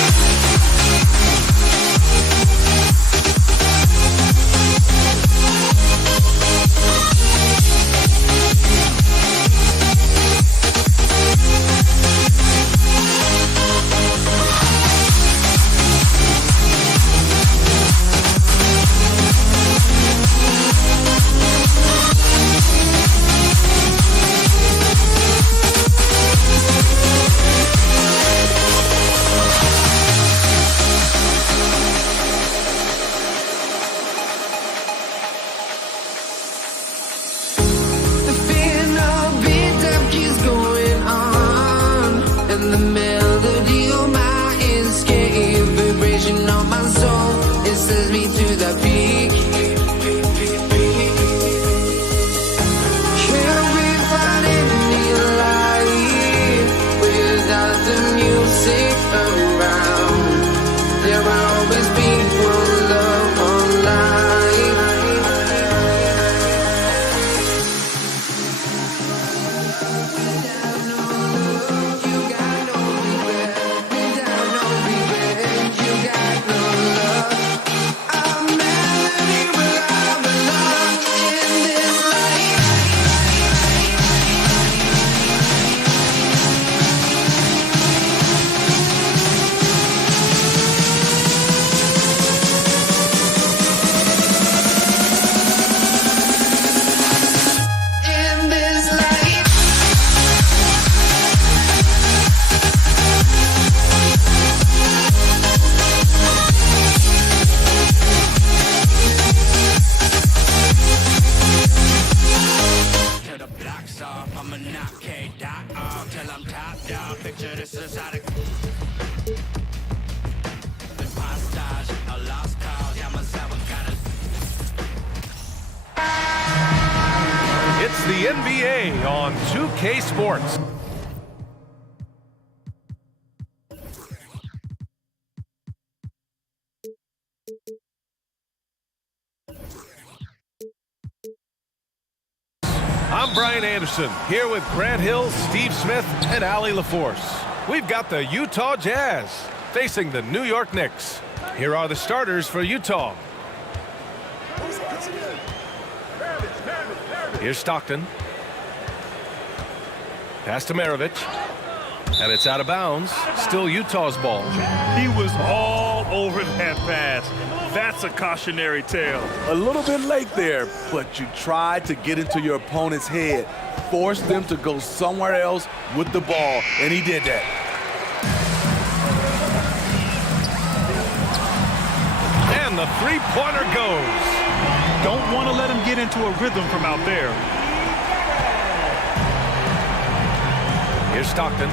It's the NBA on 2K Sports. I'm Brian Anderson, here with Grant Hill, Steve Smith, and Allie LaForce. We've got the Utah Jazz facing the New York Knicks. Here are the starters for Utah. Here's Stockton. Pass to Maravich. And it's out of bounds. Still Utah's ball. He was all over that pass. That's a cautionary tale. A little bit late there, but you tried to get into your opponent's head. Force them to go somewhere else with the ball, and he did that. And the three-pointer goes. Don't want to let him get into a rhythm from out there. Here's Stockton.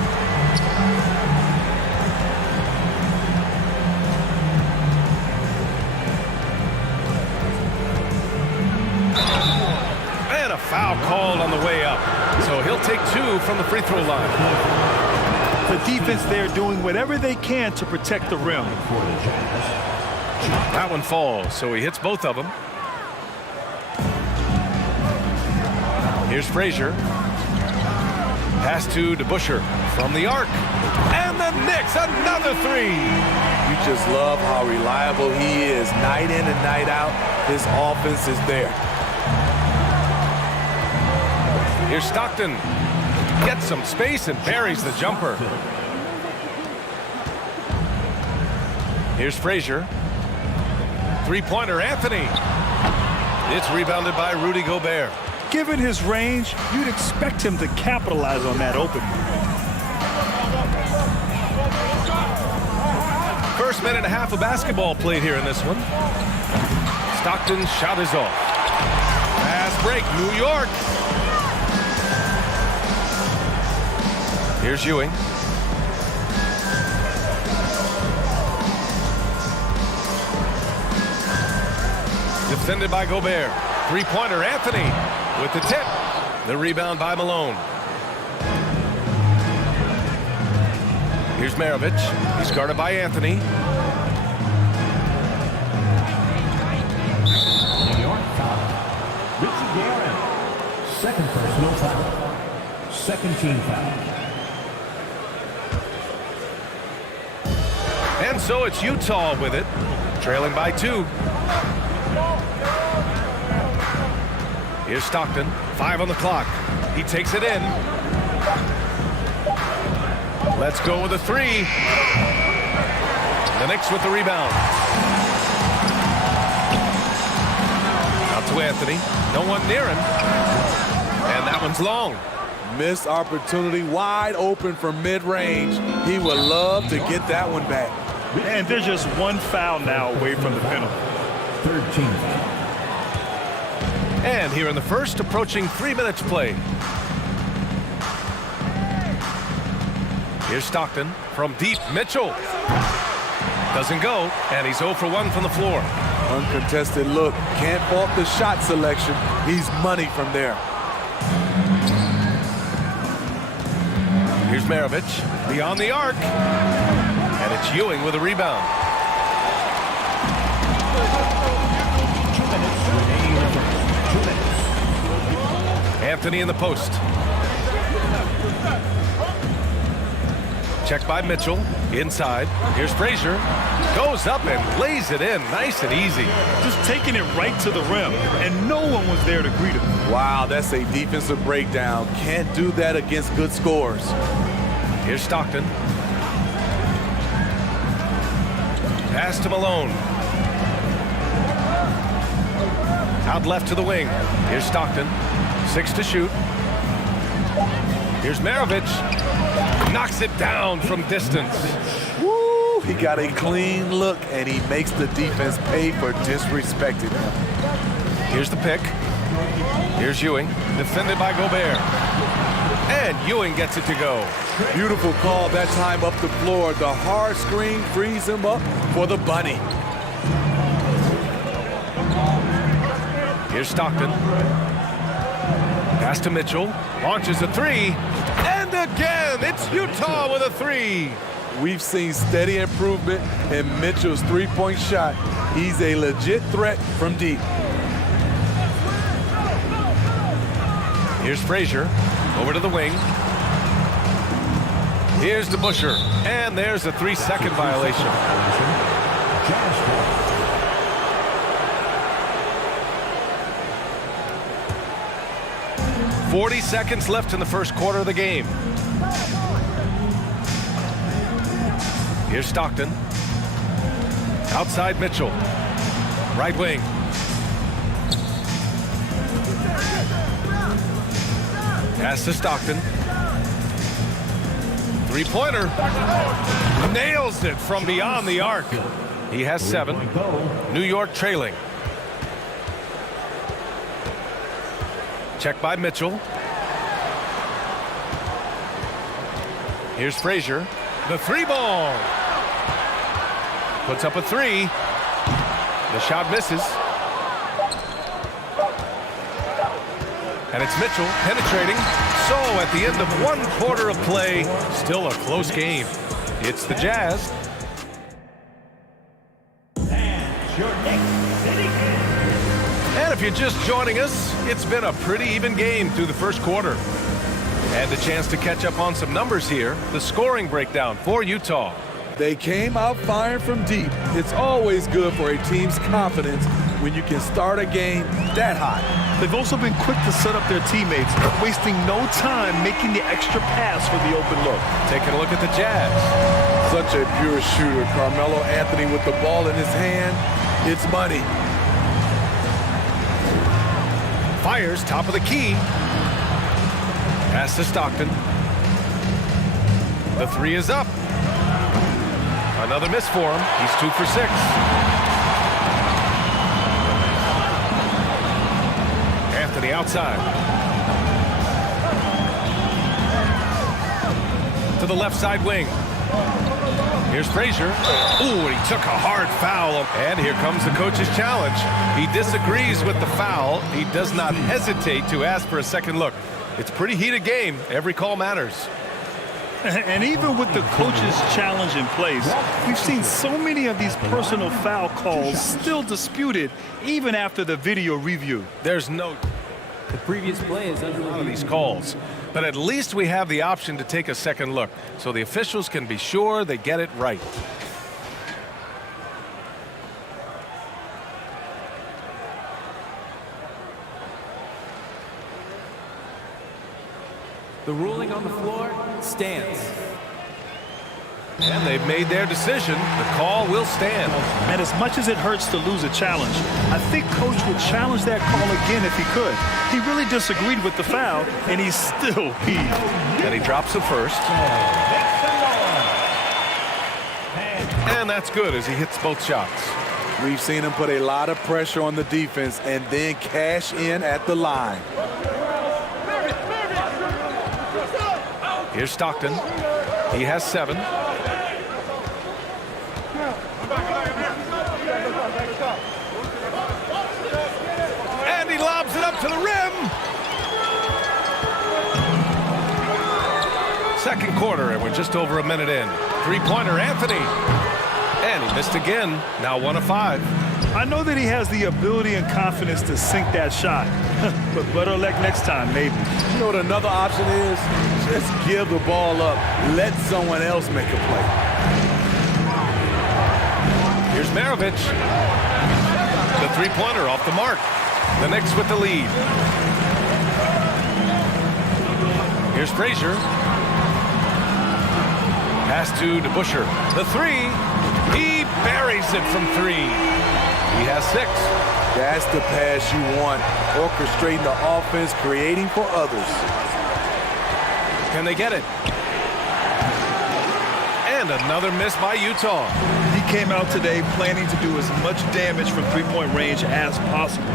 And a foul called on the way up. So he'll take two from the free throw line. The defense there doing whatever they can to protect the rim. That one falls, so he hits both of them. Here's Frazier. Pass to DeBusschere from the arc. And the Knicks, another three. You just love how reliable he is. Night in and night out, his offense is there. Here's Stockton. Gets some space and buries the jumper. Here's Frazier. Three-pointer, Anthony. It's rebounded by Rudy Gobert. Given his range, you'd expect him to capitalize on that opening. First minute and a half of basketball played here in this one. Stockton's shot is off. Fast break, New York. Here's Ewing. Defended by Gobert. Three-pointer, Anthony with the tip. The rebound by Malone. Here's Maravich. He's guarded by Anthony. New York foul. Richie Guerin. Second personal foul. Second team foul. And so it's Utah with it, trailing by 2. Here's Stockton, 5 on the clock. He takes it in. Let's go with a 3. The Knicks with the rebound. Out to Anthony. No one near him. And that one's long. Missed opportunity, wide open from mid-range. He would love to get that one back. And there's just one foul now away from the penalty. Third team foul. And here in the first, approaching 3 minutes played. Here's Stockton from deep. Mitchell. Doesn't go, and he's 0 for 1 from the floor. Uncontested look. Can't fault the shot selection. He's money from there. Here's Maravich beyond the arc. And it's Ewing with a rebound. Anthony in the post. Checked by Mitchell. Inside. Here's Frazier. Goes up and lays it in. Nice and easy. Just taking it right to the rim, and no one was there to greet him. Wow, that's a defensive breakdown. Can't do that against good scores. Here's Stockton. Pass to Malone. Out left to the wing. Here's Stockton. 6 to shoot. Here's Maravich. Knocks it down from distance. Woo! He got a clean look, and he makes the defense pay for disrespecting him. Here's the pick. Here's Ewing. Defended by Gobert. And Ewing gets it to go. Beautiful call that time up the floor. The hard screen frees him up for the bunny. Here's Stockton. Pass to Mitchell. Launches a 3. And again, it's Utah with a 3. We've seen steady improvement in Mitchell's three-point shot. He's a legit threat from deep. Here's Frazier. Over to the wing. Here's DeBusschere. And there's a 3-second violation. 40 seconds left in the first quarter of the game. Here's Stockton. Outside Mitchell. Right wing. Pass to Stockton. Three-pointer. Nails it from beyond the arc. He has 7. New York trailing. Check by Mitchell. Here's Frazier. The 3-ball. Puts up a 3. The shot misses. And it's Mitchell penetrating. So at the end of 1 quarter of play, still a close game. It's the Jazz. And if you're just joining us, it's been a pretty even game through the first quarter. And a chance to catch up on some numbers here. The scoring breakdown for Utah. They came out firing from deep. It's always good for a team's confidence when you can start a game that hot. They've also been quick to set up their teammates, wasting no time making the extra pass for the open look. Taking a look at the Jazz. Such a pure shooter. Carmelo Anthony with the ball in his hand. It's money. Fires top of the key. Pass to Stockton. The 3 is up. Another miss for him. He's 2 for 6. Anthony outside. To the left side wing. Here's Frazier. Ooh, and he took a hard foul. And here comes the coach's challenge. He disagrees with the foul. He does not hesitate to ask for a second look. It's a pretty heated game. Every call matters. And even with the coach's challenge in place, we've seen so many of these personal foul calls still disputed even after the video review. There's no... The previous play is under of these calls, but at least we have the option to take a second look so the officials can be sure they get it right. The ruling on the floor stands. And they've made their decision. The call will stand. And as much as it hurts to lose a challenge, I think Coach would challenge that call again if he could. He really disagreed with the foul, and he's still peeved. And he drops the first. And that's good as he hits both shots. We've seen him put a lot of pressure on the defense and then cash in at the line. Here's Stockton. He has 7. And he lobs it up to the rim. Second quarter, and we're just over a minute in. Three-pointer, Anthony. And he missed again. Now 1 of 5. I know that he has the ability and confidence to sink that shot. But better luck next time, maybe. You know what another option is? Just give the ball up. Let someone else make a play. Here's Maravich. The three-pointer off the mark. The Knicks with the lead. Here's Frazier. Pass to DeBusschere. The 3. He buries it from 3. He has 6. That's the pass you want. Orchestrating the offense, creating for others. Can they get it? And another miss by Utah. He came out today planning to do as much damage from three-point range as possible.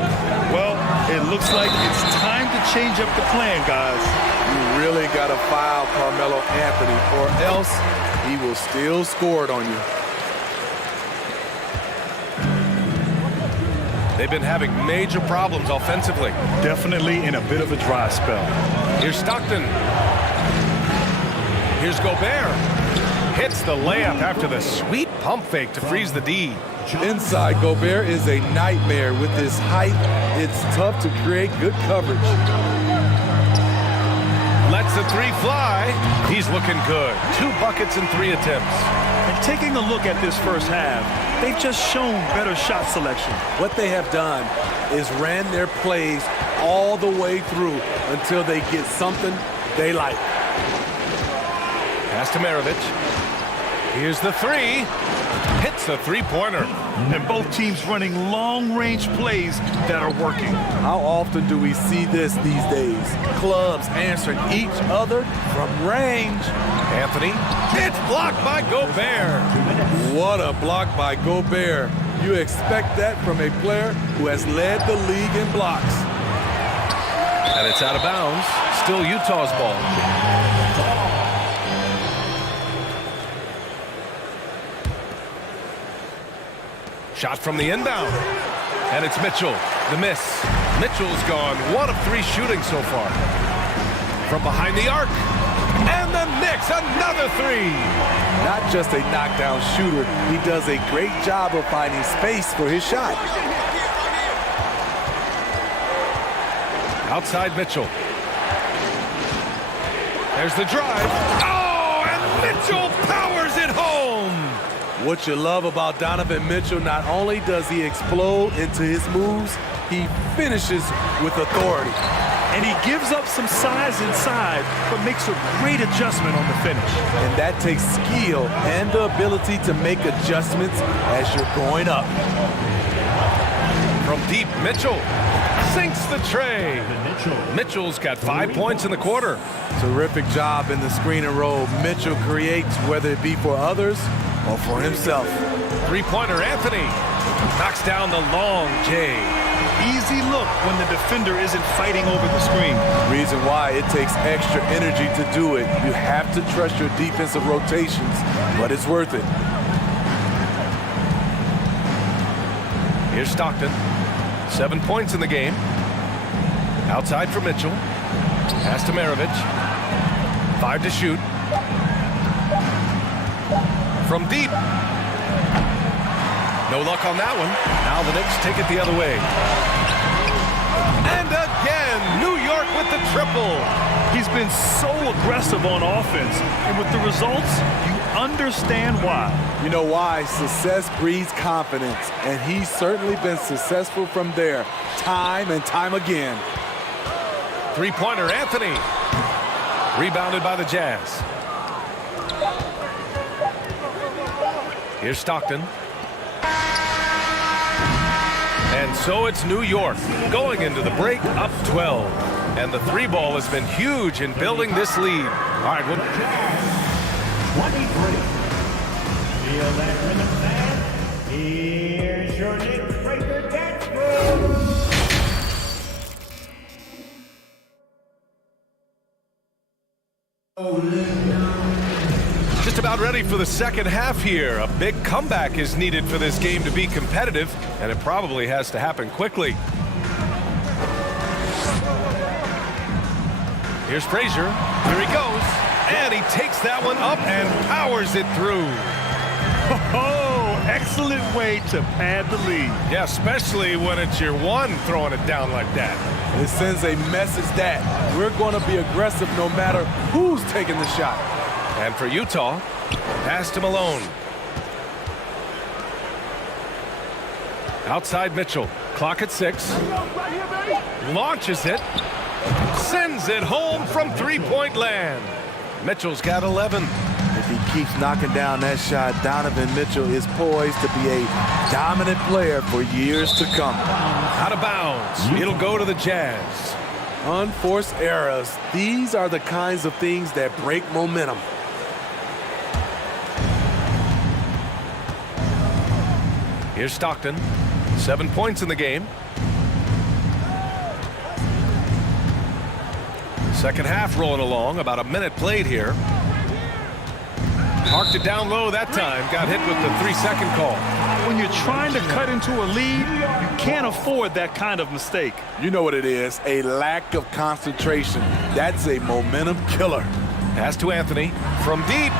Well, it looks like it's time to change up the plan, guys. You really got to foul Carmelo Anthony, or else he will still score it on you. They've been having major problems offensively. Definitely in a bit of a dry spell. Here's Stockton. Here's Gobert. Hits the layup after the sweet pump fake to freeze the D. Inside, Gobert is a nightmare. With his height, it's tough to create good coverage. Lets the 3 fly. He's looking good. 2 buckets in 3 attempts. And taking a look at this first half, they've just shown better shot selection. What they have done is ran their plays all the way through until they get something they like. Pass to Maravich. Here's the 3. Hits the three-pointer. And both teams running long-range plays that are working. How often do we see this these days? Clubs answering each other from range. Anthony. It's blocked by Gobert. What a block by Gobert. You expect that from a player who has led the league in blocks. And it's out of bounds. Still Utah's ball. Shot from the inbound. And it's Mitchell. The miss. Mitchell's gone 1 of 3 shooting so far. From behind the arc. And the Knicks, another 3. Not just a knockdown shooter, he does a great job of finding space for his shot. Outside Mitchell. There's the drive. Oh, and Mitchell powers it home. What you love about Donovan Mitchell, not only does he explode into his moves, he finishes with authority. And he gives up some size inside, but makes a great adjustment on the finish. And that takes skill and the ability to make adjustments as you're going up. From deep, Mitchell sinks the tray. Mitchell's got 5 points in the quarter. Terrific job in the screen and roll. Mitchell creates, whether it be for others or for himself. Three-pointer, Anthony knocks down the long J. Easy look when the defender isn't fighting over the screen. Reason why it takes extra energy to do it. You have to trust your defensive rotations, but it's worth it. Here's Stockton. 7 points in the game. Outside for Mitchell. Pass to Maravich. 5 to shoot. from deep. No luck on that one. Now the Knicks take it the other way. And again, New York with the triple. He's been so aggressive on offense, and with the results, you understand why. You know why? Success breeds confidence, and he's certainly been successful from there, time and time again. Three-pointer, Anthony. Rebounded by the Jazz. Here's Stockton. And so it's New York going into the break up 12. And the three ball has been huge in building this lead. All right, well, 23. Feel that rhythm, man. Here's your Knicks breaker, Gatsby. just about ready for the second half here. A big comeback is needed for this game to be competitive, and it probably has to happen quickly. Here's Frazier. Here he goes. And he takes that one up and powers it through. Oh, excellent way to pad the lead. Yeah, especially when it's your one throwing it down like that. It sends a message that we're going to be aggressive no matter who's taking the shot. And for Utah, pass to Malone. Outside Mitchell. Clock at 6. Launches it. Sends it home from three-point land. Mitchell's got 11. If he keeps knocking down that shot, Donovan Mitchell is poised to be a dominant player for years to come. Out of bounds. It'll go to the Jazz. Unforced errors. These are the kinds of things that break momentum. Here's Stockton. 7 points in the game. Second half rolling along. About a minute played here. Parked it down low that time. Got hit with the 3-second call. When you're trying to cut into a lead, you can't afford that kind of mistake. You know what it is, a lack of concentration. That's a momentum killer. Pass to Anthony from deep.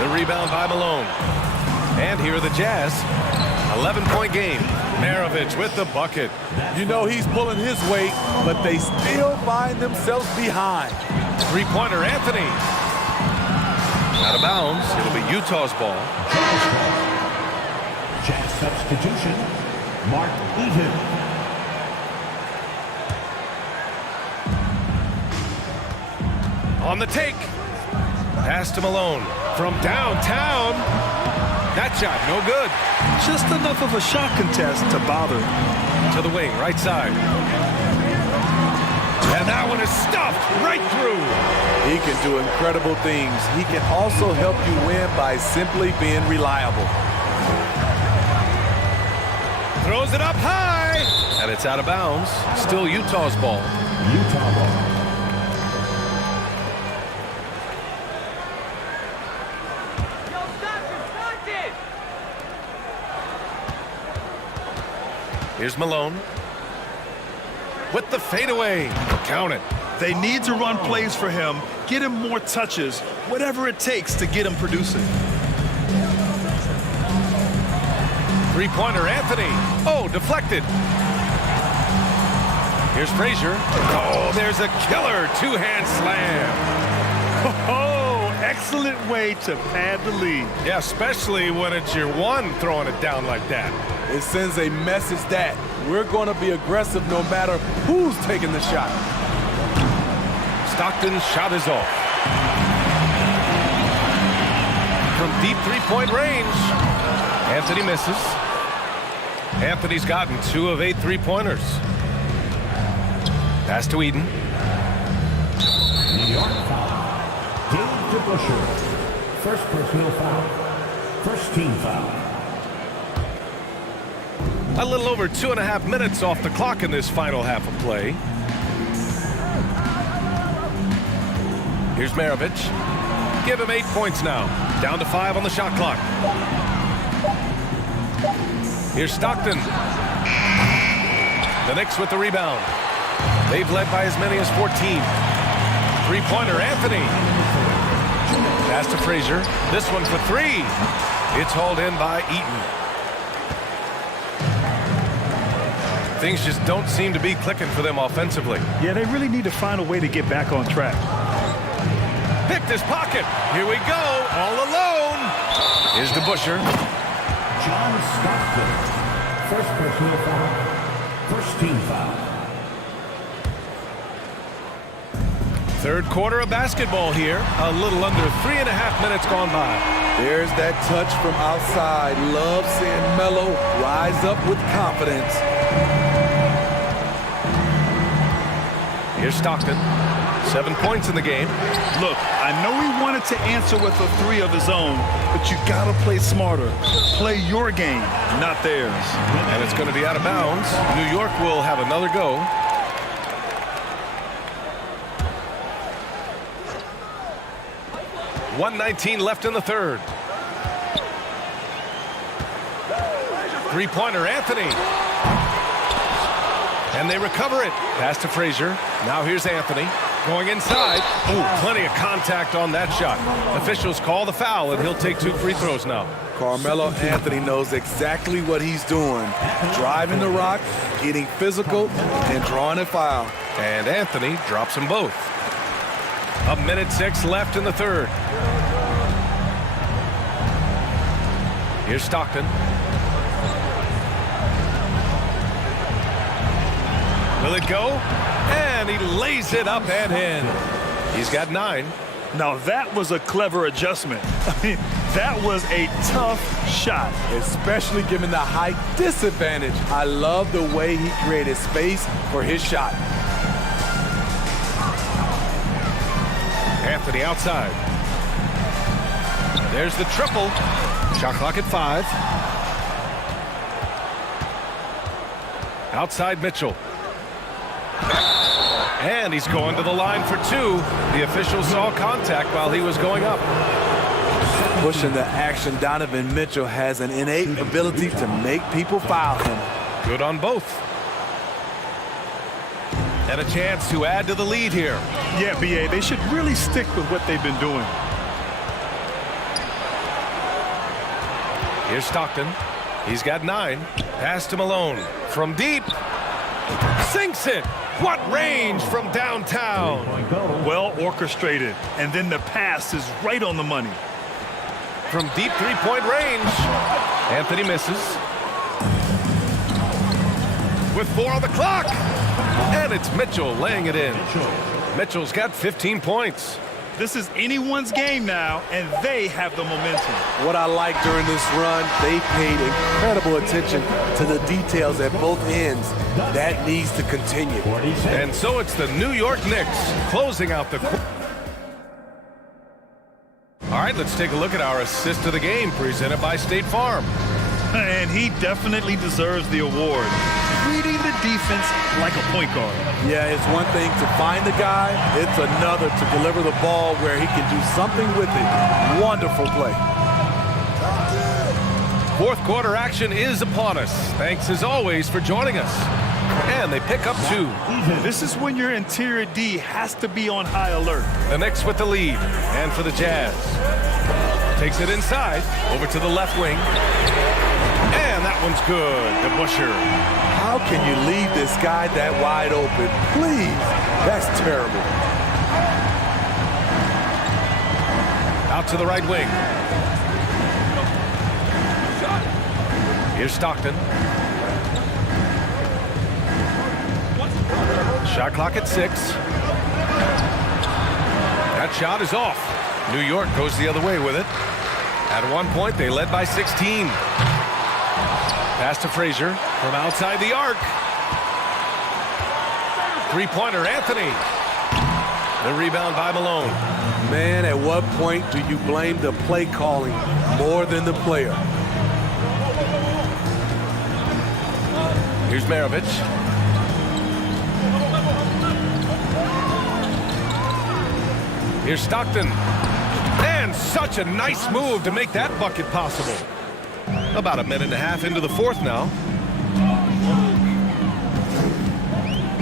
The rebound by Malone. And here are the Jazz. 11-point game. Maravich with the bucket. You know he's pulling his weight, but they still find themselves behind. Three-pointer, Anthony. Out of bounds. It'll be Utah's ball. Jazz substitution, Mark Eaton. On the take. Pass to Malone. From downtown. That shot, no good. Just enough of a shot contest to bother. To the wing, right side. And that one is stuffed right through. He can do incredible things. He can also help you win by simply being reliable. Throws it up high. And it's out of bounds. Still Utah's ball. Utah ball. Here's Malone. With the fadeaway. Count it. They need to run plays for him, get him more touches, whatever it takes to get him producing. Three-pointer, Anthony. Oh, deflected. Here's Frazier. Oh, there's a killer two-hand slam. Oh, excellent way to pad the lead. Yeah, especially when it's your one throwing it down like that. It sends a message that we're going to be aggressive no matter who's taking the shot. Stockton's shot is off. From deep three-point range, Anthony misses. Anthony's gotten 2 of 8 three-pointers. Pass to Eden. New York foul. Dave DeBusschere. First personal foul. First team foul. A little over 2.5 minutes off the clock in this final half of play. Here's Maravich. Give him 8 points now. Down to 5 on the shot clock. Here's Stockton. The Knicks with the rebound. They've led by as many as 14. Three-pointer, Anthony. Pass to Frazier. This one for three. It's hauled in by Eaton. Things just don't seem to be clicking for them offensively. Yeah, they really need to find a way to get back on track. Picked his pocket. Here we go. All alone. Here's DeBusschere. John Stockton. First personal foul. First team foul. Third quarter of basketball here. A little under 3.5 minutes gone by. There's that touch from outside. Love seeing Melo rise up with confidence. Here's Stockton. 7 points in the game. Look, I know he wanted to answer with a three of his own, but you gotta play smarter. Play your game, not theirs. And it's going to be out of bounds. New York will have another go. .119 left in the third. Three-pointer, Anthony. And they recover it. Pass to Frazier. Now here's Anthony. Going inside. Oh, plenty of contact on that shot. Officials call the foul, and he'll take 2 free throws now. Carmelo Anthony knows exactly what he's doing. Driving the rock, getting physical, and drawing a foul. And Anthony drops them both. 1:06 left in the third. Here's Stockton. Will it go? And he lays it up and in. He's got 9. Now that was a clever adjustment. I mean, that was a tough shot. Especially given the height disadvantage. I love the way he created space for his shot. Anthony outside. There's the triple. Shot clock at 5. Outside Mitchell. And he's going to the line for 2. The officials saw contact while he was going up. Pushing the action, Donovan Mitchell has an innate ability to make people foul him. Good on both. And a chance to add to the lead here. Yeah, B.A., they should really stick with what they've been doing. Here's Stockton. He's got 9. Pass to Malone. From deep. Sinks it. What range from downtown. Well orchestrated. And then the pass is right on the money. From deep three-point range. Anthony misses. With 4 on the clock. And it's Mitchell laying it in. Mitchell's got 15 points. This is anyone's game now, and they have the momentum. What I like during this run, they paid incredible attention to the details at both ends. That needs to continue. And so it's the New York Knicks closing out the quarter. All right, let's take a look at our assist of the game presented by State Farm. And he definitely deserves the award. Reading the defense like a point guard. Yeah, it's one thing to find the guy. It's another to deliver the ball where he can do something with it. Wonderful play. Fourth quarter action is upon us. Thanks as always for joining us. And they pick up 2. This is when your interior D has to be on high alert. The Knicks with the lead. And for the Jazz. Takes it inside. Over to the left wing. And that one's good. DeBusschere. How can you leave this guy that wide open? Please. That's terrible. Out to the right wing. Here's Stockton. Shot clock at 6. That shot is off. New York goes the other way with it. At one point, they led by 16. Pass to Frazier from outside the arc. Three-pointer, Anthony. The rebound by Malone. Man, at what point do you blame the play calling more than the player? Here's Maravich. Here's Stockton. And such a nice move to make that bucket possible. About 1.5 minutes into the fourth now.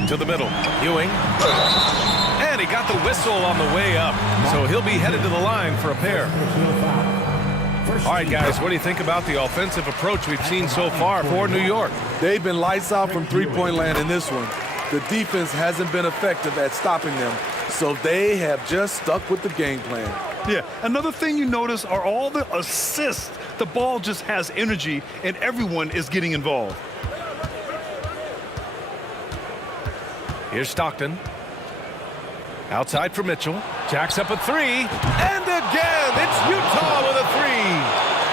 To the middle. Ewing. And And he got the whistle on the way up. So he'll be headed to the line for a pair. All right, guys, what do you think about the offensive approach we've seen so far for New York? They've been lights out from three-point land in this one. The defense hasn't been effective at stopping them, so they have just stuck with the game plan. Yeah, another thing you notice are all the assists. The ball just has energy, and everyone is getting involved. Here's Stockton. Outside for Mitchell. Jacks up a three. And again, it's Utah with a three.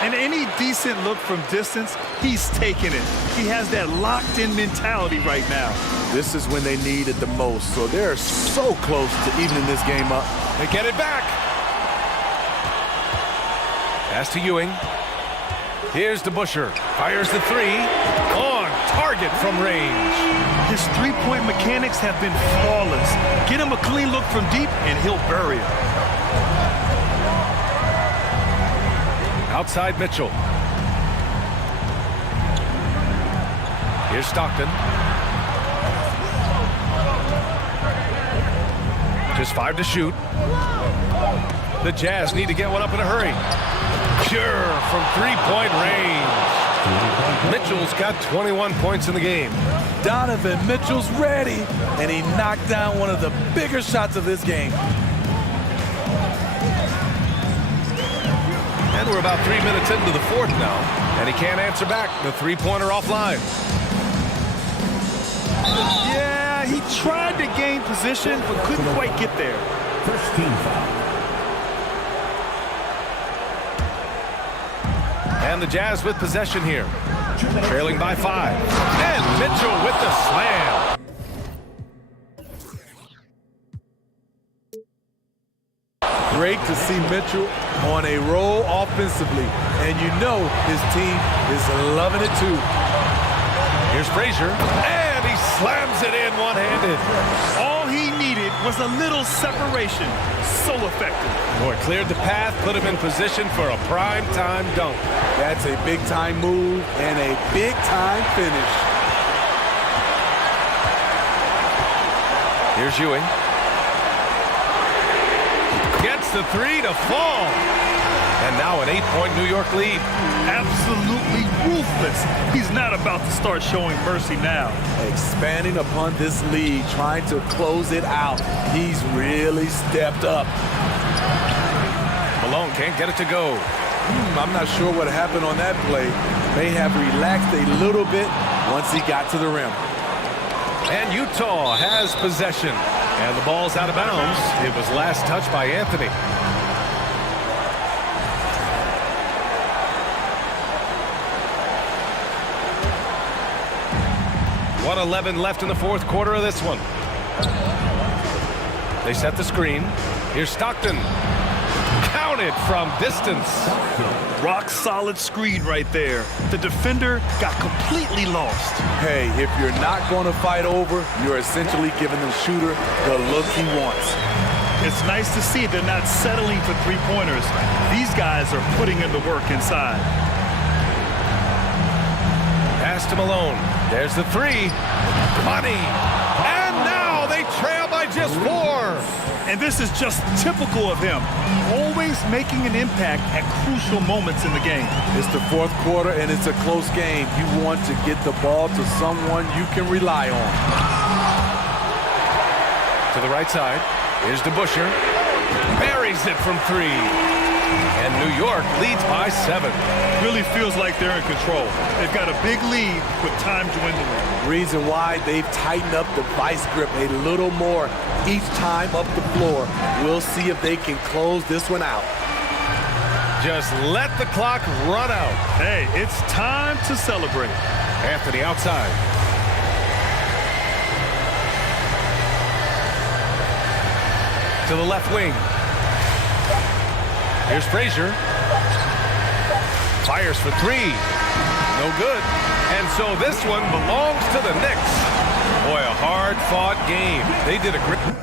And any decent look from distance, he's taking it. He has that locked-in mentality right now. This is when they need it the most, so they're so close to evening this game up. They get it back. Pass to Ewing. Here's DeBusschere. Fires the three. On target from range. His three-point mechanics have been flawless. Get him a clean look from deep, and he'll bury it. Outside Mitchell. Here's Stockton. Just 5 to shoot. The Jazz need to get one up in a hurry. Sure, from three-point range. Mitchell's got 21 points in the game. Donovan Mitchell's ready, and he knocked down one of the bigger shots of this game. And we're about 3 minutes into the fourth now, and he can't answer back. The three-pointer offline. Yeah, he tried to gain position, but couldn't quite get there. First team foul. And the Jazz with possession here. Trailing by 5. And Mitchell with the slam. Great to see Mitchell on a roll offensively. And you know his team is loving it too. Here's Frazier. And he slams it in one-handed. All he needed was a little separation. So effective. Boy, cleared the path, put him in position for a prime-time dunk. That's a big-time move and a big-time finish. Here's Ewing. Gets the three to fall. And now an 8-point New York lead. Absolutely ruthless. He's not about to start showing mercy now. Expanding upon this lead, trying to close it out. He's really stepped up. Malone can't get it to go. I'm not sure what happened on that play. May have relaxed a little bit once he got to the rim. And Utah has possession. And the ball's out of bounds. It was last touched by Anthony. .11 left in the fourth quarter of this one. They set the screen. Here's Stockton. Counted from distance. Rock solid screen right there. The defender got completely lost. Hey, if you're not going to fight over, you're essentially giving the shooter the look he wants. It's nice to see they're not settling for three-pointers. These guys are putting in the work inside. Pass to Malone. There's the three. Money. And now they trail by just 4. And this is just typical of him. Always making an impact at crucial moments in the game. It's the fourth quarter and it's a close game. You want to get the ball to someone you can rely on. To the right side. Here's DeBusschere. Buries it from 3. And New York leads by 7. Really feels like they're in control. They've got a big lead with time dwindling. Reason why they've tightened up the vice grip a little more each time up the floor. We'll see if they can close this one out. Just let the clock run out. Hey, it's time to celebrate. Anthony outside. To the left wing. Here's Frazier. Fires for 3. No good. And so this one belongs to the Knicks. Boy, a hard-fought game. They did a great...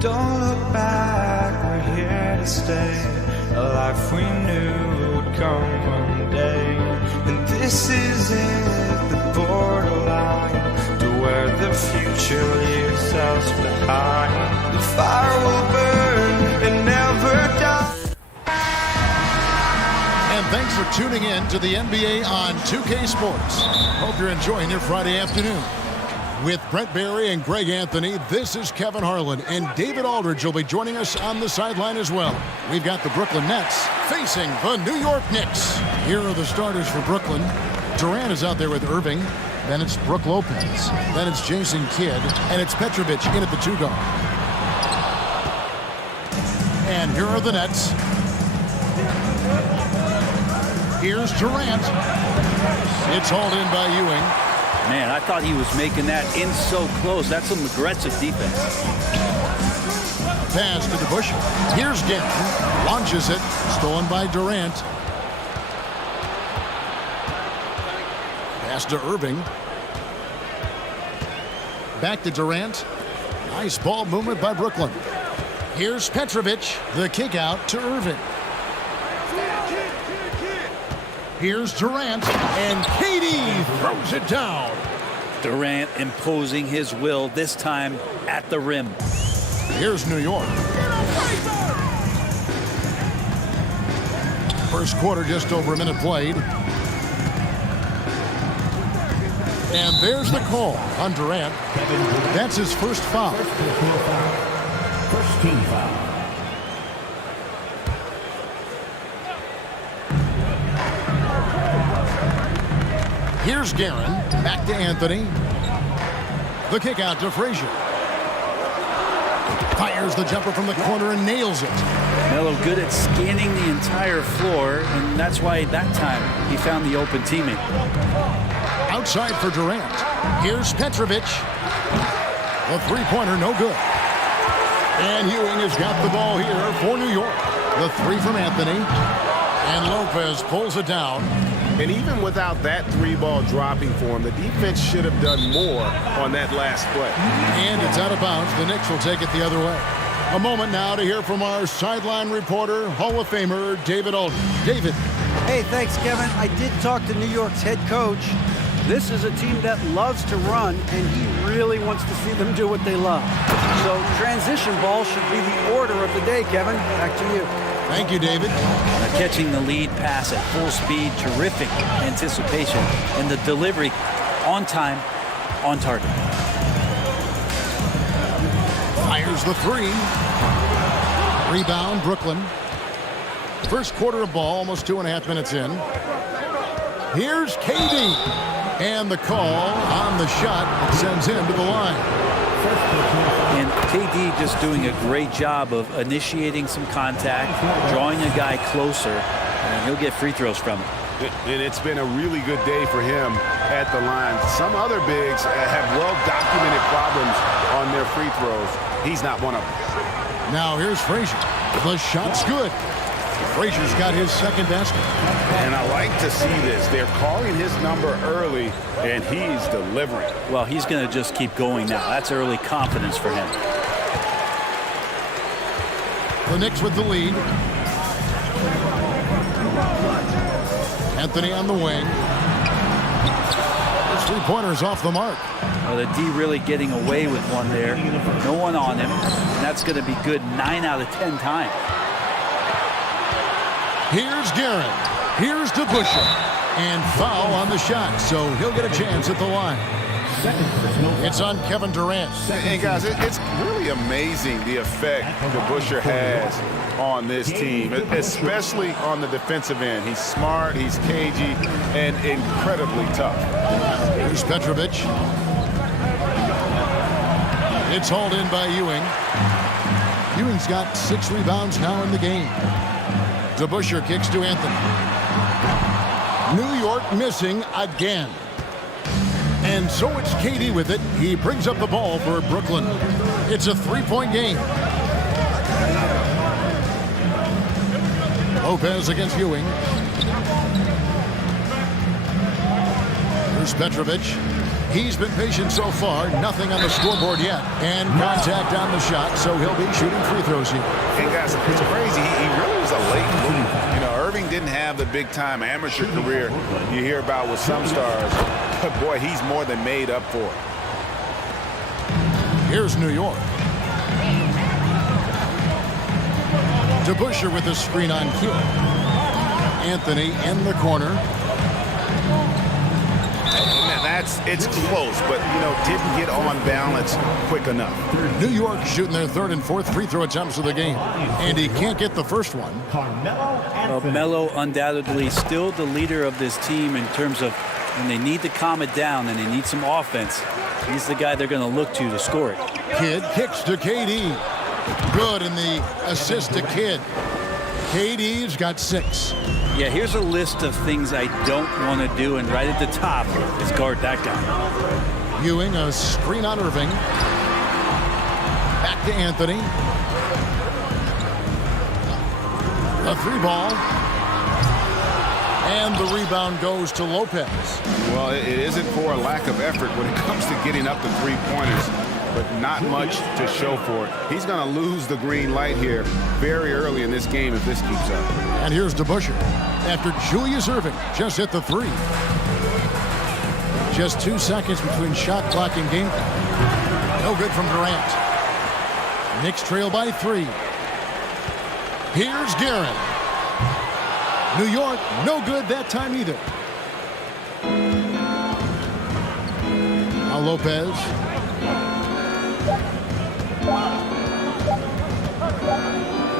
Don't look back, we're here to stay. A life we knew would come one day. And this is it, the borderline to where the future leaves us behind. The fire will burn and never die. And thanks for tuning in to the NBA on 2K Sports. Hope you're enjoying your Friday afternoon. With Brent Barry and Greg Anthony, this is Kevin Harlan, and David Aldridge will be joining us on the sideline as well. We've got the Brooklyn Nets facing the New York Knicks. Here are the starters for Brooklyn. Durant is out there with Irving. Then it's Brook Lopez. Then it's Jason Kidd. And it's Petrovic in at the 2 guard. And here are the Nets. Here's Durant. It's hauled in by Ewing. Man, I thought he was making that in so close. That's some aggressive defense. Pass to DeBusschere. Here's Ginn. Launches it. Stolen by Durant. Pass to Irving. Back to Durant. Nice ball movement by Brooklyn. Here's Petrovic. The kick out to Irving. Here's Durant, and KD throws it down. Durant imposing his will, this time at the rim. Here's New York. First quarter, just over a minute played. And there's the call on Durant. That's his first foul. First team foul. Here's Guerin. Back to Anthony. The kick out to Frazier. Fires the jumper from the corner and nails it. Melo good at scanning the entire floor, and that's why that time he found the open teammate. Outside for Durant. Here's Petrovic. The three-pointer, no good. And Ewing has got the ball here for New York. The three from Anthony. And Lopez pulls it down. And even without that three-ball dropping for him, the defense should have done more on that last play. And it's out of bounds. The Knicks will take it the other way. A moment now to hear from our sideline reporter, Hall of Famer David Aldridge. David. Hey, thanks, Kevin. I did talk to New York's head coach. This is a team that loves to run, and he really wants to see them do what they love. So transition ball should be the order of the day, Kevin. Back to you. Thank you, David. Catching the lead pass at full speed, terrific anticipation, and the delivery on time, on target. Fires the three. Rebound, Brooklyn. First quarter of ball, almost 2.5 minutes in. Here's KD. And the call on the shot that sends him to the line. And KD just doing a great job of initiating some contact, drawing a guy closer, and he'll get free throws from it. And it's been a really good day for him at the line. Some other bigs have well-documented problems on their free throws. He's not one of them. Now here's Frazier. The shot's good. Frazier's got his second basket. And I like to see this. They're calling his number early, and he's delivering. Well, he's going to just keep going now. That's early confidence for him. The Knicks with the lead. Anthony on the wing. His three-pointer's off the mark. Well, the D really getting away with one there. No one on him. And that's going to be good 9 out of 10 times. Here's Guerin. Here's DeBusschere. And foul on the shot, so he'll get a chance at the line. It's on Kevin Durant. And guys, it's really amazing the effect DeBusschere has on this team, especially on the defensive end. He's smart, he's cagey, and incredibly tough. Here's Petrovic. It's hauled in by Ewing. Ewing's got 6 rebounds now in the game. DeBusschere kicks to Anthony. New York missing again. And so it's KD with it. He brings up the ball for Brooklyn. It's a 3-point game. Lopez against Ewing. Here's Petrovic. He's been patient so far. Nothing on the scoreboard yet. And contact on the shot, so he'll be shooting free throws here. And guys, it's crazy. He really was a late bloomer. You know, Irving didn't have the big-time amateur career you hear about with some stars. But, boy, he's more than made up for it. Here's New York. DeBusschere with the screen on Kidd. Anthony in the corner. It's close, but, you know, didn't get on balance quick enough. New York shooting their third and fourth free throw attempts of the game. And he can't get the first one. Well, Melo undoubtedly still the leader of this team in terms of when they need to calm it down and they need some offense. He's the guy they're going to look to score it. Kidd kicks to KD. Good in the assist to Kidd. KD's got 6. Yeah, here's a list of things I don't want to do, and right at the top is guard that guy. Ewing, a screen on Irving. Back to Anthony. A 3-ball. And the rebound goes to Lopez. Well, it isn't for a lack of effort when it comes to getting up to three-pointers, but not much to show for it. He's going to lose the green light here very early in this game if this keeps up. And here's DeBusschere after Julius Irving just hit the 3. Just 2 seconds between shot clock and game clock. No good from Durant. Knicks trail by 3. Here's Guerin. New York, no good that time either. Now Lopez.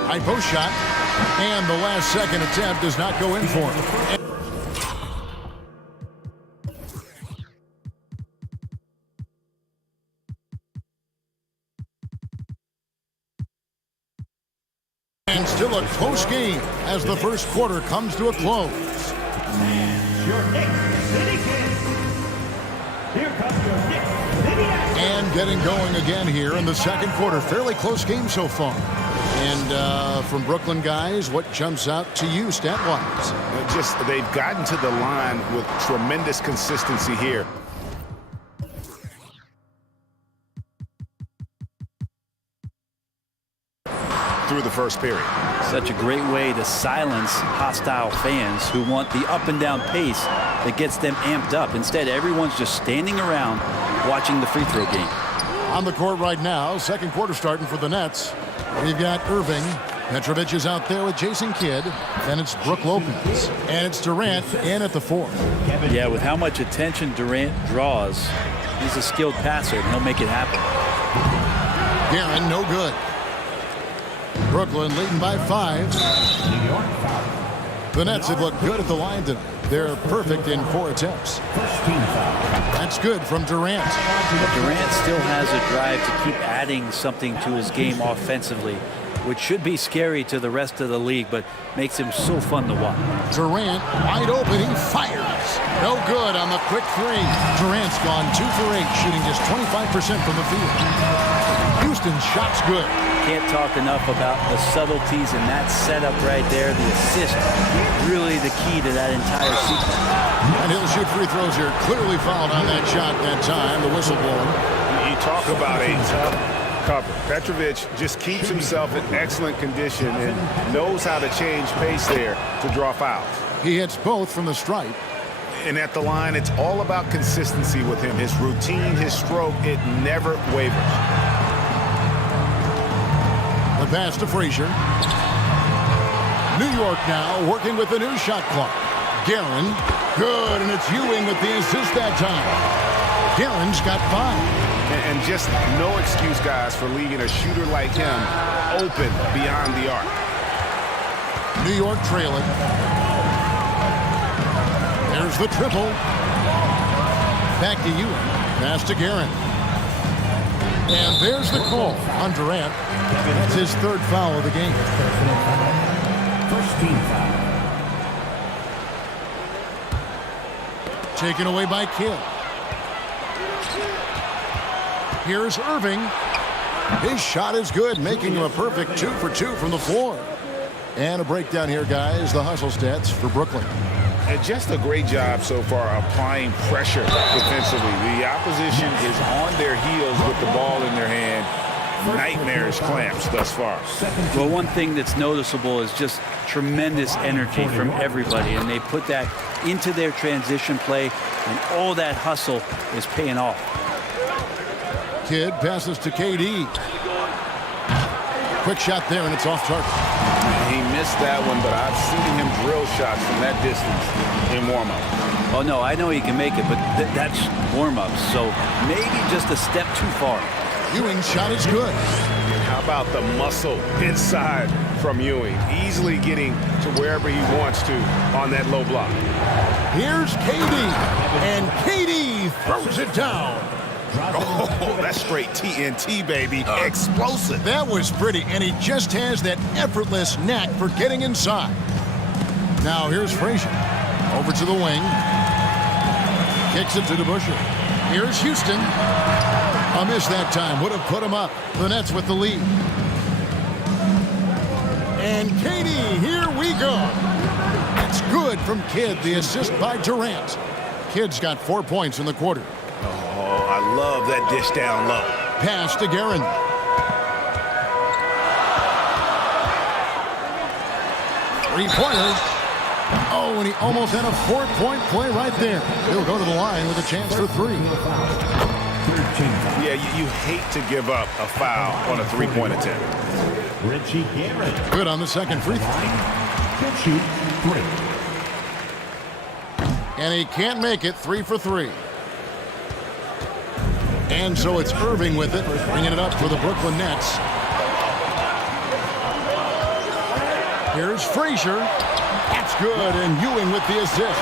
High post shot. And the last second attempt does not go in for him. And still a close game as the first quarter comes to a close. Your Knicks City Kid. Here comes your Knicks City Action. And getting going again here in the second quarter. Fairly close game so far. And from Brooklyn guys, what jumps out to you stat-wise? Just they've gotten to the line with tremendous consistency here. Through the first period. Such a great way to silence hostile fans who want the up and down pace that gets them amped up. Instead, everyone's just standing around watching the free throw game. On the court right now, second quarter starting for the Nets. We've got Irving. Petrovic is out there with Jason Kidd. Then it's Brook Lopez. And it's Durant in at the 4. Yeah, with how much attention Durant draws, he's a skilled passer, and he'll make it happen. Guerin, no good. Brooklyn leading by 5. The Nets have looked good at the line tonight. They're perfect in 4 attempts. That's good from Durant. Durant still has a drive to keep adding something to his game offensively, which should be scary to the rest of the league, but makes him so fun to watch. Durant wide open. He fires. No good on the quick 3. Durant's gone 2 for 8, shooting just 25% from the field. Houston's shot's good. Can't talk enough about the subtleties in that setup right there. The assist, really the key to that entire sequence. And he'll shoot free throws here. Clearly fouled on that shot that time. The whistle blown. You talk about a tough cover. Petrovic just keeps himself in excellent condition and knows how to change pace there to draw fouls. He hits both from the stripe. And at the line, it's all about consistency with him. His routine, his stroke, it never wavers. The pass to Frazier. New York now working with the new shot clock. Guerin, good, and it's Ewing with the assist that time. Guerin's got 5. And just no excuse, guys, for leaving a shooter like him open beyond the arc. New York trailing. There's the triple. Back to Ewing. Pass to Guerin. And there's the call on Durant. That's his 3rd foul of the game. First team foul. Taken away by Kidd. Here's Irving. His shot is good, making him a perfect 2 for 2 from the floor. And a breakdown here, guys. The hustle stats for Brooklyn. And just a great job so far applying pressure defensively. The opposition is on their heels with the ball in their hand. Nightmarish clamps thus far. Well, one thing that's noticeable is just tremendous energy from everybody, and they put that into their transition play, and all that hustle is paying off. Kidd passes to KD. Quick shot there, and it's off target. He missed that one, but I've seen him drill shots from that distance in warm-up. Oh, no, I know he can make it, but that's warm-up, so maybe just a step too far. Ewing's shot is good. How about the muscle inside from Ewing? Easily getting to wherever he wants to on that low block. Here's KD, and KD throws it down. Oh, that's straight TNT, baby. Explosive. That was pretty, and he just has that effortless knack for getting inside. Now here's Frazier. Over to the wing. Kicks it to DeBusschere. Here's Houston. A miss that time. Would have put him up. The Nets with the lead. And KD, here we go. It's good from Kidd. The assist by Durant. Kidd's got 4 points in the quarter. Oh, I love that dish down low. Pass to Guerin. Three-pointer. Oh, and he almost had a 4-point play right there. He'll go to the line with a chance for three. Yeah, you hate to give up a foul on a three-point attempt. Richie Guerin. Good on the second free throw. Can shoot 3. And he can't make it. 3 for 3. And so it's Irving with it, bringing it up for the Brooklyn Nets. Here's Frazier. That's good, and Ewing with the assist.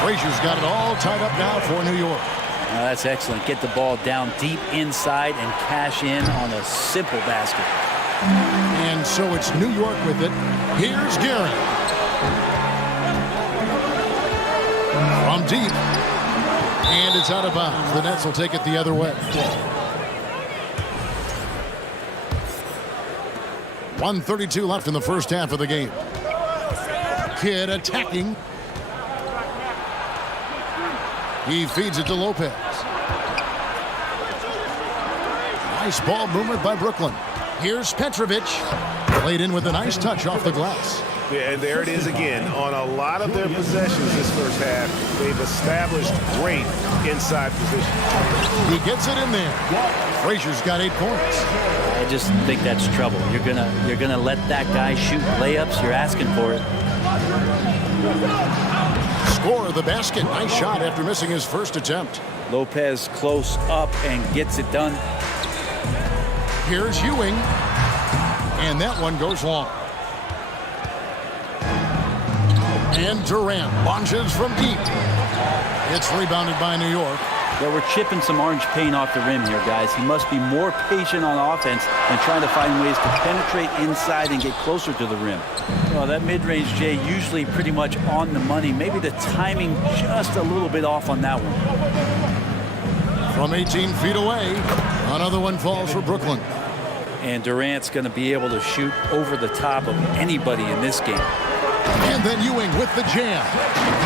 Frazier's got it all tied up now for New York. That's excellent. Get the ball down deep inside and cash in on a simple basket. And so it's New York with it. Here's Guerin. From deep. And it's out of bounds. The Nets will take it the other way. 1:32 left in the first half of the game. Kidd attacking. He feeds it to Lopez. Nice ball movement by Brooklyn. Here's Petrovic. Played in with a nice touch off the glass. Yeah, and there it is again. On a lot of their possessions this first half, they've established great inside position. He gets it in there. Frazier's got 8 points. I just think that's trouble. You're gonna let that guy shoot layups. You're asking for it. Score of the basket. Nice shot after missing his first attempt. Lopez close up and gets it done. Here's Ewing. And that one goes long. And Durant launches from deep. It's rebounded by New York. Yeah, we're chipping some orange paint off the rim here, guys. He must be more patient on offense and trying to find ways to penetrate inside and get closer to the rim. Well, that mid-range, Jay, usually pretty much on the money. Maybe the timing just a little bit off on that one. From 18 feet away, another one falls for Brooklyn. And Durant's going to be able to shoot over the top of anybody in this game. And then Ewing with the jam.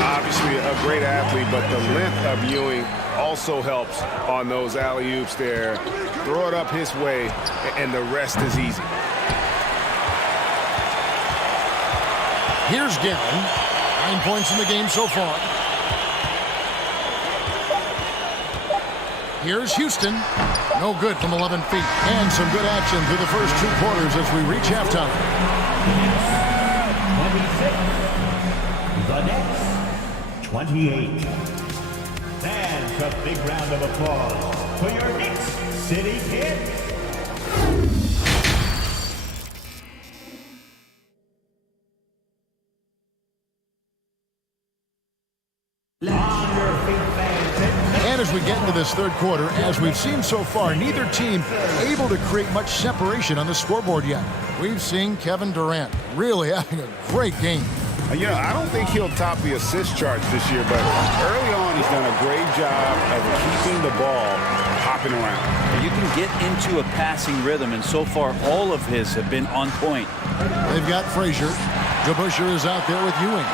Obviously a great athlete, but the length of Ewing also helps on those alley-oops there. Throw it up his way, and the rest is easy. Here's Guerin. 9 points in the game so far. Here's Houston. No good from 11 feet. And some good action through the first 2 quarters as we reach halftime. The Nets, 28. And a big round of applause for your Knicks City Kids. And as we get into this third quarter, as we've seen so far, neither team able to create much separation on the scoreboard yet. We've seen Kevin Durant really having a great game. You know, I don't think he'll top the assist charts this year, but early on he's done a great job of keeping the ball hopping around. You can get into a passing rhythm, and so far all of his have been on point. They've got Frazier. DeBusschere is out there with Ewing.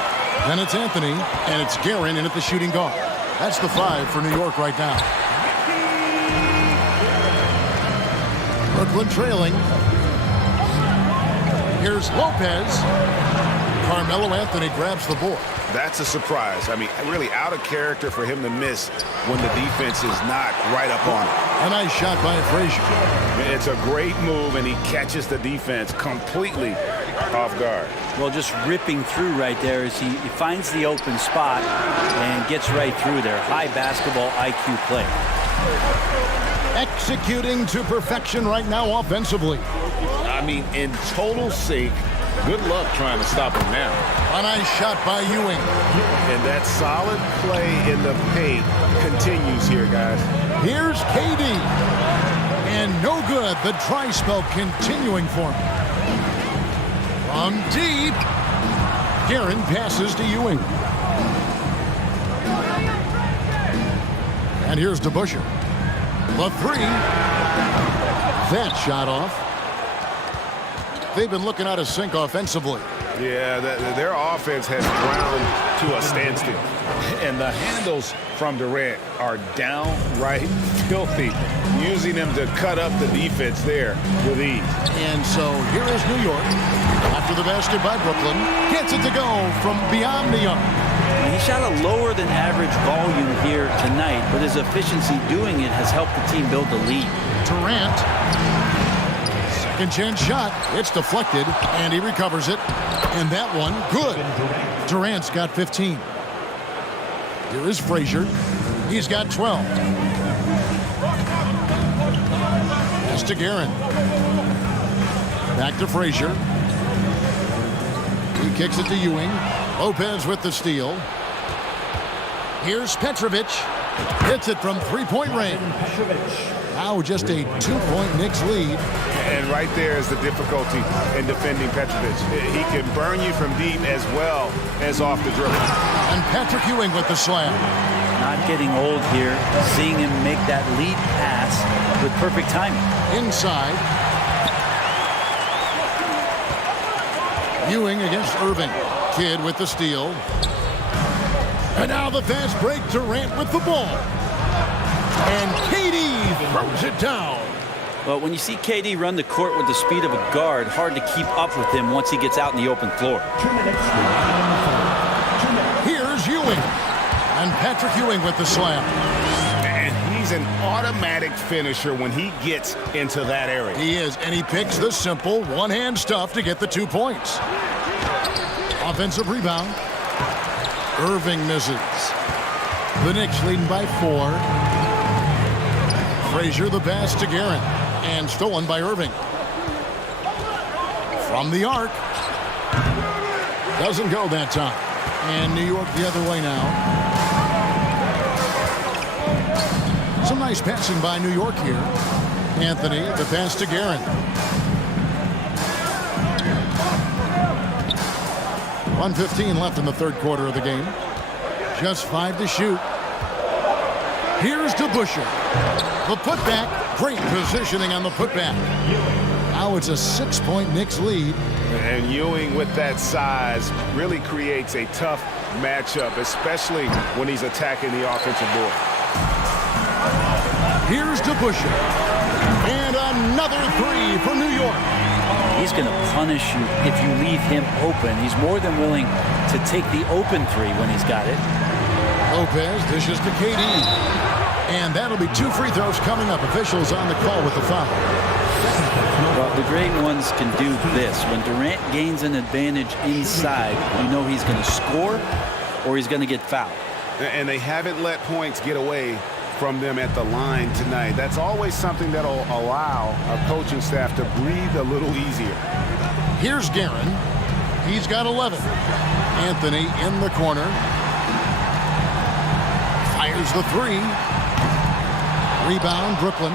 Then it's Anthony, and it's Guerin in at the shooting guard. That's the 5 for New York right now. Brooklyn trailing. Here's Lopez. Carmelo Anthony grabs the board. That's a surprise. I mean, really out of character for him to miss when the defense is not right up on it. A nice shot by Frazier. It's a great move, and he catches the defense completely off guard. Well, just ripping through right there as he finds the open spot and gets right through there. High basketball IQ play. Executing to perfection right now offensively. I mean, in total sync. Good luck trying to stop him now. A nice shot by Ewing. And that solid play in the paint continues here, guys. Here's KD. And no good. The dry spell continuing for him. From deep. Guerin passes to Ewing. And here's DeBusschere. The 3. That shot off. They've been looking out of sync offensively. Yeah, their offense has ground to a standstill. And the handles from Durant are downright filthy, using them to cut up the defense there with ease. And so here is New York. After the basket by Brooklyn, gets it to go from beyond the arc. He shot a lower than average volume here tonight, but his efficiency doing it has helped the team build the lead. Durant. Second chance shot. It's deflected, and he recovers it. And that one, good. Durant's got 15. Here is Frazier. He's got 12. Pass to Guerin. Back to Frazier. He kicks it to Ewing. Lopez with the steal. Here's Petrovic. Hits it from three-point range. Now just a 2-point Knicks lead. And right there is the difficulty in defending Petrovic. He can burn you from deep as well as off the dribble. And Patrick Ewing with the slam. Not getting old here. Seeing him make that lead pass with perfect timing. Inside. Ewing against Irving. Kidd with the steal. And now the fast break. Durant with the ball. And KD throws it down. Well, when you see KD run the court with the speed of a guard, hard to keep up with him once he gets out in the open floor. Here's Ewing. And Patrick Ewing with the slam. And he's an automatic finisher when he gets into that area. He is, and he picks the simple one-hand stuff to get the 2 points. Offensive rebound. Irving misses. The Knicks leading by 4. Frazier the pass to Guerin. And stolen by Irving. From the arc. Doesn't go that time. And New York the other way now. Some nice passing by New York here. Anthony, the pass to Guerin. 1:15 left in the third quarter of the game. Just 5 to shoot. Here's DeBusschere. The putback. Great positioning on the putback. Now it's a 6-point Knicks lead. And Ewing with that size really creates a tough matchup, especially when he's attacking the offensive board. Here's DeBusschere. And another 3 for New York. He's going to punish you if you leave him open. He's more than willing to take the open 3 when he's got it. Lopez dishes to KD. And that'll be 2 free throws coming up. Officials on the call with the foul. Well, the great ones can do this. When Durant gains an advantage inside, you know he's going to score or he's going to get fouled. And they haven't let points get away from them at the line tonight. That's always something that'll allow a coaching staff to breathe a little easier. Here's Guerin. He's got 11. Anthony in the corner. Fires the 3. Rebound, Brooklyn.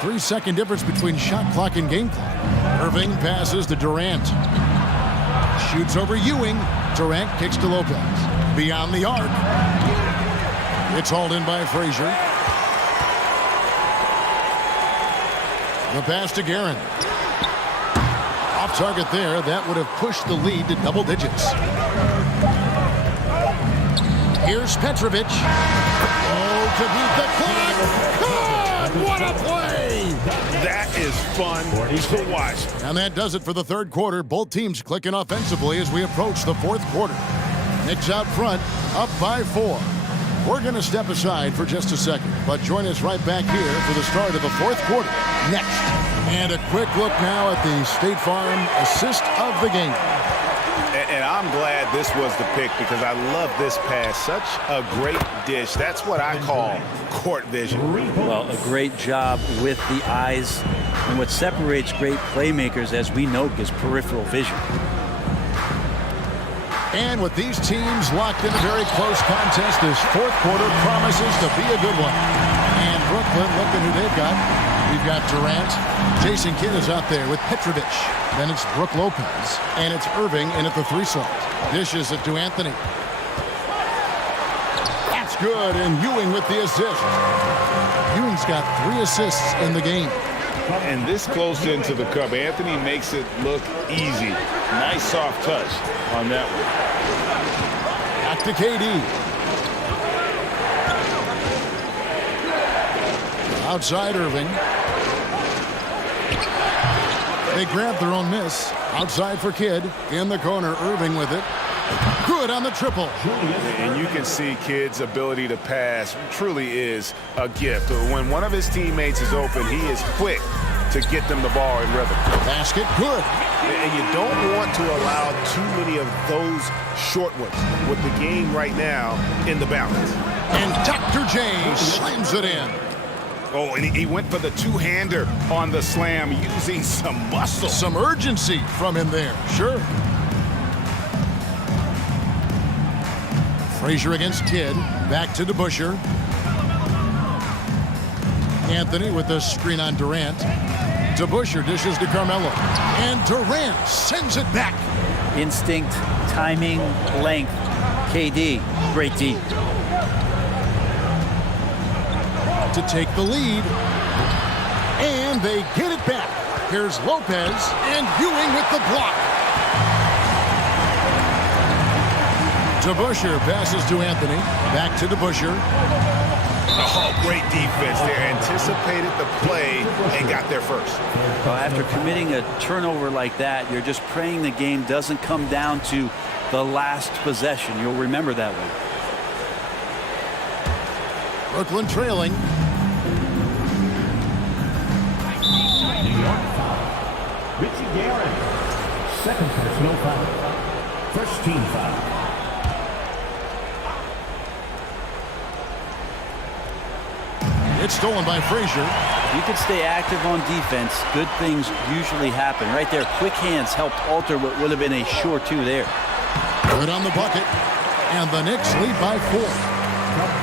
3-second difference between shot clock and game clock. Irving passes to Durant. Shoots over Ewing. Durant kicks to Lopez. Beyond the arc. It's hauled in by Frazier. The pass to Guerin. Off target there. That would have pushed the lead to double digits. Here's Petrovic. Oh, to beat the clock. God, what a play! That is fun to watch. And that does it for the third quarter. Both teams clicking offensively as we approach the fourth quarter. Knicks out front, up by 4. We're going to step aside for just a second, but join us right back here for the start of the fourth quarter next. And a quick look now at the State Farm assist of the game. And I'm glad this was the pick because I love this pass. Such a great dish. That's what I call court vision. Well, a great job with the eyes. And what separates great playmakers, as we know, is peripheral vision. And with these teams locked in a very close contest, this fourth quarter promises to be a good one. And Brooklyn, looking who they've got. We've got Durant. Jason Kidd is out there with Petrovic. Then it's Brook Lopez. And it's Irving in at the 3 slot. Dishes it to Anthony. That's good, and Ewing with the assist. Ewing's got 3 assists in the game. And this close into the cup, Anthony makes it look easy. Nice soft touch on that one. Back to KD. Outside Irving. They grab their own miss. Outside for Kidd. In the corner, Irving with it. Good on the triple. And you can see Kidd's ability to pass truly is a gift. When one of his teammates is open, he is quick to get them the ball in rhythm. Basket, good. And you don't want to allow too many of those short ones with the game right now in the balance. And Dr. J slams it in. Oh, and he went for the two-hander on the slam using some muscle. Some urgency from him there, sure. Frazier against Kidd. Back to DeBusschere. Anthony with the screen on Durant. DeBusschere dishes to Carmelo. And Durant sends it back. Instinct, timing, length. KD, great D. To take the lead. And they get it back. Here's Lopez and Ewing with the block. DeBusschere passes to Anthony. Back to DeBusschere. Oh, great defense there. Anticipated the play and got there first. Well, after committing a turnover like that, you're just praying the game doesn't come down to the last possession. You'll remember that one. Brooklyn trailing. New York foul. Richie Garrett. Second personal foul. First team foul. It's stolen by Frazier. You can stay active on defense. Good things usually happen. Right there, quick hands helped alter what would have been a sure 2 there. Good on the bucket. And the Knicks lead by 4.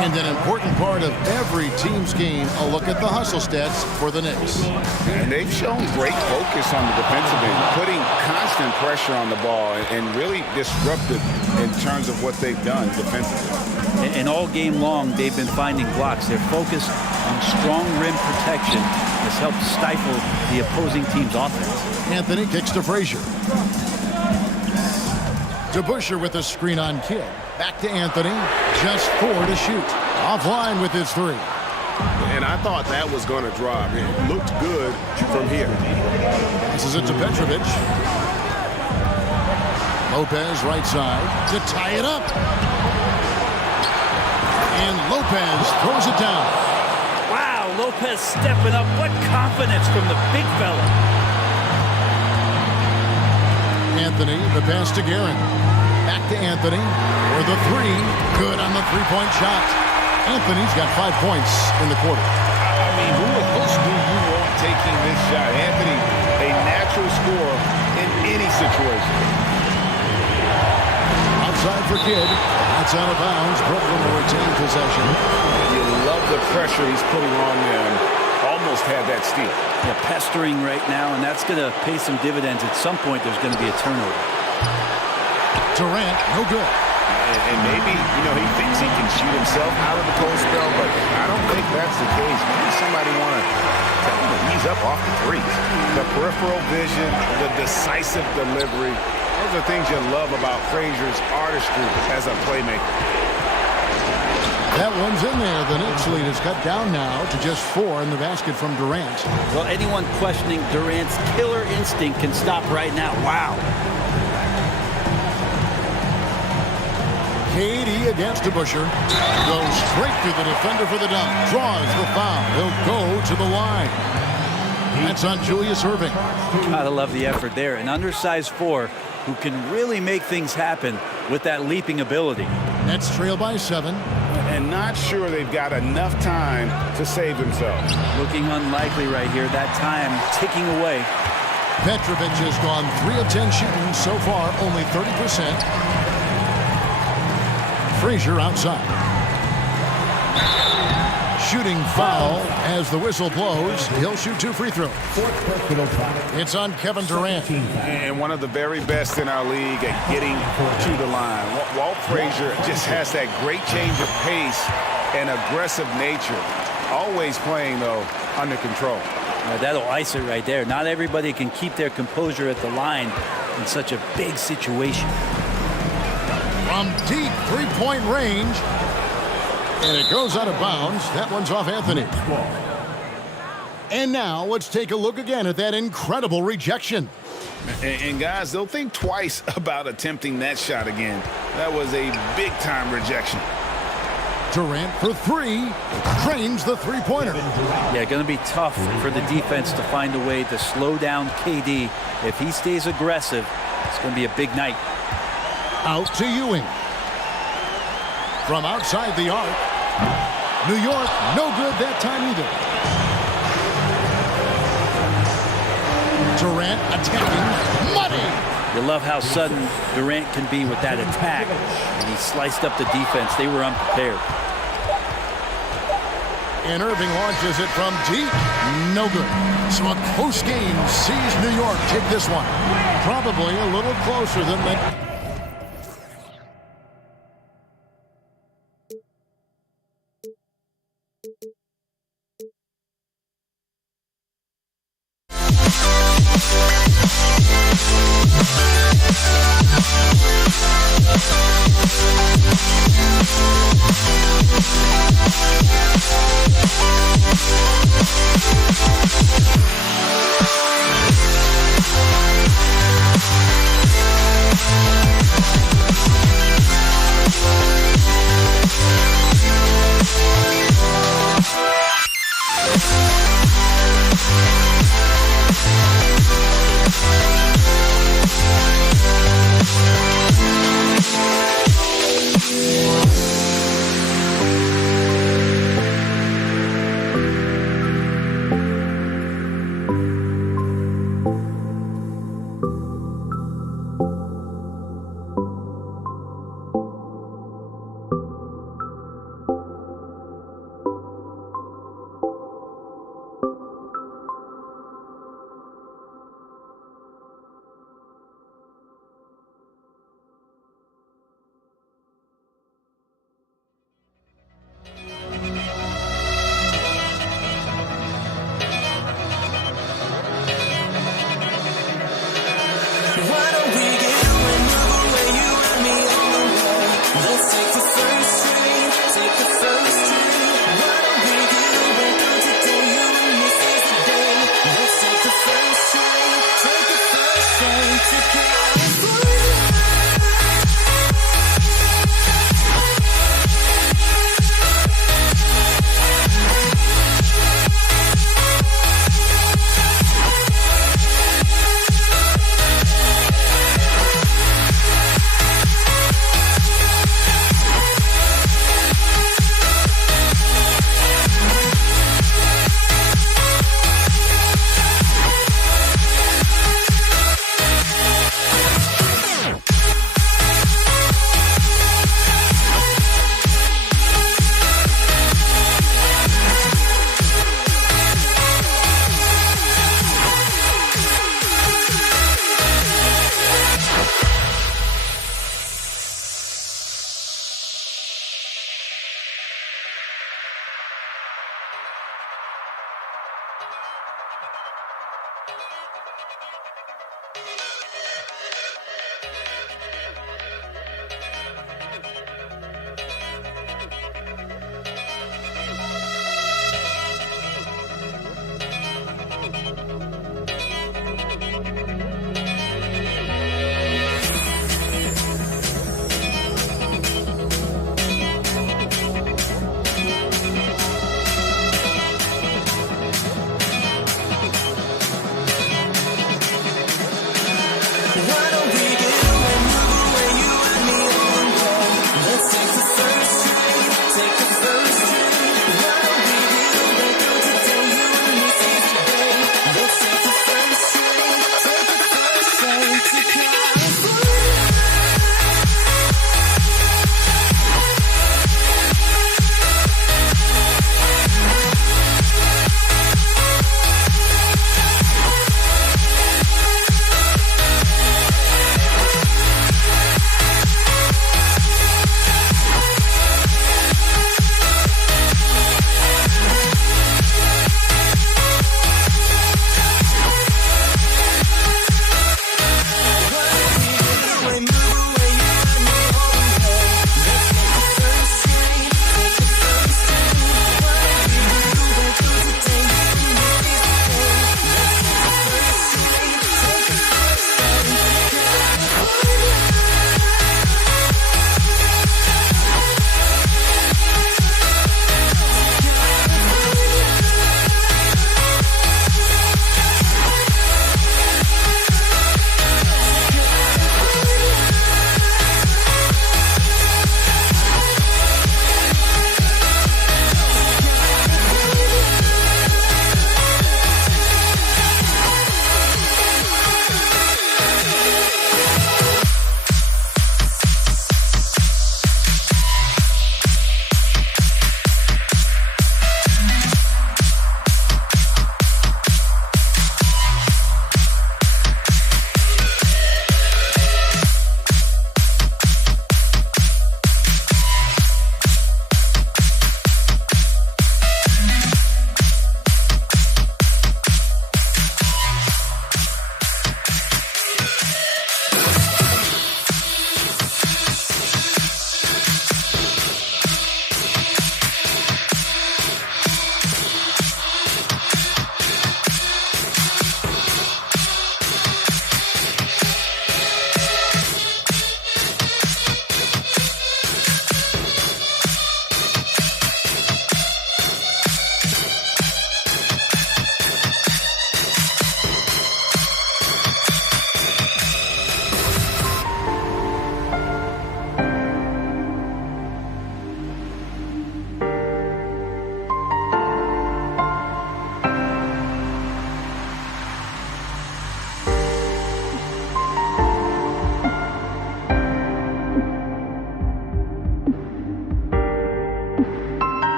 And an important part of every team's game, a look at the hustle stats for the Knicks. And they've shown great focus on the defensive end, putting constant pressure on the ball and really disruptive in terms of what they've done defensively. And all game long, they've been finding blocks. They're focused on strong rim protection. This helps stifle the opposing team's offense. Anthony kicks to Frazier. DeBusschere with a screen on Kidd. Back to Anthony. Just 4 to shoot. Offline with his 3. And I thought that was going to drop. It looked good from here. This is it to Petrovic. Lopez right side to tie it up. And Lopez throws it down. Wow, Lopez stepping up. What confidence from the big fella. Anthony, the pass to Guerin. Back to Anthony for the 3. Good on the 3-point shot. Anthony's got 5 points in the quarter. I mean, who else do you want taking this shot? Anthony, a natural scorer in any situation. Outside for Kidd. That's out of bounds. Brooklyn will retain possession. You love the pressure he's putting on them. Almost had that steal. Yeah, pestering right now, and that's going to pay some dividends. At some point, there's going to be a turnover. Durant, no good. And maybe, he thinks he can shoot himself out of the cold spell, but I don't think that's the case. Maybe somebody want to tell him to ease up off the threes. The peripheral vision, the decisive delivery, those are things you love about Frazier's artistry as a playmaker. That one's in there. The Knicks lead is cut down now to just 4 in the basket from Durant. Well, anyone questioning Durant's killer instinct can stop right now. Wow. KD against DeBusschere. Goes straight through the defender for the dunk. Draws the foul. He'll go to the line. That's on Julius Erving. Gotta love the effort there. An undersized 4 who can really make things happen with that leaping ability. Nets trail by 7. And not sure they've got enough time to save themselves. Looking unlikely right here. That time ticking away. Petrovic has gone 3 of 10 shooting so far, only 30%. Frazier outside. Shooting foul as the whistle blows. He'll shoot 2 free throws. It's on Kevin Durant. And one of the very best in our league at getting to the line. Walt Frazier just has that great change of pace and aggressive nature. Always playing, though, under control. That'll ice it right there. Not everybody can keep their composure at the line in such a big situation. From deep three-point range. And it goes out of bounds. That one's off Anthony. And now let's take a look again at that incredible rejection. And guys, they'll think twice about attempting that shot again. That was a big-time rejection. Durant for 3. Drains the three-pointer. Yeah, going to be tough for the defense to find a way to slow down KD. If he stays aggressive, it's going to be a big night. Out to Ewing. From outside the arc. New York, no good that time either. Durant attacking. Money! You love how sudden Durant can be with that attack. And he sliced up the defense. They were unprepared. And Irving launches it from deep. No good. So a close game sees New York take this one. Probably a little closer than they...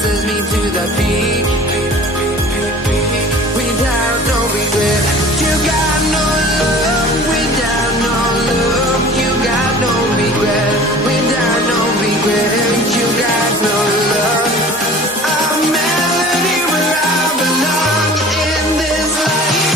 sends me to the peak. Without no regret, you got no love. Without no love, you got no regret. Without no regret, you got no love. A melody where I belong in this life.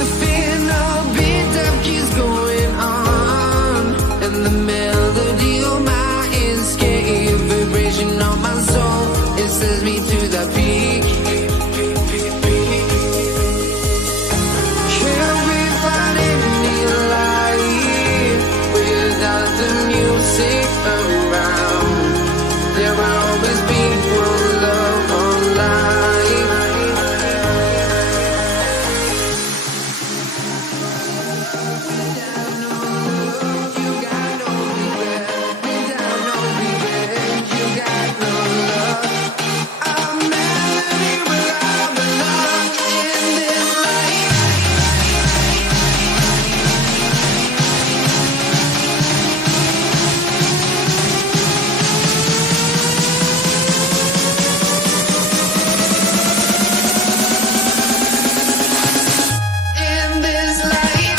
The final beat up keeps going on, and the melody on my escape, vibration on my soul, it sends me to the peak. Can't we find any light without the music around? There will always be one love online. In this life.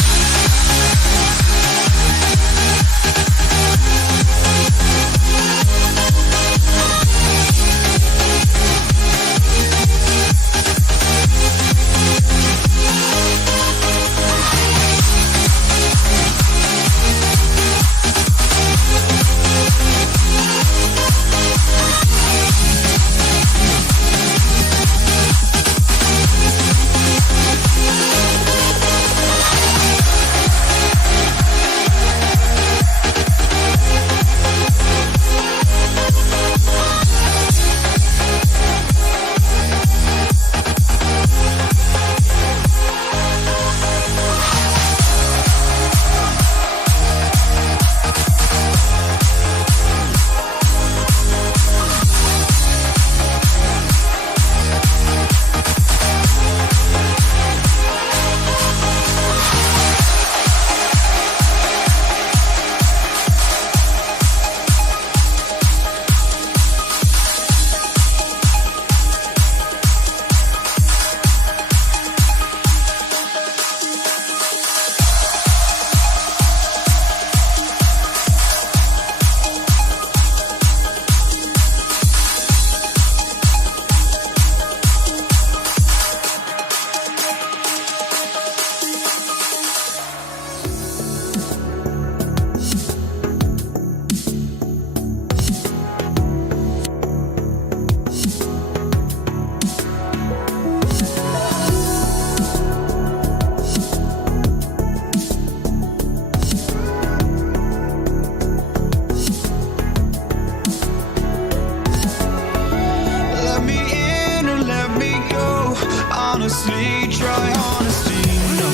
Let me in or let me go. Honestly, try honesty. No,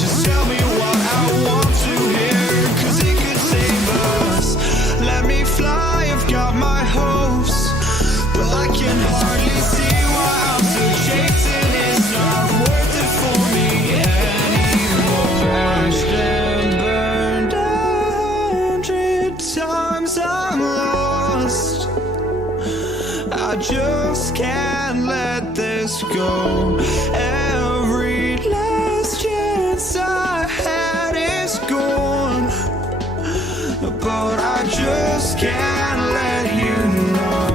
just tell me what I want to hear, 'cause it could save us. Let me fly, I've got my hopes, but I can hardly see why I'm still chasing. It's not worth it for me anymore. Crashed and burned 100 times, I'm lost. I just can't let this go. Every last chance I had is gone, but I just can't let you know.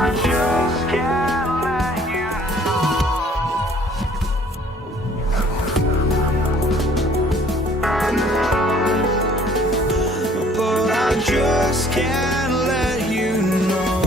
I just can't let you know. But I just can't let you know.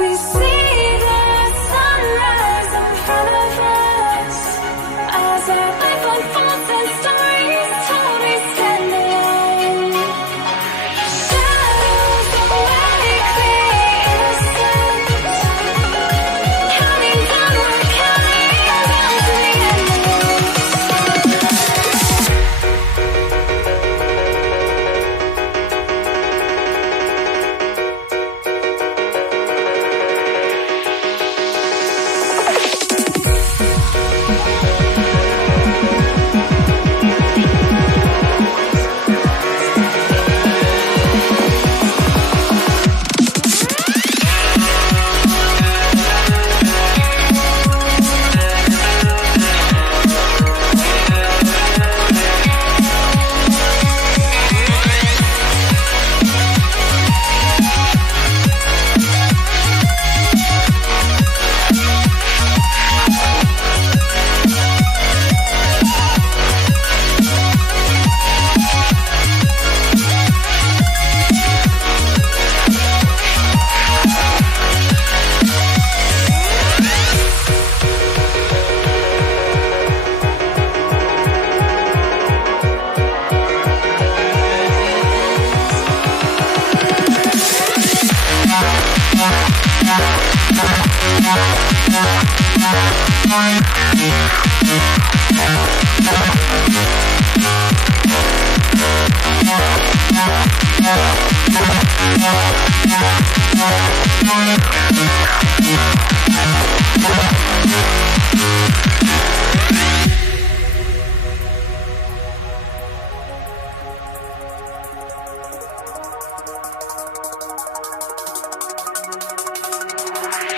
We see the sunrise in front of us as our life unfolds and stories told we stand alone. Shadows that make the innocent, counting down, we're counting down to the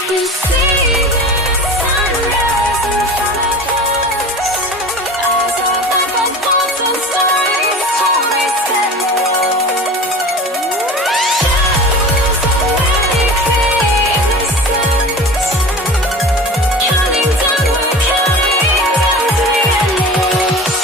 We see the sunrise in front of us as our life unfolds and stories told we stand alone. Shadows that make the innocent, counting down, we're counting down to the endless.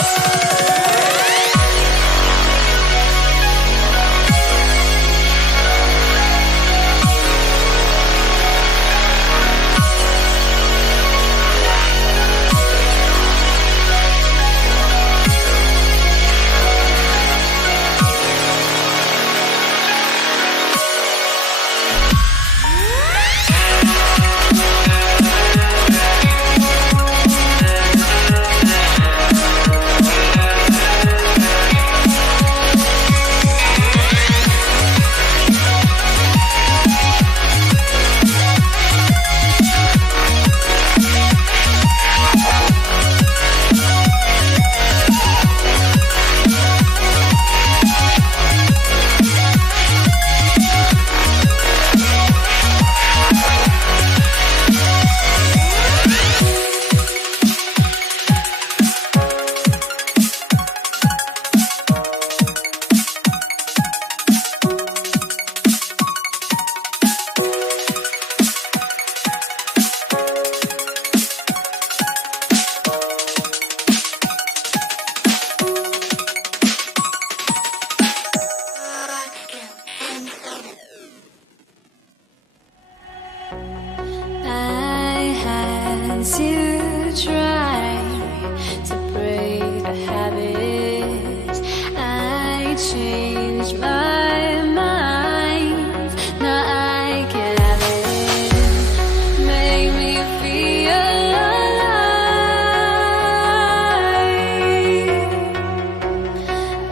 I had to try to break the habit. I changed my mind. Now I can have it. Make me feel alive.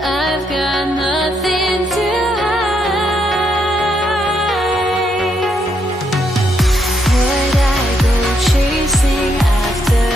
I've got nothing to hide. Would I go chasing after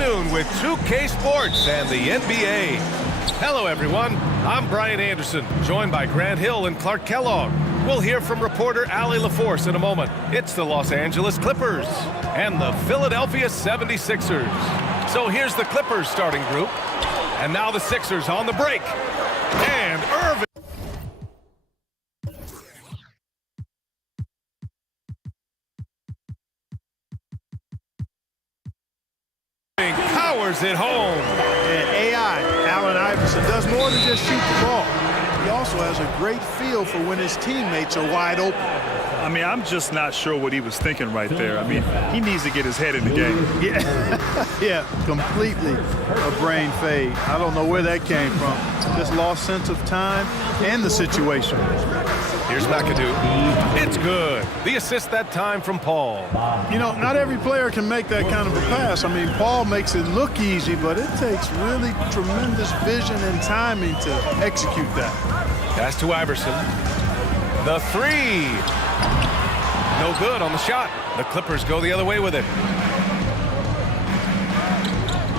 afternoon with 2K Sports and the NBA. Hello, everyone. I'm Brian Anderson, joined by Grant Hill and Clark Kellogg. We'll hear from reporter Allie LaForce in a moment. It's the Los Angeles Clippers and the Philadelphia 76ers. So here's the Clippers starting group. And now the Sixers on the break. And Irving powers it home. And AI, Allen Iverson, does more than just shoot the ball. He also has a great feel for when his teammates are wide open. I mean, I'm just not sure what he was thinking right there. I mean, he needs to get his head in the game. Yeah, completely a brain fade. I don't know where that came from. Just lost sense of time and the situation. Here's McAdoo. It's good. The assist that time from Paul. You know, not every player can make that kind of a pass. I mean, Paul makes it look easy, but it takes really tremendous vision and timing to execute that. Pass to Iverson. The three. No good on the shot. The Clippers go the other way with it.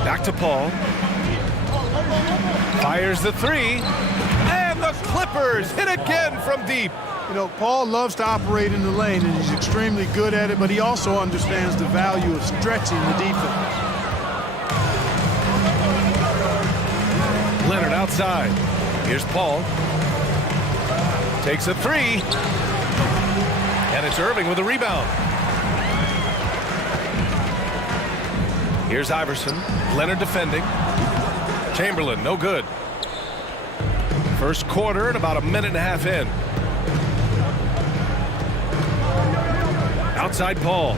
Back to Paul. Fires the three. And the Clippers hit again from deep. You know, Paul loves to operate in the lane, and he's extremely good at it, but he also understands the value of stretching the defense. Leonard outside. Here's Paul. Takes a three. And it's Irving with a rebound. Here's Iverson. Leonard defending. Chamberlain, no good. First quarter and about a minute and a half in. Outside Paul.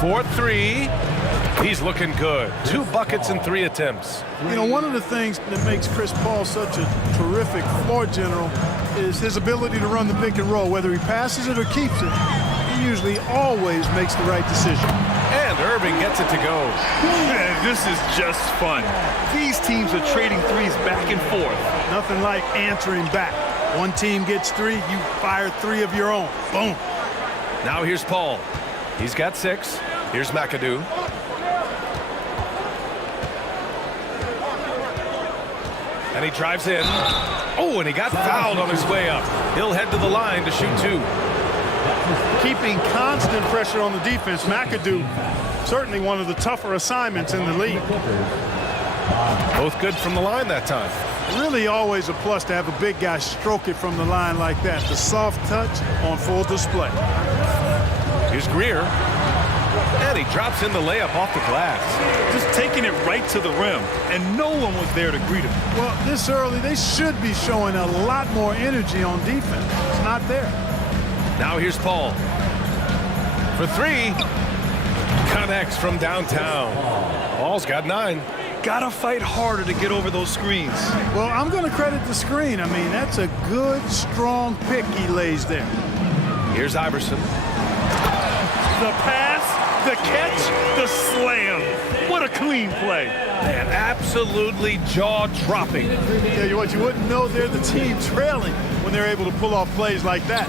For three. He's looking good. 2 buckets and 3 attempts. You know, one of the things that makes Chris Paul such a terrific floor general is his ability to run the pick and roll. Whether he passes it or keeps it, he usually always makes the right decision. And Irving gets it to go. Man, this is just fun. These teams are trading threes back and forth. Nothing like answering back. One team gets 3, you fire 3 of your own. Boom. Now here's Paul. He's got 6. Here's McAdoo. And he drives in. Oh, and he got fouled on his way up. He'll head to the line to shoot 2. Keeping constant pressure on the defense, McAdoo, certainly one of the tougher assignments in the league. Both good from the line that time. Really always a plus to have a big guy stroke it from the line like that. The soft touch on full display. Here's Greer. And he drops in the layup off the glass. Just taking it right to the rim, and no one was there to greet him. Well, this early, they should be showing a lot more energy on defense. It's not there. Now here's Paul. For 3. Connects from downtown. Paul's got 9. Gotta fight harder to get over those screens. Well, I'm going to credit the screen. I mean, that's a good, strong pick he lays there. Here's Iverson. The pass, the catch, the slam. What a clean play. And absolutely jaw-dropping. Tell you what, you wouldn't know they're the team trailing when they're able to pull off plays like that.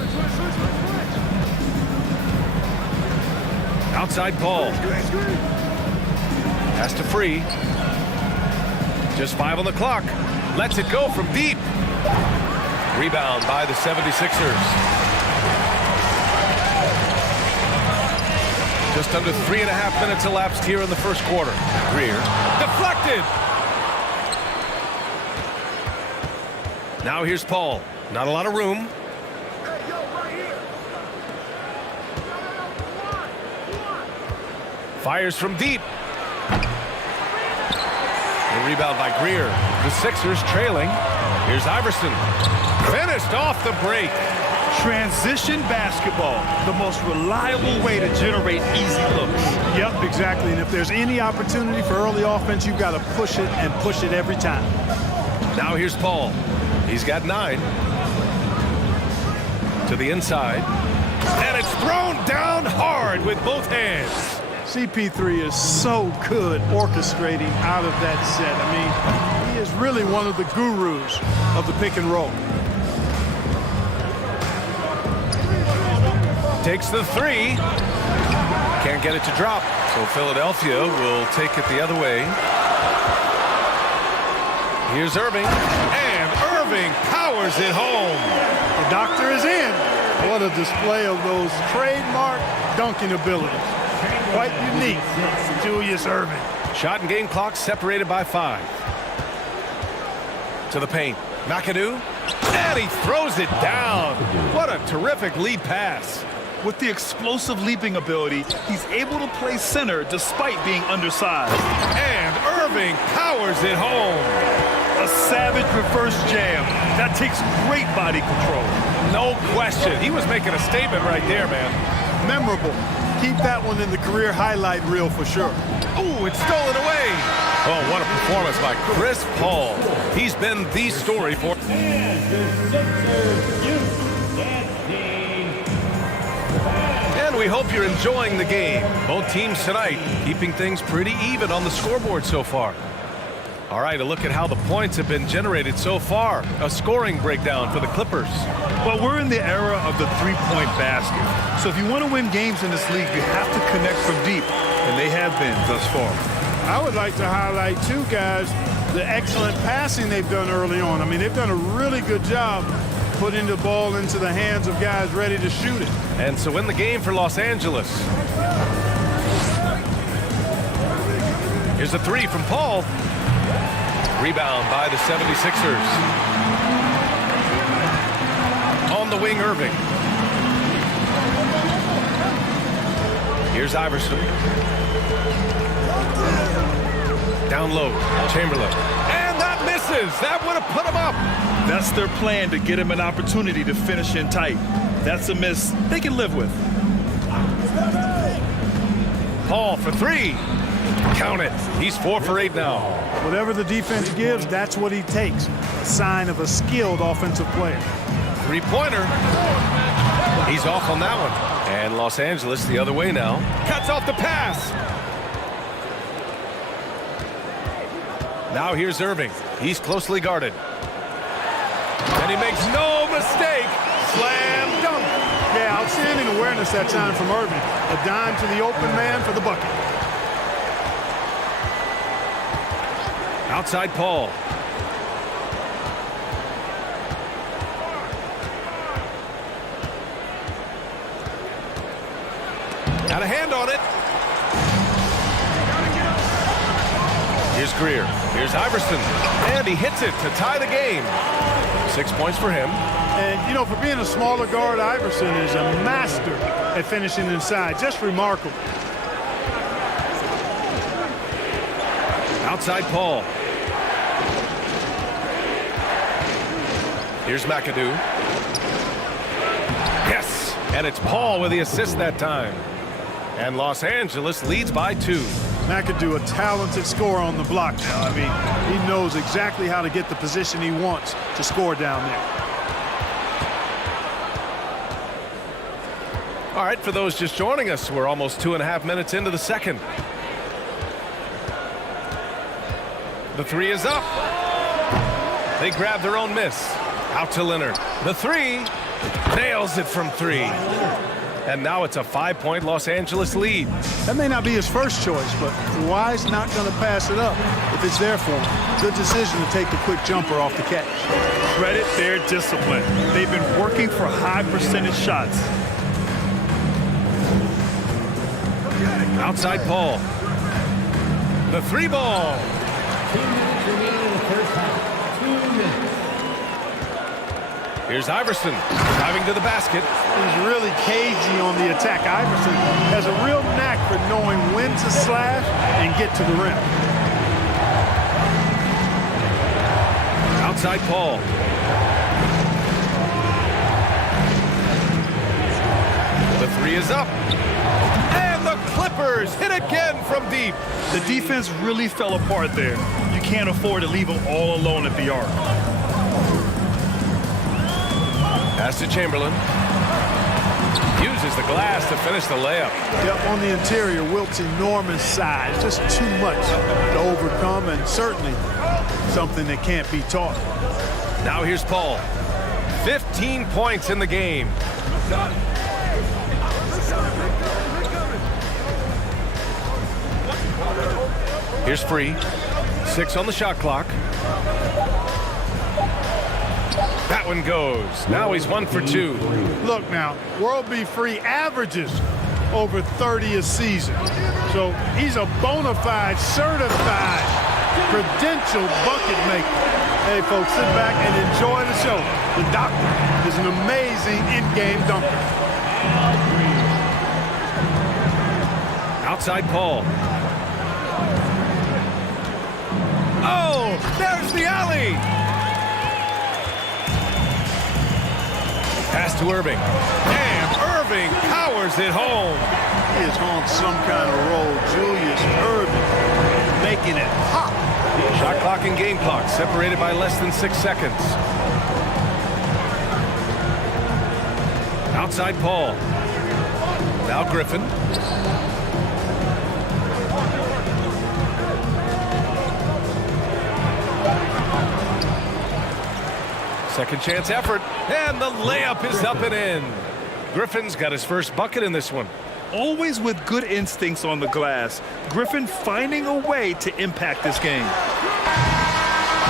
Outside Paul. Pass to Free. Just 5 on the clock. Lets it go from deep. Rebound by the 76ers. Just under 3.5 minutes elapsed here in the first quarter. Greer. Deflected. Now here's Paul. Not a lot of room. Fires from deep. The rebound by Greer. The Sixers trailing. Here's Iverson. Finished off the break. Transition basketball, the most reliable way to generate easy looks. Yep, exactly. And if there's any opportunity for early offense, you've got to push it and push it every time. Now here's Paul. He's got 9. To the inside. And it's thrown down hard with both hands. CP3 is so good orchestrating out of that set. I mean, he is really one of the gurus of the pick and roll. takes the three. Can't get it to drop. So Philadelphia will take it the other way. Here's Irving. And Irving powers it home. The doctor is in. What a display of those trademark dunking abilities. Quite unique for Julius Irving. Shot and game clock separated by 5. To the paint. McAdoo. And he throws it down. What a terrific lead pass. With the explosive leaping ability, he's able to play center despite being undersized. And Irving powers it home. A savage reverse jam. That takes great body control. No question. He was making a statement right there, man. Memorable. Keep that one in the career highlight reel for sure. Ooh, it's stolen away. Oh, what a performance by Chris Paul. He's been the story for... And we hope you're enjoying the game. Both teams tonight keeping things pretty even on the scoreboard so far. All right, a look at how the points have been generated so far. A scoring breakdown for the Clippers. Well, we're in the era of the three-point basket. So if you want to win games in this league, you have to connect from deep, and they have been thus far. I would like to highlight, too, guys, the excellent passing they've done early on. I mean, they've done a really good job putting the ball into the hands of guys ready to shoot it. And so in the game for Los Angeles. Here's a three from Paul. Rebound by the 76ers. On the wing, Irving. Here's Iverson. Down low, Chamberlain. And that misses. That would have put him up. That's their plan, to get him an opportunity to finish in tight. That's a miss they can live with. Paul for three. Count it. He's 4 for 8 now. Whatever the defense gives, that's what he takes. A sign of a skilled offensive player. Three-pointer. He's off on that one. And Los Angeles the other way now. Cuts off the pass. Now here's Irving. He's closely guarded. And he makes no mistake. Slam dunk. Yeah, outstanding awareness that time from Irving. A dime to the open man for the bucket. Outside Paul. Got a hand on it. Here's Greer. Here's Iverson. And he hits it to tie the game. 6 points for him. And, you know, for being a smaller guard, Iverson is a master at finishing inside. Just remarkable. Outside Paul. Here's McAdoo. Yes, and it's Paul with the assist that time. And Los Angeles leads by 2. McAdoo, a talented scorer on the block now. I mean, he knows exactly how to get the position he wants to score down there. All right, for those just joining us, we're almost 2.5 minutes into the second. The three is up. They grab their own miss. Out to Leonard. The three. Nails it from 3. And now it's a 5-point Los Angeles lead. That may not be his first choice, but Kawhi's not going to pass it up if it's there for him. Good decision to take the quick jumper off the catch. Credit their discipline. They've been working for high percentage shots. Outside Paul. The 3 ball. 2 minutes remaining in the first half. 2 minutes. Here's Iverson driving to the basket. He's really cagey on the attack. Iverson has a real knack for knowing when to slash and get to the rim. Outside Paul. The 3 is up. And the Clippers hit again from deep. The defense really fell apart there. You can't afford to leave them all alone at the arc. Pass to Chamberlain. Uses the glass to finish the layup. Yep, on the interior, Wilt's enormous size. Just too much to overcome, and certainly something that can't be taught. Now here's Paul. 15 points in the game. Here's Free. 6 on the shot clock. That one goes. Now he's 1 for 2. Look now, World B. Free averages over 30 a season. So he's a bona fide, certified, credentialed bucket maker. Hey, folks, sit back and enjoy the show. The doctor is an amazing in-game dunker. Outside Paul. Oh, there's the alley. Pass to Irving. And Irving powers it home. He is on some kind of roll. Julius Irving making it pop. Shot clock and game clock separated by less than 6 seconds. Outside Paul. Now Griffin. Second chance effort, and the layup is up and in. Griffin's got his first bucket in this one. Always with good instincts on the glass. Griffin finding a way to impact this game.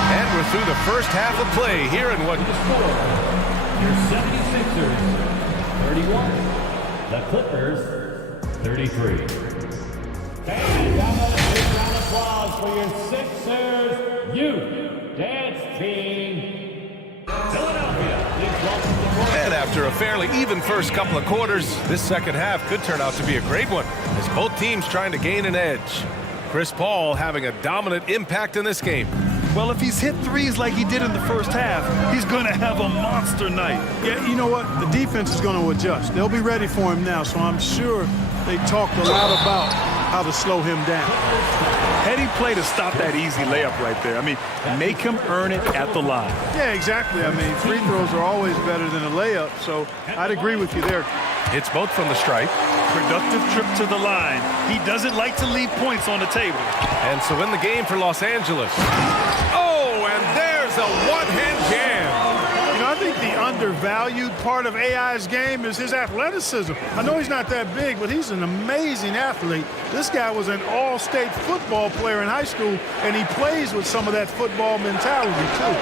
And we're through the first half of play here in what... Your 76ers, 31. The Clippers, 33. And how about a big round of applause for your Sixers Youth Dance Team. Philadelphia, please welcome the court. And after a fairly even first couple of quarters, this second half could turn out to be a great one, as both teams trying to gain an edge. Chris Paul having a dominant impact in this game. Well, if he's hit threes like he did in the first half, he's going to have a monster night. Yeah, you know what? The defense is going to adjust. They'll be ready for him now, so I'm sure they talked a lot about how to slow him down. Heady play to stop that easy layup right there. I mean, make him earn it at the line. Yeah, exactly. I mean, free throws are always better than a layup, so I'd agree with you there. Hits both from the stripe. Productive trip to the line. He doesn't like to leave points on the table. And so in the game for Los Angeles. Oh, and there's a one-hand jam. You know, I think the undervalued part of AI's game is his athleticism. I know he's not that big, but he's an amazing athlete. This guy was an all-state football player in high school, and he plays with some of that football mentality, too.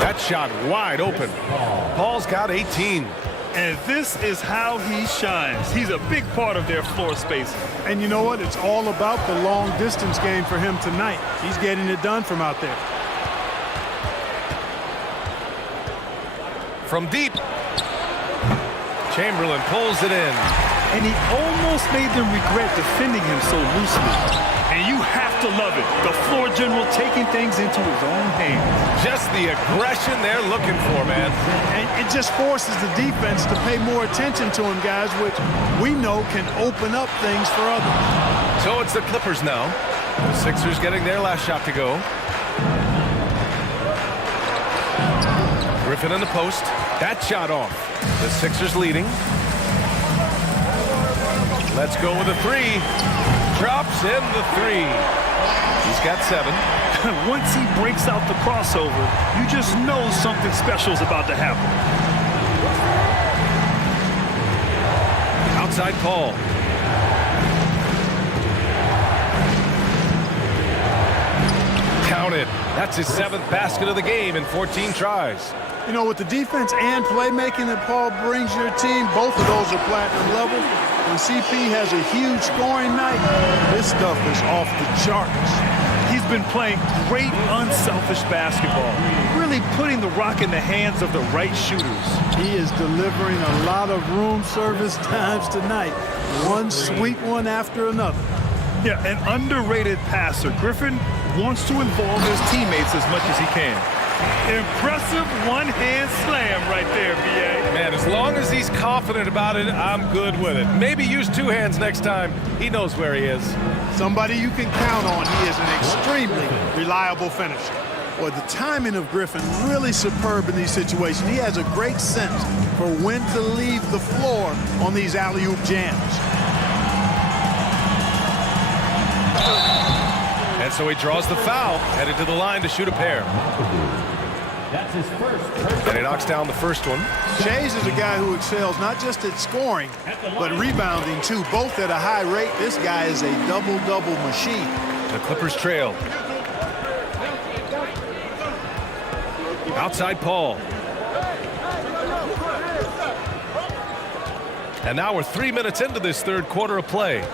That shot wide open. Paul's got 18. And this is how he shines. He's a big part of their floor space. And you know what? It's all about the long-distance game for him tonight. He's getting it done from out there. From deep. Chamberlain pulls it in. And he almost made them regret defending him so loosely. And you have to love it. The floor general taking things into his own hands. Just the aggression they're looking for, man. And it just forces the defense to pay more attention to him, guys, which we know can open up things for others. So it's the Clippers now. The Sixers getting their last shot to go. Griffin in the post. That shot off. The Sixers leading. Let's go with a three. Drops in the three. He's got 7. Once he breaks out the crossover, you just know something special is about to happen. Outside Paul. Counted. That's his 7th basket of the game in 14 tries. You know, with the defense and playmaking that Paul brings your team, both of those are platinum level. When CP has a huge scoring night, this stuff is off the charts. He's been playing great unselfish basketball, really putting the rock in the hands of the right shooters. He is delivering a lot of room service times tonight. One sweet one after another. Yeah, an underrated passer. Griffin wants to involve his teammates as much as he can. Impressive one-hand slam right there, B.A. Man, as long as he's confident about it, I'm good with it. Maybe use 2 hands next time. He knows where he is. Somebody you can count on. He is an extremely reliable finisher. Well, the timing of Griffin really superb in these situations. He has a great sense for when to leave the floor on these alley-oop jams. And so he draws the foul, headed to the line to shoot a pair. That's his first. And he knocks down the first one. Shays is a guy who excels not just at scoring, but rebounding too, both at a high rate. This guy is a double-double machine. The Clippers trail. Outside Paul. And now we're 3 minutes into this third quarter of play. 2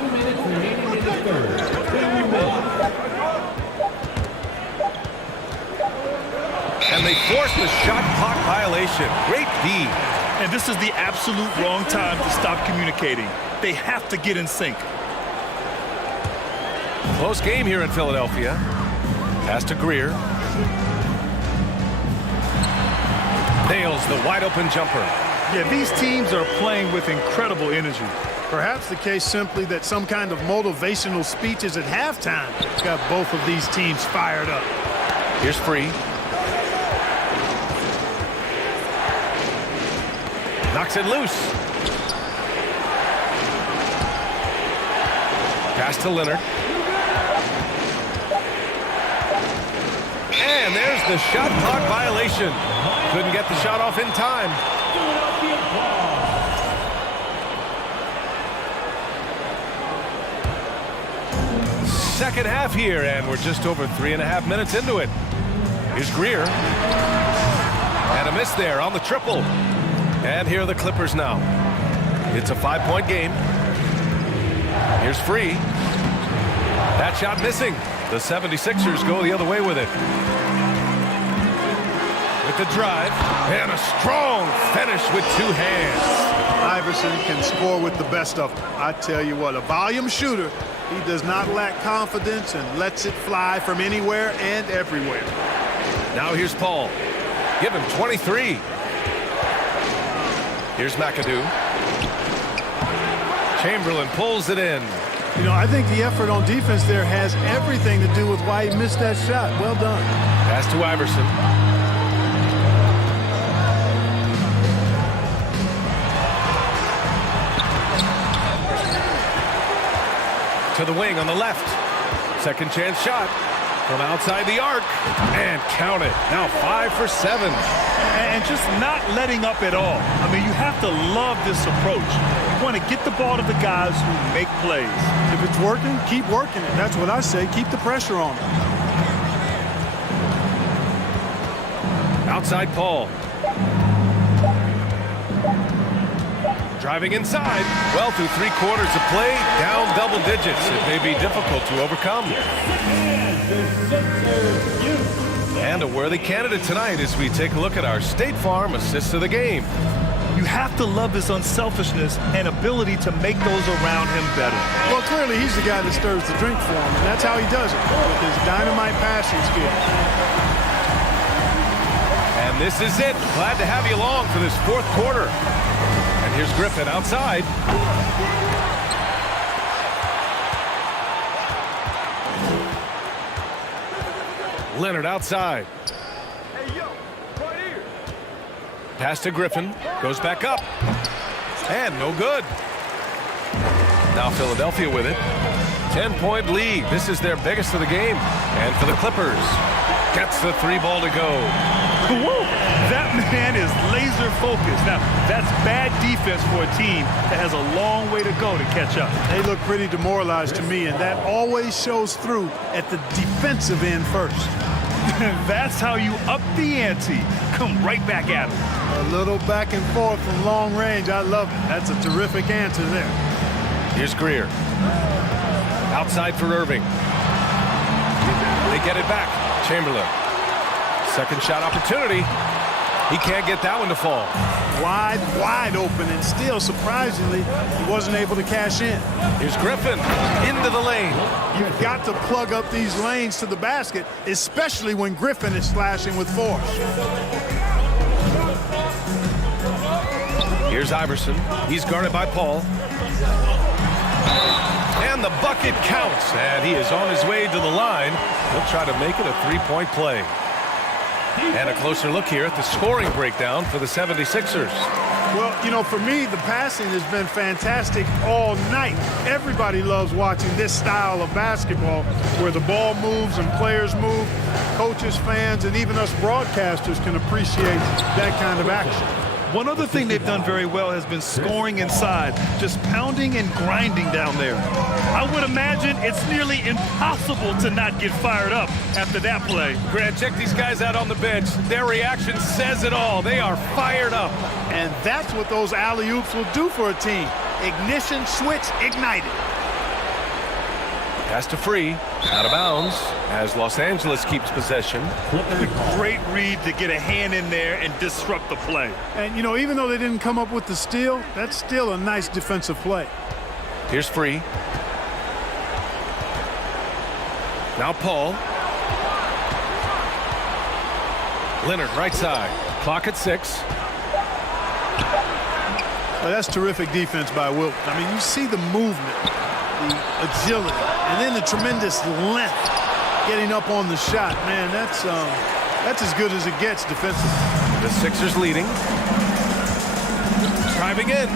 minutes remaining in the third. 2 minutes. And they force the shot clock violation. Great D. And this is the absolute wrong time to stop communicating. They have to get in sync. Close game here in Philadelphia. Pass to Greer. Nails the wide open jumper. Yeah, these teams are playing with incredible energy. Perhaps the case simply that some kind of motivational speeches at halftime got both of these teams fired up. Here's Free. Knocks it loose. Pass to Leonard. And there's the shot clock violation. Couldn't get the shot off in time. Second half here, and we're just over 3.5 minutes into it. Here's Greer. And a miss there on the triple. And here are the Clippers now. It's a 5-point game. Here's Free. That shot missing. The 76ers go the other way with it. With the drive, and a strong finish with 2 hands. Iverson can score with the best of them. I tell you what, a volume shooter. He does not lack confidence and lets it fly from anywhere and everywhere. Now here's Paul. Give him 23. Here's McAdoo. Chamberlain pulls it in. You know, I think the effort on defense there has everything to do with why he missed that shot. Well done. Pass to Iverson. To the wing on the left. Second chance shot from outside the arc. And count it. Now 5 for 7. And just not letting up at all. I mean, you have to love this approach. You want to get the ball to the guys who make plays. If it's working, keep working it. That's what I say. Keep the pressure on them. Outside Paul. Driving inside. Well, through 3 quarters of play, down double digits. It may be difficult to overcome. And a worthy candidate tonight as we take a look at our State Farm assist of the game. You have to love his unselfishness and ability to make those around him better. Well, clearly he's the guy that stirs the drink for him, and that's how he does it, with his dynamite passing skills. And this is it. Glad to have you along for this 4th quarter. And here's Griffin outside. Leonard outside. Pass to Griffin. Goes back up. And no good. Now Philadelphia with it. 10-point lead. This is their biggest of the game. And for the Clippers. Gets the 3 ball to go. Whoa, that man is laser focused. Now, that's bad defense for a team that has a long way to go to catch up. They look pretty demoralized to me, and that always shows through at the defensive end first. That's how you up the ante. Come right back at him. A little back and forth from long range. I love it. That's a terrific answer there. Here's Greer. Outside for Irving. They get it back. Chamberlain. Second shot opportunity. He can't get that one to fall. Wide open, and still, surprisingly, he wasn't able to cash in. Here's Griffin into the lane. You've got to plug up these lanes to the basket, especially when Griffin is slashing with force. Here's Iverson. He's guarded by Paul. And the bucket counts, and he is on his way to the line. He'll try to make it a 3-point play. And a closer look here at the scoring breakdown for the 76ers. Well, you know, for me, the passing has been fantastic all night. Everybody loves watching this style of basketball where the ball moves and players move. Coaches, fans, and even us broadcasters can appreciate that kind of action. One other thing they've done very well has been scoring inside, just pounding and grinding down there. I would imagine it's nearly impossible to not get fired up after that play. Grant, check these guys out on the bench. Their reaction says it all. They are fired up. And that's what those alley-oops will do for a team. Ignition switch ignited. Pass to Free, out of bounds, as Los Angeles keeps possession. Great read to get a hand in there and disrupt the play. And, you know, even though they didn't come up with the steal, that's still a nice defensive play. Here's Free. Now Paul. Leonard, right side. Clock at 6. Well, that's terrific defense by Wilt. I mean, you see the movement, the agility, and then the tremendous length getting up on the shot. Man, that's as good as it gets defensively. The Sixers leading. Driving in.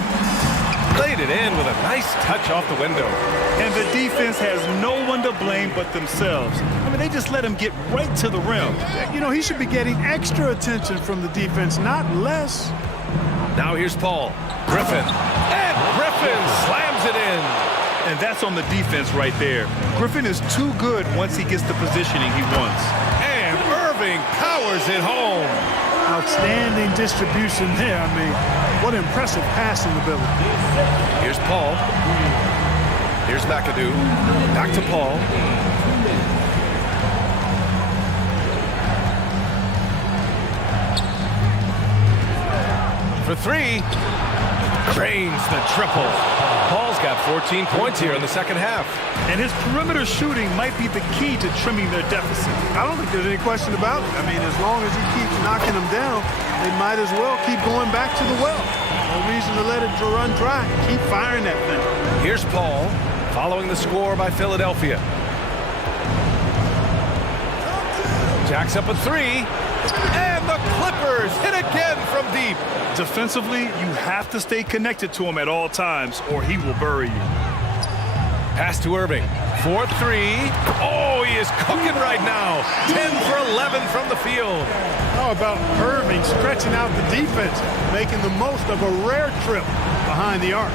Laid it in with a nice touch off the window. And the defense has no one to blame but themselves. I mean, they just let him get right to the rim. You know, he should be getting extra attention from the defense, not less. Now here's Paul. Griffin. And Griffin slams it in. And that's on the defense right there. Griffin is too good once he gets the positioning he wants. And Irving powers it home. Outstanding distribution there. I mean, what impressive passing ability. Here's Paul. Here's McAdoo. Back to Paul. For 3. Cranes the triple. Paul's got 14 points here in the second half. And his perimeter shooting might be the key to trimming their deficit. I don't think there's any question about it. I mean, as long as he keeps knocking them down, they might as well keep going back to the well. No reason to let it run dry. Keep firing that thing. Here's Paul, following the score by Philadelphia. Jacks up a 3. And the Clippers hit again from deep. Defensively, you have to stay connected to him at all times or he will bury you. Pass to Irving. 4-3. Oh, he is cooking right now. 10 for 11 from the field. How about Irving stretching out the defense, making the most of a rare trip behind the arc.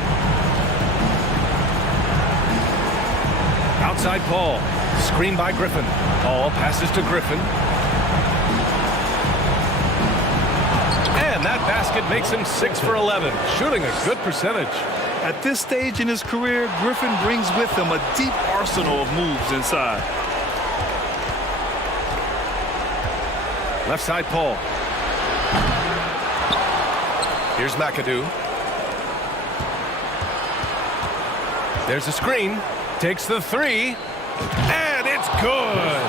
Outside Paul. Screen by Griffin. Paul passes to Griffin. And that basket makes him 6 for 11, shooting a good percentage. At this stage in his career, Griffin brings with him a deep arsenal of moves inside. Left side, Paul. Here's McAdoo. There's a screen. Takes the 3. And it's good.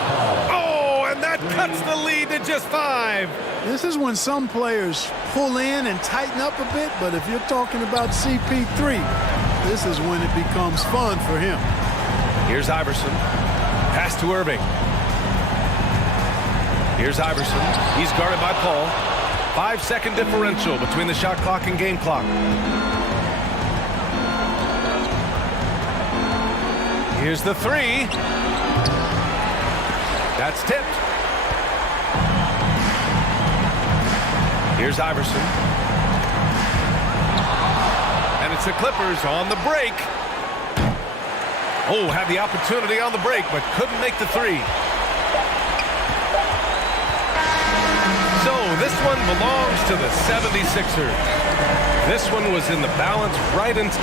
Oh, and that cuts the lead to just 5. This is when some players pull in and tighten up a bit, but if you're talking about CP3, this is when it becomes fun for him. Here's Iverson. Pass to Irving. Here's Iverson. He's guarded by Paul. 5-second differential between the shot clock and game clock. Here's the 3. That's tipped. Here's Iverson. And it's the Clippers on the break. Oh, had the opportunity on the break, but couldn't make the 3. So this one belongs to the 76ers. This one was in the balance right into...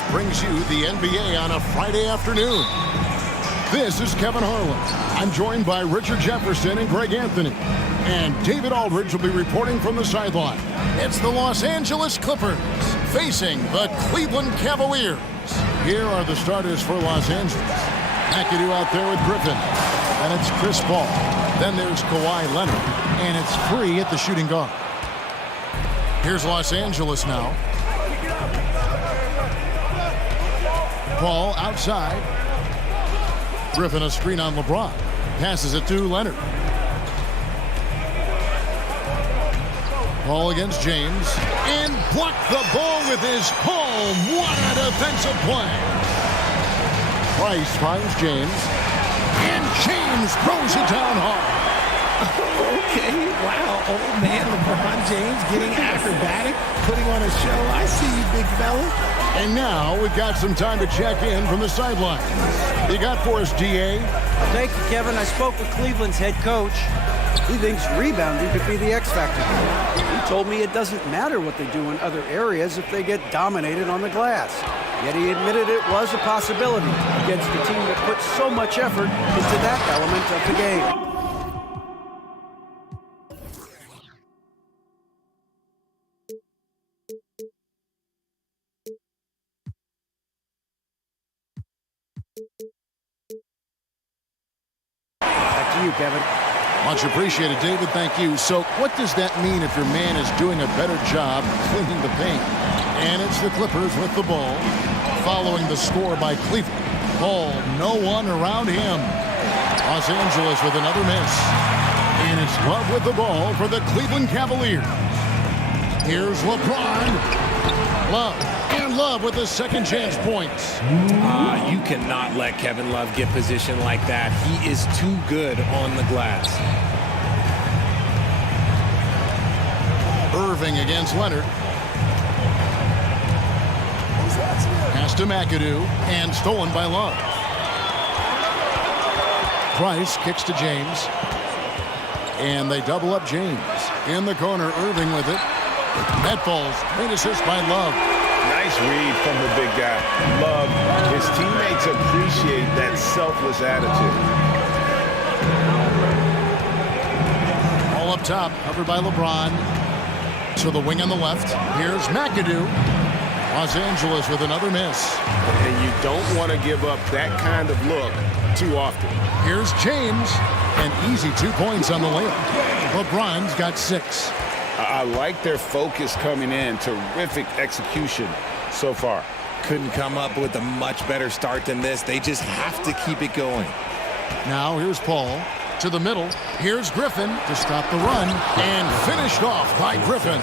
Sports brings you the NBA on a Friday afternoon. This is Kevin Harlan. I'm joined by Richard Jefferson and Greg Anthony. And David Aldridge will be reporting from the sideline. It's the Los Angeles Clippers facing the Cleveland Cavaliers. Here are the starters for Los Angeles. McAdoo out there with Griffin. Then it's Chris Paul. Then there's Kawhi Leonard. And it's Free at the shooting guard. Here's Los Angeles now. Paul outside. Griffin a screen on LeBron. Passes it to Leonard. Paul against James. And blocked the ball with his palm. What a defensive play. Price finds James. And James throws it down hard. Okay, wow. Old man LeBron James getting acrobatic, putting on a show. I see you, big fella. And now we've got some time to check in from the sideline. You got for us, D.A.? Thank you, Kevin. I spoke with Cleveland's head coach. He thinks rebounding could be the X factor. He told me it doesn't matter what they do in other areas if they get dominated on the glass. Yet he admitted it was a possibility against a team that puts so much effort into that element of the game. Back to you, Kevin. Much appreciated, David. Thank you. So what does that mean if your man is doing a better job cleaning the paint? And it's the Clippers with the ball, following the score by Cleveland. Ball, no one around him. Los Angeles with another miss. And it's Love with the ball for the Cleveland Cavaliers. Here's LeBron. Love. And Love with the second chance points. You cannot let Kevin Love get positioned like that. He is too good on the glass. Irving against Leonard. Pass to McAdoo and stolen by Love. Price kicks to James. And they double up James. In the corner, Irving with it. That falls. Great assist by Love. Nice read from the big guy. Love. His teammates appreciate that selfless attitude. All up top, covered by LeBron. To the wing on the left. Here's McAdoo. Los Angeles with another miss. And you don't want to give up that kind of look too often. Here's James. An easy 2 points on the layup. LeBron's got 6. I like their focus coming in. Terrific execution so far. Couldn't come up with a much better start than this. They just have to keep it going. Now here's Paul to the middle. Here's Griffin to stop the run. And finished off by Griffin.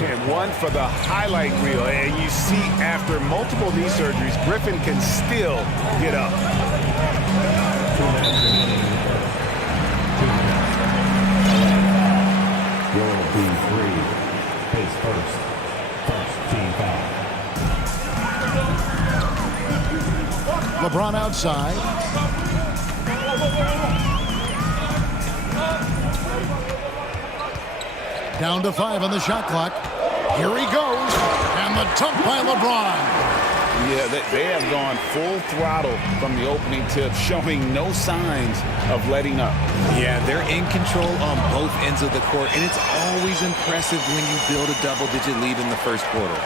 Man, one for the highlight reel. And you see after multiple knee surgeries, Griffin can still get up. Will be free. His first team foul. LeBron outside. Down to 5 on the shot clock. Here he goes. And the dunk by LeBron. Yeah, they have gone full throttle from the opening tip, showing no signs of letting up. Yeah, they're in control on both ends of the court, and it's always impressive when you build a double-digit lead in the first quarter.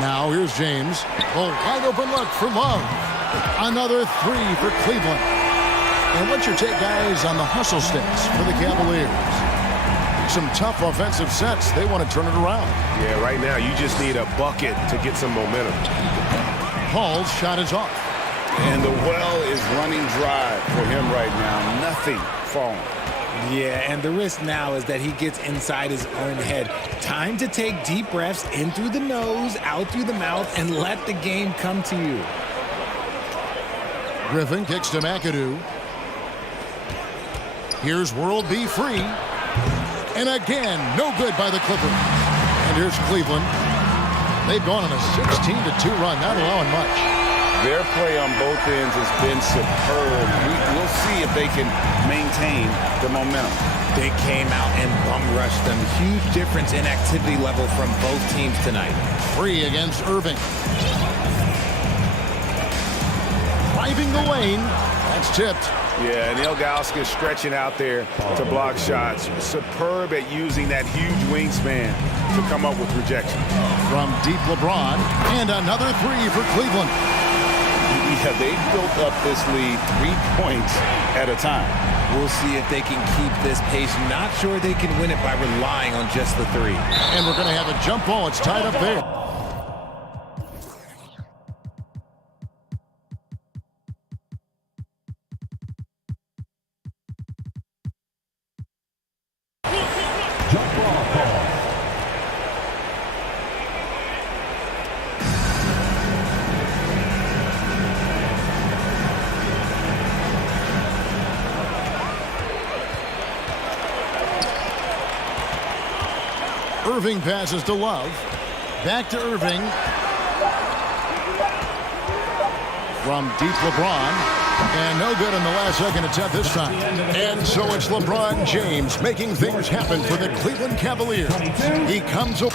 Now here's James. Oh, wide open look for Love. Another 3 for Cleveland. And what's your take, guys, on the hustle sticks for the Cavaliers? Some tough offensive sets. They want to turn it around. Yeah, right now you just need a bucket to get some momentum. Paul's shot is off. And the well is running dry for him right now. Nothing falling. Yeah, and the risk now is that he gets inside his own head. Time to take deep breaths in through the nose, out through the mouth, and let the game come to you. Griffin kicks to McAdoo. Here's World B free. And again, no good by the Clippers. And here's Cleveland. They've gone on a 16-2 run, not allowing much. Their play on both ends has been superb. We'll see if they can maintain the momentum. They came out and bum rushed them. Huge difference in activity level from both teams tonight. Free against Irving. driving the lane. That's tipped. Yeah, and Ilgauskas stretching out there to block shots. Superb at using that huge wingspan to come up with rejection. From deep, LeBron, and another three for Cleveland. Yeah, they built up this lead 3 points at a time. We'll see if they can keep this pace. Not sure they can win it by relying on just the three. And we're going to have a jump ball. It's tied up there. Irving passes to Love. Back to Irving. From deep, LeBron. And no good in the last second attempt this time. And so it's LeBron James making things happen for the Cleveland Cavaliers. He comes up.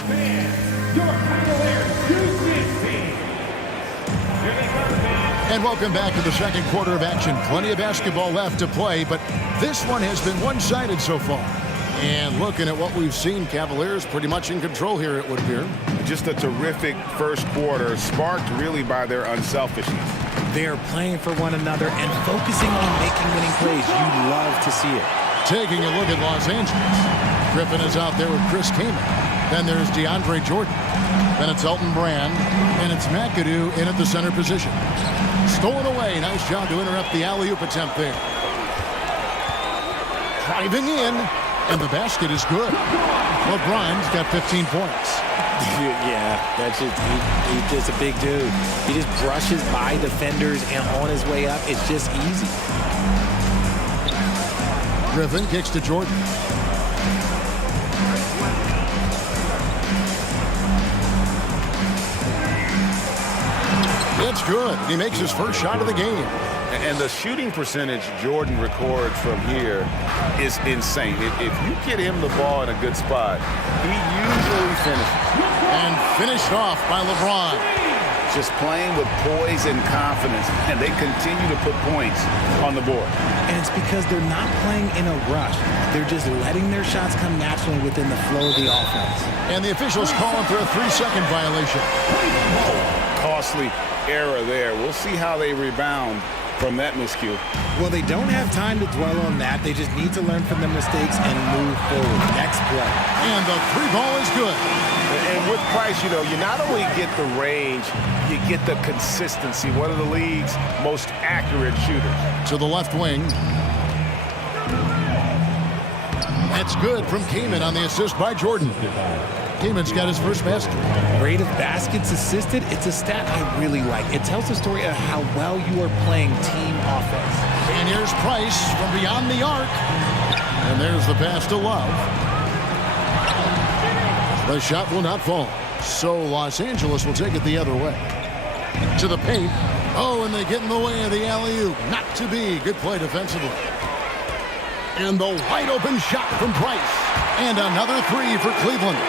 And welcome back to the second quarter of action. Plenty of basketball left to play, but this one has been one-sided so far. And looking at what we've seen, Cavaliers pretty much in control here, it would appear. Just a terrific first quarter, sparked really by their unselfishness. They are playing for one another and focusing on making winning plays. You love to see it. Taking a look at Los Angeles. Griffin is out there with Chris Kaman. Then there's DeAndre Jordan. Then it's Elton Brand. And it's McAdoo in at the center position. Stolen away. Nice job to interrupt the alley-oop attempt there. Driving in. And the basket is good. LeBron's got 15 points. Yeah, that's just, he's just a big dude. He just brushes by defenders and on his way up, it's just easy. Griffin kicks to Jordan. It's good. He makes his first shot of the game. And the shooting percentage Jordan records from here is insane. If you get him the ball in a good spot, he usually finishes. And finished off by LeBron. Just playing with poise and confidence, and they continue to put points on the board. And it's because they're not playing in a rush. They're just letting their shots come naturally within the flow of the offense. And the officials calling for a 3-second violation. Costly error there. We'll see how they rebound from that miscue. Well, they don't have time to dwell on that. They just need to learn from their mistakes and move forward. Next play. And the three ball is good. And with Price, you know, you not only get the range, you get the consistency. One of the league's most accurate shooters. To the left wing. That's good from Kaman on the assist by Jordan. Kaman's got his first basket. Rate of baskets assisted, it's a stat I really like. It tells the story of how well you are playing team offense. And here's Price from beyond the arc. And there's the pass to Love. The shot will not fall. So Los Angeles will take it the other way. To the paint. Oh, and they get in the way of the alley-oop. Not to be. Good play defensively. And the wide open shot from Price. And another three for Cleveland.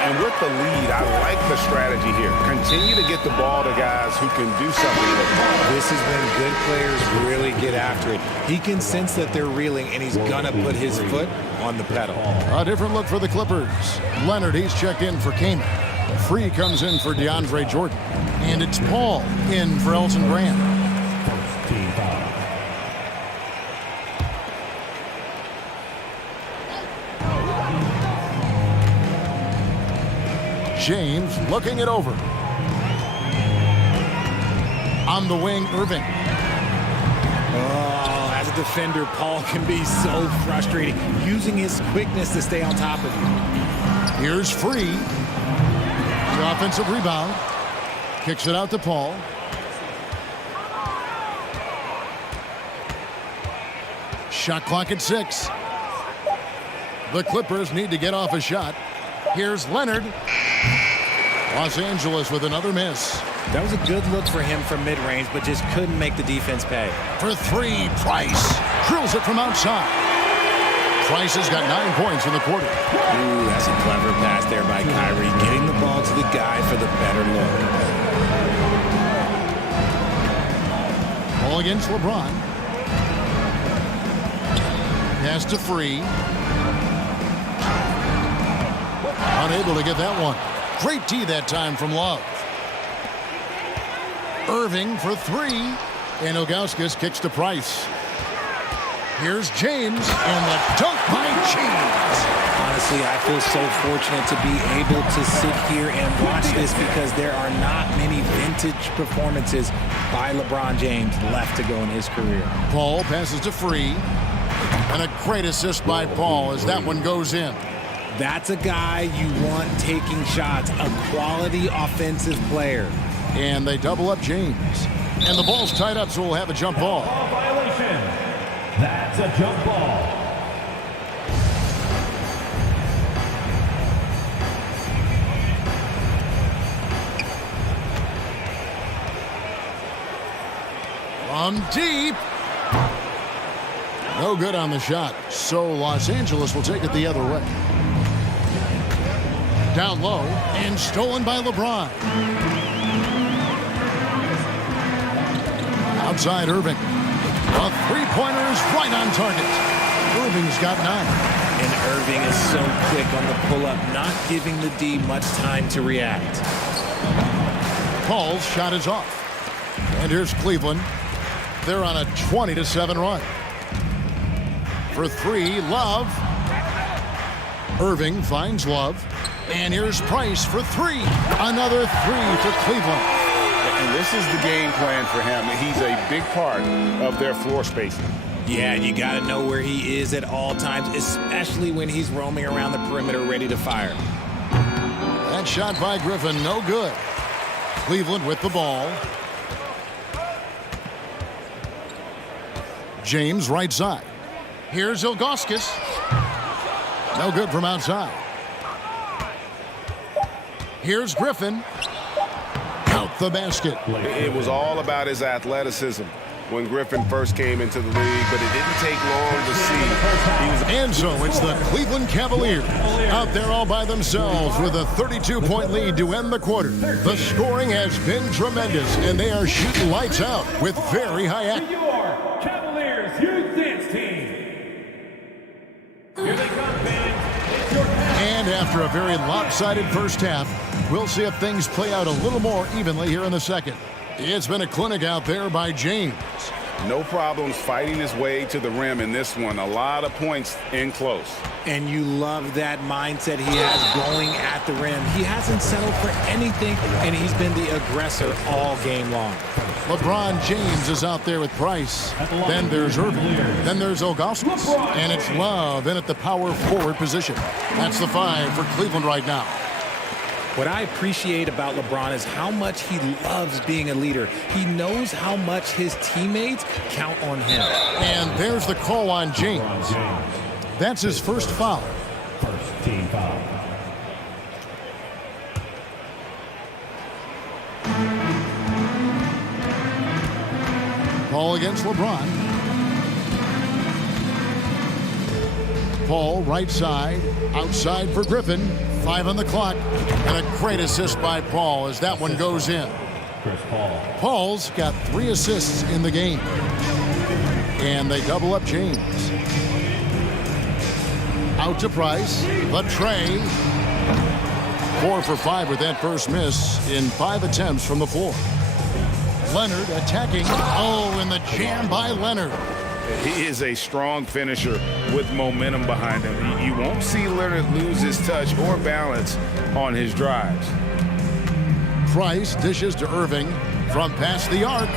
And with the lead, I like the strategy here. Continue to get the ball to guys who can do something with it. This is when good players really get after it. He can sense that they're reeling, and he's going to put his foot on the pedal. A different look for the Clippers. Leonard, he's checked in for Kaman. Free comes in for DeAndre Jordan. And it's Paul in for Elton Brand. James looking it over. On the wing, Irving. Oh, as a defender, Paul can be so frustrating, using his quickness to stay on top of you. Here's Free. The offensive rebound. Kicks it out to Paul. Shot clock at 6. The Clippers need to get off a shot. Here's Leonard. Los Angeles with another miss. That was a good look for him from mid-range, but just couldn't make the defense pay. For three, Price drills it from outside. Price has got 9 points in the quarter. Ooh, that's a clever pass there by Kyrie, getting the ball to the guy for the better look. Paul against LeBron. Pass to Free. Unable to get that one. Great D that time from Love. Irving for three. And Ilgauskas kicks to Price. Here's James, and the dunk by James. Honestly, I feel so fortunate to be able to sit here and watch this because there are not many vintage performances by LeBron James left to go in his career. Paul passes to Free. And a great assist by Paul as that one goes in. That's a guy you want taking shots, a quality offensive player. And they double up James. And the ball's tied up, so we'll have a jump ball. Violation. That's a jump ball. From deep. No good on the shot. So Los Angeles will take it the other way. Down low and stolen by LeBron. Outside Irving. A three-pointer is right on target. Irving's got 9. And Irving is so quick on the pull-up, not giving the D much time to react. Paul's shot is off. And here's Cleveland. They're on a 20-7 run. For three, Love. Irving finds Love. And here's Price for three. Another three for Cleveland. And this is the game plan for him. He's a big part of their floor spacing. Yeah, and you got to know where he is at all times, especially when he's roaming around the perimeter ready to fire. That shot by Griffin, no good. Cleveland with the ball. James right side. Here's Ilgauskas. No good from outside. Here's Griffin. Count the basket. It was all about his athleticism when Griffin first came into the league, but it didn't take long to see. And so it's the Cleveland Cavaliers out there all by themselves with a 32-point lead to end the quarter. The scoring has been tremendous, and they are shooting lights out with very high accuracy. Your Cavaliers Youth Dance Team. Here they come, fans. It's your And after a very lopsided first half, we'll see if things play out a little more evenly here in the second. It's been a clinic out there by James. No problems fighting his way to the rim in this one. A lot of points in close. And you love that mindset he has going at the rim. He hasn't settled for anything, and he's been the aggressor all game long. LeBron James is out there with Price. Then there's Irving. Then there's Ilgauskas. And it's Love in at the power forward position. That's the 5 for Cleveland right now. What I appreciate about LeBron is how much he loves being a leader. He knows how much his teammates count on him. And there's the call on James. That's his first foul. First team foul. Paul against LeBron. Paul right side, outside for Griffin. 5 on the clock, and a great assist by Paul as that one goes in. Chris Paul. Paul's got 3 assists in the game. And they double up James. Out to Price, the tray. 4 for 5 with that first miss in 5 attempts from the floor. Leonard attacking. Oh, and the jam by Leonard. He is a strong finisher with momentum behind him. You won't see Leonard lose his touch or balance on his drives. Price dishes to Irving from past the arc.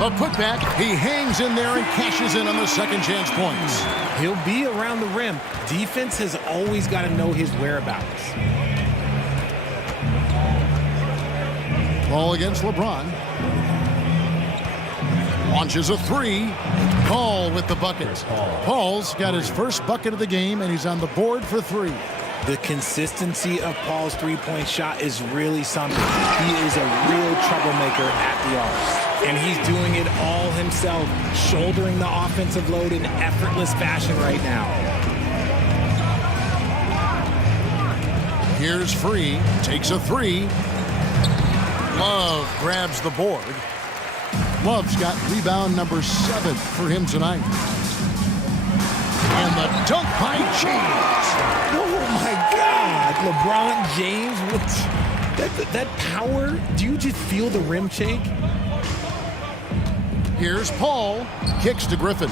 The putback, he hangs in there and cashes in on the second chance points. He'll be around the rim. Defense has always got to know his whereabouts. Paul against LeBron. Launches a 3. Paul with the bucket. Paul's got his first bucket of the game, and he's on the board for 3. The consistency of Paul's three-point shot is really something. He is a real troublemaker at the arc. And he's doing it all himself, shouldering the offensive load in effortless fashion right now. Here's Free, takes a 3. Love grabs the board. Love's got rebound number 7 for him tonight. And the dunk by James. Oh, my God. LeBron James, that power, do you just feel the rim shake? Here's Paul. Kicks to Griffin.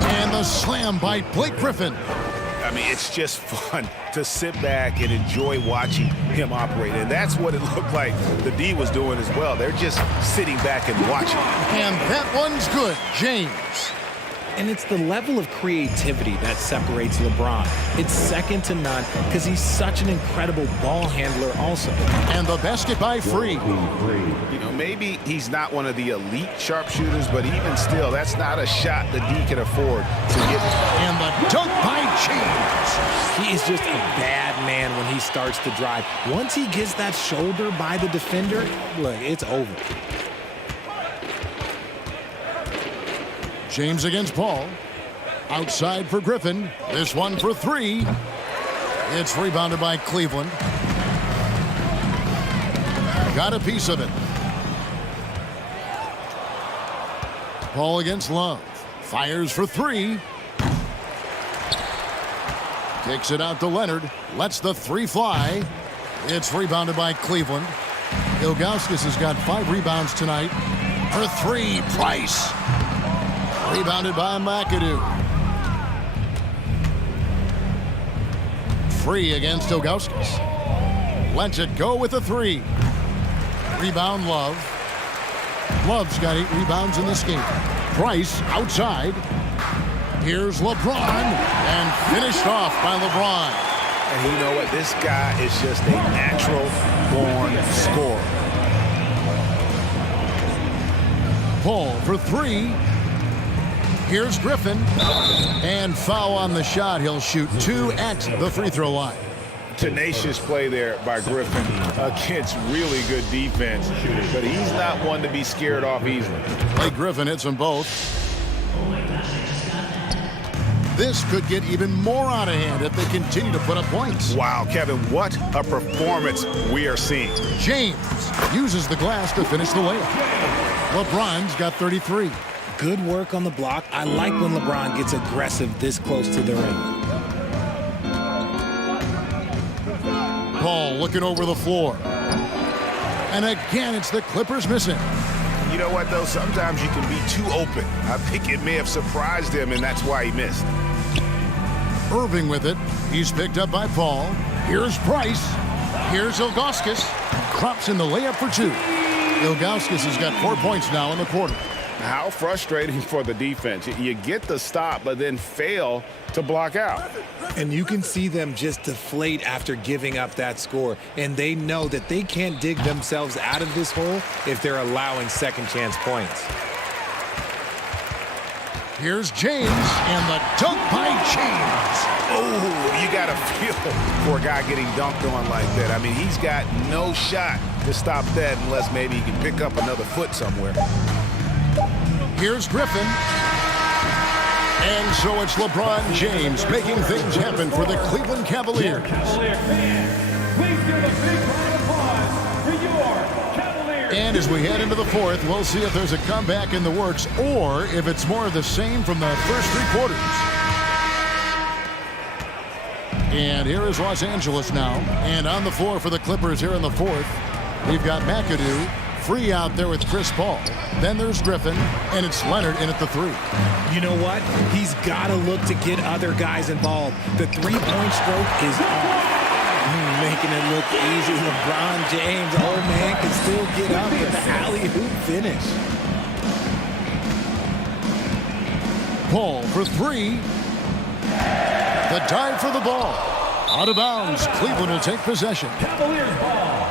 And the slam by Blake Griffin. I mean, it's just fun to sit back and enjoy watching him operate. And that's what it looked like the D was doing as well. They're just sitting back and watching. And that one's good. James. And it's the level of creativity that separates LeBron. It's second to none because he's such an incredible ball handler also. And the basket by Free. You know, maybe he's not one of the elite sharpshooters, but even still, that's not a shot the D can afford to get. And the dunk by James. He is just a bad man when he starts to drive. Once he gets that shoulder by the defender, look, it's over. James against Paul. Outside for Griffin. This one for 3. It's rebounded by Cleveland. Got a piece of it. Paul against Love. Fires for 3. Kicks it out to Leonard. Lets the 3 fly. It's rebounded by Cleveland. Ilgauskas has got 5 rebounds tonight. For 3, Price. Rebounded by McAdoo. Free against Ilgauskas. Lets it go with a 3. Rebound Love. Love's got 8 rebounds in this game. Price outside. Here's LeBron. And finished off by LeBron. And you know what? This guy is just a natural-born scorer. Paul for 3. Here's Griffin. And foul on the shot. He'll shoot 2 at the free throw line. Tenacious play there by Griffin against really good defense. But he's not one to be scared off easily. Blake Griffin hits them both. This could get even more out of hand if they continue to put up points. Wow, Kevin, what a performance we are seeing. James uses the glass to finish the layup. LeBron's got 33. Good work on the block. I like when LeBron gets aggressive this close to the rim. Paul looking over the floor. And again, it's the Clippers missing. You know what, though? Sometimes you can be too open. I think it may have surprised him, and that's why he missed. Irving with it. He's picked up by Paul. Here's Price. Here's Ilgauskas. Crops in the layup for 2. Ilgauskas has got 4 points now in the quarter. How frustrating for the defense. You get the stop, but then fail to block out. And you can see them just deflate after giving up that score. And they know that they can't dig themselves out of this hole if they're allowing second chance points. Here's James, and the dunk by James. Oh, you got to feel for a guy getting dunked on like that. I mean, he's got no shot to stop that unless maybe he can pick up another foot somewhere. Here's Griffin. And so it's LeBron James making things happen for the Cleveland Cavaliers. And as we head into the fourth, we'll see if there's a comeback in the works or if it's more of the same from the first 3 quarters. And here is Los Angeles now. And on the floor for the Clippers here in the fourth, we've got McAdoo. Free out there with Chris Paul. Then there's Griffin, and it's Leonard in at the 3. You know what? He's got to look to get other guys involved. The three-point stroke is off. Making it look easy. LeBron James, old man, can still get up with the alley-oop finish. Paul for 3. The dive for the ball. Out of bounds. Cleveland will take possession. Cavaliers ball.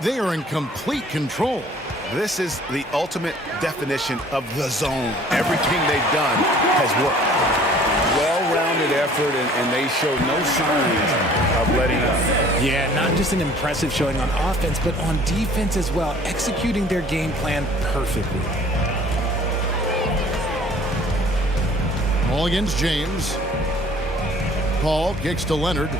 They are in complete control. This is the ultimate definition of the zone. Everything they've done has worked. Well-rounded effort, and they show no signs of letting up. Yeah, not just an impressive showing on offense, but on defense as well, executing their game plan perfectly. Ball against James. Paul kicks to Leonard.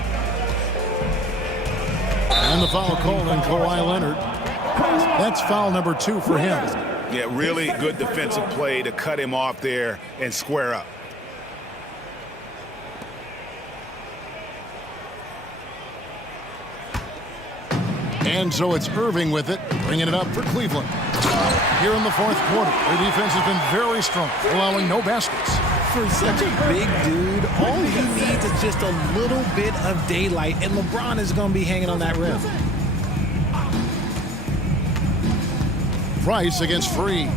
And the foul called on Kawhi Leonard. That's foul number 2 for him. Yeah, really good defensive play to cut him off there and square up. And so it's Irving with it, bringing it up for Cleveland. Here in the fourth quarter, their defense has been very strong, allowing no baskets. For such a big dude, all he needs is just a little bit of daylight, and LeBron is going to be hanging on that rim. Price against Free.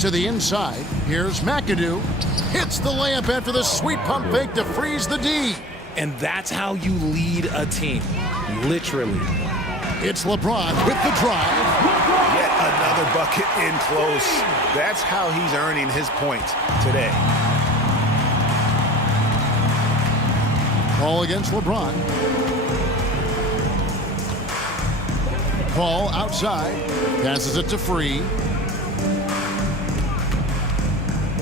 To the inside, here's McAdoo. Hits the layup after the sweet pump fake to freeze the D. And that's how you lead a team, literally. It's LeBron with the drive. Yet another bucket in close. That's how he's earning his points today. Paul against LeBron. Paul outside. Passes it to Free.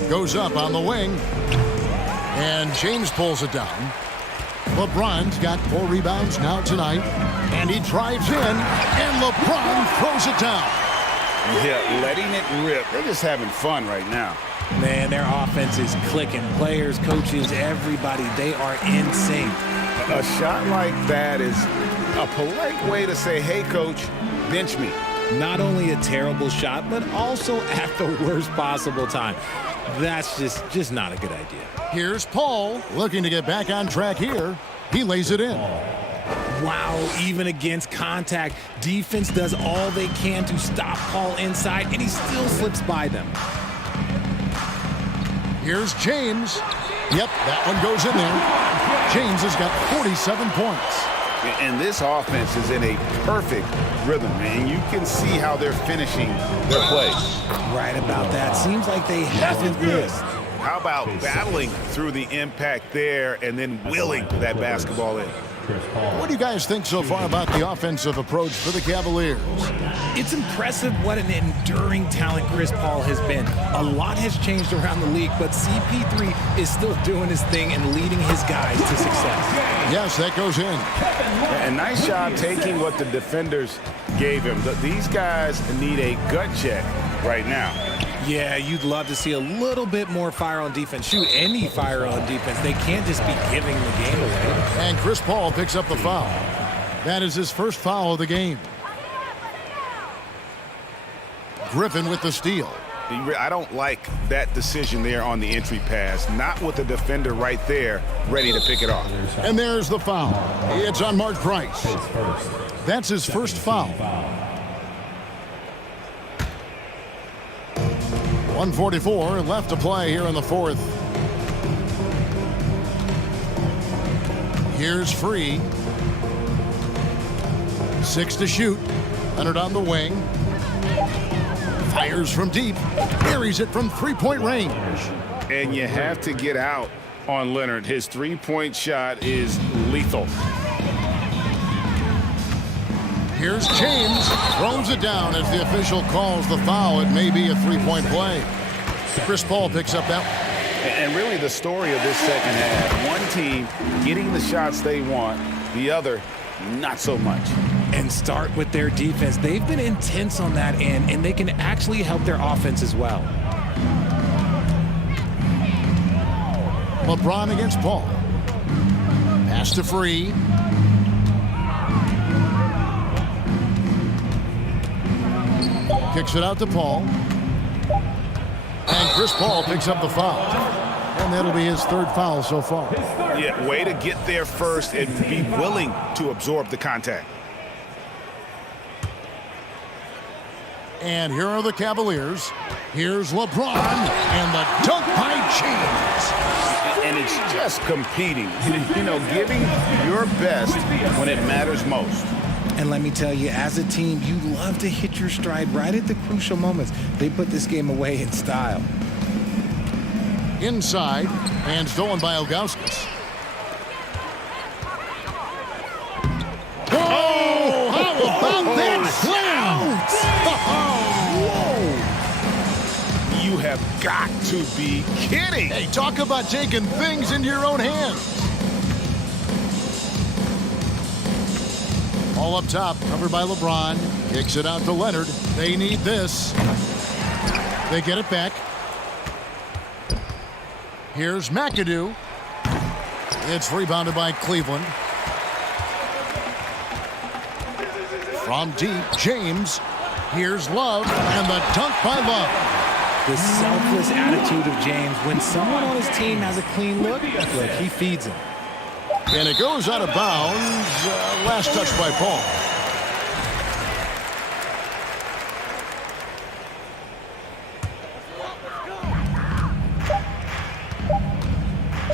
Goes up on the wing. And James pulls it down. LeBron's got 4 rebounds now tonight. And he drives in. And LeBron throws it down. Yeah, letting it rip. They're just having fun right now. Man, their offense is clicking. Players, coaches, everybody, they are in sync. A shot like that is a polite way to say, hey, coach, bench me. Not only a terrible shot, but also at the worst possible time. That's just not a good idea. Here's Paul looking to get back on track here. He lays it in. Wow, even against contact, defense does all they can to stop Paul inside, and he still slips by them. Here's James. Yep, that one goes in there. James has got 47 points. And this offense is in a perfect rhythm, man. You can see how they're finishing their plays. Right about that. Seems like they haven't missed. How about battling through the impact there and then willing that basketball in? What do you guys think so far about the offensive approach for the Cavaliers? It's impressive what an enduring talent Chris Paul has been. A lot has changed around the league, but CP3 is still doing his thing and leading his guys to success. Yes, that goes in. And nice job taking what the defenders gave him. These guys need a gut check right now. Yeah, you'd love to see a little bit more fire on defense. Shoot, any fire on defense. They can't just be giving the game away. And Chris Paul picks up the foul. That is his first foul of the game. Griffin with the steal. I don't like that decision there on the entry pass. Not with the defender right there ready to pick it off. And there's the foul. It's on Mark Price. That's his first foul. 1:44 left to play here in the fourth. Here's Free. 6 to shoot. Leonard on the wing. Fires from deep. Buries it from three-point range. And you have to get out on Leonard. His three-point shot is lethal. Here's James. Throws it down as the official calls the foul. It may be a three-point play. Chris Paul picks up that one. And really the story of this second half, one team getting the shots they want, the other not so much. And start with their defense. They've been intense on that end, and they can actually help their offense as well. LeBron against Paul. Pass to Free. Kicks it out to Paul. And Chris Paul picks up the foul. And that'll be his third foul so far. Yeah, way to get there first and be willing to absorb the contact. And here are the Cavaliers. Here's LeBron and the dunk by James. And it's just competing, you know, giving your best when it matters most. And let me tell you, as a team, you love to hit your stride right at the crucial moments. They put this game away in style. Inside, and stolen by Ilgauskas. Oh, how about that slam? You have got to be kidding. Hey, talk about taking things into your own hands. All up top, covered by LeBron. Kicks it out to Leonard. They need this. They get it back. Here's McAdoo. It's rebounded by Cleveland. From deep, James. Here's Love, and the dunk by Love. The selfless attitude of James. When someone on his team has a clean look, he feeds him. And it goes out of bounds. Last touch by Paul.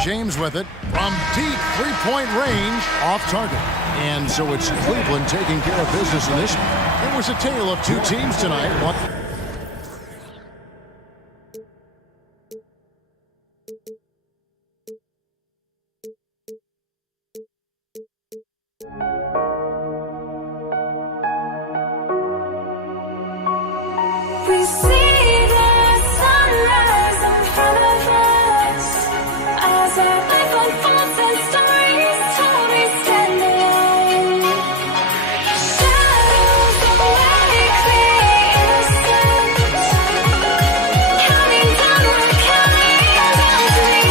James with it from deep three-point range, off target. And so it's Cleveland taking care of business in this one. It was a tale of two teams tonight. We see the sunrise in front of us as our life unfolds and stories told we stand alone. Shadows awake the innocent, counting down the down to the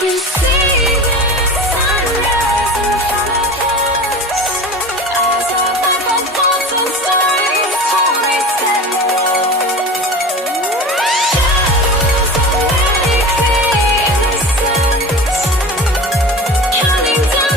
We see the sunrise in front of us as our life unfolds and stories told we stand alone. Shadows awake the innocent, counting down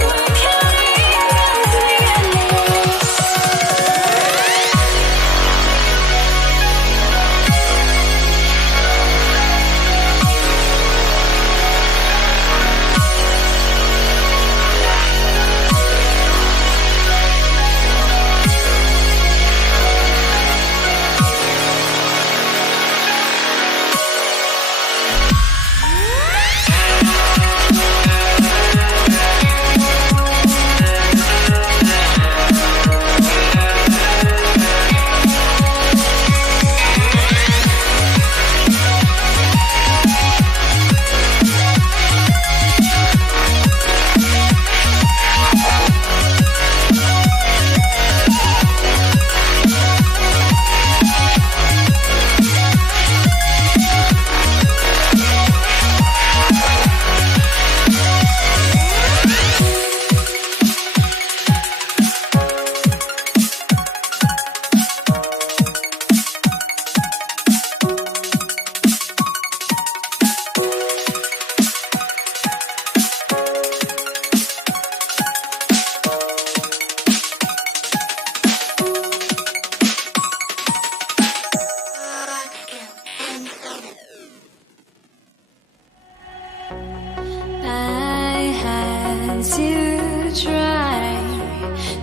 try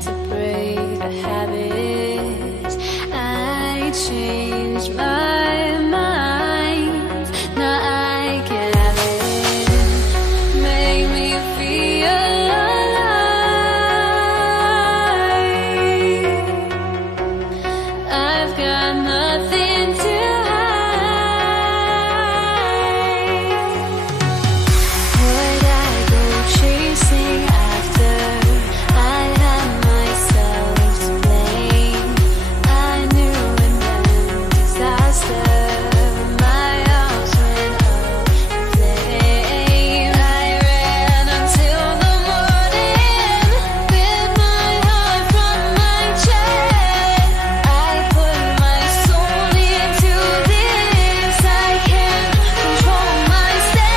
to break the habits. I changed my mind. Now I can have it. Make me feel alive. I've got nothing to chasing after. I had myself to blame. I knew it meant disaster. My arms went up in flames. I ran until the morning, bit my heart from my chest. I put my soul into this. I can't control myself.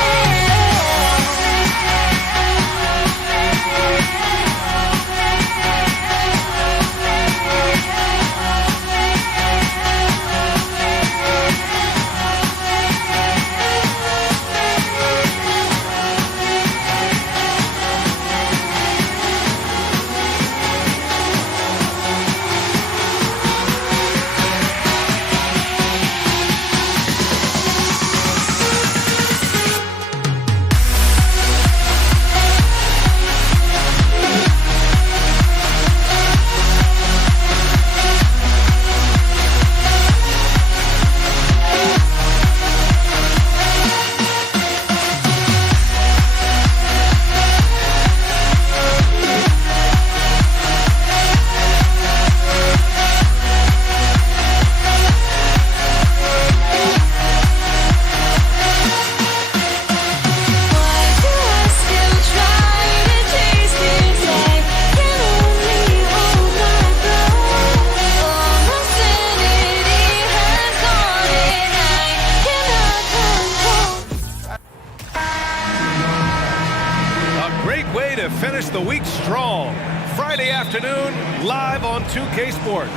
Way to finish the week strong. Friday afternoon, live on 2K Sports.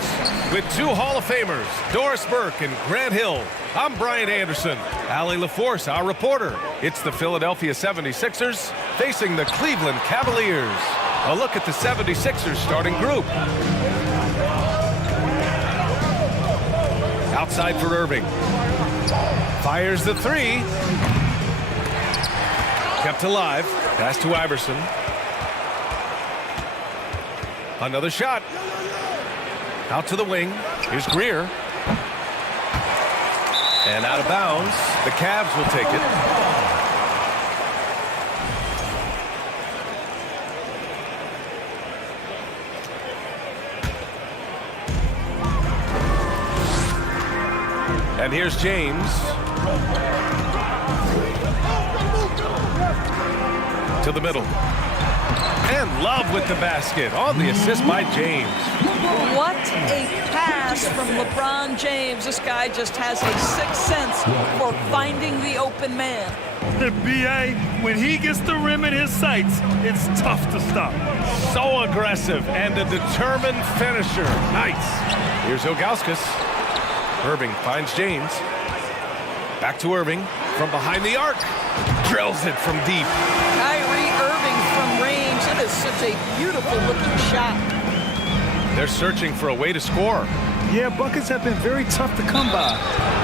With two Hall of Famers, Doris Burke and Grant Hill. I'm Brian Anderson. Allie LaForce, our reporter. It's the Philadelphia 76ers facing the Cleveland Cavaliers. A look at the 76ers starting group. Outside for Irving. Fires the three. Kept alive. Pass to Iverson. Another shot. Out to the wing. Here's Greer. And out of bounds. The Cavs will take it. And here's James. To the middle. And Love with the basket on the assist by James. What a pass from LeBron James. This guy just has a sixth sense for finding the open man. The BA, when he gets the rim in his sights, it's tough to stop. So aggressive and a determined finisher. Nice. Here's Ilgauskas. Irving finds James. Back to Irving from behind the arc. Drills it from deep. Kyrie Irving from range. It is such a beautiful looking shot. They're searching for a way to score. Yeah, buckets have been very tough to come by.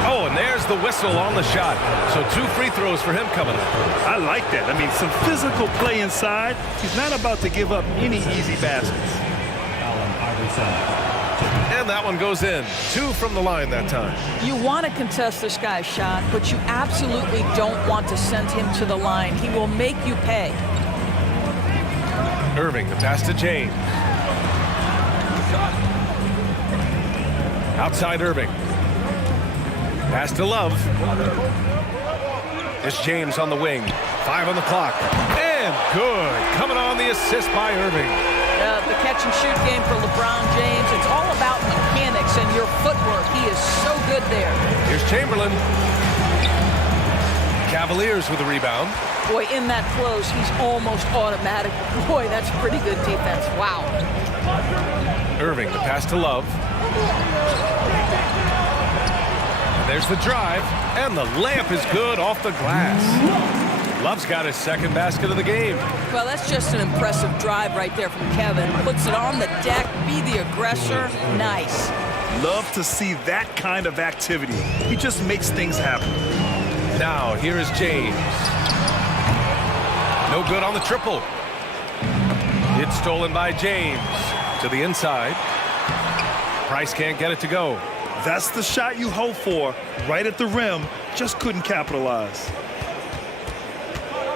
Oh, and there's the whistle on the shot. So 2 free throws for him coming up. I like that. I mean, some physical play inside. He's not about to give up any easy baskets. And that one goes in. 2 from the line that time. You want to contest this guy's shot, but you absolutely don't want to send him to the line. He will make you pay. Irving, the pass to James. Outside Irving. Pass to Love. It's James on the wing. 5 on the clock. And good. Coming on the assist by Irving. The catch and shoot game for LeBron James. It's all about mechanics and your footwork. He is so good there. Here's Chamberlain. Cavaliers with a rebound. Boy, in that close, he's almost automatic. Boy, that's pretty good defense. Wow. Irving, the pass to Love. There's the drive, and the layup is good off the glass. Love's got his second basket of the game. Well, that's just an impressive drive right there from Kevin. Puts it on the deck, be the aggressor. Nice. Love to see that kind of activity. He just makes things happen. Now, here is James. No good on the triple. It's stolen by James to the inside. Price can't get it to go. That's the shot you hope for. Right at the rim, just couldn't capitalize.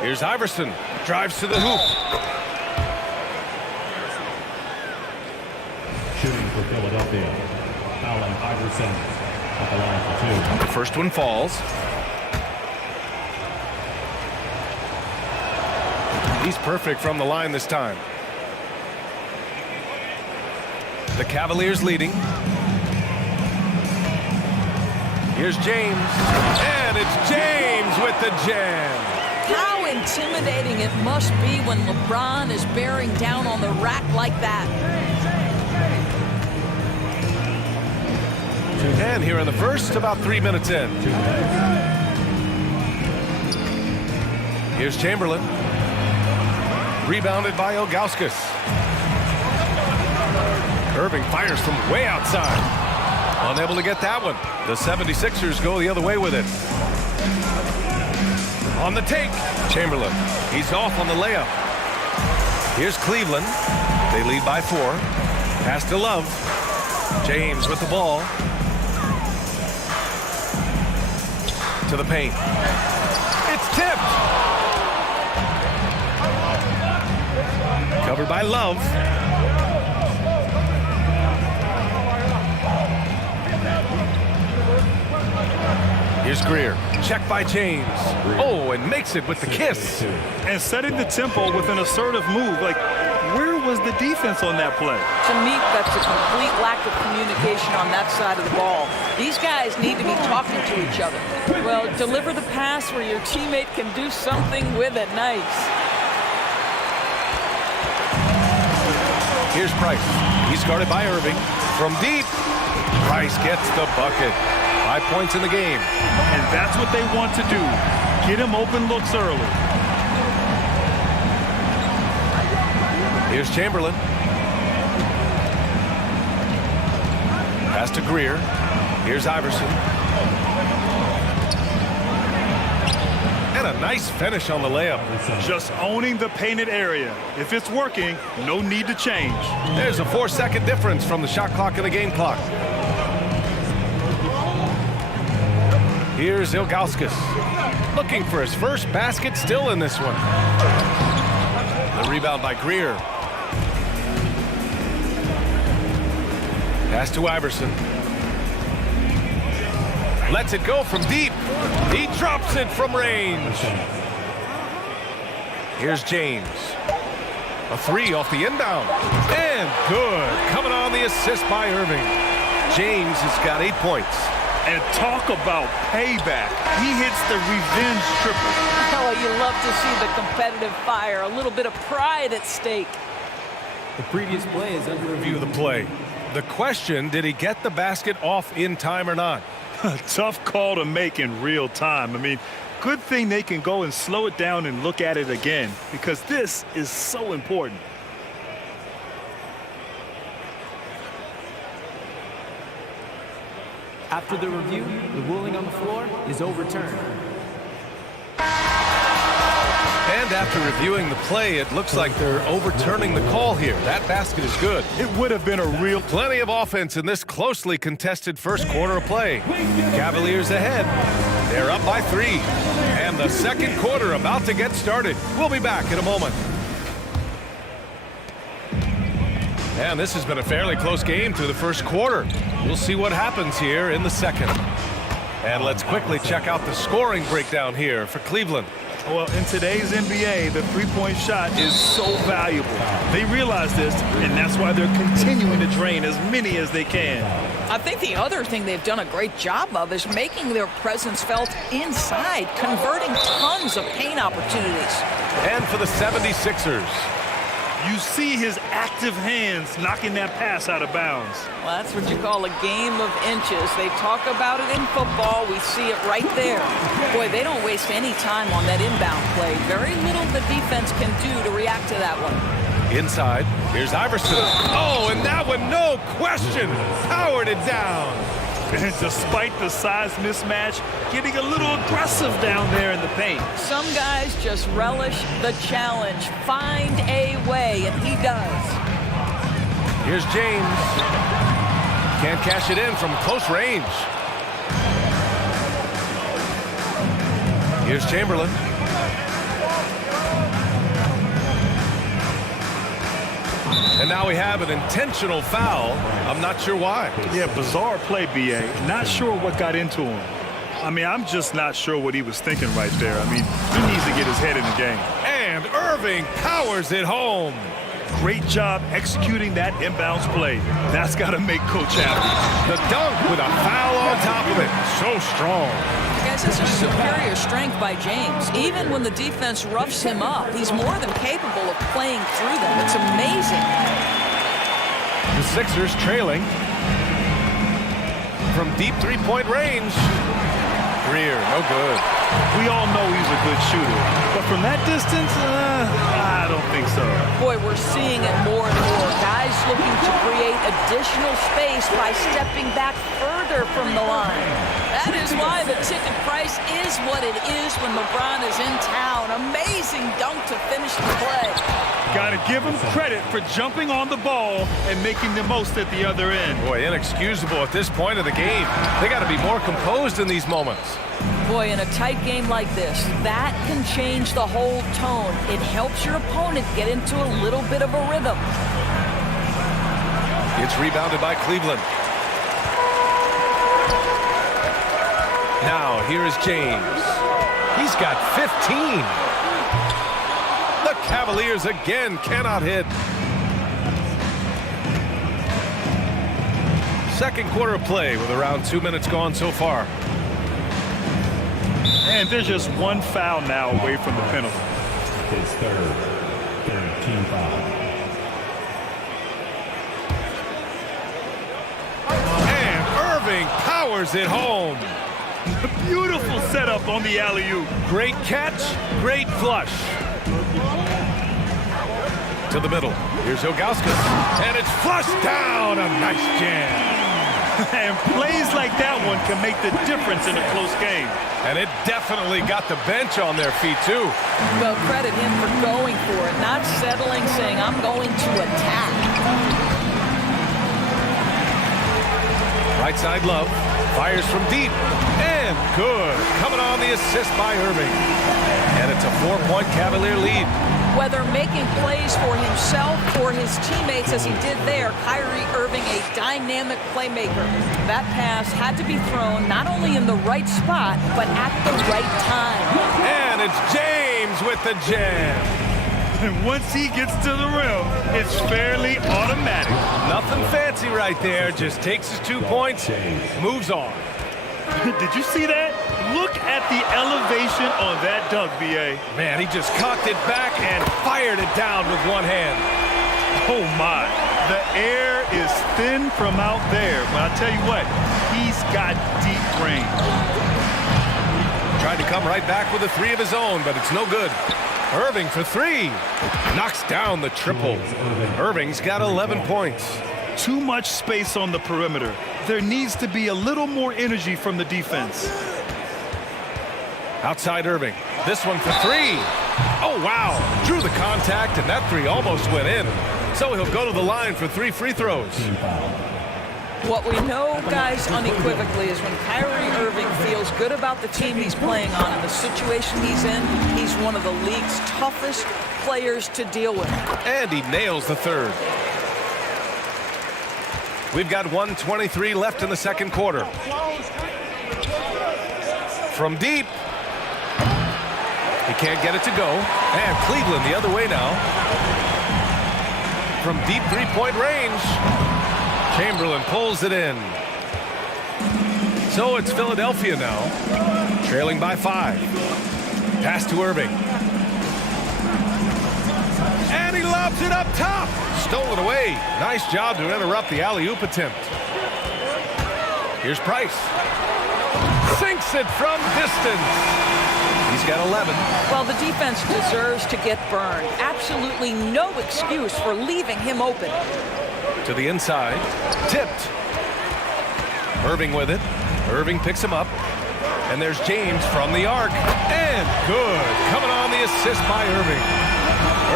Here's Iverson. Drives to the hoop. Shooting for Philadelphia. Allen Iverson at the line for 2. The first one falls. He's perfect from the line this time. The Cavaliers leading. Here's James. And it's James with the jam. How intimidating it must be when LeBron is bearing down on the rack like that. And here in the first, about 3 minutes in. Here's Chamberlain. Rebounded by Ilgauskas. Irving fires from way outside. Unable to get that one. The 76ers go the other way with it. On the take, Chamberlain. He's off on the layup. Here's Cleveland. They lead by 4. Pass to Love. James with the ball. To the paint. It's tipped. Covered by Love. Here's Greer. Check by James. Oh, and makes it with the kiss. And setting the tempo with an assertive move. Like, where was the defense on that play? To me, that's a complete lack of communication on that side of the ball. These guys need to be talking to each other. Well, deliver the pass where your teammate can do something with it. Nice. Here's Price. He's guarded by Irving. From deep, Price gets the bucket. 5 points in the game. And that's what they want to do. Get him open looks early. Here's Chamberlain. Pass to Greer. Here's Iverson. And a nice finish on the layup. Just owning the painted area. If it's working, no need to change. There's a 4-second difference from the shot clock and the game clock. Here's Ilgauskas. Looking for his first basket, still in this one. The rebound by Greer. Pass to Iverson. Lets it go from deep. He drops it from range. Here's James. A 3 off the inbound. And good. Coming on the assist by Irving. James has got 8 points. And talk about payback. He hits the revenge triple. Oh, you love to see the competitive fire. A little bit of pride at stake. The previous play is under Review the play. The question, did he get the basket off in time or not? Tough call to make in real time. I mean, good thing they can go and slow it down and look at it again, because this is so important. After the review, the ruling on the floor is overturned. And after reviewing the play, it looks like they're overturning the call here. That basket is good. It would have been a real... Plenty of offense in this closely contested first quarter of play. Cavaliers ahead. They're up by 3. And the second quarter about to get started. We'll be back in a moment. And this has been a fairly close game through the first quarter. We'll see what happens here in the second. And let's quickly check out the scoring breakdown here for Cleveland. Well, in today's NBA, the three-point shot is so valuable. They realize this, and that's why they're continuing to drain as many as they can. I think the other thing they've done a great job of is making their presence felt inside, converting tons of paint opportunities. And for the 76ers, You see his active hands knocking that pass out of bounds. Well, that's what you call a game of inches. They talk about it in football. We see it right there. Boy, they don't waste any time on that inbound play. Very little the defense can do to react to that one. Inside, here's Iverson. Oh, and that one, no question, powered it down. And despite the size mismatch, getting a little aggressive down there in the paint. Some guys just relish the challenge. Find a way, and he does. Here's James. Can't cash it in from close range. Here's Chamberlain. And now we have an intentional foul. I'm not sure why. Yeah, bizarre play, B.A. Not sure what got into him. I mean, I'm just not sure what he was thinking right there. I mean, he needs to get his head in the game. And Irving powers it home. Great job executing that inbounds play. That's got to make Coach happy. The dunk with a foul on top of it. So strong. Guys, this is superior strength by James. Even when the defense roughs him up, he's more than capable of playing through them. It's amazing. The Sixers trailing from deep three-point range. Greer, no good. We all know he's a good shooter, but from that distance, I don't think so. Boy, we're seeing it more and more. Guys looking to create additional space by stepping back further from the line. That is why the ticket price is what it is when LeBron is in town. Amazing dunk to finish the play. Got to give him credit for jumping on the ball and making the most at the other end. Boy, inexcusable at this point of the game. They got to be more composed in these moments. Boy, in a tight game like this, that can change the whole tone. It helps your opponent get into a little bit of a rhythm. It's rebounded by Cleveland. Now, here is James. He's got 15. The Cavaliers again cannot hit. Second quarter of play with around 2 minutes gone so far. And there's just one foul now away from the penalty. His third team foul. And Irving powers it home. Beautiful setup on the alley-oop. Great catch, great flush. To the middle. Here's Ilgauskas. And it's flushed down. A nice jam. And plays like that one can make the difference in a close game. And it definitely got the bench on their feet, too. Well, credit him for going for it, not settling, saying, I'm going to attack. Right side Love. Fires from deep. And good. Coming on the assist by Irving. And it's a 4-point Cavalier lead. Whether making plays for himself or his teammates as he did there, Kyrie Irving, a dynamic playmaker. That pass had to be thrown not only in the right spot, but at the right time. And it's James with the jam. And once he gets to the rim, it's fairly automatic. Nothing fancy right there. Just takes his 2 points, moves on. Did you see that? Look at the elevation on that dunk, B.A. Man, he just cocked it back and fired it down with one hand. Oh, my. The air is thin from out there. But I'll tell you what, he's got deep range. Tried to come right back with a three of his own, but it's no good. Irving for three. Knocks down the triple. Irving's got 11 points. Too much space on the perimeter. There needs to be a little more energy from the defense. Outside Irving. This one for three. Oh, wow. Drew the contact, and that three almost went in. So he'll go to the line for 3 free throws. What we know, guys, unequivocally is when Kyrie Irving feels good about the team he's playing on and the situation he's in, he's one of the league's toughest players to deal with. And he nails the third. We've got 1:23 left in the second quarter. From deep. He can't get it to go. And Cleveland the other way now. From deep three-point range. Chamberlain pulls it in. So it's Philadelphia now. Trailing by 5. Pass to Irving. And he he lobs it up top. Stolen away. Nice job to interrupt the alley-oop attempt. Here's Price. Sinks it from distance. He's got 11. Well, the defense deserves to get burned. Absolutely no excuse for leaving him open. To the inside. Tipped. Irving with it. Irving picks him up. And there's James from the arc. And good. Coming on the assist by Irving.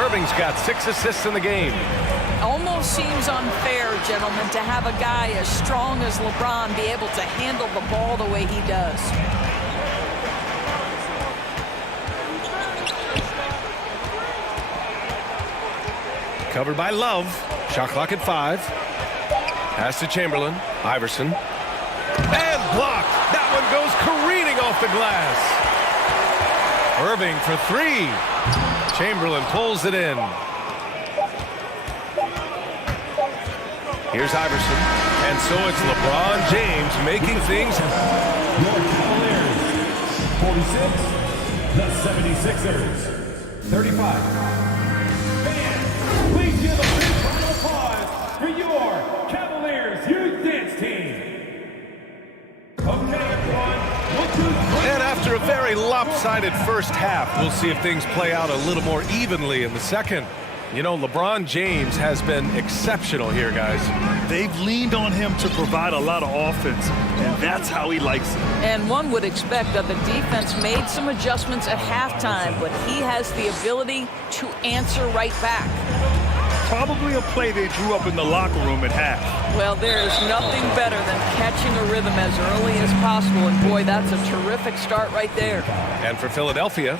Irving's got 6 assists in the game. Almost seems unfair, gentlemen, to have a guy as strong as LeBron be able to handle the ball the way he does. Covered by Love. Shot clock at 5. Pass to Chamberlain. Iverson. And blocked. That one goes careening off the glass. Irving for 3. Chamberlain pulls it in. Here's Iverson. And so it's LeBron James making things. Your Cavaliers, 46. The 76ers, 35. Fans, please give a big round of applause for your Cavaliers Youth Dance Team. Okay, everyone. 1, 2, 3. And after a very lopsided first half, we'll see if things play out a little more evenly in the second. You know, LeBron James has been exceptional here, guys. They've leaned on him to provide a lot of offense, and that's how he likes it. And one would expect that the defense made some adjustments at halftime, but he has the ability to answer right back. Probably a play they drew up in the locker room at half. Well, there is nothing better than catching a rhythm as early as possible, and boy, that's a terrific start right there. And for Philadelphia.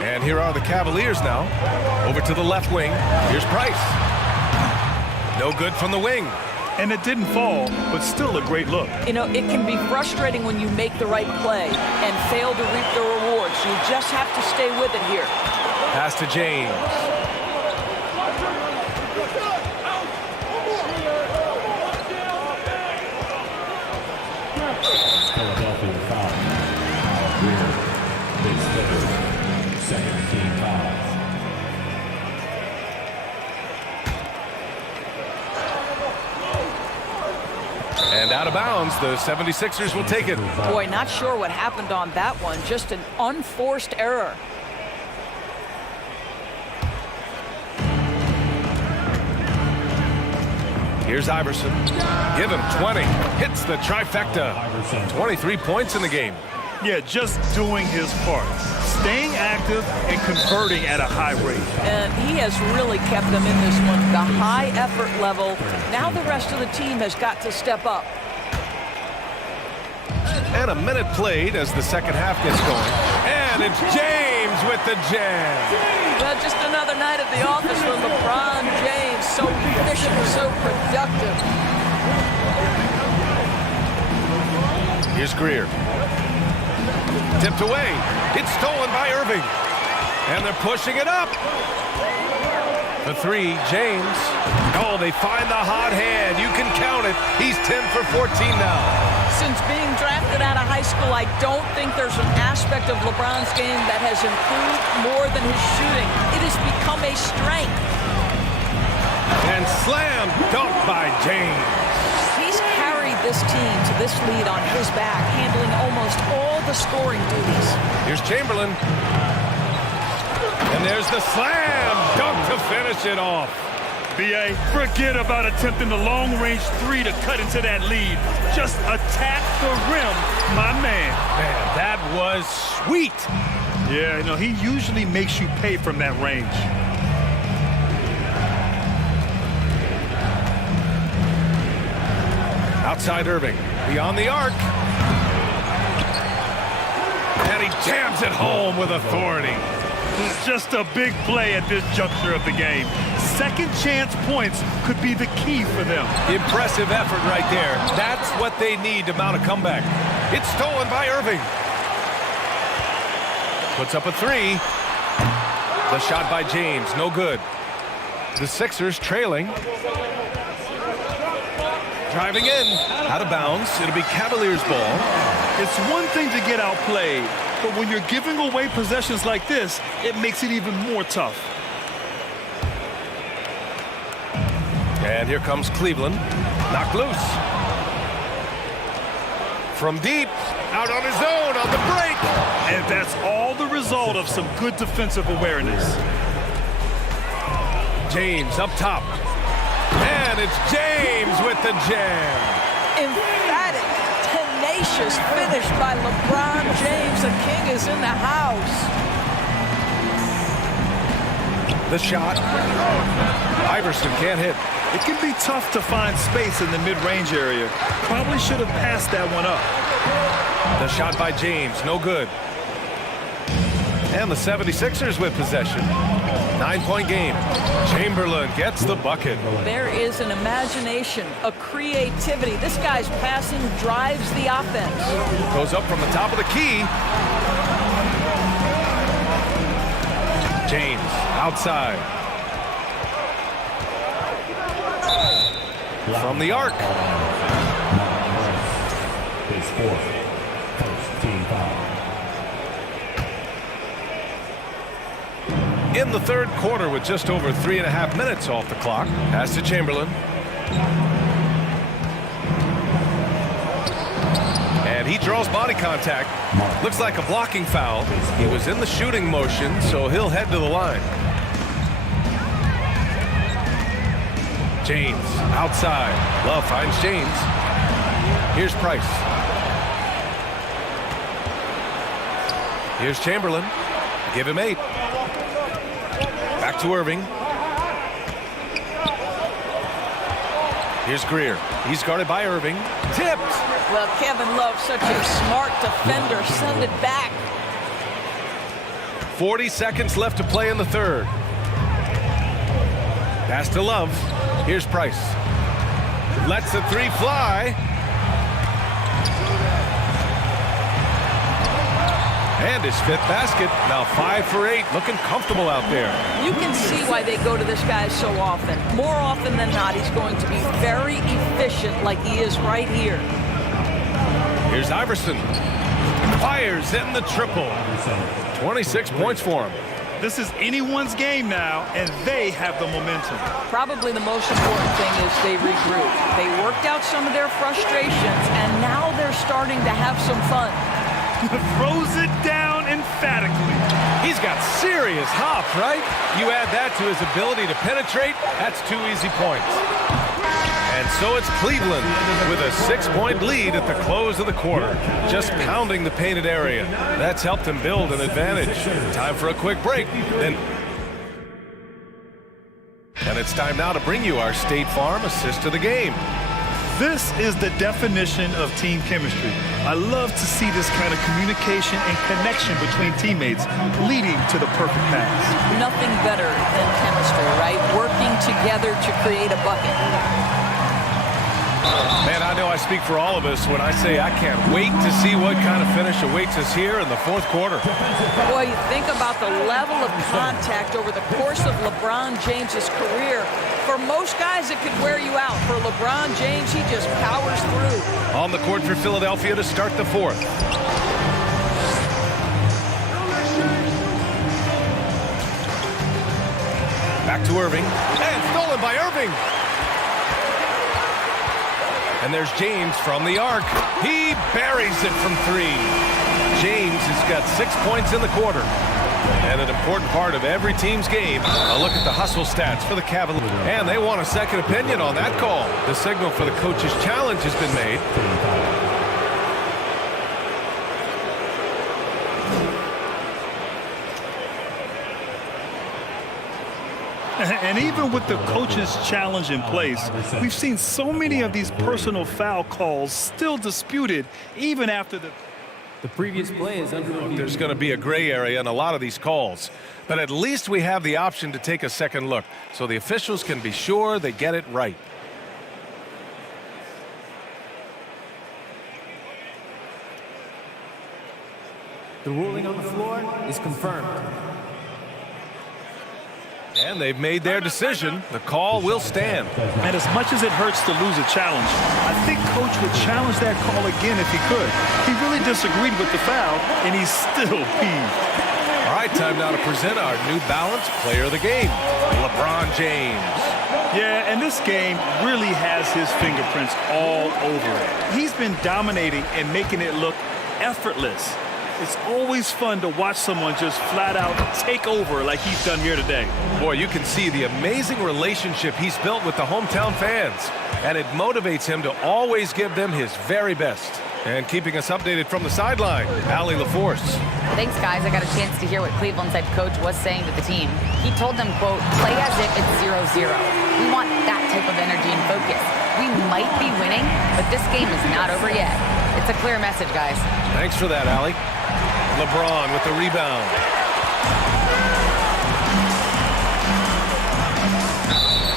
And here are the Cavaliers now. Over to the left wing. Here's Price. No good from the wing. And it didn't fall, but still a great look. You know, it can be frustrating when you make the right play and fail to reap the rewards. You just have to stay with it here. Pass to James. Philadelphia foul. Weird. Big Spurs. Second team foul. And out of bounds, the 76ers will take it. Boy, not sure what happened on that one. Just an unforced error. Here's Iverson. Give him 20. Hits the trifecta. 23 points in the game. Yeah, just doing his part. Staying active and converting at a high rate. And he has really kept them in this one. The high effort level. Now the rest of the team has got to step up. And a minute played as the second half gets going. And it's James with the jam. Well, just another night at the office for LeBron James. So efficient, so productive. Here's Greer. Tipped away. It's stolen by Irving. And they're pushing it up. The 3, James. Oh, they find the hot hand. You can count it. He's 10 for 14 now. Since being drafted out of high school, I don't think there's an aspect of LeBron's game that has improved more than his shooting. It has become a strength. And slam dunk by James. He's carried this team to this lead on his back, handling almost all the scoring duties. Here's Chamberlain. And there's the slam dunk to finish it off. B.A., forget about attempting the long-range 3 to cut into that lead. Just attack the rim, my man. Man, that was sweet. Yeah, you know, he usually makes you pay from that range. Outside Irving, beyond the arc. And he jams it home with authority. Just a big play at this juncture of the game. Second chance points could be the key for them. Impressive effort right there. That's what they need to mount a comeback. It's stolen by Irving. Puts up a 3. The shot by James, no good. The Sixers trailing. Driving in, out of bounds. It'll be Cavaliers ball. It's one thing to get outplayed. But when you're giving away possessions like this, it makes it even more tough. And here comes Cleveland. Knocked loose. From deep, out on his own on the break. And that's all the result of some good defensive awareness. James up top. And it's James with the jam. Emphatic, tenacious finish by LeBron James. The king is in the house. The shot. Iverson can't hit. It can be tough to find space in the mid-range area. Probably should have passed that one up. The shot by James, no good. And the 76ers with possession. 9-point game. Chamberlain gets the bucket. There is an imagination, a creativity. This guy's passing drives the offense. Goes up from the top of the key. James outside. From the arc. His fourth. First team foul. In the third quarter with just over 3.5 minutes off the clock. Pass to Chamberlain. And he draws body contact. Looks like a blocking foul. He was in the shooting motion, so he'll head to the line. James outside. Love finds James. Here's Price. Here's Chamberlain. Give him 8. Back to Irving. Here's Greer. He's guarded by Irving. Tipped. Well, Kevin Love, such a smart defender. Send it back. 40 seconds left to play in the third. Pass to Love. Here's Price. Lets the three fly. And his 5th basket. Now 5 for 8. Looking comfortable out there. You can see why they go to this guy so often. More often than not, he's going to be very efficient like he is right here. Here's Iverson. Fires in the triple. 26 points for him. This is anyone's game now, and they have the momentum. Probably the most important thing is they regroup. They worked out some of their frustrations, and now they're starting to have some fun. Throws it down emphatically. He's got serious hop, right? You add that to his ability to penetrate, that's 2 easy points. And so it's Cleveland with a 6-point lead at the close of the quarter. Just pounding the painted area. That's helped him build an advantage. Time for a quick break. And it's time now to bring you our State Farm assist to the game. This is the definition of team chemistry. I love to see this kind of communication and connection between teammates leading to the perfect pass. Nothing better than chemistry, right? Working together to create a bucket. Man, I know I speak for all of us when I say I can't wait to see what kind of finish awaits us here in the fourth quarter. Boy, you think about the level of contact over the course of LeBron James's career. For most guys, it could wear you out. For LeBron James, he just powers through. On the court for Philadelphia to start the fourth. Back to Irving. And stolen by Irving. And there's James from the arc. He buries it from 3. James has got 6 points in the quarter. And an important part of every team's game, a look at the hustle stats for the Cavaliers. And they want a second opinion on that call. The signal for the coach's challenge has been made. And even with the coach's challenge in place, we've seen so many of these personal foul calls still disputed even after the previous play is under review. There's going to be a gray area in a lot of these calls. But at least we have the option to take a second look so the officials can be sure they get it right. The ruling on the floor is confirmed. And they've made their decision. The call will stand. And as much as it hurts to lose a challenge, I think Coach would challenge that call again if he could. He really disagreed with the foul, and he's still peeved. All right, time now to present our New Balance Player of the Game, LeBron James. Yeah, and this game really has his fingerprints all over it. He's been dominating and making it look effortless. It's always fun to watch someone just flat out take over like he's done here today. Boy, you can see the amazing relationship he's built with the hometown fans, and it motivates him to always give them his very best. And keeping us updated from the sideline, Allie LaForce. Thanks, guys. I got a chance to hear what Cleveland's head coach was saying to the team. He told them, quote, play as if it's 0-0. We want that type of energy and focus. We might be winning, but this game is not over yet. It's a clear message, guys. Thanks for that, Allie. LeBron with the rebound.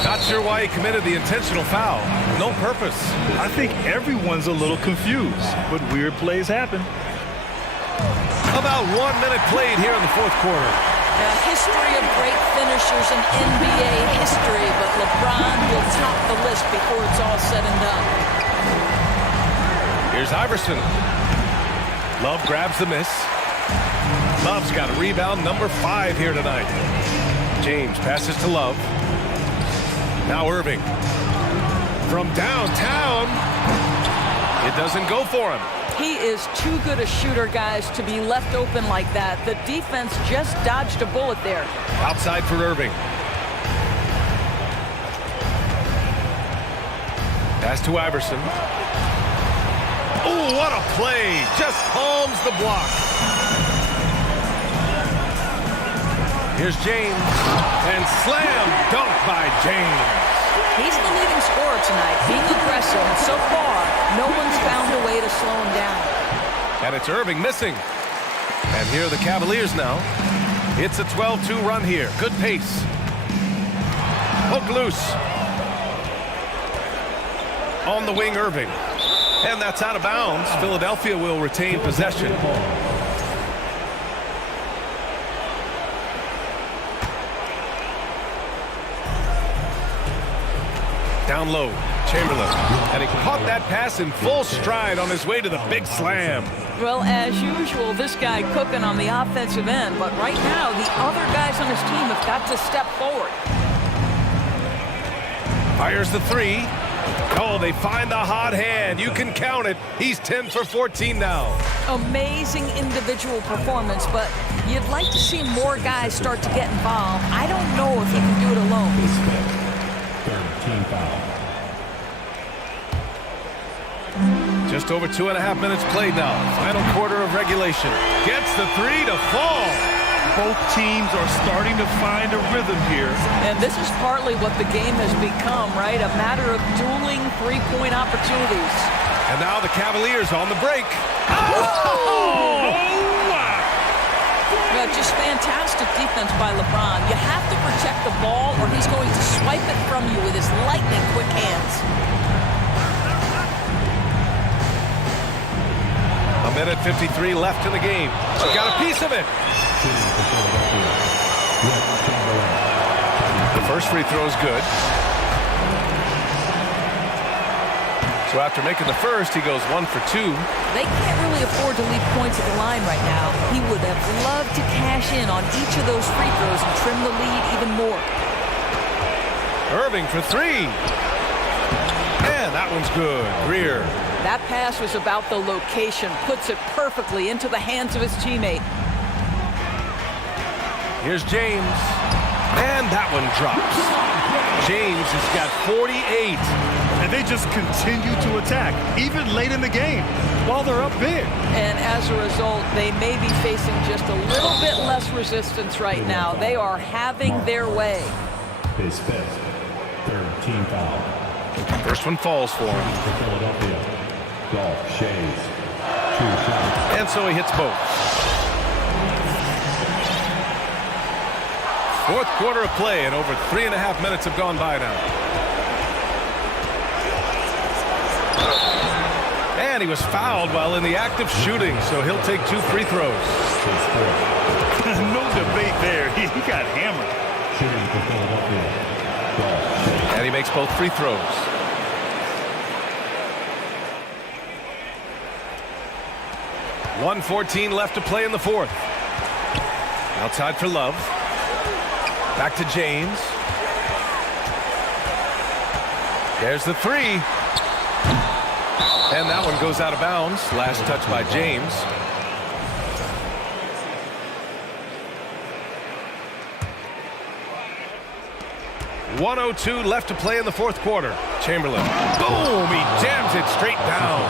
Not sure why he committed the intentional foul. No purpose. I think everyone's a little confused, but weird plays happen. About 1 minute played here in the fourth quarter. A history of great finishers in NBA history, but LeBron will top the list before it's all said and done. Here's Iverson. Love grabs the miss. Love's got a rebound, number 5 here tonight. James passes to Love. Now Irving. From downtown. It doesn't go for him. He is too good a shooter, guys, to be left open like that. The defense just dodged a bullet there. Outside for Irving. Pass to Iverson. Oh, what a play. Just palms the block. Here's James. And slam dunk by James. He's the leading scorer tonight, being aggressive, and so far, no one's found a way to slow him down. And it's Irving missing. And here are the Cavaliers now. It's a 12-2 run here. Good pace. Hook loose. On the wing, Irving. And that's out of bounds. Philadelphia will retain possession. Down low, Chamberlain. And he caught that pass in full stride on his way to the big slam. Well, as usual, this guy cooking on the offensive end, but right now, the other guys on his team have got to step forward. Fires the 3. Oh, they find the hot hand. You can count it. He's 10 for 14 now. Amazing individual performance, but you'd like to see more guys start to get involved. I don't know if he can do it alone. Team foul. Just over 2.5 minutes played now. Final quarter of regulation. Gets the 3 to fall. Both teams are starting to find a rhythm here. And this is partly what the game has become, right? A matter of dueling three-point opportunities. And now the Cavaliers on the break. Just fantastic defense by LeBron. You have to protect the ball or he's going to swipe it from you with his lightning quick hands. A minute 53 left in the game. He got a piece of it. The first free throw is good. So after making the first, he goes 1 for 2. They can't really afford to leave points at the line right now. He would have loved to cash in on each of those free throws and trim the lead even more. Irving for 3. And that one's good. Greer. That pass was about the location. Puts it perfectly into the hands of his teammate. Here's James. And that one drops. James has got 48. And they just continue to attack, even late in the game, while they're up big. And as a result, they may be facing just a little bit less resistance right now. They are having their way. His fifth, third team foul. First one falls for him. For Philadelphia, Dolph Schayes. 2 shots. And so he hits both. Fourth quarter of play, and over 3.5 minutes have gone by now. And he was fouled while in the act of shooting, so he'll take 2 free throws. No debate there. He got hammered. Shooting for Philadelphia. And he makes both free throws. .114 left to play in the fourth. Outside for Love. Back to James. There's the three. And that one goes out of bounds. Last touch by James. .102 left to play in the fourth quarter. Chamberlain. Boom! He jams it straight down.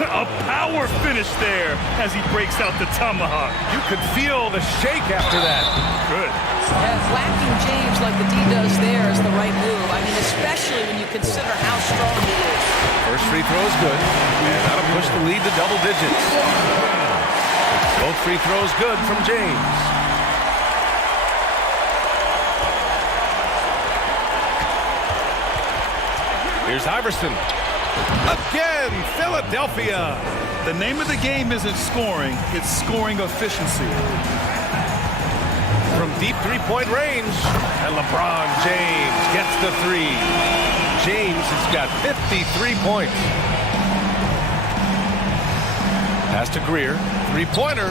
A power finish there as he breaks out the tomahawk. You could feel the shake after that. Good. Yeah, whacking James like the D does there is the right move. I mean, especially when you consider how strong he is. First free throw is good. And that'll push the lead to double digits. Both free throws good from James. Here's Iverson. Again, Philadelphia. The name of the game isn't scoring, it's scoring efficiency. From deep three-point range. And LeBron James gets the three. James has got 53 points. Pass to Greer. Three-pointer.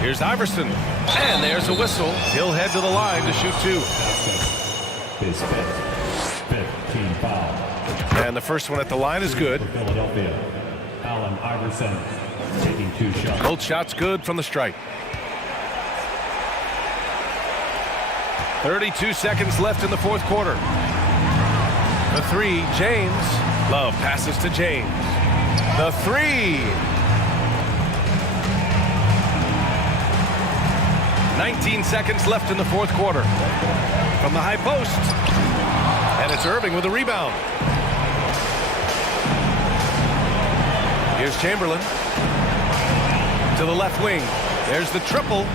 Here's Iverson. And there's a whistle. He'll head to the line to shoot two. His fifth team foul. And the first one at the line is good. For Philadelphia, Allen Iverson taking 2 shots. Both shots good from the strike. 32 seconds left in the fourth quarter. The three, James. Love passes to James. The three. 19 seconds left in the fourth quarter. From the high post. And it's Irving with a rebound. Here's Chamberlain. To the left wing. There's the triple.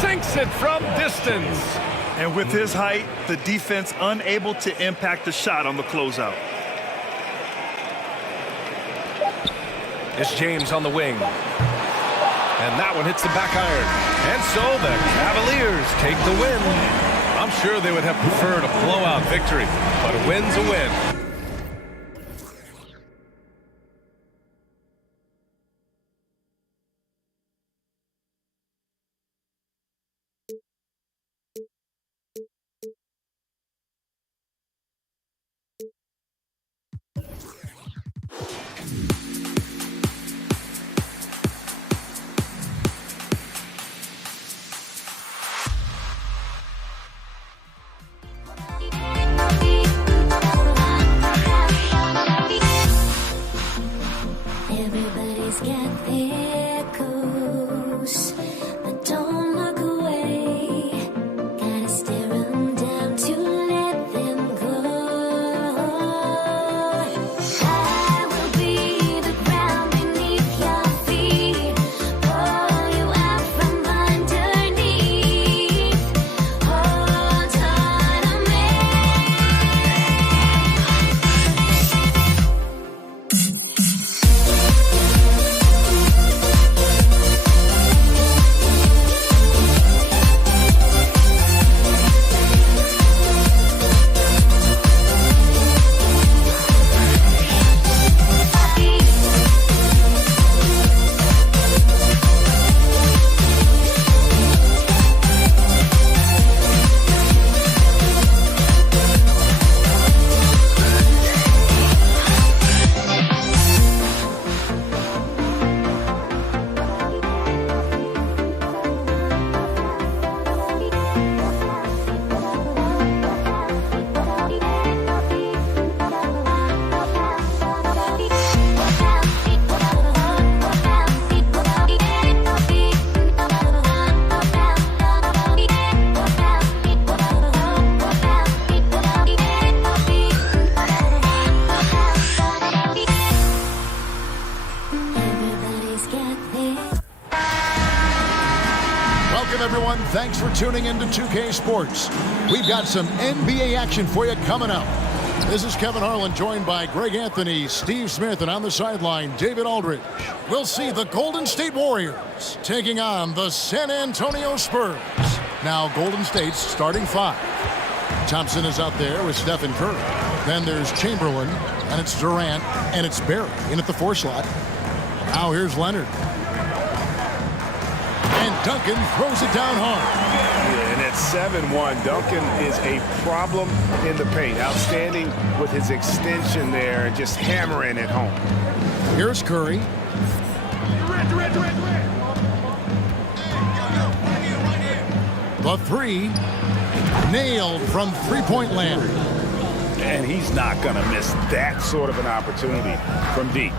Sinks it from distance. And with his height, the defense unable to impact the shot on the closeout. It's James on the wing. And that one hits the back iron. And so the Cavaliers take the win. I'm sure they would have preferred a blowout victory, but a win's a win. Everybody's got their goals, but don't look away. Gotta stare them down to let them go. I will be the ground beneath your feet, pull you out from underneath. Hold on to me. Welcome, everyone. Thanks for tuning in to 2K Sports. We've got some NBA action for you coming up. This is Kevin Harlan, joined by Greg Anthony, Steve Smith, and on the sideline, David Aldridge. We'll see the Golden State Warriors taking on the San Antonio Spurs. Now Golden State's starting 5. Thompson is out there with Stephen Curry. Then there's Chamberlain, and it's Durant, and it's Barry in at the 4 slot. Now here's Leonard. And Duncan throws it down hard. Yeah, and at 7-1, Duncan is a problem in the paint. Outstanding with his extension there and just hammering it home. Here's Curry. The 3, nailed from three-point land. And he's not going to miss that sort of an opportunity from deep.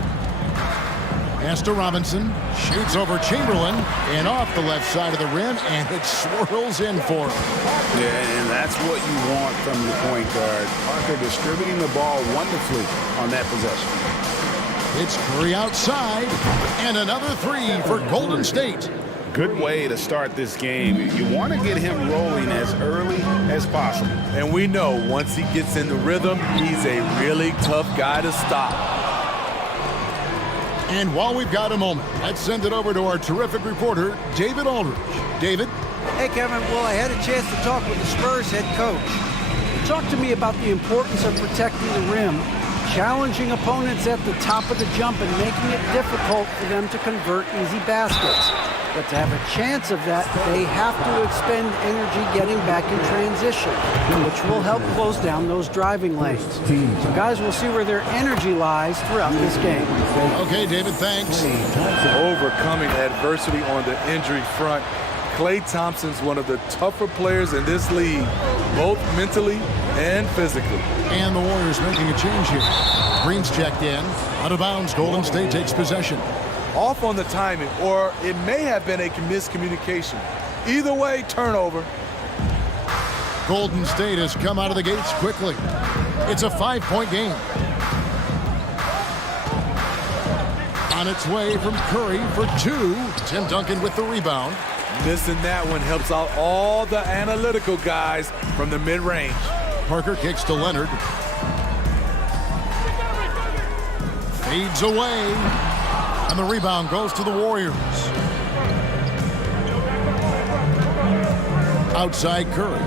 Pass to Robinson, shoots over Chamberlain, and off the left side of the rim, and it swirls in for him. Yeah, and that's what you want from your point guard. Parker distributing the ball wonderfully on that possession. It's Curry outside, and another 3 for Golden State. Good way to start this game. You want to get him rolling as early as possible. And we know once he gets in the rhythm, he's a really tough guy to stop. And while we've got a moment, let's send it over to our terrific reporter, David Aldridge. David? Hey, Kevin. Well, I had a chance to talk with the Spurs head coach. He talked to me about the importance of protecting the rim, challenging opponents at the top of the jump, and making it difficult for them to convert easy baskets. But to have a chance of that, they have to expend energy getting back in transition, which will help close down those driving lanes. So guys, we'll see where their energy lies throughout this game. Okay, David, thanks. Overcoming adversity on the injury front. Klay Thompson's one of the tougher players in this league, both mentally and physically. And the Warriors making a change here. Green's checked in. Out of bounds, Golden State takes possession. Off on the timing, or it may have been a miscommunication. Either way, turnover. Golden State has come out of the gates quickly. It's a 5-point game. On its way from Curry for 2. Tim Duncan with the rebound. Missing that one helps out all the analytical guys from the mid-range. Parker kicks to Leonard. Fades away. And the rebound goes to the Warriors. Outside Curry.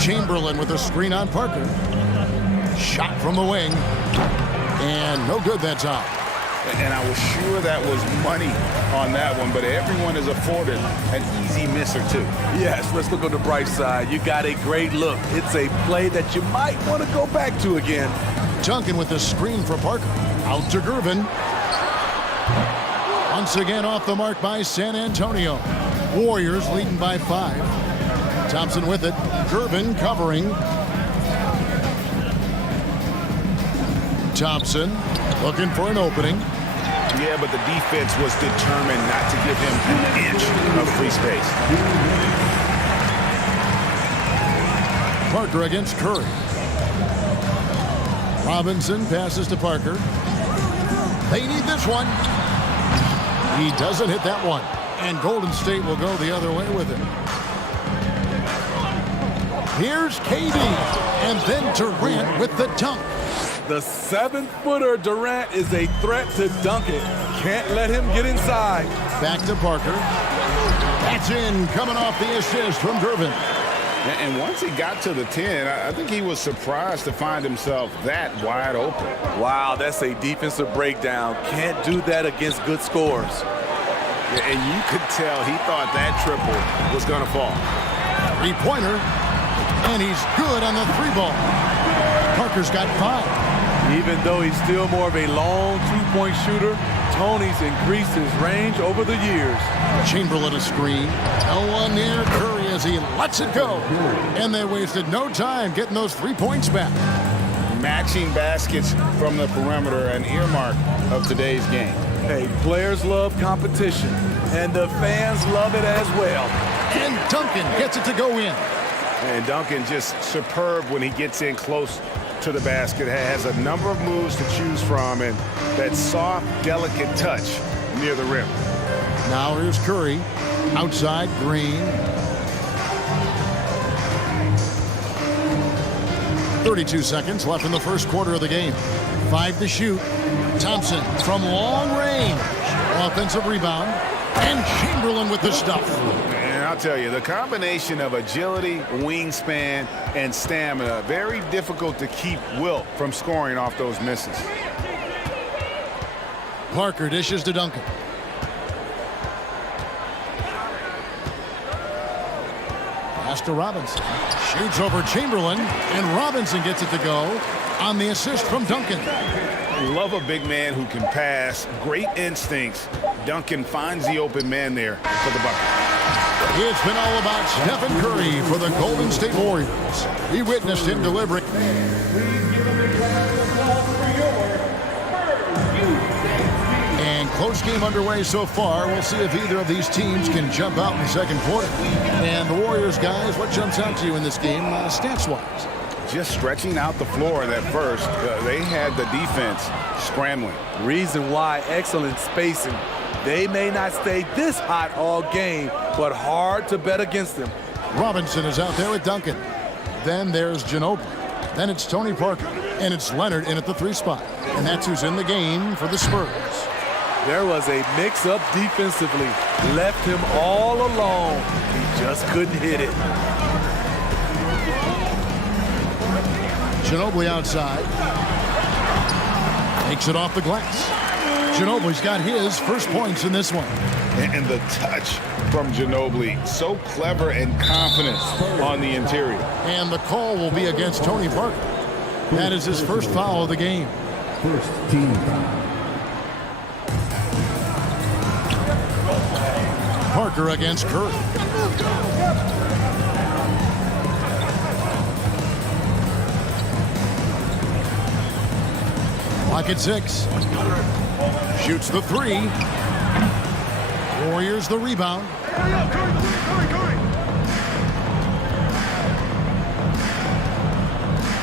Chamberlain with a screen on Parker. Shot from the wing. And no good that time. And I was sure that was money on that one, but everyone is afforded an easy miss or 2. Yes, let's look on the bright side. You got a great look. It's a play that you might want to go back to again. Duncan with the screen for Parker. Out to Gervin. Once again off the mark by San Antonio. Warriors leading by 5. Thompson with it. Gervin covering. Thompson looking for an opening. Yeah, but the defense was determined not to give him an inch of free space. Parker against Curry. Robinson passes to Parker. They need this one. He doesn't hit that one. And Golden State will go the other way with it. Here's KD. And then Durant with the dunk. The 7-footer Durant is a threat to Duncan. Can't let him get inside. Back to Parker. That's in, coming off the assist from Gervin. And once he got to the 10, I think he was surprised to find himself that wide open. Wow, that's a defensive breakdown. Can't do that against good scores. Yeah, and you could tell he thought that triple was going to fall. 3-pointer. And he's good on the 3-ball. Parker's got 5. Even though he's still more of a long 2-point shooter, Tony's increased his range over the years. Chamberlain a screen. No one near Curry as he lets it go. And they wasted no time getting those 3 points back. Matching baskets from the perimeter, an earmark of today's game. Hey, players love competition, and the fans love it as well. And Duncan gets it to go in. And Duncan just superb when he gets in close to the basket, has a number of moves to choose from, and that soft, delicate touch near the rim. Now here's Curry. Outside, Green. 32 seconds left in the first quarter of the game. 5 to shoot. Thompson from long range. Offensive rebound. And Chamberlain with the stuff. And I'll tell you, the combination of agility, wingspan, and stamina, very difficult to keep Wilt from scoring off those misses. Parker dishes to Duncan. Pass to Robinson. Shoots over Chamberlain, and Robinson gets it to go on the assist from Duncan. Love a big man who can pass. Great instincts. Duncan finds the open man there for the bucket. It's been all about Stephen Curry for the Golden State Warriors. He witnessed him delivering. And close game underway so far. We'll see if either of these teams can jump out in the second quarter. And the Warriors, guys, what jumps out to you in this game stats-wise? Just stretching out the floor at first. They had the defense scrambling. Reason why, excellent spacing. They may not stay this hot all game, but hard to bet against them. Robinson is out there with Duncan. Then there's Ginobili. Then it's Tony Parker. And it's Leonard in at the 3 spot. And that's who's in the game for the Spurs. There was a mix-up defensively. Left him all alone. He just couldn't hit it. Ginobili outside. Takes it off the glass. Ginobili's got his first points in this one. And the touch from Ginobili. So clever and confident on the interior. And the call will be against Tony Parker. That is his first foul of the game. First team foul. Parker against Curry. Clock at 6. Shoots the 3. Warriors the rebound.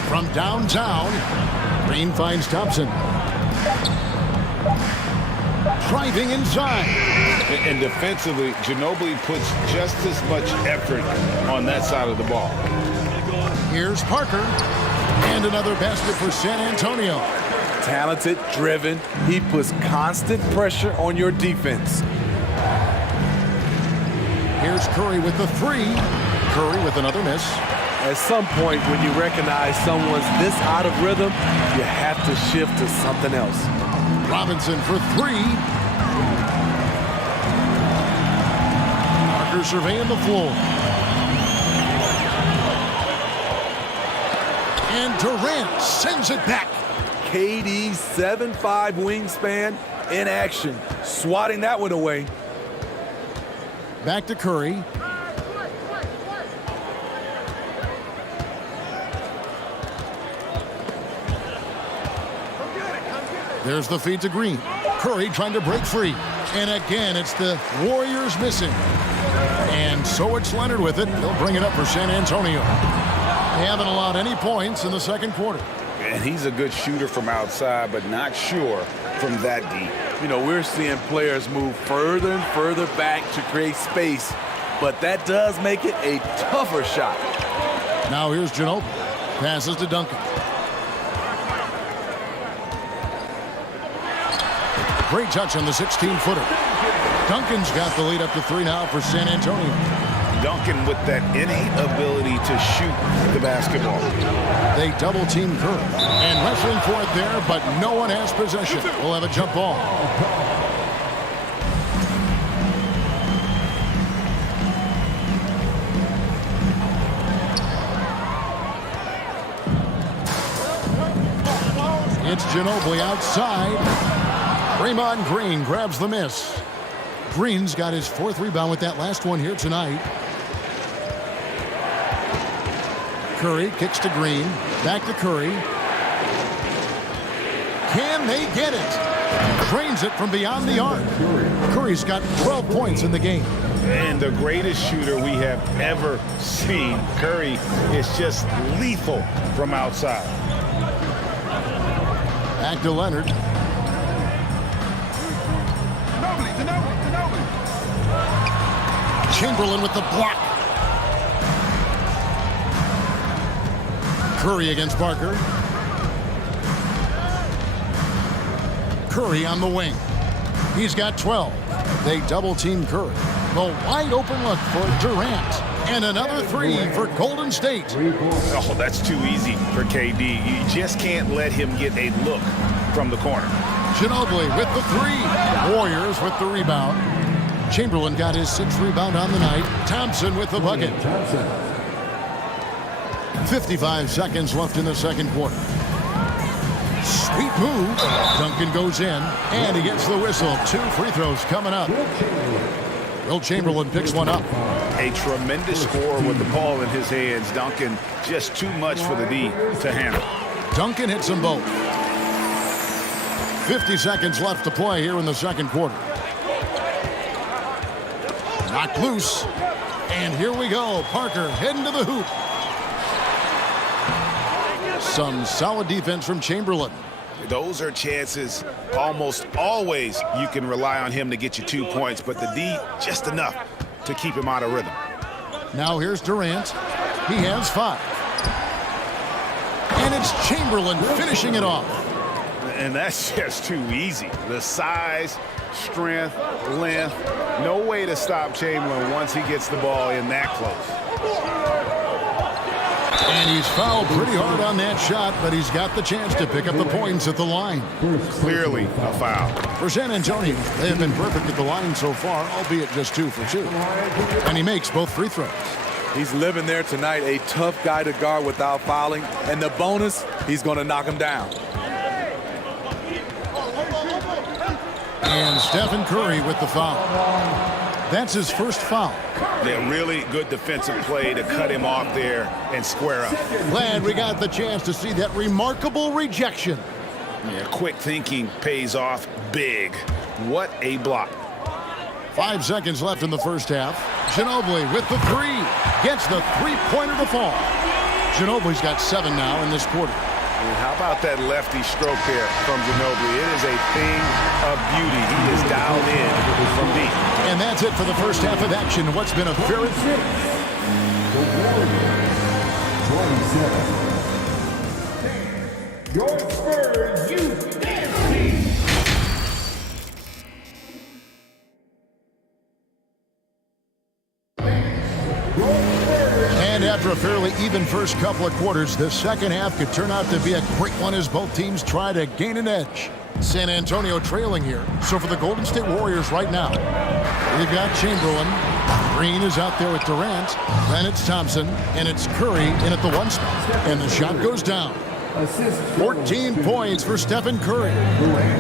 From downtown, Green finds Thompson. Driving inside. And defensively, Ginobili puts just as much effort on that side of the ball. Here's Parker. And another basket for San Antonio. Talented, driven. He puts constant pressure on your defense. Here's Curry with the 3. Curry with another miss. At some point, when you recognize someone's this out of rhythm, you have to shift to something else. Robinson for 3. Parker surveying the floor. And Durant sends it back. KD 7'5" wingspan in action, swatting that one away. Back to Curry. There's the feed to Green. Curry trying to break free. And again, it's the Warriors missing. And so it's Leonard with it. They'll bring it up for San Antonio. They haven't allowed any points in the second quarter. And he's a good shooter from outside, but not sure from that deep. You know, we're seeing players move further and further back to create space, but that does make it a tougher shot. Now here's Ginobili. Passes to Duncan. Great touch on the 16-footer. Duncan's got the lead up to 3 now for San Antonio. Duncan with that innate ability to shoot the basketball. They double-team Curry. And wrestling for it there, but no one has possession. We'll have a jump ball. It's Ginobili outside. Draymond Green grabs the miss. Green's got his 4th rebound with that last one here tonight. Curry kicks to Green. Back to Curry. Can they get it? Drains it from beyond the arc. Curry's got 12 points in the game. And the greatest shooter we have ever seen. Curry is just lethal from outside. Back to Leonard. Chamberlain with the block. Curry against Parker. Curry on the wing. He's got 12. They double-team Curry. The wide open look for Durant. And another three for Golden State. Oh, that's too easy for KD. You just can't let him get a look from the corner. Ginobili with the three. Warriors with the rebound. Chamberlain got his 6th rebound on the night. Thompson with the bucket. 55 seconds left in the second quarter. Sweet move. Duncan goes in, and he gets the whistle. 2 free throws coming up. Will Chamberlain picks one up. A tremendous score with the ball in his hands. Duncan just too much for the D to handle. Duncan hits them both. 50 seconds left to play here in the second quarter. Knocked loose. And here we go. Parker heading to the hoop. Some solid defense from Chamberlain. Those are chances almost always you can rely on him to get you 2 points, but the D just enough to keep him out of rhythm. Now here's Durant. He has 5. And it's Chamberlain finishing it off. And that's just too easy. The size, strength, length, no way to stop Chamberlain once he gets the ball in that close. And he's fouled pretty hard on that shot, but he's got the chance to pick up the points at the line. Clearly a foul. For San Antonio, they have been perfect at the line so far, albeit just 2 for 2. And he makes both free throws. He's living there tonight, a tough guy to guard without fouling. And the bonus, he's going to knock him down. And Stephen Curry with the foul. That's his first foul. Yeah, really good defensive play to cut him off there and square up. Glad we got the chance to see that remarkable rejection. Yeah, quick thinking pays off big. What a block. 5 seconds left in the first half. Ginobili with the three. Gets the three-pointer to fall. Ginobili's got 7 now in this quarter. And how about that lefty stroke there from Ginobili? It is a thing of beauty. He is dialed in from deep. And that's it for the first half of action. What's been a very... Your Spurs, you dancing! And after a fairly even first couple of quarters, the second half could turn out to be a great one as both teams try to gain an edge. San Antonio trailing here. So for the Golden State Warriors right now, we've got Chamberlain. Green is out there with Durant. Then it's Thompson, and it's Curry in at the 1 spot. And the shot goes down. 14 points for Stephen Curry.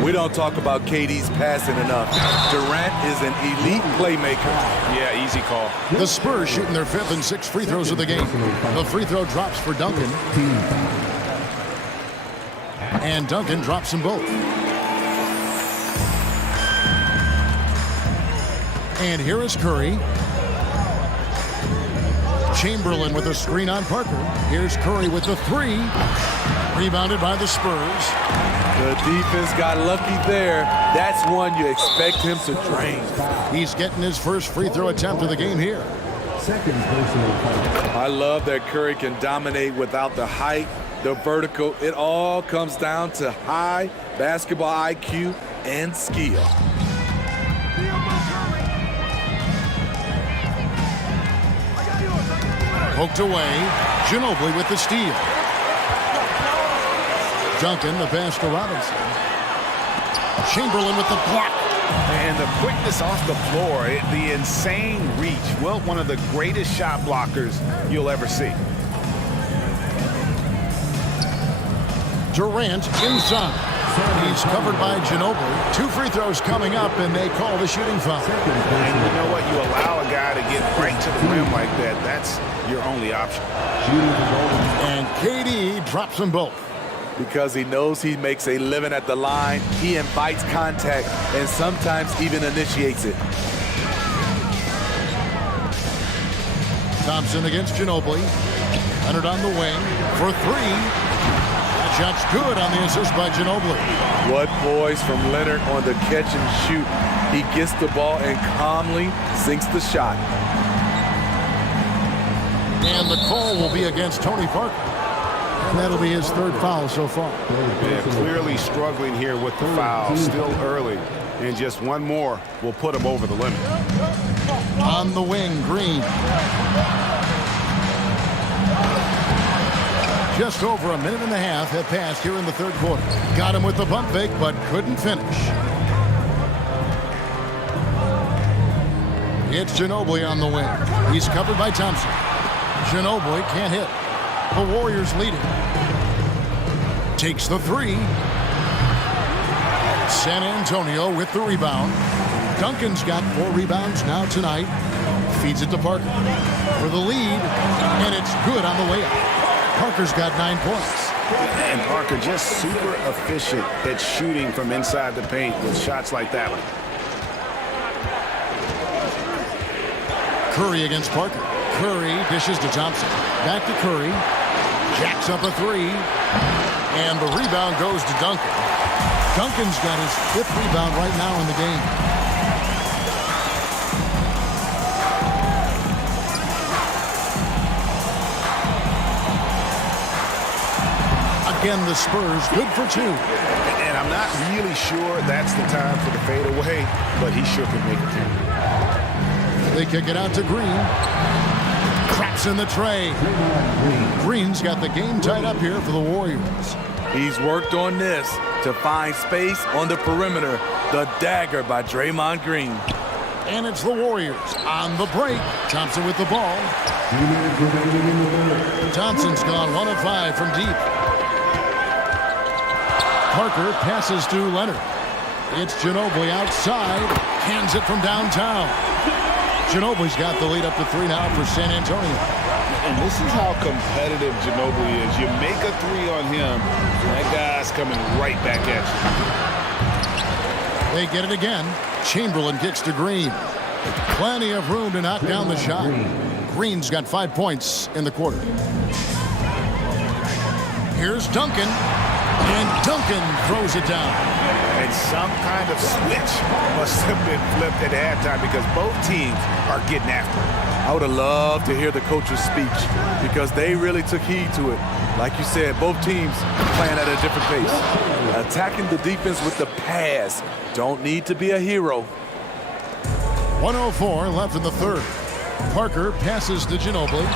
We don't talk about KD's passing enough. Durant is an elite playmaker. Yeah, easy call. The Spurs shooting their 5th and 6th free throws of the game. The free throw drops for Duncan. And Duncan drops them both. And here is Curry. Chamberlain with a screen on Parker. Here's Curry with the 3. Rebounded by the Spurs. The defense got lucky there. That's one you expect him to drain. He's getting his first free throw attempt of the game here. I love that Curry can dominate without the height, the vertical. It all comes down to high basketball IQ and skill. Poked away. Ginobili with the steal. Duncan, the pass to Robinson. Chamberlain with the block. And the quickness off the floor, the insane reach. Well, one of the greatest shot blockers you'll ever see. Durant inside. He's covered by Ginobili. 2 free throws coming up, and they call the shooting foul. And you know what? You allow a guy to get right to the rim like that. That's your only option. And KD drops them both. Because he knows he makes a living at the line, he invites contact and sometimes even initiates it. Thompson against Ginobili. Leonard on the wing for 3. That shot's good on the assist by Ginobili. What poise from Leonard on the catch and shoot. He gets the ball and calmly sinks the shot. And the call will be against Tony Parker. That'll be his third foul so far. Yeah, clearly struggling here with the foul. Still early. And just one more will put him over the limit. On the wing, Green. Just over a minute and a half have passed here in the third quarter. Got him with the pump fake, but couldn't finish. It's Ginobili on the wing. He's covered by Thompson. Ginobili can't hit. The Warriors lead it. Takes the three. San Antonio with the rebound. Duncan's got 4 rebounds now tonight. Feeds it to Parker for the lead, and it's good on the way up. Parker's got 9 points. And Parker just super efficient at shooting from inside the paint with shots like that one. Curry against Parker. Curry dishes to Thompson. Back to Curry. Jacks up a 3. And the rebound goes to Duncan. Duncan's got his 5th rebound right now in the game. Again, the Spurs good for 2. And I'm not really sure that's the time for the fadeaway, but he sure can make it through. They kick it out to Green. Craps in the tray. Green's got the game tied up here for the Warriors. He's worked on this to find space on the perimeter. The dagger by Draymond Green. And it's the Warriors on the break. Thompson with the ball. Thompson's gone 1 of 5 from deep. Parker passes to Leonard. It's Ginobili outside. Hands it from downtown. Ginobili's got the lead up to 3 now for San Antonio. And this is how competitive Ginobili is. You make a 3 on him, that guy's coming right back at you. They get it again. Chamberlain kicks to Green. Plenty of room to knock down the shot. Green's got 5 points in the quarter. Here's Duncan. And Duncan throws it down. And some kind of switch must have been flipped at halftime because both teams are getting after it. I would have loved to hear the coach's speech because they really took heed to it. Like you said, both teams playing at a different pace. Attacking the defense with the pass. Don't need to be a hero. 1:04 left in the third. Parker passes to Ginobili.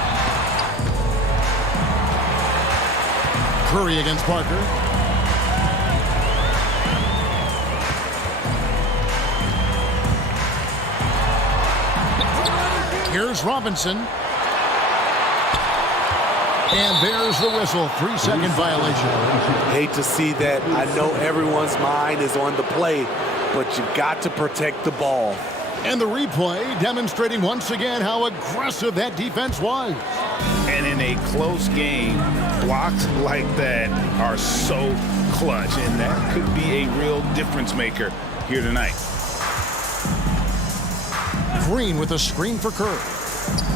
Curry against Parker. Here's Robinson. And there's the whistle. 3-second violation. Hate to see that. I know everyone's mind is on the play, but you got to protect the ball. And the replay demonstrating once again how aggressive that defense was. And in a close game, blocks like that are so clutch, and that could be a real difference maker here tonight. Green with a screen for Curry.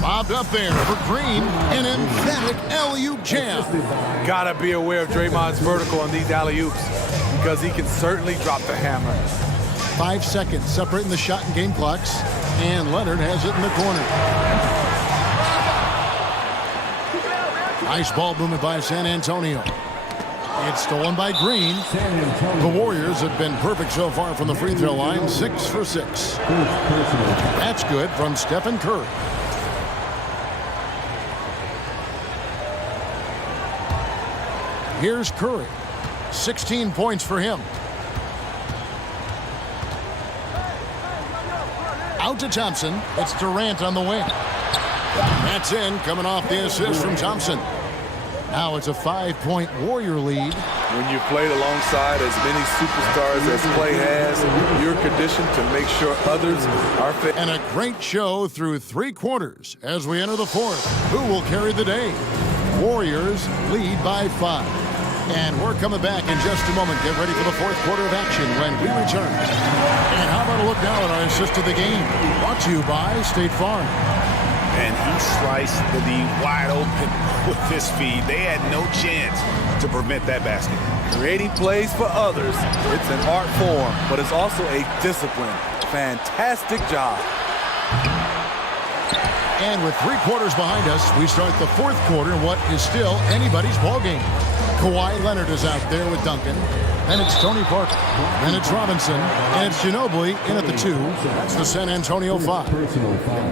Bobbed up there for Green. An emphatic alley-oop jam. Gotta be aware of Draymond's vertical on these alley-oops because he can certainly drop the hammer. 5 seconds separating the shot and game clocks. And Leonard has it in the corner. Nice ball movement by San Antonio. It's stolen by Green. The Warriors have been perfect so far from the free throw line. 6 for 6. That's good from Stephen Curry. Here's Curry. 16 points for him. Out to Thompson. It's Durant on the wing. That's in, coming off the assist from Thompson. Now it's a 5-point Warrior lead. When you played alongside as many superstars as Clay has, you're conditioned to make sure others are fit. And a great show through 3 quarters as we enter the fourth. Who will carry the day? Warriors lead by 5. And we're coming back in just a moment. Get ready for the fourth quarter of action when we return. And how about a look now at our assist of the game? Brought to you by State Farm. And he sliced the D wide open with his feed. They had no chance to prevent that basket. Creating plays for others. It's an art form, but it's also a discipline. Fantastic job. And with 3 quarters behind us, we start the 4th quarter in what is still anybody's ballgame. Kawhi Leonard is out there with Duncan. And it's Tony Parker. And it's Robinson. And it's Ginobili in at the 2. That's the San Antonio 5.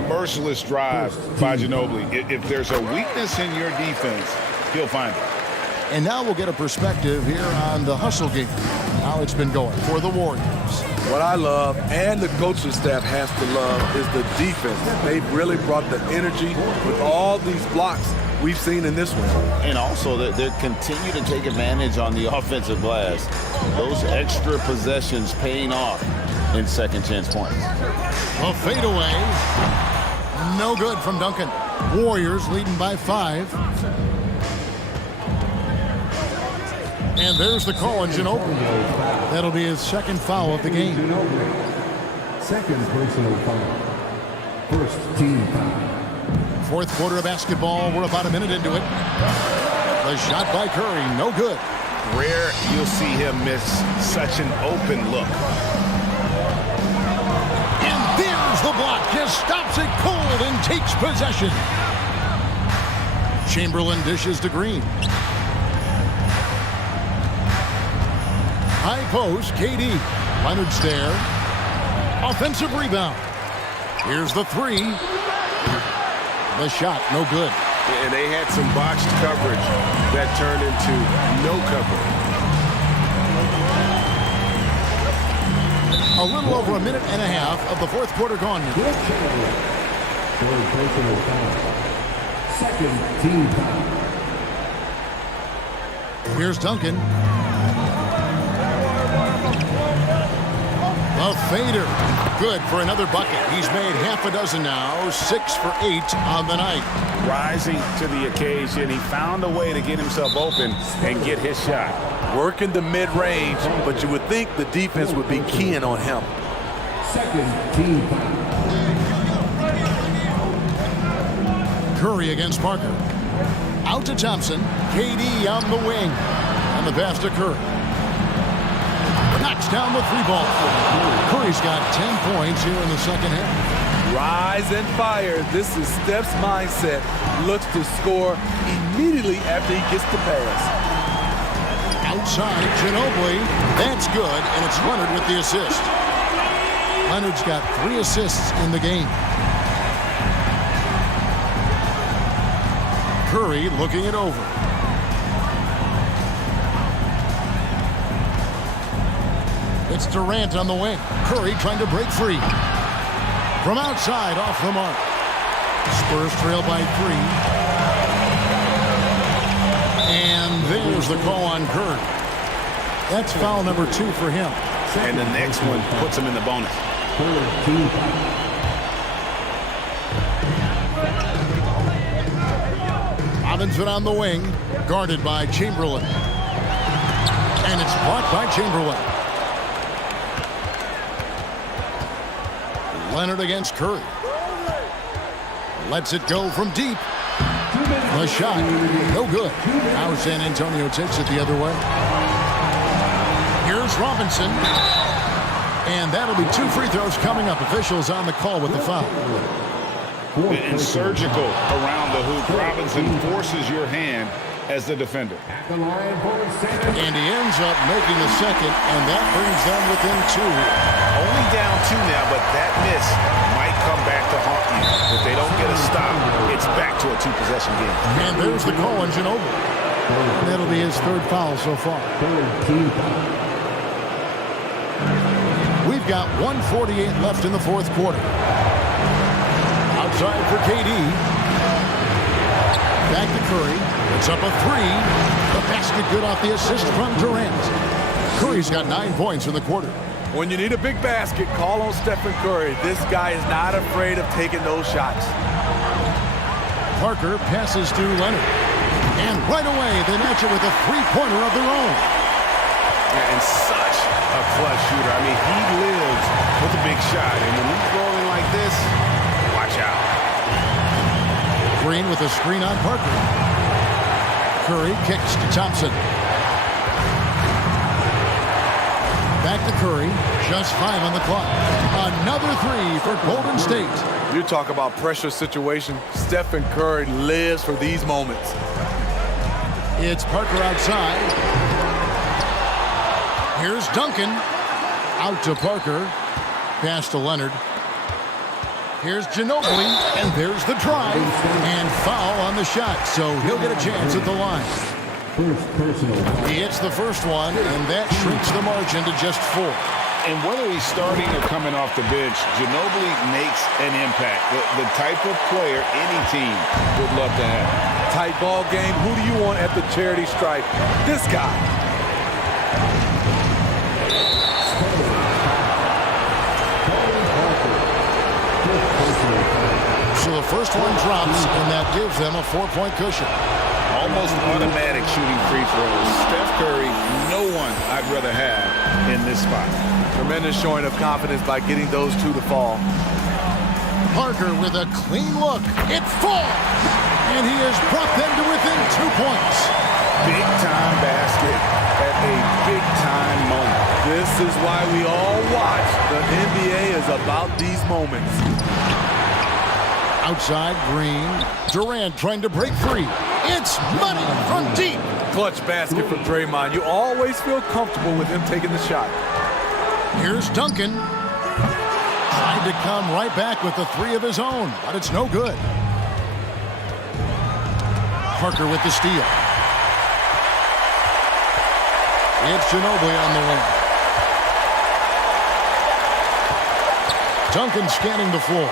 Merciless drive by Ginobili. If there's a weakness in your defense, he'll find it. And now we'll get a perspective here on the hustle game, how it's been going for the Warriors. What I love, and the coaching staff has to love, is the defense. They've really brought the energy with all these blocks we've seen in this one. And also, they continue to take advantage on the offensive glass. Those extra possessions paying off in second chance points. A fadeaway. No good from Duncan. Warriors leading by 5. And there's the call on Ginobili. That'll be his 2nd foul of the game. Second personal foul. First team foul. 4th quarter of basketball. We're about a minute into it. The shot by Curry, no good. Rare you'll see him miss such an open look. And there's the block. Just stops it cold and takes possession. Chamberlain dishes to Green. High post, KD. Leonard's there. Offensive rebound. Here's the 3. The shot, no good. And they had some botched coverage that turned into no coverage. A little over a minute and a half of the 4th quarter gone. Second team foul. Here's Duncan. A fader. Good for another bucket. He's made half a dozen now. 6 for 8 on the night. Rising to the occasion. He found a way to get himself open and get his shot. Working the mid-range, but you would think the defense would be keying on him. Second team foul. Curry against Parker. Out to Thompson. KD on the wing. And the pass to Curry. Knocks down the 3-ball. Curry's got 10 points here in the 2nd half. Rise and fire. This is Steph's mindset. Looks to score immediately after he gets the pass. Outside, Ginobili. That's good, and it's Leonard with the assist. Leonard's got 3 assists in the game. Curry looking it over. It's Durant on the wing. Curry trying to break free. From outside, off the mark. Spurs trail by 3. And there's the call on Curry. That's foul number 2 for him. And the next one puts him in the bonus. Robinson on the wing, guarded by Chamberlain. And it's blocked by Chamberlain. Leonard against Curry. Lets it go from deep. The shot, no good. Now San Antonio takes it the other way. Here's Robinson. And that'll be 2 free throws coming up. Officials on the call with the foul. And surgical around the hoop. Robinson forces your hand as the defender. And he ends up making the second, and that brings them within 2. Only down 2 now, but that miss might come back to haunt you. If they don't get a stop, it's back to a 2-possession game. And there's the call on Ginobili. That'll be his 3rd foul so far. We've got 1:48 left in the 4th quarter. Outside for KD. Back to Curry. It's up a 3. The basket good off the assist from Durant. Curry's got 9 points in the quarter. When you need a big basket, call on Stephen Curry. This guy is not afraid of taking those shots. Parker passes to Leonard. And right away, they match it with a 3-pointer of their own. And such a clutch shooter. I mean, he lives with a big shot. And when he's rolling like this, watch out. Green with a screen on Parker. Curry kicks to Thompson. back to Curry. Just 5 on the clock. Another 3 for Golden State. You talk about pressure situation. Stephen Curry lives for these moments. It's Parker outside. Here's Duncan. Out to Parker. Pass to Leonard. Here's Ginobili, and there's the drive. And foul on the shot, so he'll get a chance at the line. He hits the first one, and that shrinks the margin to just 4. And whether he's starting or coming off the bench, Ginobili makes an impact. The type of player any team would love to have. Tight ball game. Who do you want at the charity stripe? This guy. So the first one drops, and that gives them a 4-point cushion. Almost automatic shooting free throws. Steph Curry, no one I'd rather have in this spot. Tremendous showing of confidence by getting those two to fall. Parker with a clean look. It falls! And he has brought them to within 2 points. Big-time basket at a big-time moment. This is why we all watch. The NBA is about these moments. Outside, Green. Durant trying to break free. It's money from deep. Clutch basket from Draymond. You always feel comfortable with him taking the shot. Here's Duncan. Trying to come right back with the 3 of his own, but it's no good. Parker with the steal. It's Ginobili on the wing. Duncan scanning the floor.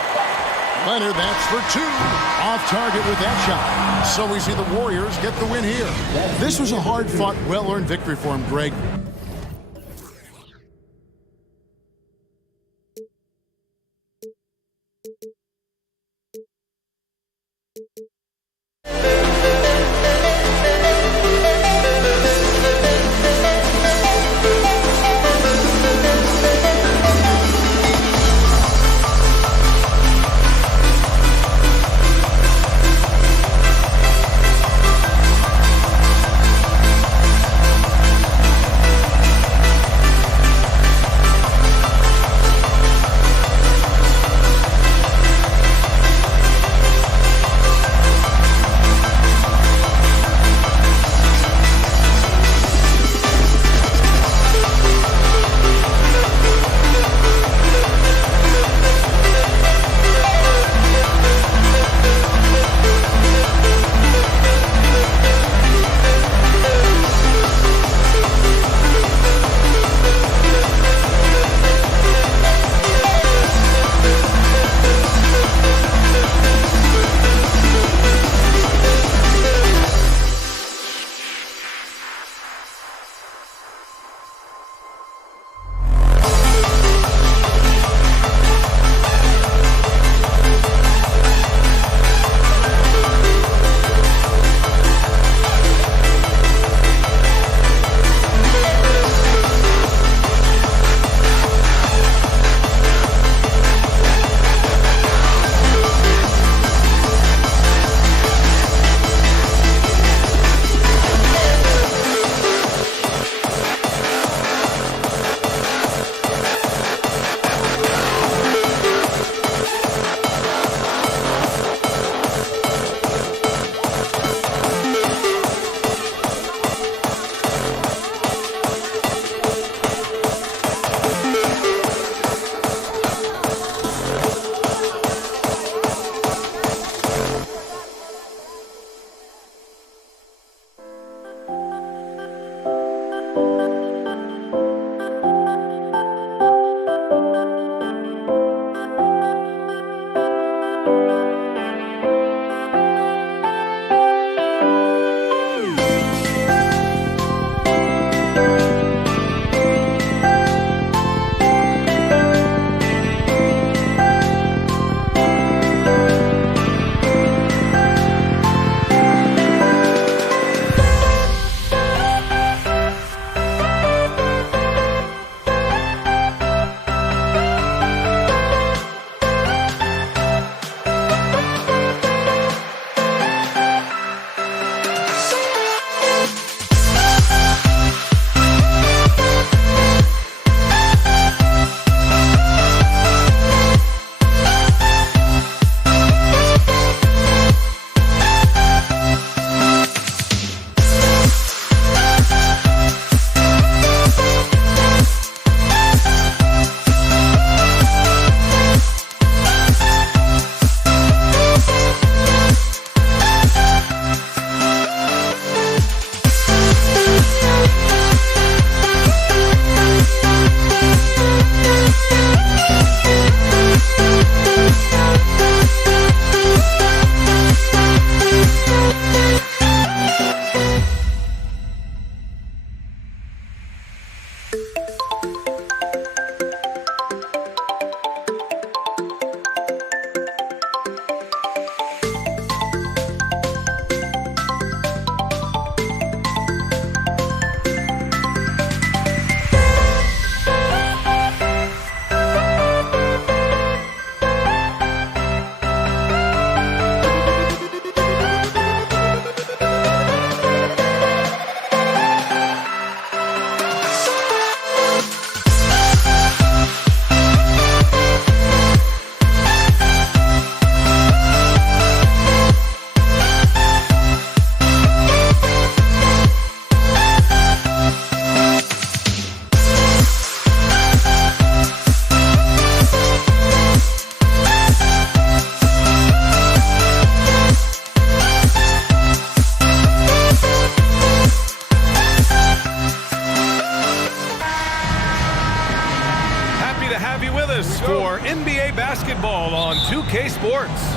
Leonard, that's for 2. Off target with that shot. So we see the Warriors get the win here. This was a hard-fought, well-earned victory for him, Greg.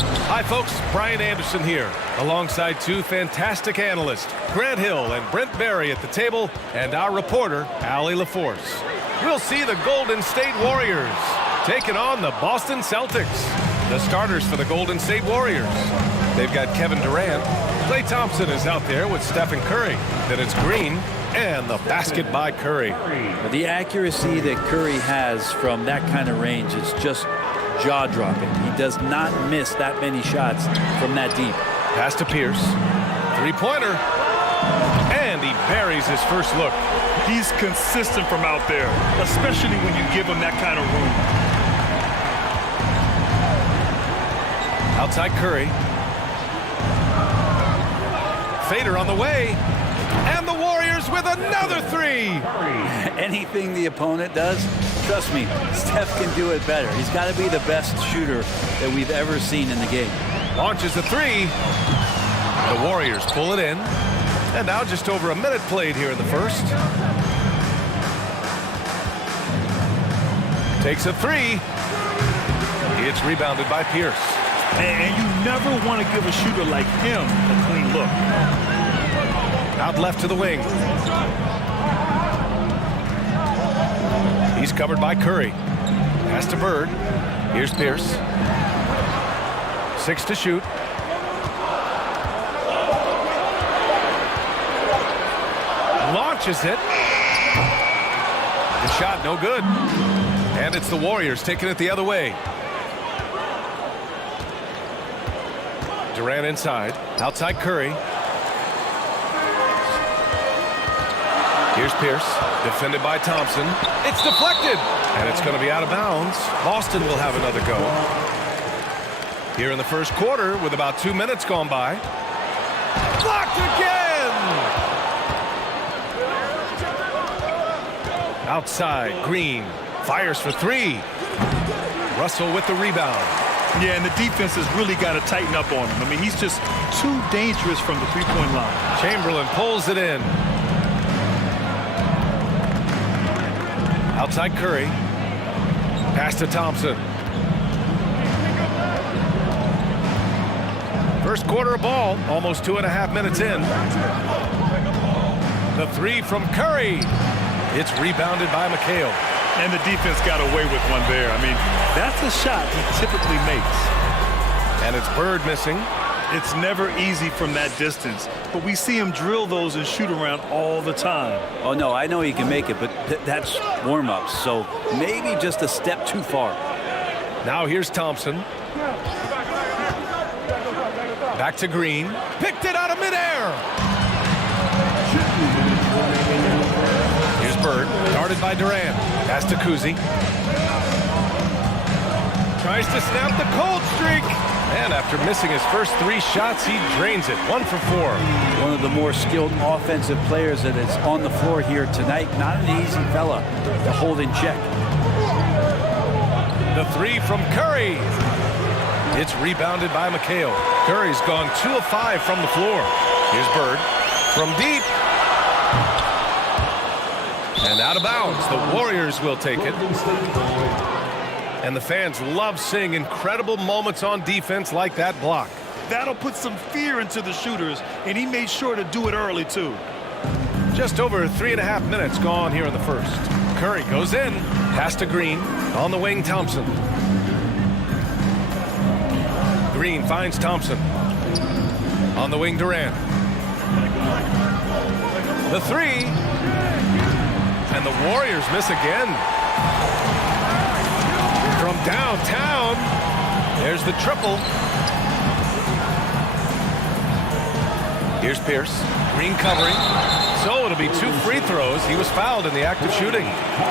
Hi, folks. Brian Anderson here, alongside two fantastic analysts, Grant Hill and Brent Barry at the table, and our reporter, Allie LaForce. We'll see the Golden State Warriors taking on the Boston Celtics. The starters for the Golden State Warriors. They've got Kevin Durant. Klay Thompson is out there with Stephen Curry. Then it's Green and the basket by Curry. The accuracy that Curry has from that kind of range is just jaw-dropping. He does not miss that many shots from that deep. Pass to Pierce. Three-pointer. And he buries his first look. He's consistent from out there, especially when you give him that kind of room. Outside Curry. Fader on the way. And the Warriors with another three. Anything the opponent does, trust me, Steph can do it better. He's got to be the best shooter that we've ever seen in the game. Launches a three. The Warriors pull it in. And now just over a minute played here in the first. Takes a three. It's rebounded by Pierce. And you never want to give a shooter like him a clean look. Out left to the wing. He's covered by Curry. Pass to Bird. Here's Pierce. 6 to shoot. Launches it. The shot no good. And it's the Warriors taking it the other way. Durant inside. Outside Curry. Here's Pierce. Defended by Thompson. It's deflected. And it's going to be out of bounds. Boston will have another go. Here in the first quarter with about 2 minutes gone by. Blocked again! Outside, Green fires for three. Russell with the rebound. Yeah, and the defense has really got to tighten up on him. I mean, he's just too dangerous from the three-point line. Chamberlain pulls it in. Outside Curry. Pass to Thompson. First quarter of ball, almost 2.5 minutes in. The three from Curry. It's rebounded by McHale. And the defense got away with one there. I mean, that's a shot he typically makes. And it's Bird missing. It's never easy from that distance, but we see him drill those and shoot around all the time. Oh, no, I know he can make it, but that's warm-ups, so maybe just a step too far. Now here's Thompson. Back to Green. Picked it out of midair. Here's Bird. Guarded by Durant. Pass to Kuzi. Tries to snap the cold streak. And after missing his first 3 shots, he drains it. 1 for 4. One of the more skilled offensive players that is on the floor here tonight. Not an easy fella to hold in check. The three from Curry. It's rebounded by McHale. Curry's gone 2 of 5 from the floor. Here's Bird from deep. And out of bounds. The Warriors will take it. And the fans love seeing incredible moments on defense like that block. That'll put some fear into the shooters, and he made sure to do it early, too. Just over 3.5 minutes gone here in the first. Curry goes in. Pass to Green. On the wing, Thompson. Green finds Thompson. On the wing, Durant. The three. And the Warriors miss again. From downtown, there's the triple. Here's Pierce. Green covering. So it'll be 2 free throws. He was fouled in the act of shooting.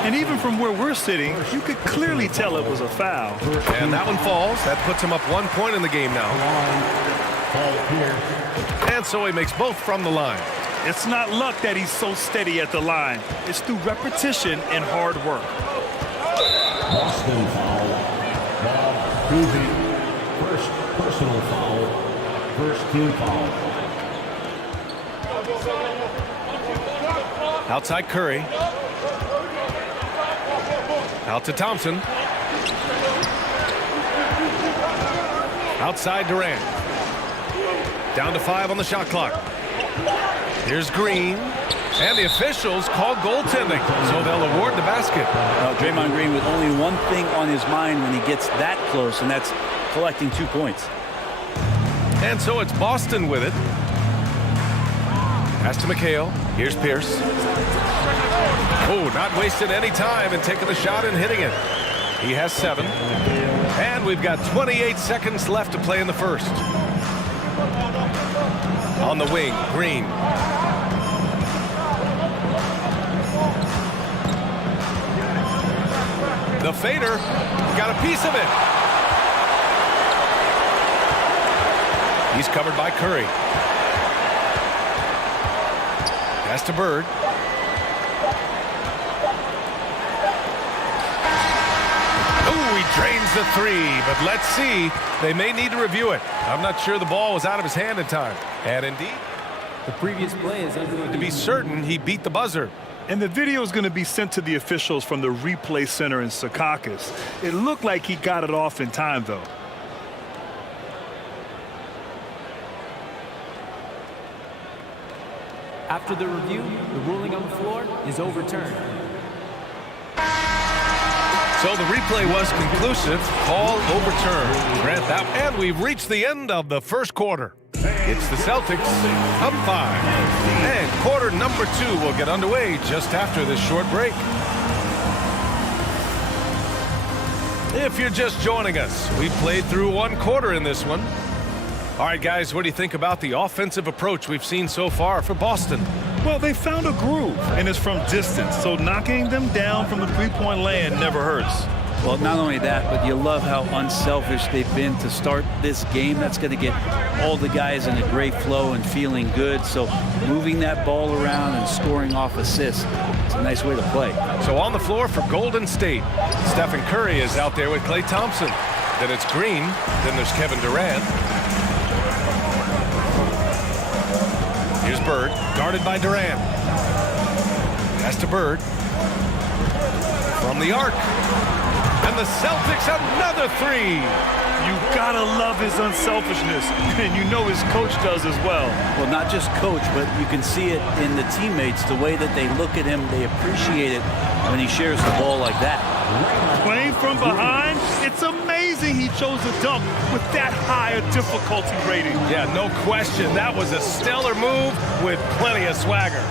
And even from where we're sitting, you could clearly tell it was a foul. And that one falls. That puts him up 1 point in the game now. And so he makes both from the line. It's not luck that he's so steady at the line. It's through repetition and hard work. Boston foul. Bob Cousy. First personal foul. First team foul. Outside Curry. Out to Thompson. Outside Durant. Down to 5 on the shot clock. Here's Green. And the officials call goaltending, so they'll award the basket. Draymond Green with only one thing on his mind when he gets that close, and that's collecting 2 points. And so it's Boston with it. Pass to McHale. Here's Pierce. Oh, not wasting any time and taking the shot and hitting it. He has 7. And we've got 28 seconds left to play in the first. On the wing, Green. The fader got a piece of it. He's covered by Curry. Pass to Bird. Oh, he drains the 3, but let's see. They may need to review it. I'm not sure the ball was out of his hand in time. And indeed, the previous play is under. To be certain, he beat the buzzer. And the video is going to be sent to the officials from the replay center in Secaucus. It looked like he got it off in time, though. After the review, the ruling on the floor is overturned. So the replay was conclusive. Call overturned. Grant that. And we've reached the end of the first quarter. It's the Celtics up 5. And quarter number 2 will get underway just after this short break. If you're just joining us, we played through 1 quarter in this one. All right, guys, what do you think about the offensive approach we've seen so far for Boston? Well, they found a groove, and it's from distance, so knocking them down from the three-point land never hurts. Well, not only that, but you love how unselfish they've been to start this game. That's going to get all the guys in a great flow and feeling good. So moving that ball around and scoring off assists, it's a nice way to play. So on the floor for Golden State, Stephen Curry is out there with Klay Thompson. Then it's Green. Then there's Kevin Durant. Here's Bird, guarded by Durant. Pass to Bird. From the arc. And the Celtics another 3. You gotta love his unselfishness, and you know his coach does as well. Well, not just coach, but you can see it in the teammates, the way that they look at him. They appreciate it when he shares the ball like that. Playing from behind, it's amazing he chose a dunk with that high a difficulty rating. Yeah, no question. That was a stellar move with plenty of swagger.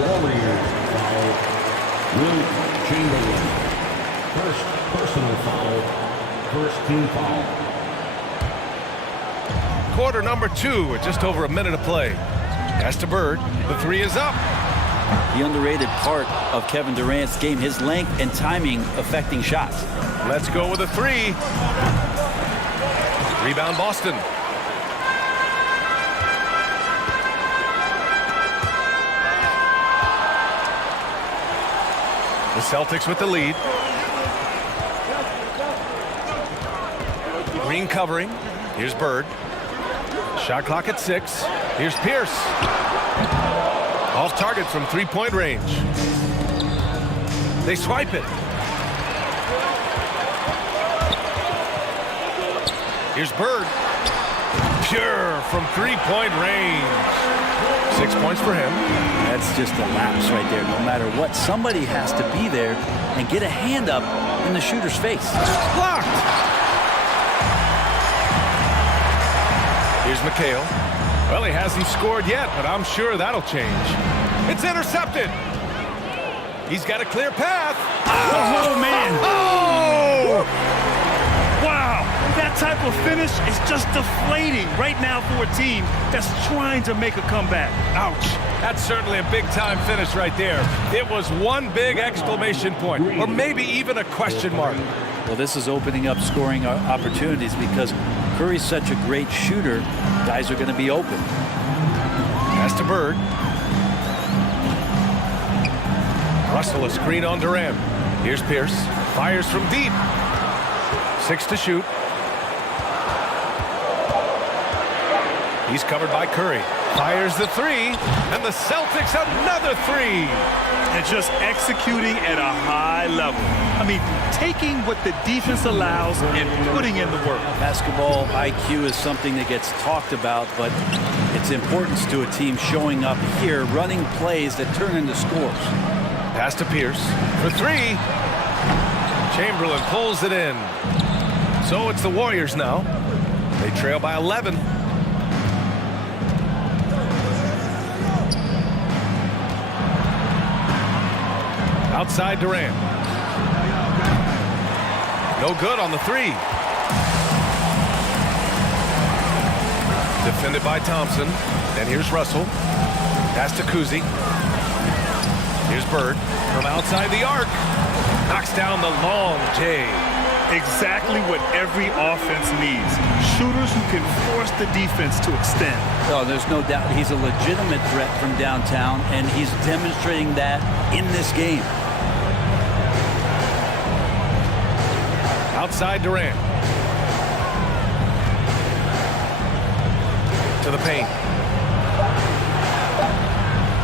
Warriors foul. Will Chamberlain. First personal foul. First team foul. Quarter number 2 with just over a minute of play. Pass to Bird. The 3 is up. The underrated part of Kevin Durant's game, his length and timing affecting shots. Let's go with a 3. Rebound Boston. The Celtics with the lead. Green covering. Here's Bird. Shot clock at 6. Here's Pierce. Off target from three-point range. They swipe it. Here's Bird. Pure from three-point range. 6 points for him. That's just a lapse right there. No matter what, somebody has to be there and get a hand up in the shooter's face. Blocked. Here's McHale. Well, he hasn't scored yet, but I'm sure that'll change. It's intercepted. He's got a clear path. Oh, man. Oh! Wow. That type of finish is just deflating right now for a team that's trying to make a comeback. Ouch. That's certainly a big-time finish right there. It was one big exclamation point, or maybe even a question mark. Well, this is opening up scoring opportunities because Curry's such a great shooter. Guys are going to be open. Pass to Bird. Russell a screen on Durant. Here's Pierce. Fires from deep. 6 to shoot. He's covered by Curry. Fires the 3. And the Celtics another 3. And just executing at a high level. I mean, taking what the defense allows and putting in the work. Basketball IQ is something that gets talked about, but its importance to a team showing up here, running plays that turn into scores. Pass to Pierce for three. Chamberlain pulls it in. So it's the Warriors now. They trail by 11. Outside Durant. No good on the three. Defended by Thompson. And here's Russell. Pass to Kuzi. Here's Bird from outside the arc. Knocks down the long J. Exactly what every offense needs. Shooters who can force the defense to extend. Oh, there's no doubt he's a legitimate threat from downtown, and he's demonstrating that in this game. Outside Durant. To the paint.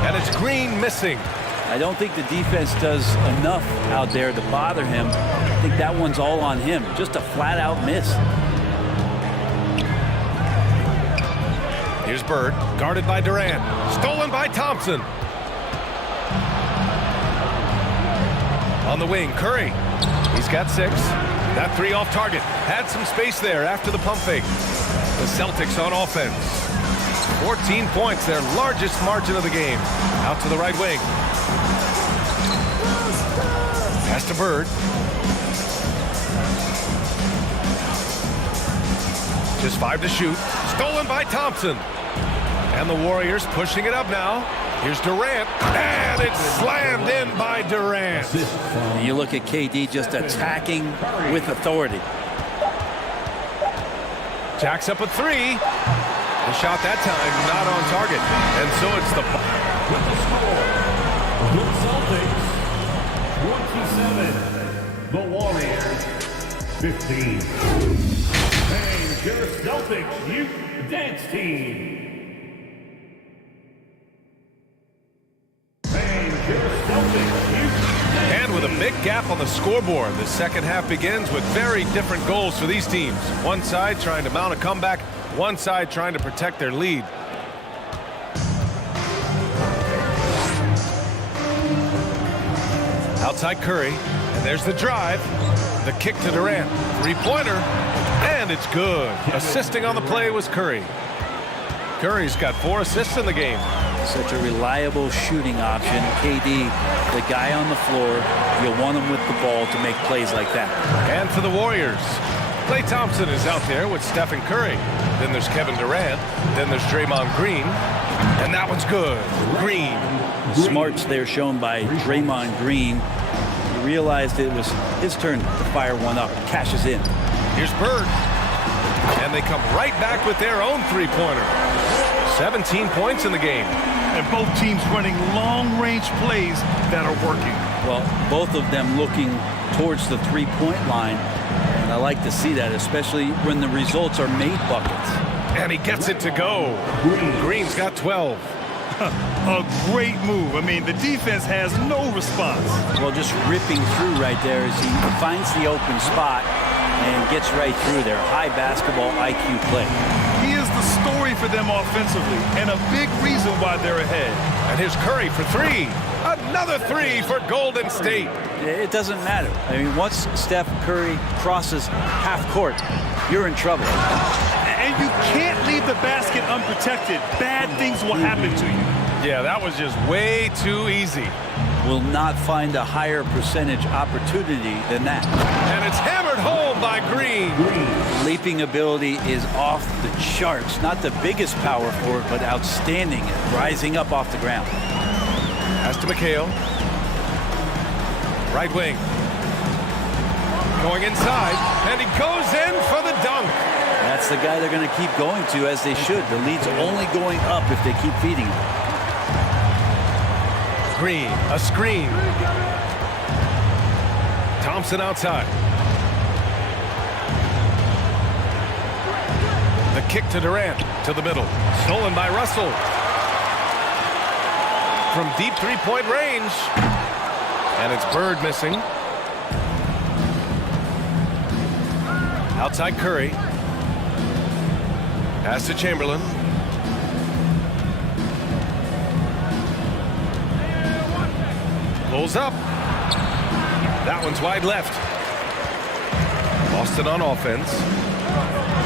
And it's Green missing. I don't think the defense does enough out there to bother him. I think that one's all on him. Just a flat-out miss. Here's Bird, guarded by Durant. Stolen by Thompson. On the wing, Curry. He's got 6. That three off target. Had some space there after the pump fake. The Celtics on offense. 14 points, their largest margin of the game. Out to the right wing. Pass to Bird. Just 5 to shoot. Stolen by Thompson. And the Warriors pushing it up now. Here's Durant. And it's slammed in by Durant. You look at KD just attacking with authority. Jacks up a 3. The shot that time not on target. And so it's the... With the score, the Celtics 27, the Warriors 15. And your Celtics Youth Dance Team. And with a big gap on the scoreboard, the second half begins with very different goals for these teams. One side trying to mount a comeback, one side trying to protect their lead. Outside Curry, and there's the drive. The kick to Durant. Three-pointer, and it's good. Assisting on the play was Curry. Curry's got 4 assists in the game. Such a reliable shooting option. KD, the guy on the floor, you'll want him with the ball to make plays like that. And for the Warriors, Klay Thompson is out there with Stephen Curry. Then there's Kevin Durant. Then there's Draymond Green. And that one's good. Green. Smarts there shown by Draymond Green. He realized it was his turn to fire one up. Cashes in. Here's Bird. And they come right back with their own three-pointer. 17 points in the game. And both teams running long-range plays that are working. Well, both of them looking towards the three-point line. And I like to see that, especially when the results are made buckets. And he gets it to go. Green's got 12. A great move. I mean, the defense has no response. Well, just ripping through right there as he finds the open spot and gets right through there. High basketball IQ play. He is the story for them offensively and a big reason why they're ahead. And here's Curry for 3. Another 3 for Golden State. It doesn't matter. I mean, once Steph Curry crosses half court, you're in trouble. And you can't leave the basket unprotected. Bad things will happen to you. Yeah, that was just way too easy. Will not find a higher percentage opportunity than that. And it's hammered home by Green. Leaping ability is off the charts. Not the biggest power forward, but outstanding at rising up off the ground. Pass to McHale. Right wing. Going inside, and he goes in for the dunk. That's the guy they're going to keep going to, as they should. The lead's only going up if they keep feeding him. Green, a screen. Thompson outside. The kick to Durant, to the middle. Stolen by Russell. From deep three-point range. And it's Bird missing. Outside Curry. Pass to Chamberlain. Pulls up. That one's wide left. Boston on offense.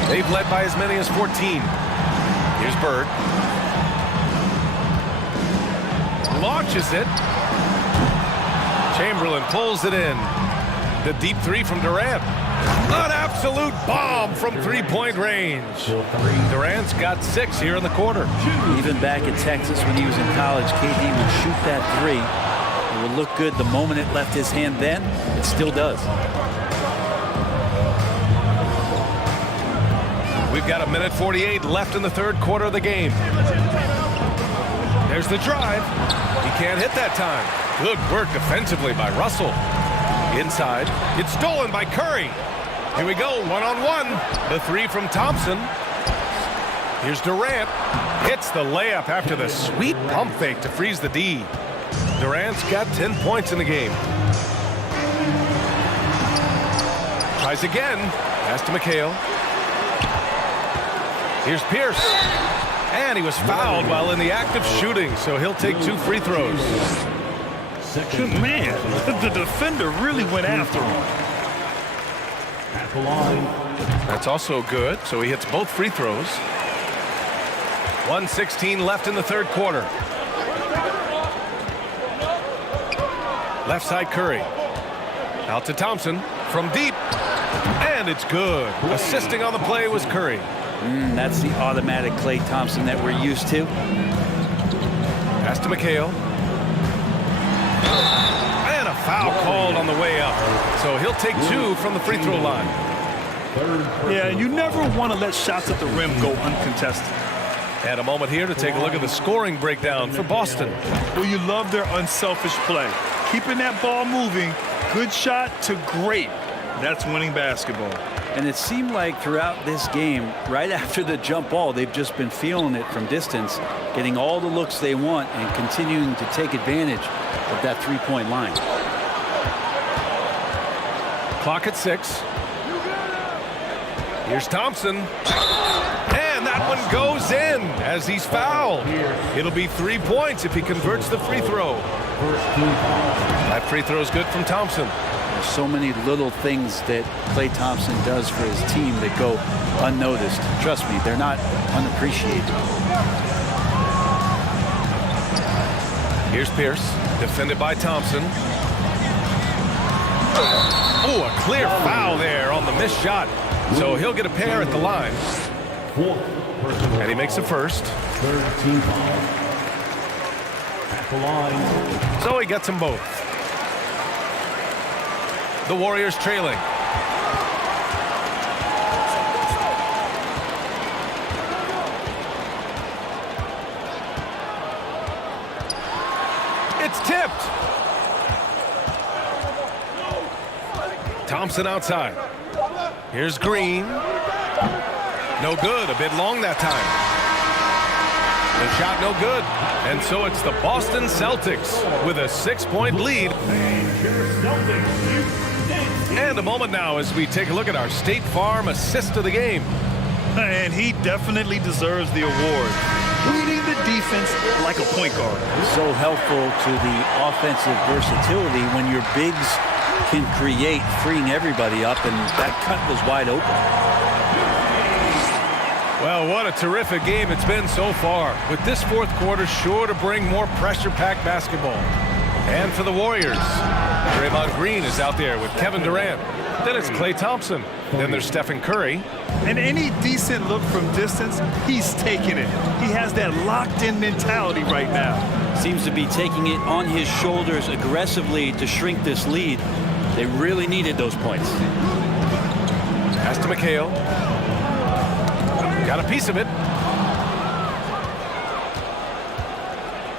They've led by as many as 14. Here's Bird. Launches it. Chamberlain pulls it in. The deep three from Durant. An absolute bomb from three-point range. Durant's got 6 here in the quarter. Even back in Texas when he was in college, KD would shoot that three. It would look good the moment it left his hand then. It still does. We've got 1:48 left in the third quarter of the game. There's the drive. He can't hit that time. Good work defensively by Russell. Inside. It's stolen by Curry. Here we go, one-on-one. The three from Thompson. Here's Durant. Hits the layup after the sweet pump fake to freeze the D. Durant's got 10 points in the game. Tries again. Pass to McHale. Here's Pierce. And he was fouled while in the act of shooting, so he'll take 2 free throws. Man, the defender really went after him. That's also good, so he hits both free throws. 1:16 left in the third quarter. Left side Curry. Out to Thompson from deep. And it's good. Assisting on the play was Curry. That's the automatic Klay Thompson that we're used to. Pass to McHale. And a foul called on the way up. So he'll take 2 from the free throw line. Yeah, you never want to let shots at the rim go uncontested. And a moment here to take a look at the scoring breakdown for Boston. Well, you love their unselfish play. Keeping that ball moving, good shot to great. That's winning basketball. And it seemed like throughout this game, right after the jump ball, they've just been feeling it from distance, getting all the looks they want and continuing to take advantage of that three-point line. Clock at 6. Here's Thompson. And that one goes in as he's fouled. It'll be 3 points if he converts the free throw. That free throw is good from Thompson. There's so many little things that Klay Thompson does for his team that go unnoticed. Trust me, they're not unappreciated. Here's Pierce, defended by Thompson. Oh, a clear foul there on the missed shot. So he'll get a pair at the line. And he makes a first. So he gets them both. The Warriors trailing. It's tipped. Thompson outside. Here's Green. No good. A bit long that time. The shot no good. And so it's the Boston Celtics with a 6-point lead. And a moment now as we take a look at our State Farm assist of the game. And he definitely deserves the award. Leading the defense like a point guard. So helpful to the offensive versatility when your bigs can create, freeing everybody up, and that cut was wide open. Well, what a terrific game it's been so far, with this fourth quarter sure to bring more pressure-packed basketball. And for the Warriors, Draymond Green is out there with Kevin Durant. Then it's Klay Thompson. Then there's Stephen Curry. And any decent look from distance, he's taking it. He has that locked-in mentality right now. Seems to be taking it on his shoulders aggressively to shrink this lead. They really needed those points. Pass to McHale. Got a piece of it.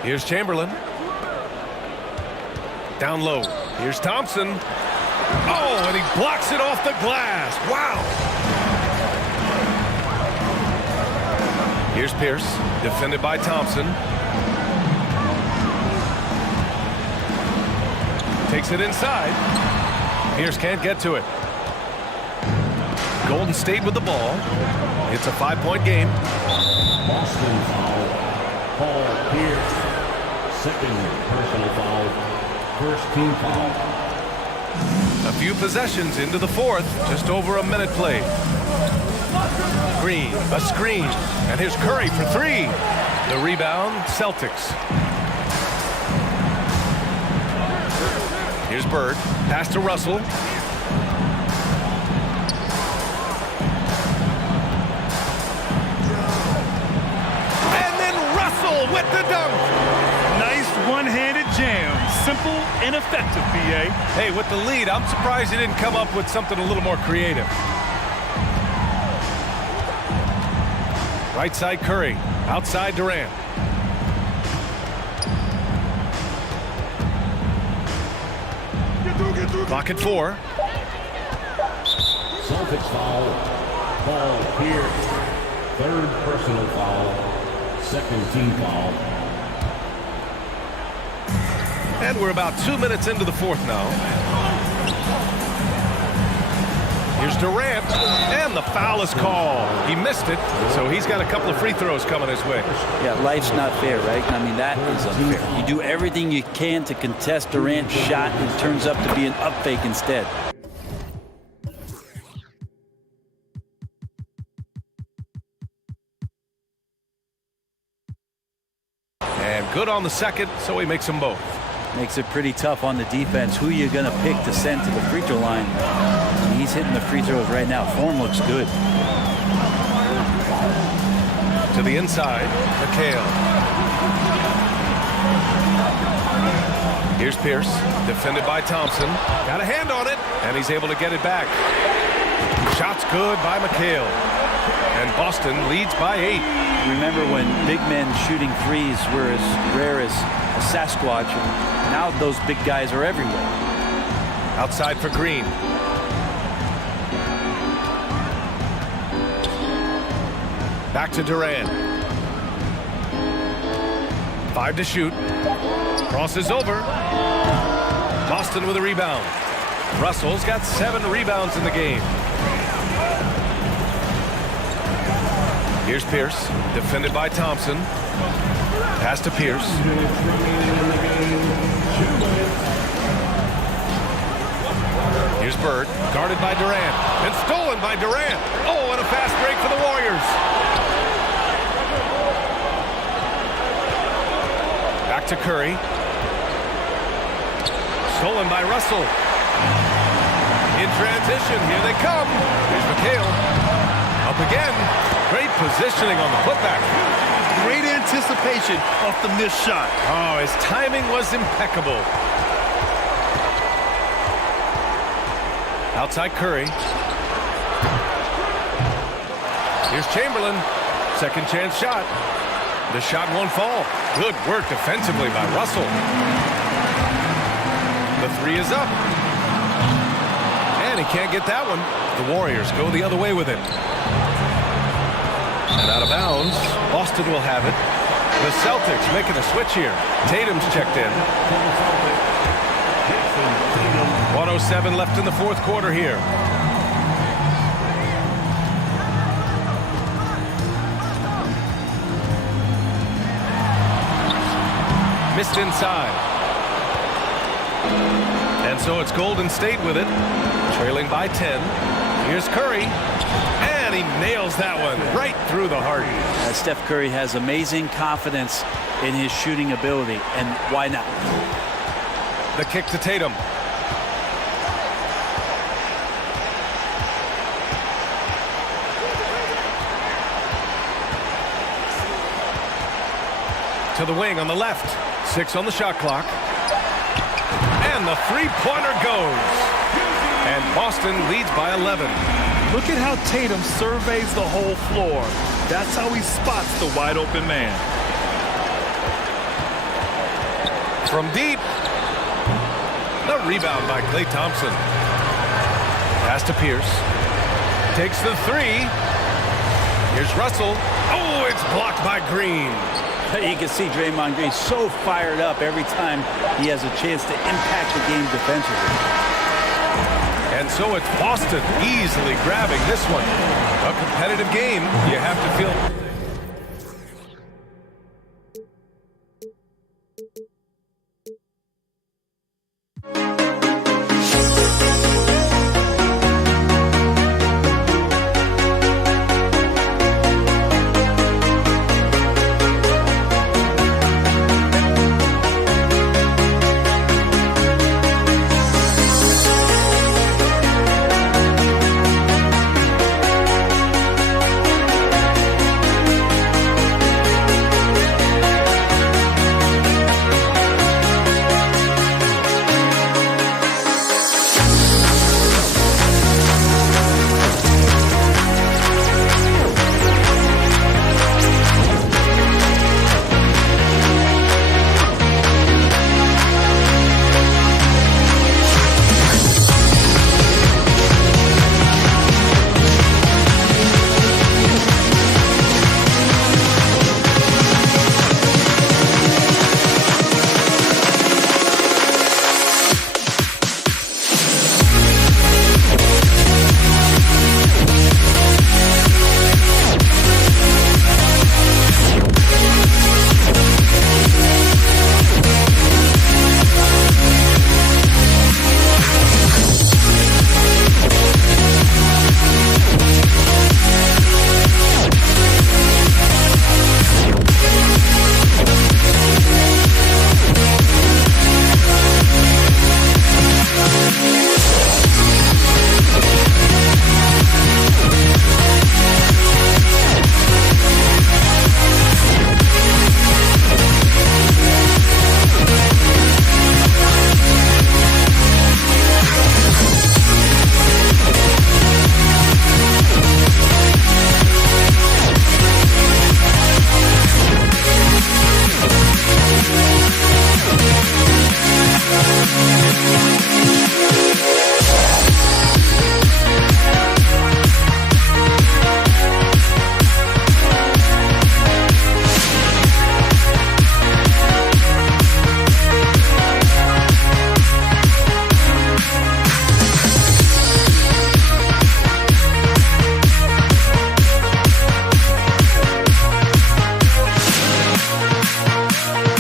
Here's Chamberlain. Down low. Here's Thompson. Oh, and he blocks it off the glass. Wow. Here's Pierce, defended by Thompson. Takes it inside. Pierce can't get to it. Golden State with the ball. It's a 5-point game. Boston foul. Paul Pierce. Second personal foul. First team foul. A few possessions into the fourth. Just over a minute played. Green, a screen. And here's Curry for three. The rebound, Celtics. Here's Bird. Pass to Russell. With the dunk. Nice one-handed jam. Simple and effective, B.A. Hey, with the lead, I'm surprised he didn't come up with something a little more creative. Right side Curry. Outside Durant. Clock at 4. Celtics foul. Paul Pierce. Third personal foul. Second team foul. And we're about 2 minutes into the fourth now. Here's Durant, and the foul is called. He missed it, so he's got a couple of free throws coming his way. Yeah, life's not fair, right? I mean, that is unfair. You do everything you can to contest Durant's shot, and it turns up to be an up fake instead. Good on the second, so he makes them both. Makes it pretty tough on the defense. Who you going to pick to send to the free throw line? And he's hitting the free throws right now. Form looks good. To the inside, McHale. Here's Pierce, defended by Thompson. Got a hand on it, and he's able to get it back. Shot's good by McHale. And Boston leads by 8. Remember when big men shooting threes were as rare as a Sasquatch, and now those big guys are everywhere. Outside for Green. Back to Durant. 5 to shoot. Crosses over. Boston with a rebound. Russell's got 7 rebounds in the game. Here's Pierce, defended by Thompson. Pass to Pierce. Here's Bird, guarded by Durant, and stolen by Durant. Oh, and a fast break for the Warriors. Back to Curry. Stolen by Russell. In transition, here they come. Here's McHale. Up again. Great positioning on the putback. Great anticipation off the missed shot. Oh, his timing was impeccable. Outside Curry. Here's Chamberlain. Second chance shot. The shot won't fall. Good work defensively by Russell. The three is up. And he can't get that one. The Warriors go the other way with it. And out of bounds, Boston will have it. The Celtics making a switch here. Tatum's checked in. 1:07 left in the fourth quarter here. Missed inside. And so it's Golden State with it, trailing by 10. Here's Curry. And he nails that one right through the heart. Steph Curry has amazing confidence in his shooting ability, and why not? The kick to Tatum. To the wing on the left. 6 on the shot clock. And the three-pointer goes. And Boston leads by 11. Look at how Tatum surveys the whole floor. That's how he spots the wide open man. From deep. The rebound by Klay Thompson. Pass to Pierce. Takes the three. Here's Russell. Oh, it's blocked by Green. You can see Draymond Green so fired up every time he has a chance to impact the game defensively. And so it's Boston easily grabbing this one. A competitive game, you have to feel.